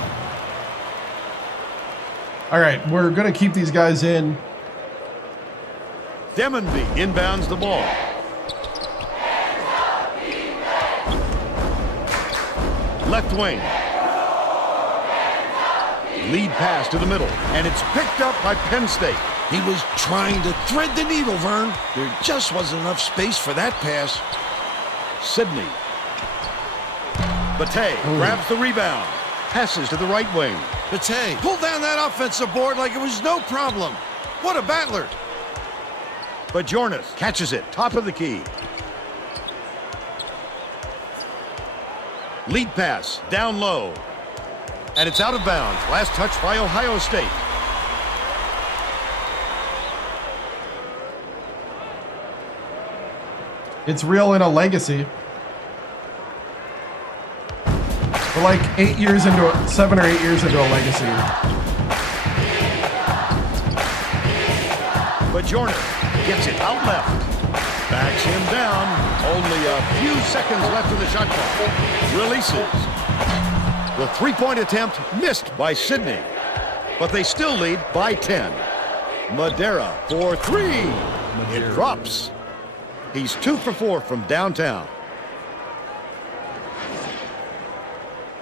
All right, we're going to keep these guys in. Demonby inbounds the ball. Left wing. Lead pass to the middle, and it's picked up by Penn State. He was trying to thread the needle, Vern. There just wasn't enough space for that pass. Sidney. Bate grabs the rebound. Passes to the right wing. Bate pulled down that offensive board like it was no problem. What a battler. Bajornis catches it, top of the key. Lead pass, down low. And it's out of bounds. Last touch by Ohio State. It's real in a legacy. We're like 7 or 8 years into a legacy. Bajornis gets it out left. Backs him down. Only a few seconds left in the shot clock. Releases. The three-point attempt missed by Sidney. But they still lead by 10. Madera for 3. It drops. He's 2 for 4 from downtown.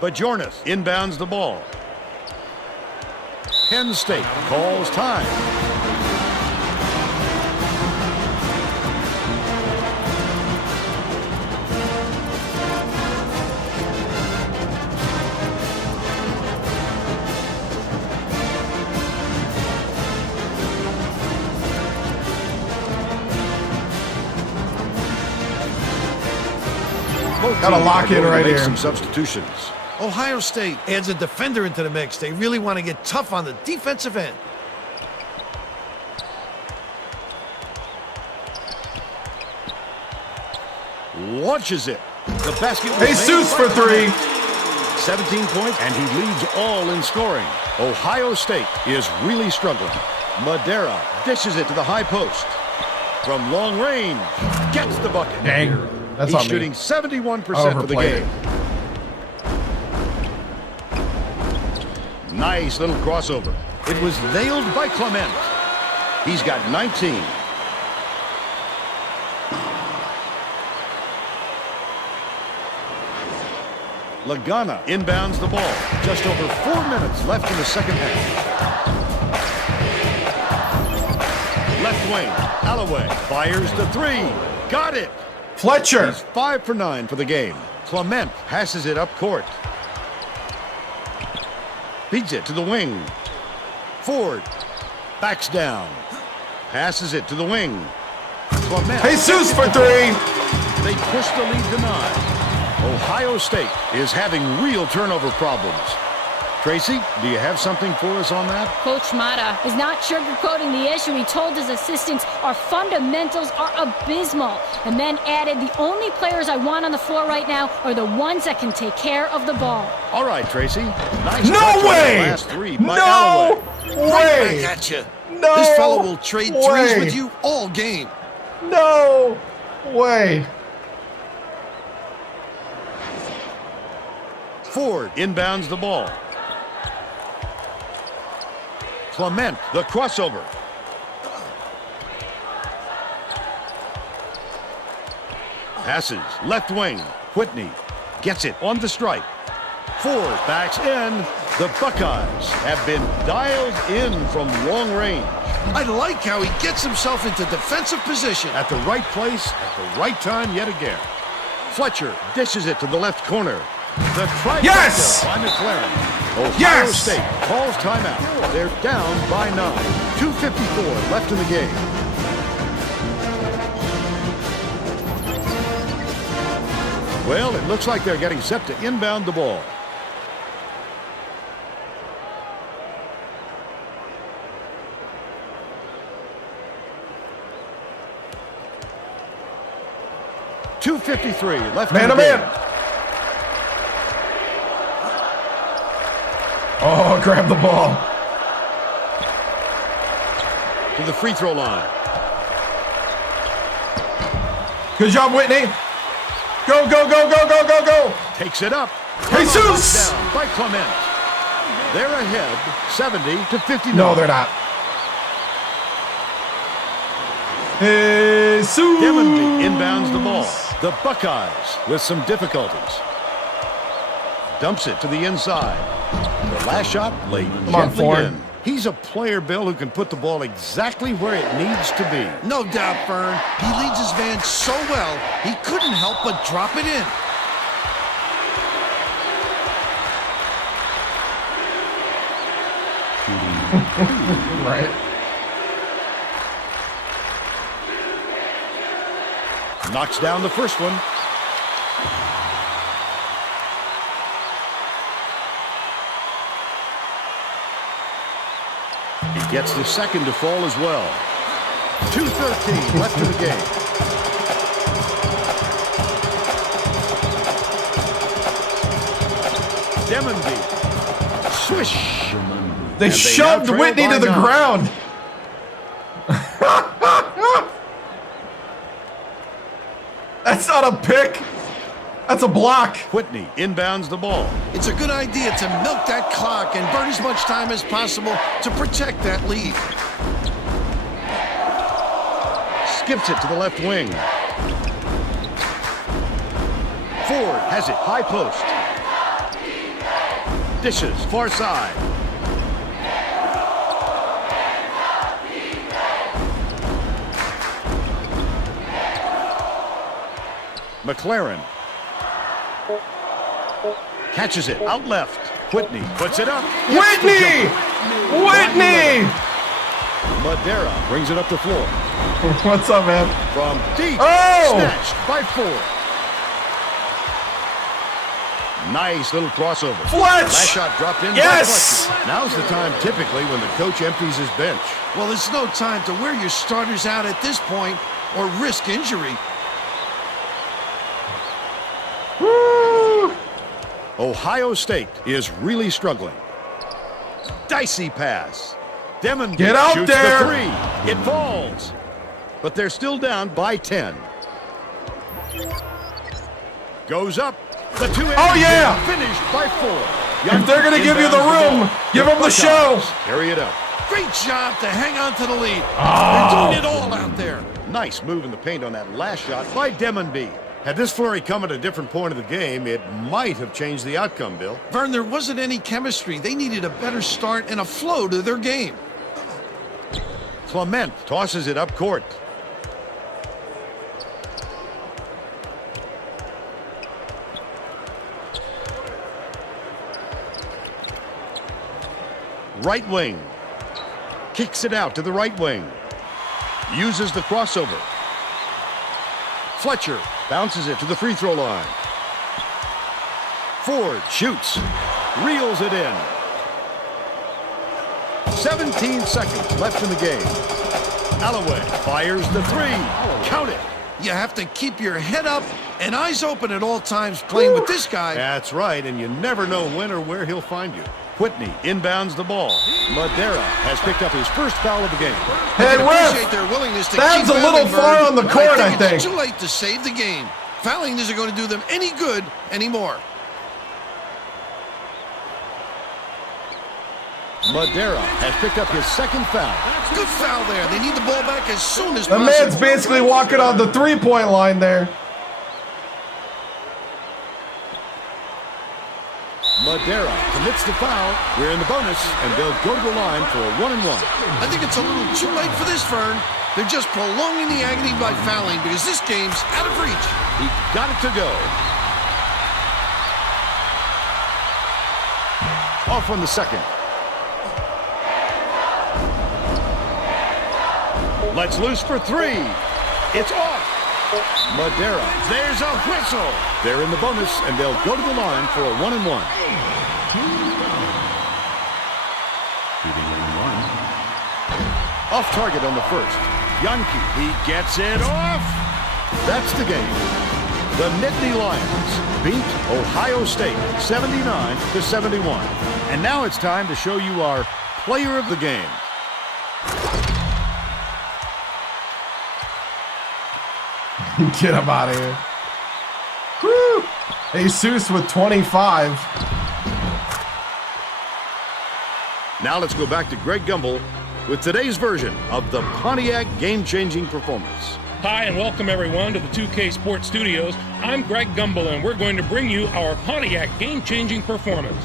Bajornis inbounds the ball. Penn State calls time. Got to lock in right here. Some substitutions. Ohio State adds a defender into the mix. They really want to get tough on the defensive end. Launches it. The basket. Jesus for 3. 17 points, and he leads all in scoring. Ohio State is really struggling. Madera dishes it to the high post. From long range, gets the bucket. Dang. That's He's on me. shooting 71% for the game. Nice little crossover. It was nailed by Clement. He's got 19. Lagana inbounds the ball. Just over 4 minutes left in the second half. Left wing, Alloway fires the 3. Got it. Fletcher. He's 5 for 9 for the game. Clement passes it up court. Feeds it to the wing. Ford backs down. Passes it to the wing. Clement. Jesus for 3. They push the lead to 9. Ohio State is having real turnover problems. Tracy, do you have something for us on that? Coach Mata is not sugarcoating the issue. He told his assistants our fundamentals are abysmal, and then added, the only players I want on the floor right now are the ones that can take care of the ball. All right, Tracy. Nice No way! last 3 by No Alloway. way! Back at you. No This fellow will trade way. threes with you all game. No way. Ford inbounds the ball. Clement, the crossover. Passes, left wing. Whitney gets it on the strike. Ford backs in. The Buckeyes have been dialed in from long range. I like how he gets himself into defensive position. At the right place, at the right time yet again. Fletcher dishes it to the left corner. The trifecta Yes! by McLaren. Ohio Yes! State calls timeout. They're down by 9. 2:54 left in the game. Well, it looks like they're getting set to inbound the ball. .253 left in the game. Man. Oh, grab the ball. To the free throw line. Good job, Whitney. Go, go, go, go, go, go, go. Takes it up. Jesus! Down by Clement. They're ahead 70-59. No, they're not. Jesus. Demonby inbounds the ball. The Buckeyes with some difficulties. Dumps it to the inside. The last shot laid gently in. He's a player, Bill, who can put the ball exactly where it needs to be. No doubt, Byrne. He leads his man so well, he couldn't help but drop it in. Right. Knocks down the first one. He gets the second to fall as well. 2:13 left in the game. Demonby. Swish. They shoved Whitney to the ground. That's not a pick. That's a block. Whitney inbounds the ball. It's a good idea to milk that clock and burn as much time as possible to protect that lead. Skips it to the left wing. Ford has it, high post. Dishes, far side. McLaren. Catches it, out left. Whitney puts it up. Whitney! Whitney! Madera brings it up the floor. What's up, man? From deep. Oh! Snatched by Ford. Nice little crossover. Fletch! Last shot dropped in. Yes! By Fletcher. Now's the time typically when the coach empties his bench. Well, there's no time to wear your starters out at this point or risk injury. Woo! Ohio State is really struggling. Dicey pass. Demonby Get out shoots there! the three. It falls. But they're still down by 10. Goes up. The two. Oh, yeah! Finished by 4. If they're going to give you the room, give them the show. Carry it up. Great job to hang on to the lead. Oh. They're doing it all out there. Nice move in the paint on that last shot by Demonby. Had this flurry come at a different point of the game, it might have changed the outcome, Bill. Vern, there wasn't any chemistry. They needed a better start and a flow to their game. Clement tosses it up court. Right wing. Kicks it out to the right wing. Uses the crossover. Fletcher bounces it to the free throw line. Ford shoots, reels it in. 17 seconds left in the game. Alloway fires the three. Count it. You have to keep your head up and eyes open at all times playing with this guy. That's right, and you never know when or where he'll find you. Whitney inbounds the ball. Madera has picked up his first foul of the game. Hey, Appreciate their willingness to that's keep a little fouling, far Bird. on the court, I think. It's too late to save the game. Fouling isn't going to do them any good anymore. Madera has picked up his second foul. Good foul there. They need the ball back as soon as The possible. man's basically walking on the three-point line there. Madera commits the foul. We're in the bonus, and they'll go to the line for a 1-and-1. I think it's a little too late for this, Vern. They're just prolonging the agony by fouling because this game's out of reach. He got it to go. Off on the second. Let's loose for three. It's off. Madera. There's a whistle. They're in the bonus, and they'll go to the line for a 1-and-1. Off target on the first. Yankee, he gets it off. That's the game. The Nittany Lions beat Ohio State 79-71. And now it's time to show you our player of the game. Get him out of here. Woo! Jesus with 25. Now let's go back to Greg Gumbel with today's version of the Pontiac game-changing performance. Hi, and welcome everyone to the 2K Sports Studios. I'm Greg Gumbel, and we're going to bring you our Pontiac game-changing performance.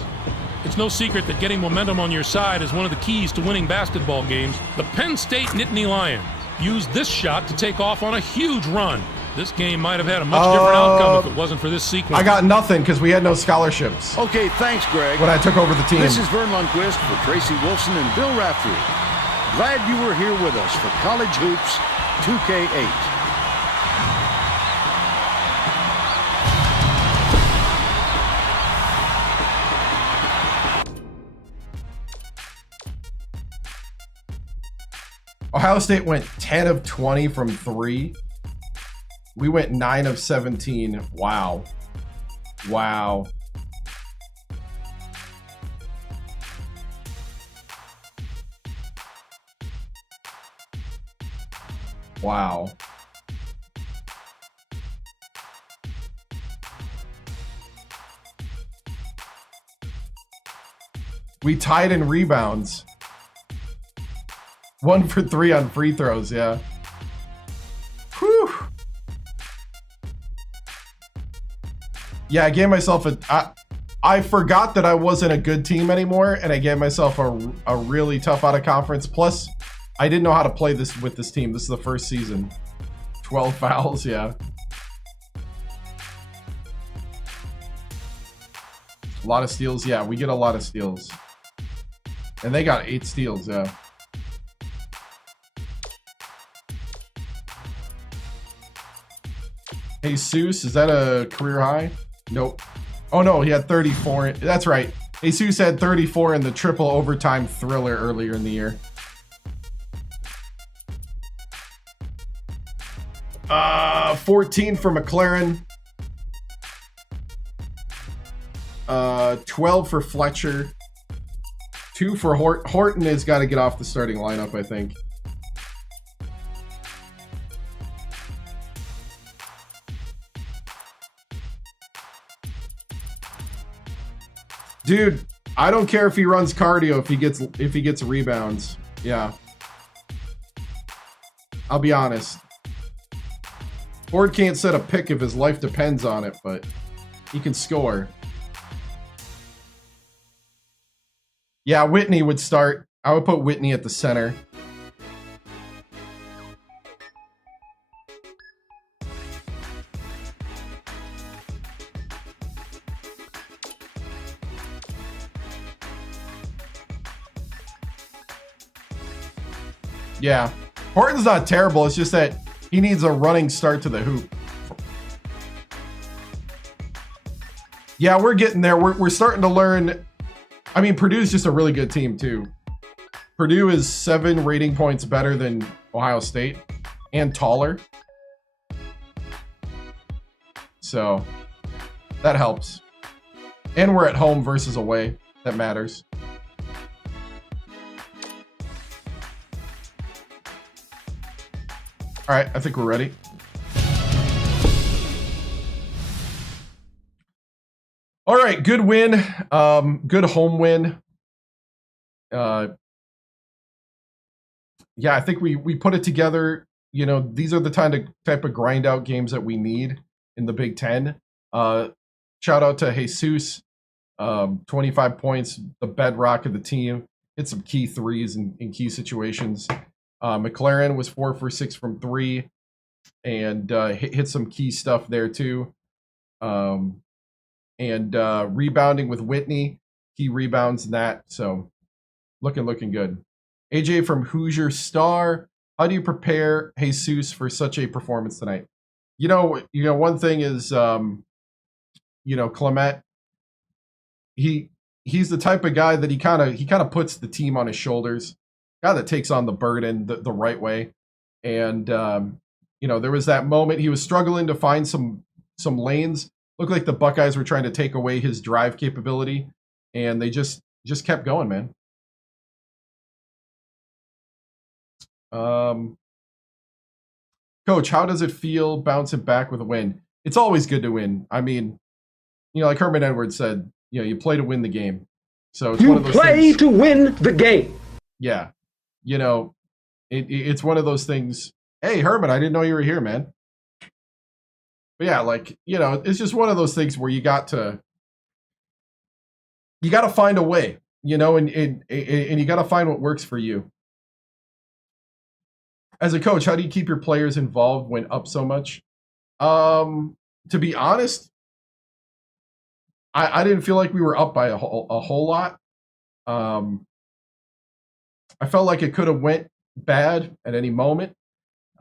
It's no secret that getting momentum on your side is one of the keys to winning basketball games. The Penn State Nittany Lions used this shot to take off on a huge run. This game might have had a much different outcome if it wasn't for this sequence. I got nothing because we had no scholarships. Okay, thanks, Greg. When I took over the team. This is Vern Lundquist for Tracy Wilson and Bill Raftery. Glad you were here with us for College Hoops 2K8. Ohio State went 10 of 20 from 3. We went 9 of 17. Wow. Wow. Wow. We tied in rebounds. 1 for 3 on free throws, yeah. Whew. Yeah, I gave myself I forgot that I wasn't a good team anymore, and I gave myself a really tough out of conference. Plus, I didn't know how to play this with this team. This is the first season. 12 fouls, yeah. A lot of steals, yeah. We get a lot of steals. And they got 8 steals, yeah. Jesus, is that a career high? Nope. Oh no, he had 34. That's right. Jesus had 34 in the triple overtime thriller earlier in the year. 14 for McLaren. 12 for Fletcher. 2 for Horton has got to get off the starting lineup, I think. Dude, I don't care if he runs cardio if he gets rebounds. Yeah. I'll be honest. Ford can't set a pick if his life depends on it, but he can score. Yeah, Whitney would start. I would put Whitney at the center. Yeah. Horton's not terrible. It's just that he needs a running start to the hoop. Yeah, we're getting there. We're starting to learn. I mean, Purdue's just a really good team, too. Purdue is 7 rating points better than Ohio State and taller. So that helps. And we're at home versus away. That matters. All right, I think we're ready. All right, good win. Good home win. Yeah, I think we put it together. You know, these are the type of grind out games that we need in the Big Ten. Shout out to Jesus. 25 points, the bedrock of the team. Hit some key threes in key situations. McLaren was 4 for 6 from 3 and hit some key stuff there too. And rebounding with Whitney, key rebounds in that. So looking good. AJ from Hoosier Star, how do you prepare Jesus for such a performance tonight? You know, one thing is, Clement. He's the type of guy that he kind of puts the team on his shoulders, guy that takes on the burden the right way. And there was that moment he was struggling to find some lanes. Looked like the Buckeyes were trying to take away his drive capability, and they just kept going, man. Coach, how does it feel bouncing back with a win? It's always good to win. I mean, like Herman Edwards said, you play to win the game. So it's one of those things. To win the game. Yeah. It's one of those things. Hey, Herman, I didn't know you were here, man. But yeah, it's just one of those things where you got to find a way, and you got to find what works for you. As a coach, how do you keep your players involved when up so much? To be honest, I didn't feel like we were up by a whole lot. I felt like it could have went bad at any moment.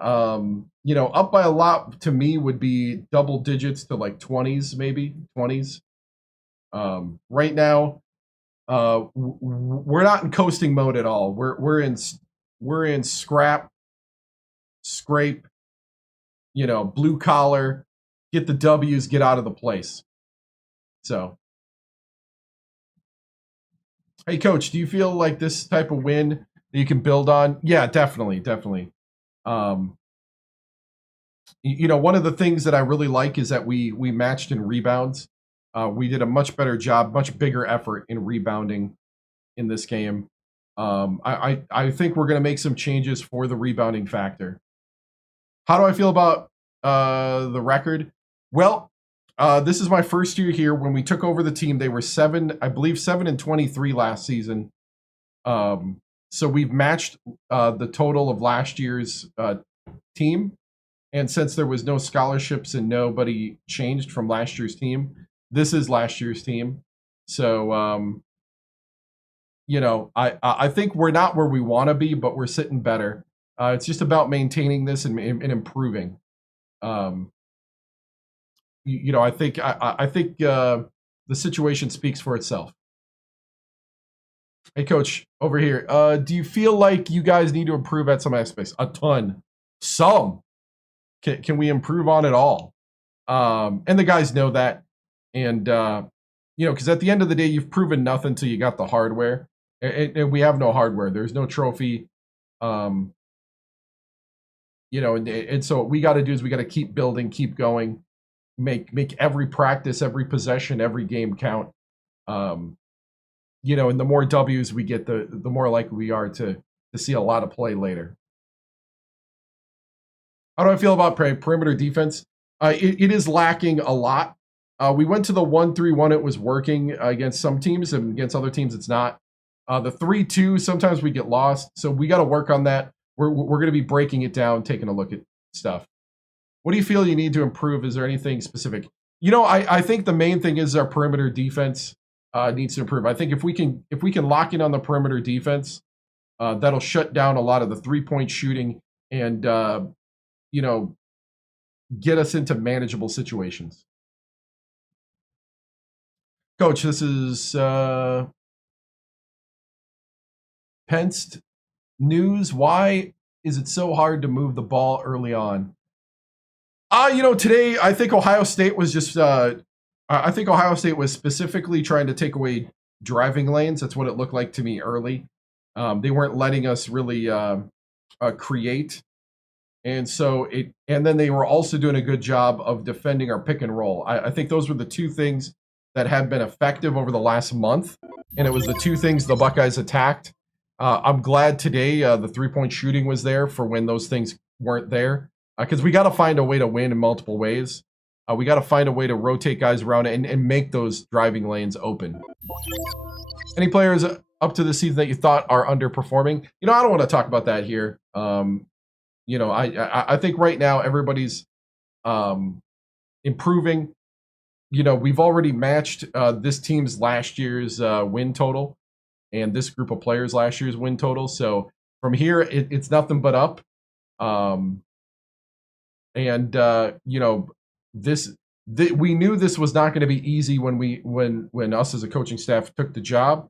Up by a lot to me would be double digits to like 20s, maybe 20s. Right now, we're not in coasting mode at all. We're in scrape, blue collar, get the W's, get out of the place. So, hey, Coach, do you feel like this type of win that you can build on? Yeah, definitely. One of the things that I really like is that we matched in rebounds. We did a much better job, much bigger effort in rebounding in this game. I think we're going to make some changes for the rebounding factor. How do I feel about the record? Well, this is my first year here. When we took over the team, they were 7-23 last season. So we've matched the total of last year's team. And since there was no scholarships and nobody changed from last year's team, this is last year's team. So, I think we're not where we want to be, but we're sitting better. It's just about maintaining this and improving. I think the situation speaks for itself. Hey, Coach, over here. Do you feel like you guys need to improve at some aspects? A ton. Some. Can we improve on it all? And the guys know that. And, because at the end of the day, you've proven nothing till you got the hardware. And we have no hardware. There's no trophy. And so what we got to do is we got to keep building, keep going, make every practice, every possession, every game count. And the more W's we get, the more likely we are to see a lot of play later. How do I feel about perimeter defense? It is lacking a lot. We went to the 1-3-1. It was working against some teams, and against other teams, it's not. The 3-2, sometimes we get lost. So we got to work on that. We're going to be breaking it down, taking a look at stuff. What do you feel you need to improve? Is there anything specific? I think the main thing is our perimeter defense needs to improve. I think if we can lock in on the perimeter defense, that'll shut down a lot of the 3-point shooting and get us into manageable situations. Coach, this is Penn State news. Why is it so hard to move the ball early on? Today I think Ohio State was just I think Ohio State was specifically trying to take away driving lanes. That's what it looked like to me early. They weren't letting us really create. And then they were also doing a good job of defending our pick and roll. I think those were the two things that had been effective over the last month. And it was the two things the Buckeyes attacked. I'm glad today the three-point shooting was there for when those things weren't there. Because we got to find a way to win in multiple ways. We got to find a way to rotate guys around and make those driving lanes open. Any players up to the season that you thought are underperforming? I don't want to talk about that here. I think right now everybody's improving. We've already matched this team's last year's win total and this group of players last year's win total. So from here, it's nothing but up. We knew this was not going to be easy when us as a coaching staff took the job.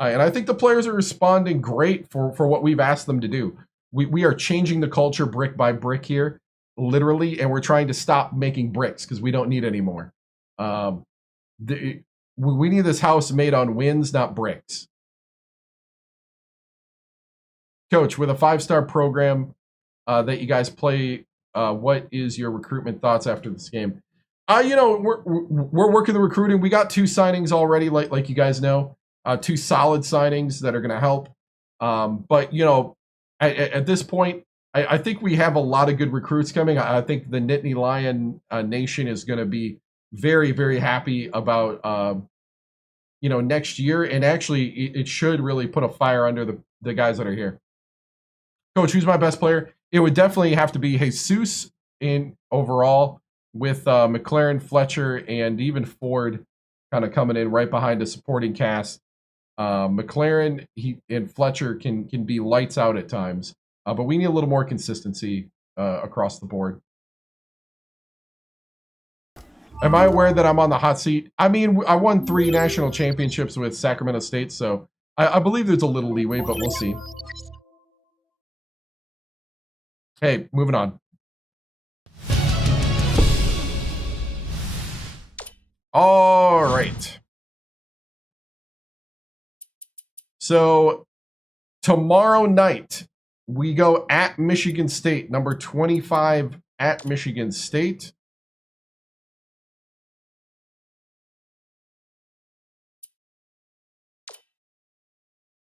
And I think the players are responding great for what we've asked them to do. We are changing the culture brick by brick here, literally, and we're trying to stop making bricks because we don't need any more. We need this house made on wins, not bricks. Coach, with a 5-star program that you guys play, what is your recruitment thoughts after this game? We're working the recruiting. We got 2 signings already, like you guys know, 2 solid signings that are going to help. But at this point, I think we have a lot of good recruits coming. I think the Nittany Lion Nation is going to be very, very happy about next year, and actually it should really put a fire under the guys that are here. Coach, who's my best player? It would definitely have to be Jesus in overall, with McLaren, Fletcher, and even Ford kind of coming in right behind a supporting cast. McLaren and Fletcher can be lights out at times, but we need a little more consistency across the board. Am I aware that I'm on the hot seat? I mean, I won 3 national championships with Sacramento State, so I believe there's a little leeway, but we'll see. Hey, moving on. All right. So tomorrow night, we go at Michigan State, number 25 at Michigan State.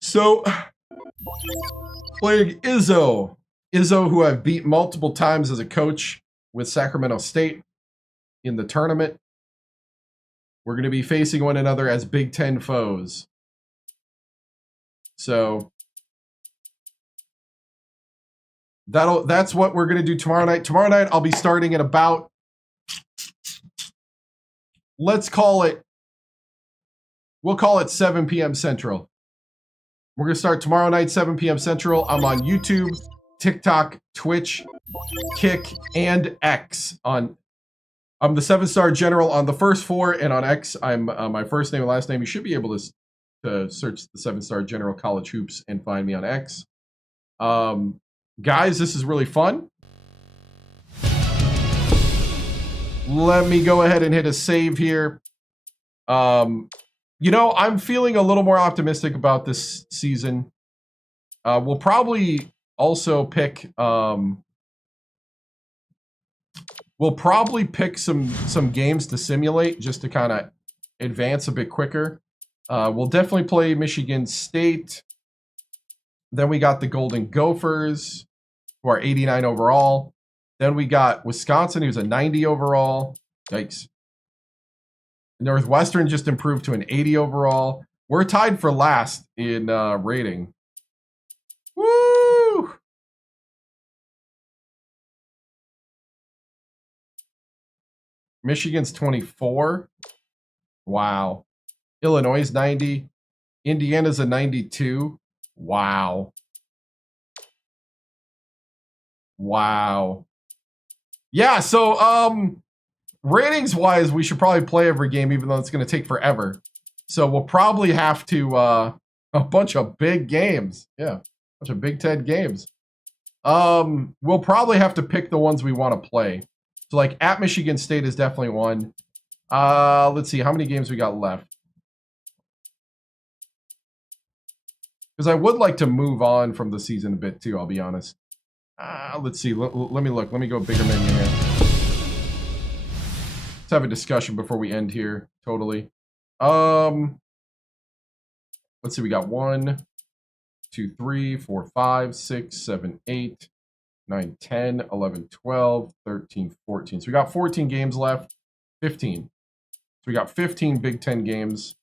So, playing Izzo, who I've beat multiple times as a coach with Sacramento State in the tournament. We're going to be facing one another as Big Ten foes. So that's what we're going to do tomorrow night. Tomorrow night, I'll be starting at about, we'll call it 7 p.m. Central. We're going to start tomorrow night, 7 p.m. Central. I'm on YouTube, TikTok, Twitch, Kick, and X. I'm the 7-star general on the first 4, and on X, I'm my first name and last name. You should be able to search the 7-star general college hoops and find me on X. Guys, this is really fun. Let me go ahead and hit a save here. I'm feeling a little more optimistic about this season. We'll probably also pick some games to simulate just to kind of advance a bit quicker. We'll definitely play Michigan State. Then we got the Golden Gophers, who are 89 overall. Then we got Wisconsin, who's a 90 overall. Yikes. Northwestern just improved to an 80 overall. We're tied for last in rating. Woo! Michigan's 24. Wow. Illinois is 90. Indiana's a 92. Wow. Wow. Yeah, so ratings wise, we should probably play every game, even though it's going to take forever. So we'll probably have to a bunch of big games. Yeah, a bunch of Big Ten games. We'll probably have to pick the ones we want to play. So like at Michigan State is definitely one. Let's see how many games we got left. Because I would like to move on from the season a bit too, I'll be honest. Let's see. Let me look. Let me go bigger menu here. Let's have a discussion before we end here. Totally. Let's see. We got 1, 2, 3, 4, 5, 6, 7, 8, 9, 10, 11, 12, 13, 14. So we got 14 games left. 15. So we got 15 Big Ten games.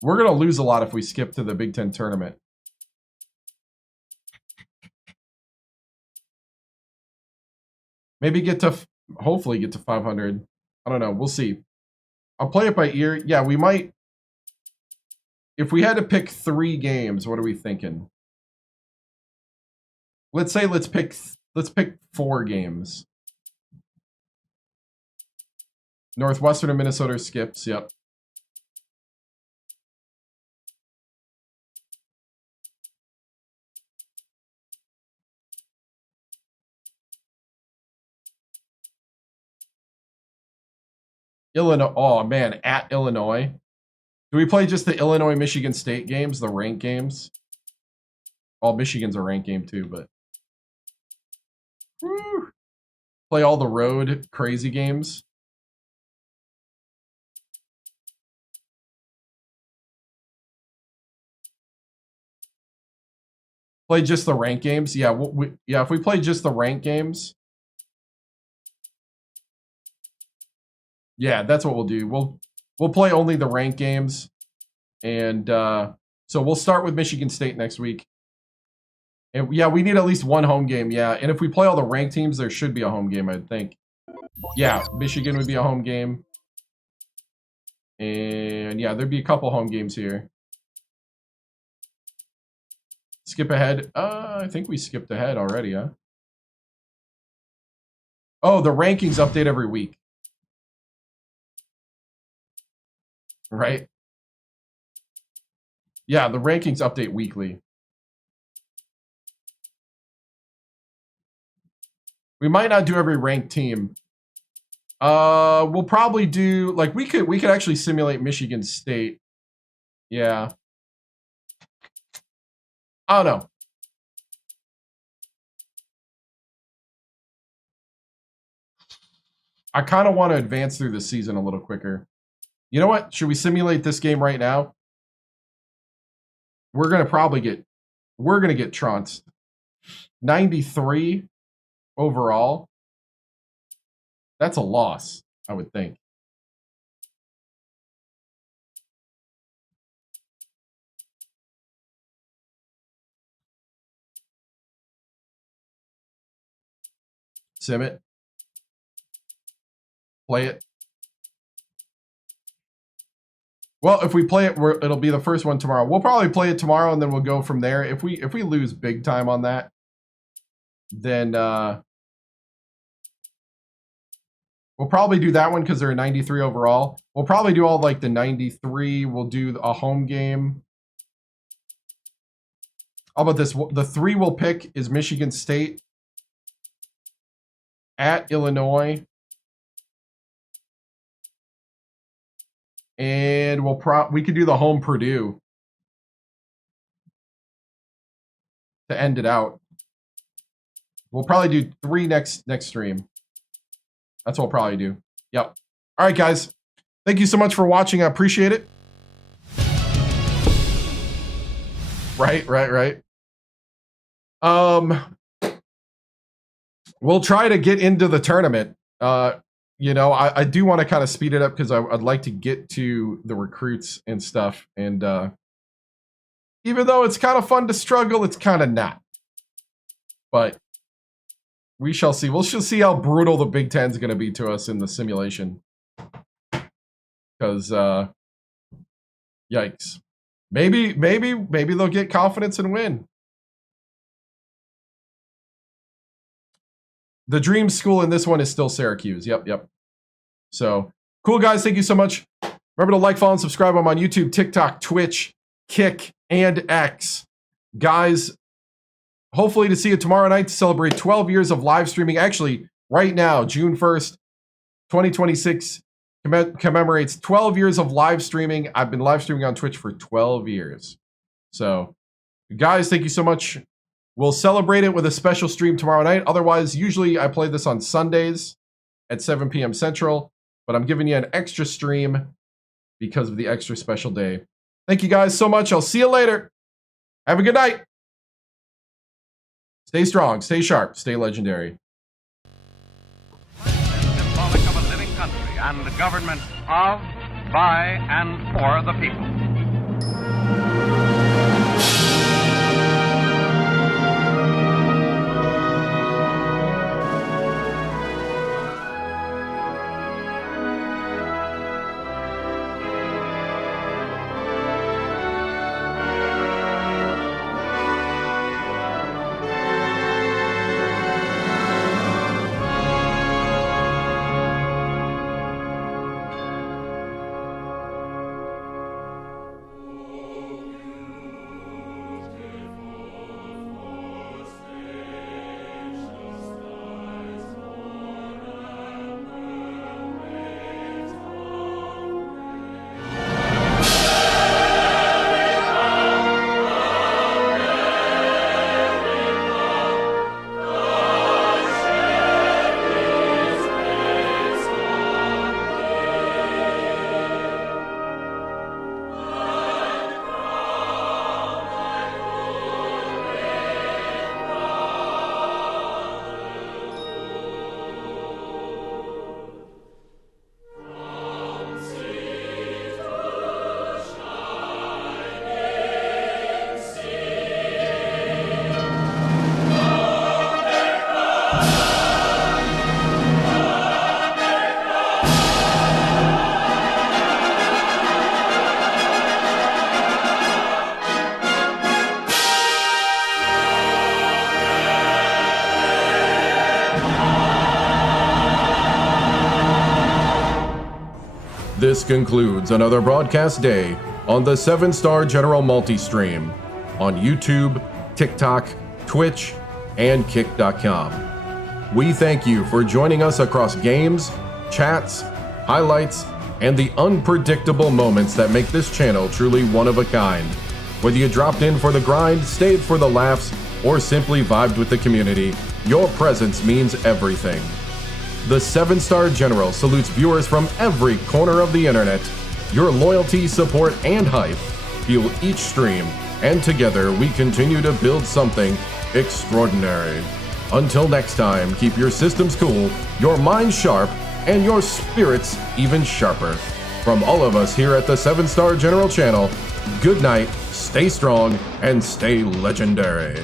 We're going to lose a lot if we skip to the Big Ten tournament. Maybe hopefully get to 500. I don't know. We'll see. I'll play it by ear. Yeah, we might. If we had to pick 3 games, what are we thinking? Let's pick 4 games. Northwestern and Minnesota skips. Yep. Illinois. Oh, man. At Illinois. Do we play just the Illinois-Michigan State games, the ranked games? Well, Michigan's a ranked game too, but... Woo. Play all the road crazy games. Play just the ranked games? Yeah, if we play just the ranked games... Yeah, that's what we'll do. We'll play only the ranked games. And so we'll start with Michigan State next week. And yeah, we need at least 1 home game. Yeah, and if we play all the ranked teams, there should be a home game, I'd think. Yeah, Michigan would be a home game. And yeah, there'd be a couple home games here. Skip ahead. I think we skipped ahead already, huh? Oh, the rankings update every week. Right? Yeah, the rankings update weekly. We might not do every ranked team. We'll probably do like we could actually simulate Michigan State. Yeah. I don't know. I kind of want to advance through the season a little quicker. You know what? Should we simulate this game right now? We're gonna get trounced. 93 overall. That's a loss, I would think. Sim it. Play it. Well, if we play it, it'll be the first one tomorrow. We'll probably play it tomorrow, and then we'll go from there. If we lose big time on that, then we'll probably do that one because they're a 93 overall. We'll probably do all like the 93. We'll do a home game. How about this? The 3 we'll pick is Michigan State at Illinois. And we could do the home Purdue to end it out. We'll probably do 3 next stream. That's what we'll probably do. Yep. All right, guys. Thank you so much for watching. I appreciate it. Right. We'll try to get into the tournament. You know, I do want to kind of speed it up because I'd like to get to the recruits and stuff. And even though it's kind of fun to struggle, it's kind of not. But we shall see. We'll see how brutal the Big Ten is going to be to us in the simulation. Because, yikes. Maybe they'll get confidence and win. The dream school in this one is still Syracuse. Yep. So, cool, guys. Thank you so much. Remember to like, follow, and subscribe. I'm on YouTube, TikTok, Twitch, Kick, and X. Guys, hopefully to see you tomorrow night to celebrate 12 years of live streaming. Actually, right now, June 1st, 2026, commemorates 12 years of live streaming. I've been live streaming on Twitch for 12 years. So, guys, thank you so much. We'll celebrate it with a special stream tomorrow night. Otherwise, usually I play this on Sundays at 7 p.m. Central, but I'm giving you an extra stream because of the extra special day. Thank you guys so much. I'll see you later. Have a good night. Stay strong, stay sharp, stay legendary. Symbolic of a living country and the government of, by, and for the people. This concludes another broadcast day on the 7-Star General Multi-Stream on YouTube, TikTok, Twitch, and Kick.com. We thank you for joining us across games, chats, highlights, and the unpredictable moments that make this channel truly one of a kind. Whether you dropped in for the grind, stayed for the laughs, or simply vibed with the community, your presence means everything. The 7-Star General salutes viewers from every corner of the internet. Your loyalty, support, and hype fuel each stream, and together we continue to build something extraordinary. Until next time, keep your systems cool, your minds sharp, and your spirits even sharper. From all of us here at the 7-Star General channel, good night, stay strong, and stay legendary.